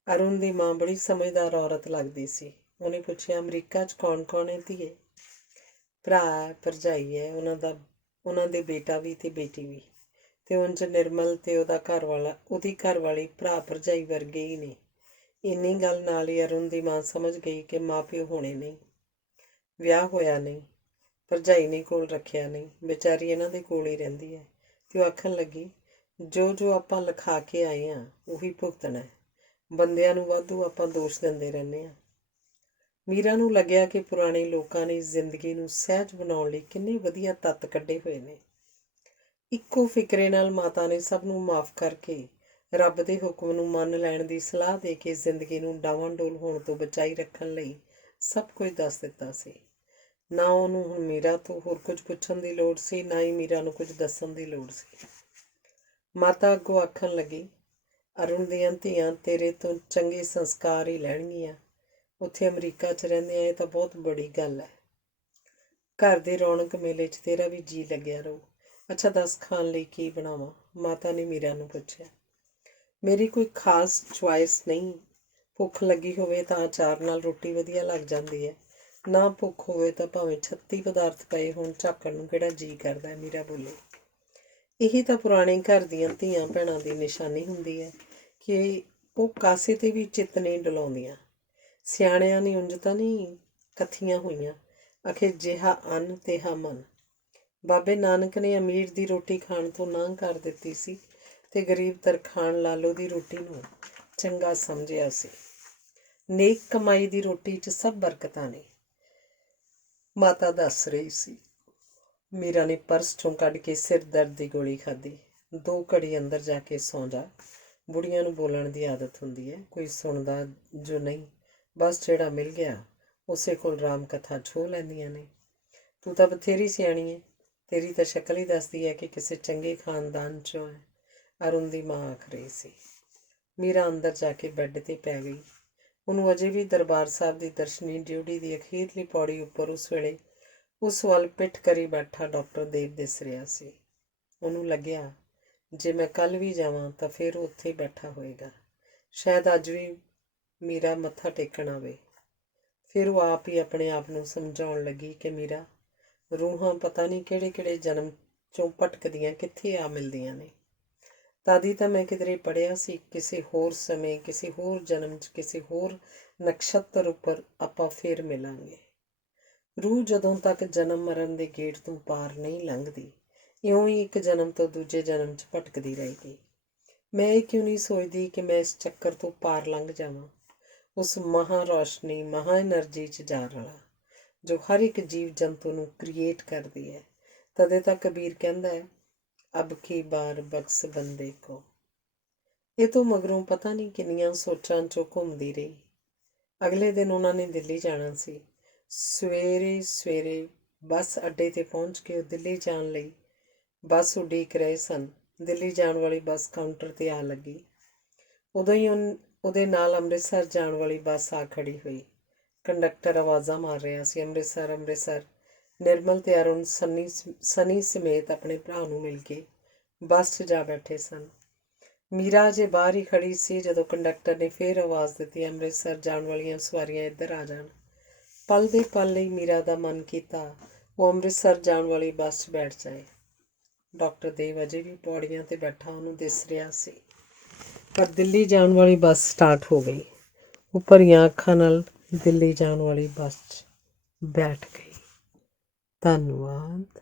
ਅਰੁਣ ਦੀ ਮਾਂ ਬੜੀ ਸਮਝਦਾਰ ਔਰਤ ਲੱਗਦੀ ਸੀ। ਉਹਨੇ ਪੁੱਛਿਆ, ਅਮਰੀਕਾ 'ਚ ਕੌਣ ਹੈ ਧੀਏ? ਭਰਾ ਭਰਜਾਈ ਹੈ ਉਹਨਾਂ ਦੇ ਬੇਟਾ ਵੀ ਤੇ ਬੇਟੀ ਵੀ, ਤੇ ਉਂਝ ਨਿਰਮਲ ਤੇ ਉਹਦੀ ਘਰਵਾਲੀ ਭਰਾ ਭਰਜਾਈ ਵਰਗੇ ਹੀ ਨੇ। ਇੰਨੀ ਗੱਲ ਨਾਲ ਹੀ ਅਰੁਣ ਦੀ ਮਾਂ ਸਮਝ ਗਈ ਕਿ ਮਾਂ ਪਿਓ ਹੋਣੇ ਨਹੀਂ, ਵਿਆਹ ਹੋਇਆ ਨਹੀਂ, ਭਰਜਾਈ ਨੇ ਕੋਲ ਰੱਖਿਆ ਨਹੀਂ, ਵਿਚਾਰੀ ਇਹਨਾਂ ਦੇ ਕੋਲ ਹੀ ਰਹਿੰਦੀ ਹੈ। ਤੇ ਉਹ ਆਖਣ ਲੱਗੀ, ਜੋ ਆਪਾਂ ਲਿਖਾ ਕੇ ਆਏ ਹਾਂ ਉਹੀ ਭੁਗਤਣਾ ਹੈ। ਬੰਦਿਆਂ ਨੂੰ ਵਾਧੂ ਆਪਾਂ ਦੋਸ਼ ਦਿੰਦੇ ਰਹਿੰਦੇ ਹਾਂ। ਮੀਰਾ ਨੂੰ ਲੱਗਿਆ ਕਿ ਪੁਰਾਣੇ ਲੋਕਾਂ ਨੇ ਜ਼ਿੰਦਗੀ ਨੂੰ ਸਹਿਜ ਬਣਾਉਣ ਲਈ ਕਿੰਨੇ ਵਧੀਆ ਤੱਤ ਕੱਢੇ ਹੋਏ ਨੇ। ਇੱਕੋ ਫਿਕਰੇ ਨਾਲ ਮਾਤਾ ਨੇ ਸਭ ਨੂੰ ਮਾਫ਼ ਕਰਕੇ ਰੱਬ ਦੇ ਹੁਕਮ ਨੂੰ ਮੰਨ ਲੈਣ ਦੀ ਸਲਾਹ ਦੇ ਕੇ ਜ਼ਿੰਦਗੀ ਨੂੰ ਡਾਵਾਂਡੋਲ ਹੋਣ ਤੋਂ ਬਚਾਈ ਰੱਖਣ ਲਈ ਸਭ ਕੁਝ ਦੱਸ ਦਿੱਤਾ ਸੀ। ਨਾ ਉਹਨੂੰ ਹੁਣ ਮੀਰਾ ਤੋਂ ਹੋਰ ਕੁਝ ਪੁੱਛਣ ਦੀ ਲੋੜ ਸੀ, ਨਾ ਹੀ ਮੀਰਾ ਨੂੰ ਕੁਝ ਦੱਸਣ ਦੀ ਲੋੜ ਸੀ। ਮਾਤਾ ਅੱਗੋਂ ਆਖਣ ਲੱਗੀ, ਅਰੁਣ ਦੀਆਂ ਧੀਆਂ ਤੇਰੇ ਤੋਂ ਚੰਗੇ ਸੰਸਕਾਰ ਹੀ ਲੈਣਗੀਆਂ। ਉੱਥੇ ਅਮਰੀਕਾ 'ਚ ਰਹਿੰਦੇ ਆ, ਇਹ ਤਾਂ ਬਹੁਤ ਬੜੀ ਗੱਲ ਹੈ। ਘਰ ਦੇ ਰੌਣਕ ਮੇਲੇ 'ਚ ਤੇਰਾ ਵੀ ਜੀ ਲੱਗਿਆ ਰਹੂ। ਅੱਛਾ ਦੱਸ, ਖਾਣ ਲਈ ਕੀ ਬਣਾਵਾਂ? ਮਾਤਾ ਨੇ ਮੀਰਾ ਨੂੰ ਪੁੱਛਿਆ। ਮੇਰੀ ਕੋਈ ਖਾਸ ਚੁਆਇਸ ਨਹੀਂ। ਭੁੱਖ ਲੱਗੀ ਹੋਵੇ ਤਾਂ ਅਚਾਰ ਨਾਲ ਰੋਟੀ ਵਧੀਆ ਲੱਗ ਜਾਂਦੀ ਹੈ। ਨਾ ਭੁੱਖ ਹੋਵੇ ਤਾਂ ਭਾਵੇਂ 36 ਪਦਾਰਥ ਪਏ ਹੋਣ, ਝਾਕਣ ਨੂੰ ਕਿਹੜਾ ਜੀਅ ਕਰਦਾ ਹੈ, ਮੀਰਾ ਬੋਲੀ। ਇਹੀ ਤਾਂ ਪੁਰਾਣੇ ਘਰ ਦੀਆਂ ਧੀਆਂ ਭੈਣਾਂ ਦੀ ਨਿਸ਼ਾਨੀ ਹੁੰਦੀ ਹੈ ਕਿ ਉਹ ਕਾਸੇ 'ਤੇ ਵੀ ਚਿੱਤ ਨਹੀਂ ਡੁਲਾਉਂਦੀਆਂ। ਸਿਆਣਿਆਂ ਨੇ ਉਂਝ ਤਾਂ ਨਹੀਂ ਕਥੀਆਂ ਹੋਈਆਂ, ਆਖੇ ਜਿਹਾ ਅੰਨ ਤਿਹਾ ਮਨ। ਬਾਬੇ ਨਾਨਕ ਨੇ ਅਮੀਰ ਦੀ ਰੋਟੀ ਖਾਣ ਤੋਂ ਨਾਂਹ ਕਰ ਦਿੱਤੀ ਸੀ ਤੇ ਗਰੀਬ ਤਰਖਾਣ ਲਾਲੋ ਦੀ ਰੋਟੀ ਨੂੰ ਚੰਗਾ ਸਮਝਿਆ ਸੀ। ਨੇਕ ਕਮਾਈ ਦੀ ਰੋਟੀ 'ਚ ਸਭ ਬਰਕਤਾਂ ਨੇ, ਮਾਤਾ ਦੱਸ ਰਹੀ ਸੀ। ਮੀਰਾ ਨੇ ਪਰਸ 'ਚੋਂ ਕੱਢ ਕੇ ਸਿਰ ਦਰਦ ਦੀ ਗੋਲੀ ਖਾਧੀ। 2 ਘੜੀ ਅੰਦਰ ਜਾ ਕੇ ਸੌਂ ਜਾ। ਬੁੜੀਆਂ ਨੂੰ ਬੋਲਣ ਦੀ ਆਦਤ ਹੁੰਦੀ ਹੈ, ਕੋਈ ਸੁਣਦਾ ਜੋ ਨਹੀਂ, ਬਸ ਜਿਹੜਾ ਮਿਲ ਗਿਆ ਉਸੇ ਕੋਲ ਰਾਮ ਕਥਾ ਛੋਹ ਲੈਂਦੀਆਂ ਨੇ। ਤੂੰ ਤਾਂ ਬਥੇਰੀ ਸਿਆਣੀ ਹੈ, ਤੇਰੀ ਤਾਂ ਸ਼ਕਲ ਹੀ ਦੱਸਦੀ ਹੈ ਕਿ ਕਿਸੇ ਚੰਗੇ ਖਾਨਦਾਨ 'ਚੋਂ ਹੈ, ਅਰੁਣ ਦੀ ਮਾਂ ਆਖ ਰਹੀ ਸੀ। ਮੀਰਾ ਅੰਦਰ ਜਾ ਕੇ ਬੈੱਡ 'ਤੇ ਪੈ ਗਈ। ਉਹਨੂੰ ਅਜੇ ਵੀ ਦਰਬਾਰ ਸਾਹਿਬ ਦੀ ਦਰਸ਼ਨੀ ਡਿਊਟੀ ਦੀ ਅਖੀਰਲੀ ਪੌੜੀ ਉੱਪਰ ਉਸ ਵੇਲੇ ਉਸ ਵੱਲ ਪਿੱਠ ਕਰੀ ਬੈਠਾ ਡਾਕਟਰ ਦੇਵ ਦਿਸ ਰਿਹਾ ਸੀ। ਉਹਨੂੰ ਲੱਗਿਆ ਜੇ ਮੈਂ ਕੱਲ੍ਹ ਵੀ ਜਾਵਾਂ ਤਾਂ ਫਿਰ ਉਹ ਉੱਥੇ ਬੈਠਾ ਹੋਏਗਾ। ਸ਼ਾਇਦ ਅੱਜ ਵੀ ਮੀਰਾ ਮੱਥਾ ਟੇਕਣ ਆਵੇ। ਫਿਰ ਉਹ ਆਪ ਹੀ ਆਪਣੇ ਆਪ ਨੂੰ ਸਮਝਾਉਣ ਲੱਗੀ ਕਿ ਮੀਰਾ, ਰੂਹਾਂ ਪਤਾ ਨਹੀਂ ਕਿਹੜੇ ਕਿਹੜੇ ਜਨਮ 'ਚੋਂ ਭਟਕਦੀਆਂ ਕਿੱਥੇ ਆ ਮਿਲਦੀਆਂ ਨੇ। ਤਾਦੀ ਤਾਂ ਮੈਂ ਕਿਧਰੇ ਪੜ੍ਹਿਆ ਸੀ, ਕਿਸੇ ਹੋਰ ਸਮੇਂ, ਕਿਸੇ ਹੋਰ ਜਨਮ 'ਚ, ਕਿਸੇ ਹੋਰ ਨਕਸ਼ਤਰ ਉੱਪਰ ਆਪਾਂ ਫੇਰ ਮਿਲਾਂਗੇ। ਰੂਹ ਜਦੋਂ ਤੱਕ ਜਨਮ ਮਰਨ ਦੇ ਗੇਟ ਤੋਂ ਪਾਰ ਨਹੀਂ ਲੰਘਦੀ, ਇਉਂ ਹੀ ਇੱਕ ਜਨਮ ਤੋਂ ਦੂਜੇ ਜਨਮ 'ਚ ਭਟਕਦੀ ਰਹੇਗੀ। ਮੈਂ ਇਹ ਕਿਉਂ ਨਹੀਂ ਸੋਚਦੀ ਕਿ ਮੈਂ ਇਸ ਚੱਕਰ ਤੋਂ ਪਾਰ ਲੰਘ ਜਾਵਾਂ, ਉਸ ਮਹਾਂ ਰੌਸ਼ਨੀ, ਮਹਾਂ ਐਨਰਜੀ 'ਚ ਜਾ ਰਲਾਂ ਜੋ ਹਰ ਇੱਕ ਜੀਵ ਜੰਤੂ ਨੂੰ ਕ੍ਰੀਏਟ ਕਰਦੀ ਹੈ। ਤਦੇ ਤਾਂ ਕਬੀਰ ਕਹਿੰਦਾ ਹੈ, ਅਬ ਕੀ ਬਾਰ ਬਖਸ਼ ਬੰਦੇ ਕੋ। ਇਹ ਤੋਂ ਮਗਰੋਂ ਪਤਾ ਨਹੀਂ ਕਿੰਨੀਆਂ ਸੋਚਾਂ 'ਚੋਂ ਘੁੰਮਦੀ ਰਹੀ। ਅਗਲੇ ਦਿਨ ਉਹਨਾਂ ਨੇ ਦਿੱਲੀ ਜਾਣਾ ਸੀ। ਸਵੇਰੇ ਸਵੇਰੇ ਬੱਸ ਅੱਡੇ 'ਤੇ ਪਹੁੰਚ ਕੇ ਉਹ ਦਿੱਲੀ ਜਾਣ ਲਈ ਬੱਸ ਉਡੀਕ ਰਹੇ ਸਨ। ਦਿੱਲੀ ਜਾਣ ਵਾਲੀ ਬੱਸ ਕਾਊਂਟਰ 'ਤੇ ਆ ਲੱਗੀ। ਉਦੋਂ ਹੀ ਉਹਦੇ ਨਾਲ ਅੰਮ੍ਰਿਤਸਰ ਜਾਣ ਵਾਲੀ ਬੱਸ ਆ ਖੜੀ ਹੋਈ। ਕੰਡਕਟਰ ਆਵਾਜ਼ਾਂ ਮਾਰ ਰਿਹਾ ਸੀ, ਅੰਮ੍ਰਿਤਸਰ ਅੰਮ੍ਰਿਤਸਰ। ਨਿਰਮਲ ਤੇ ਅਰੁਣ ਸਨੀ ਸਮੇਤ ਆਪਣੇ ਭਰਾ ਨੂੰ ਮਿਲ ਕੇ ਬੱਸ 'ਚ ਜਾ ਬੈਠੇ ਸਨ। ਮੀਰਾ ਅਜੇ ਬਾਹਰ ਹੀ ਖੜੀ ਸੀ ਜਦੋਂ ਕੰਡਕਟਰ ਨੇ ਫੇਰ ਆਵਾਜ਼ ਦਿੱਤੀ, ਅੰਮ੍ਰਿਤਸਰ ਜਾਣ ਵਾਲੀਆਂ ਸਵਾਰੀਆਂ ਇੱਧਰ ਆ ਜਾਣ। ਪਲ ਦੇ ਪਲ ਲਈ ਮੀਰਾ ਦਾ ਮਨ ਕੀਤਾ ਉਹ ਅੰਮ੍ਰਿਤਸਰ ਜਾਣ ਵਾਲੀ ਬੱਸ 'ਚ ਬੈਠ ਜਾਏ। ਡਾਕਟਰ ਦੇਵ ਅਜੇ ਵੀ ਪੌੜੀਆਂ 'ਤੇ ਬੈਠਾ ਉਹਨੂੰ ਦਿਸ ਰਿਹਾ ਸੀ। ਪਰ ਦਿੱਲੀ ਜਾਣ ਵਾਲੀ ਬੱਸ ਸਟਾਰਟ ਹੋ ਗਈ। ਉਹ ਭਰੀਆਂ ਅੱਖਾਂ ਨਾਲ ਦਿੱਲੀ ਜਾਣ ਵਾਲੀ ਬੱਸ 'ਚ ਬੈਠ ਗਈ। ਧੰਨਵਾਦ।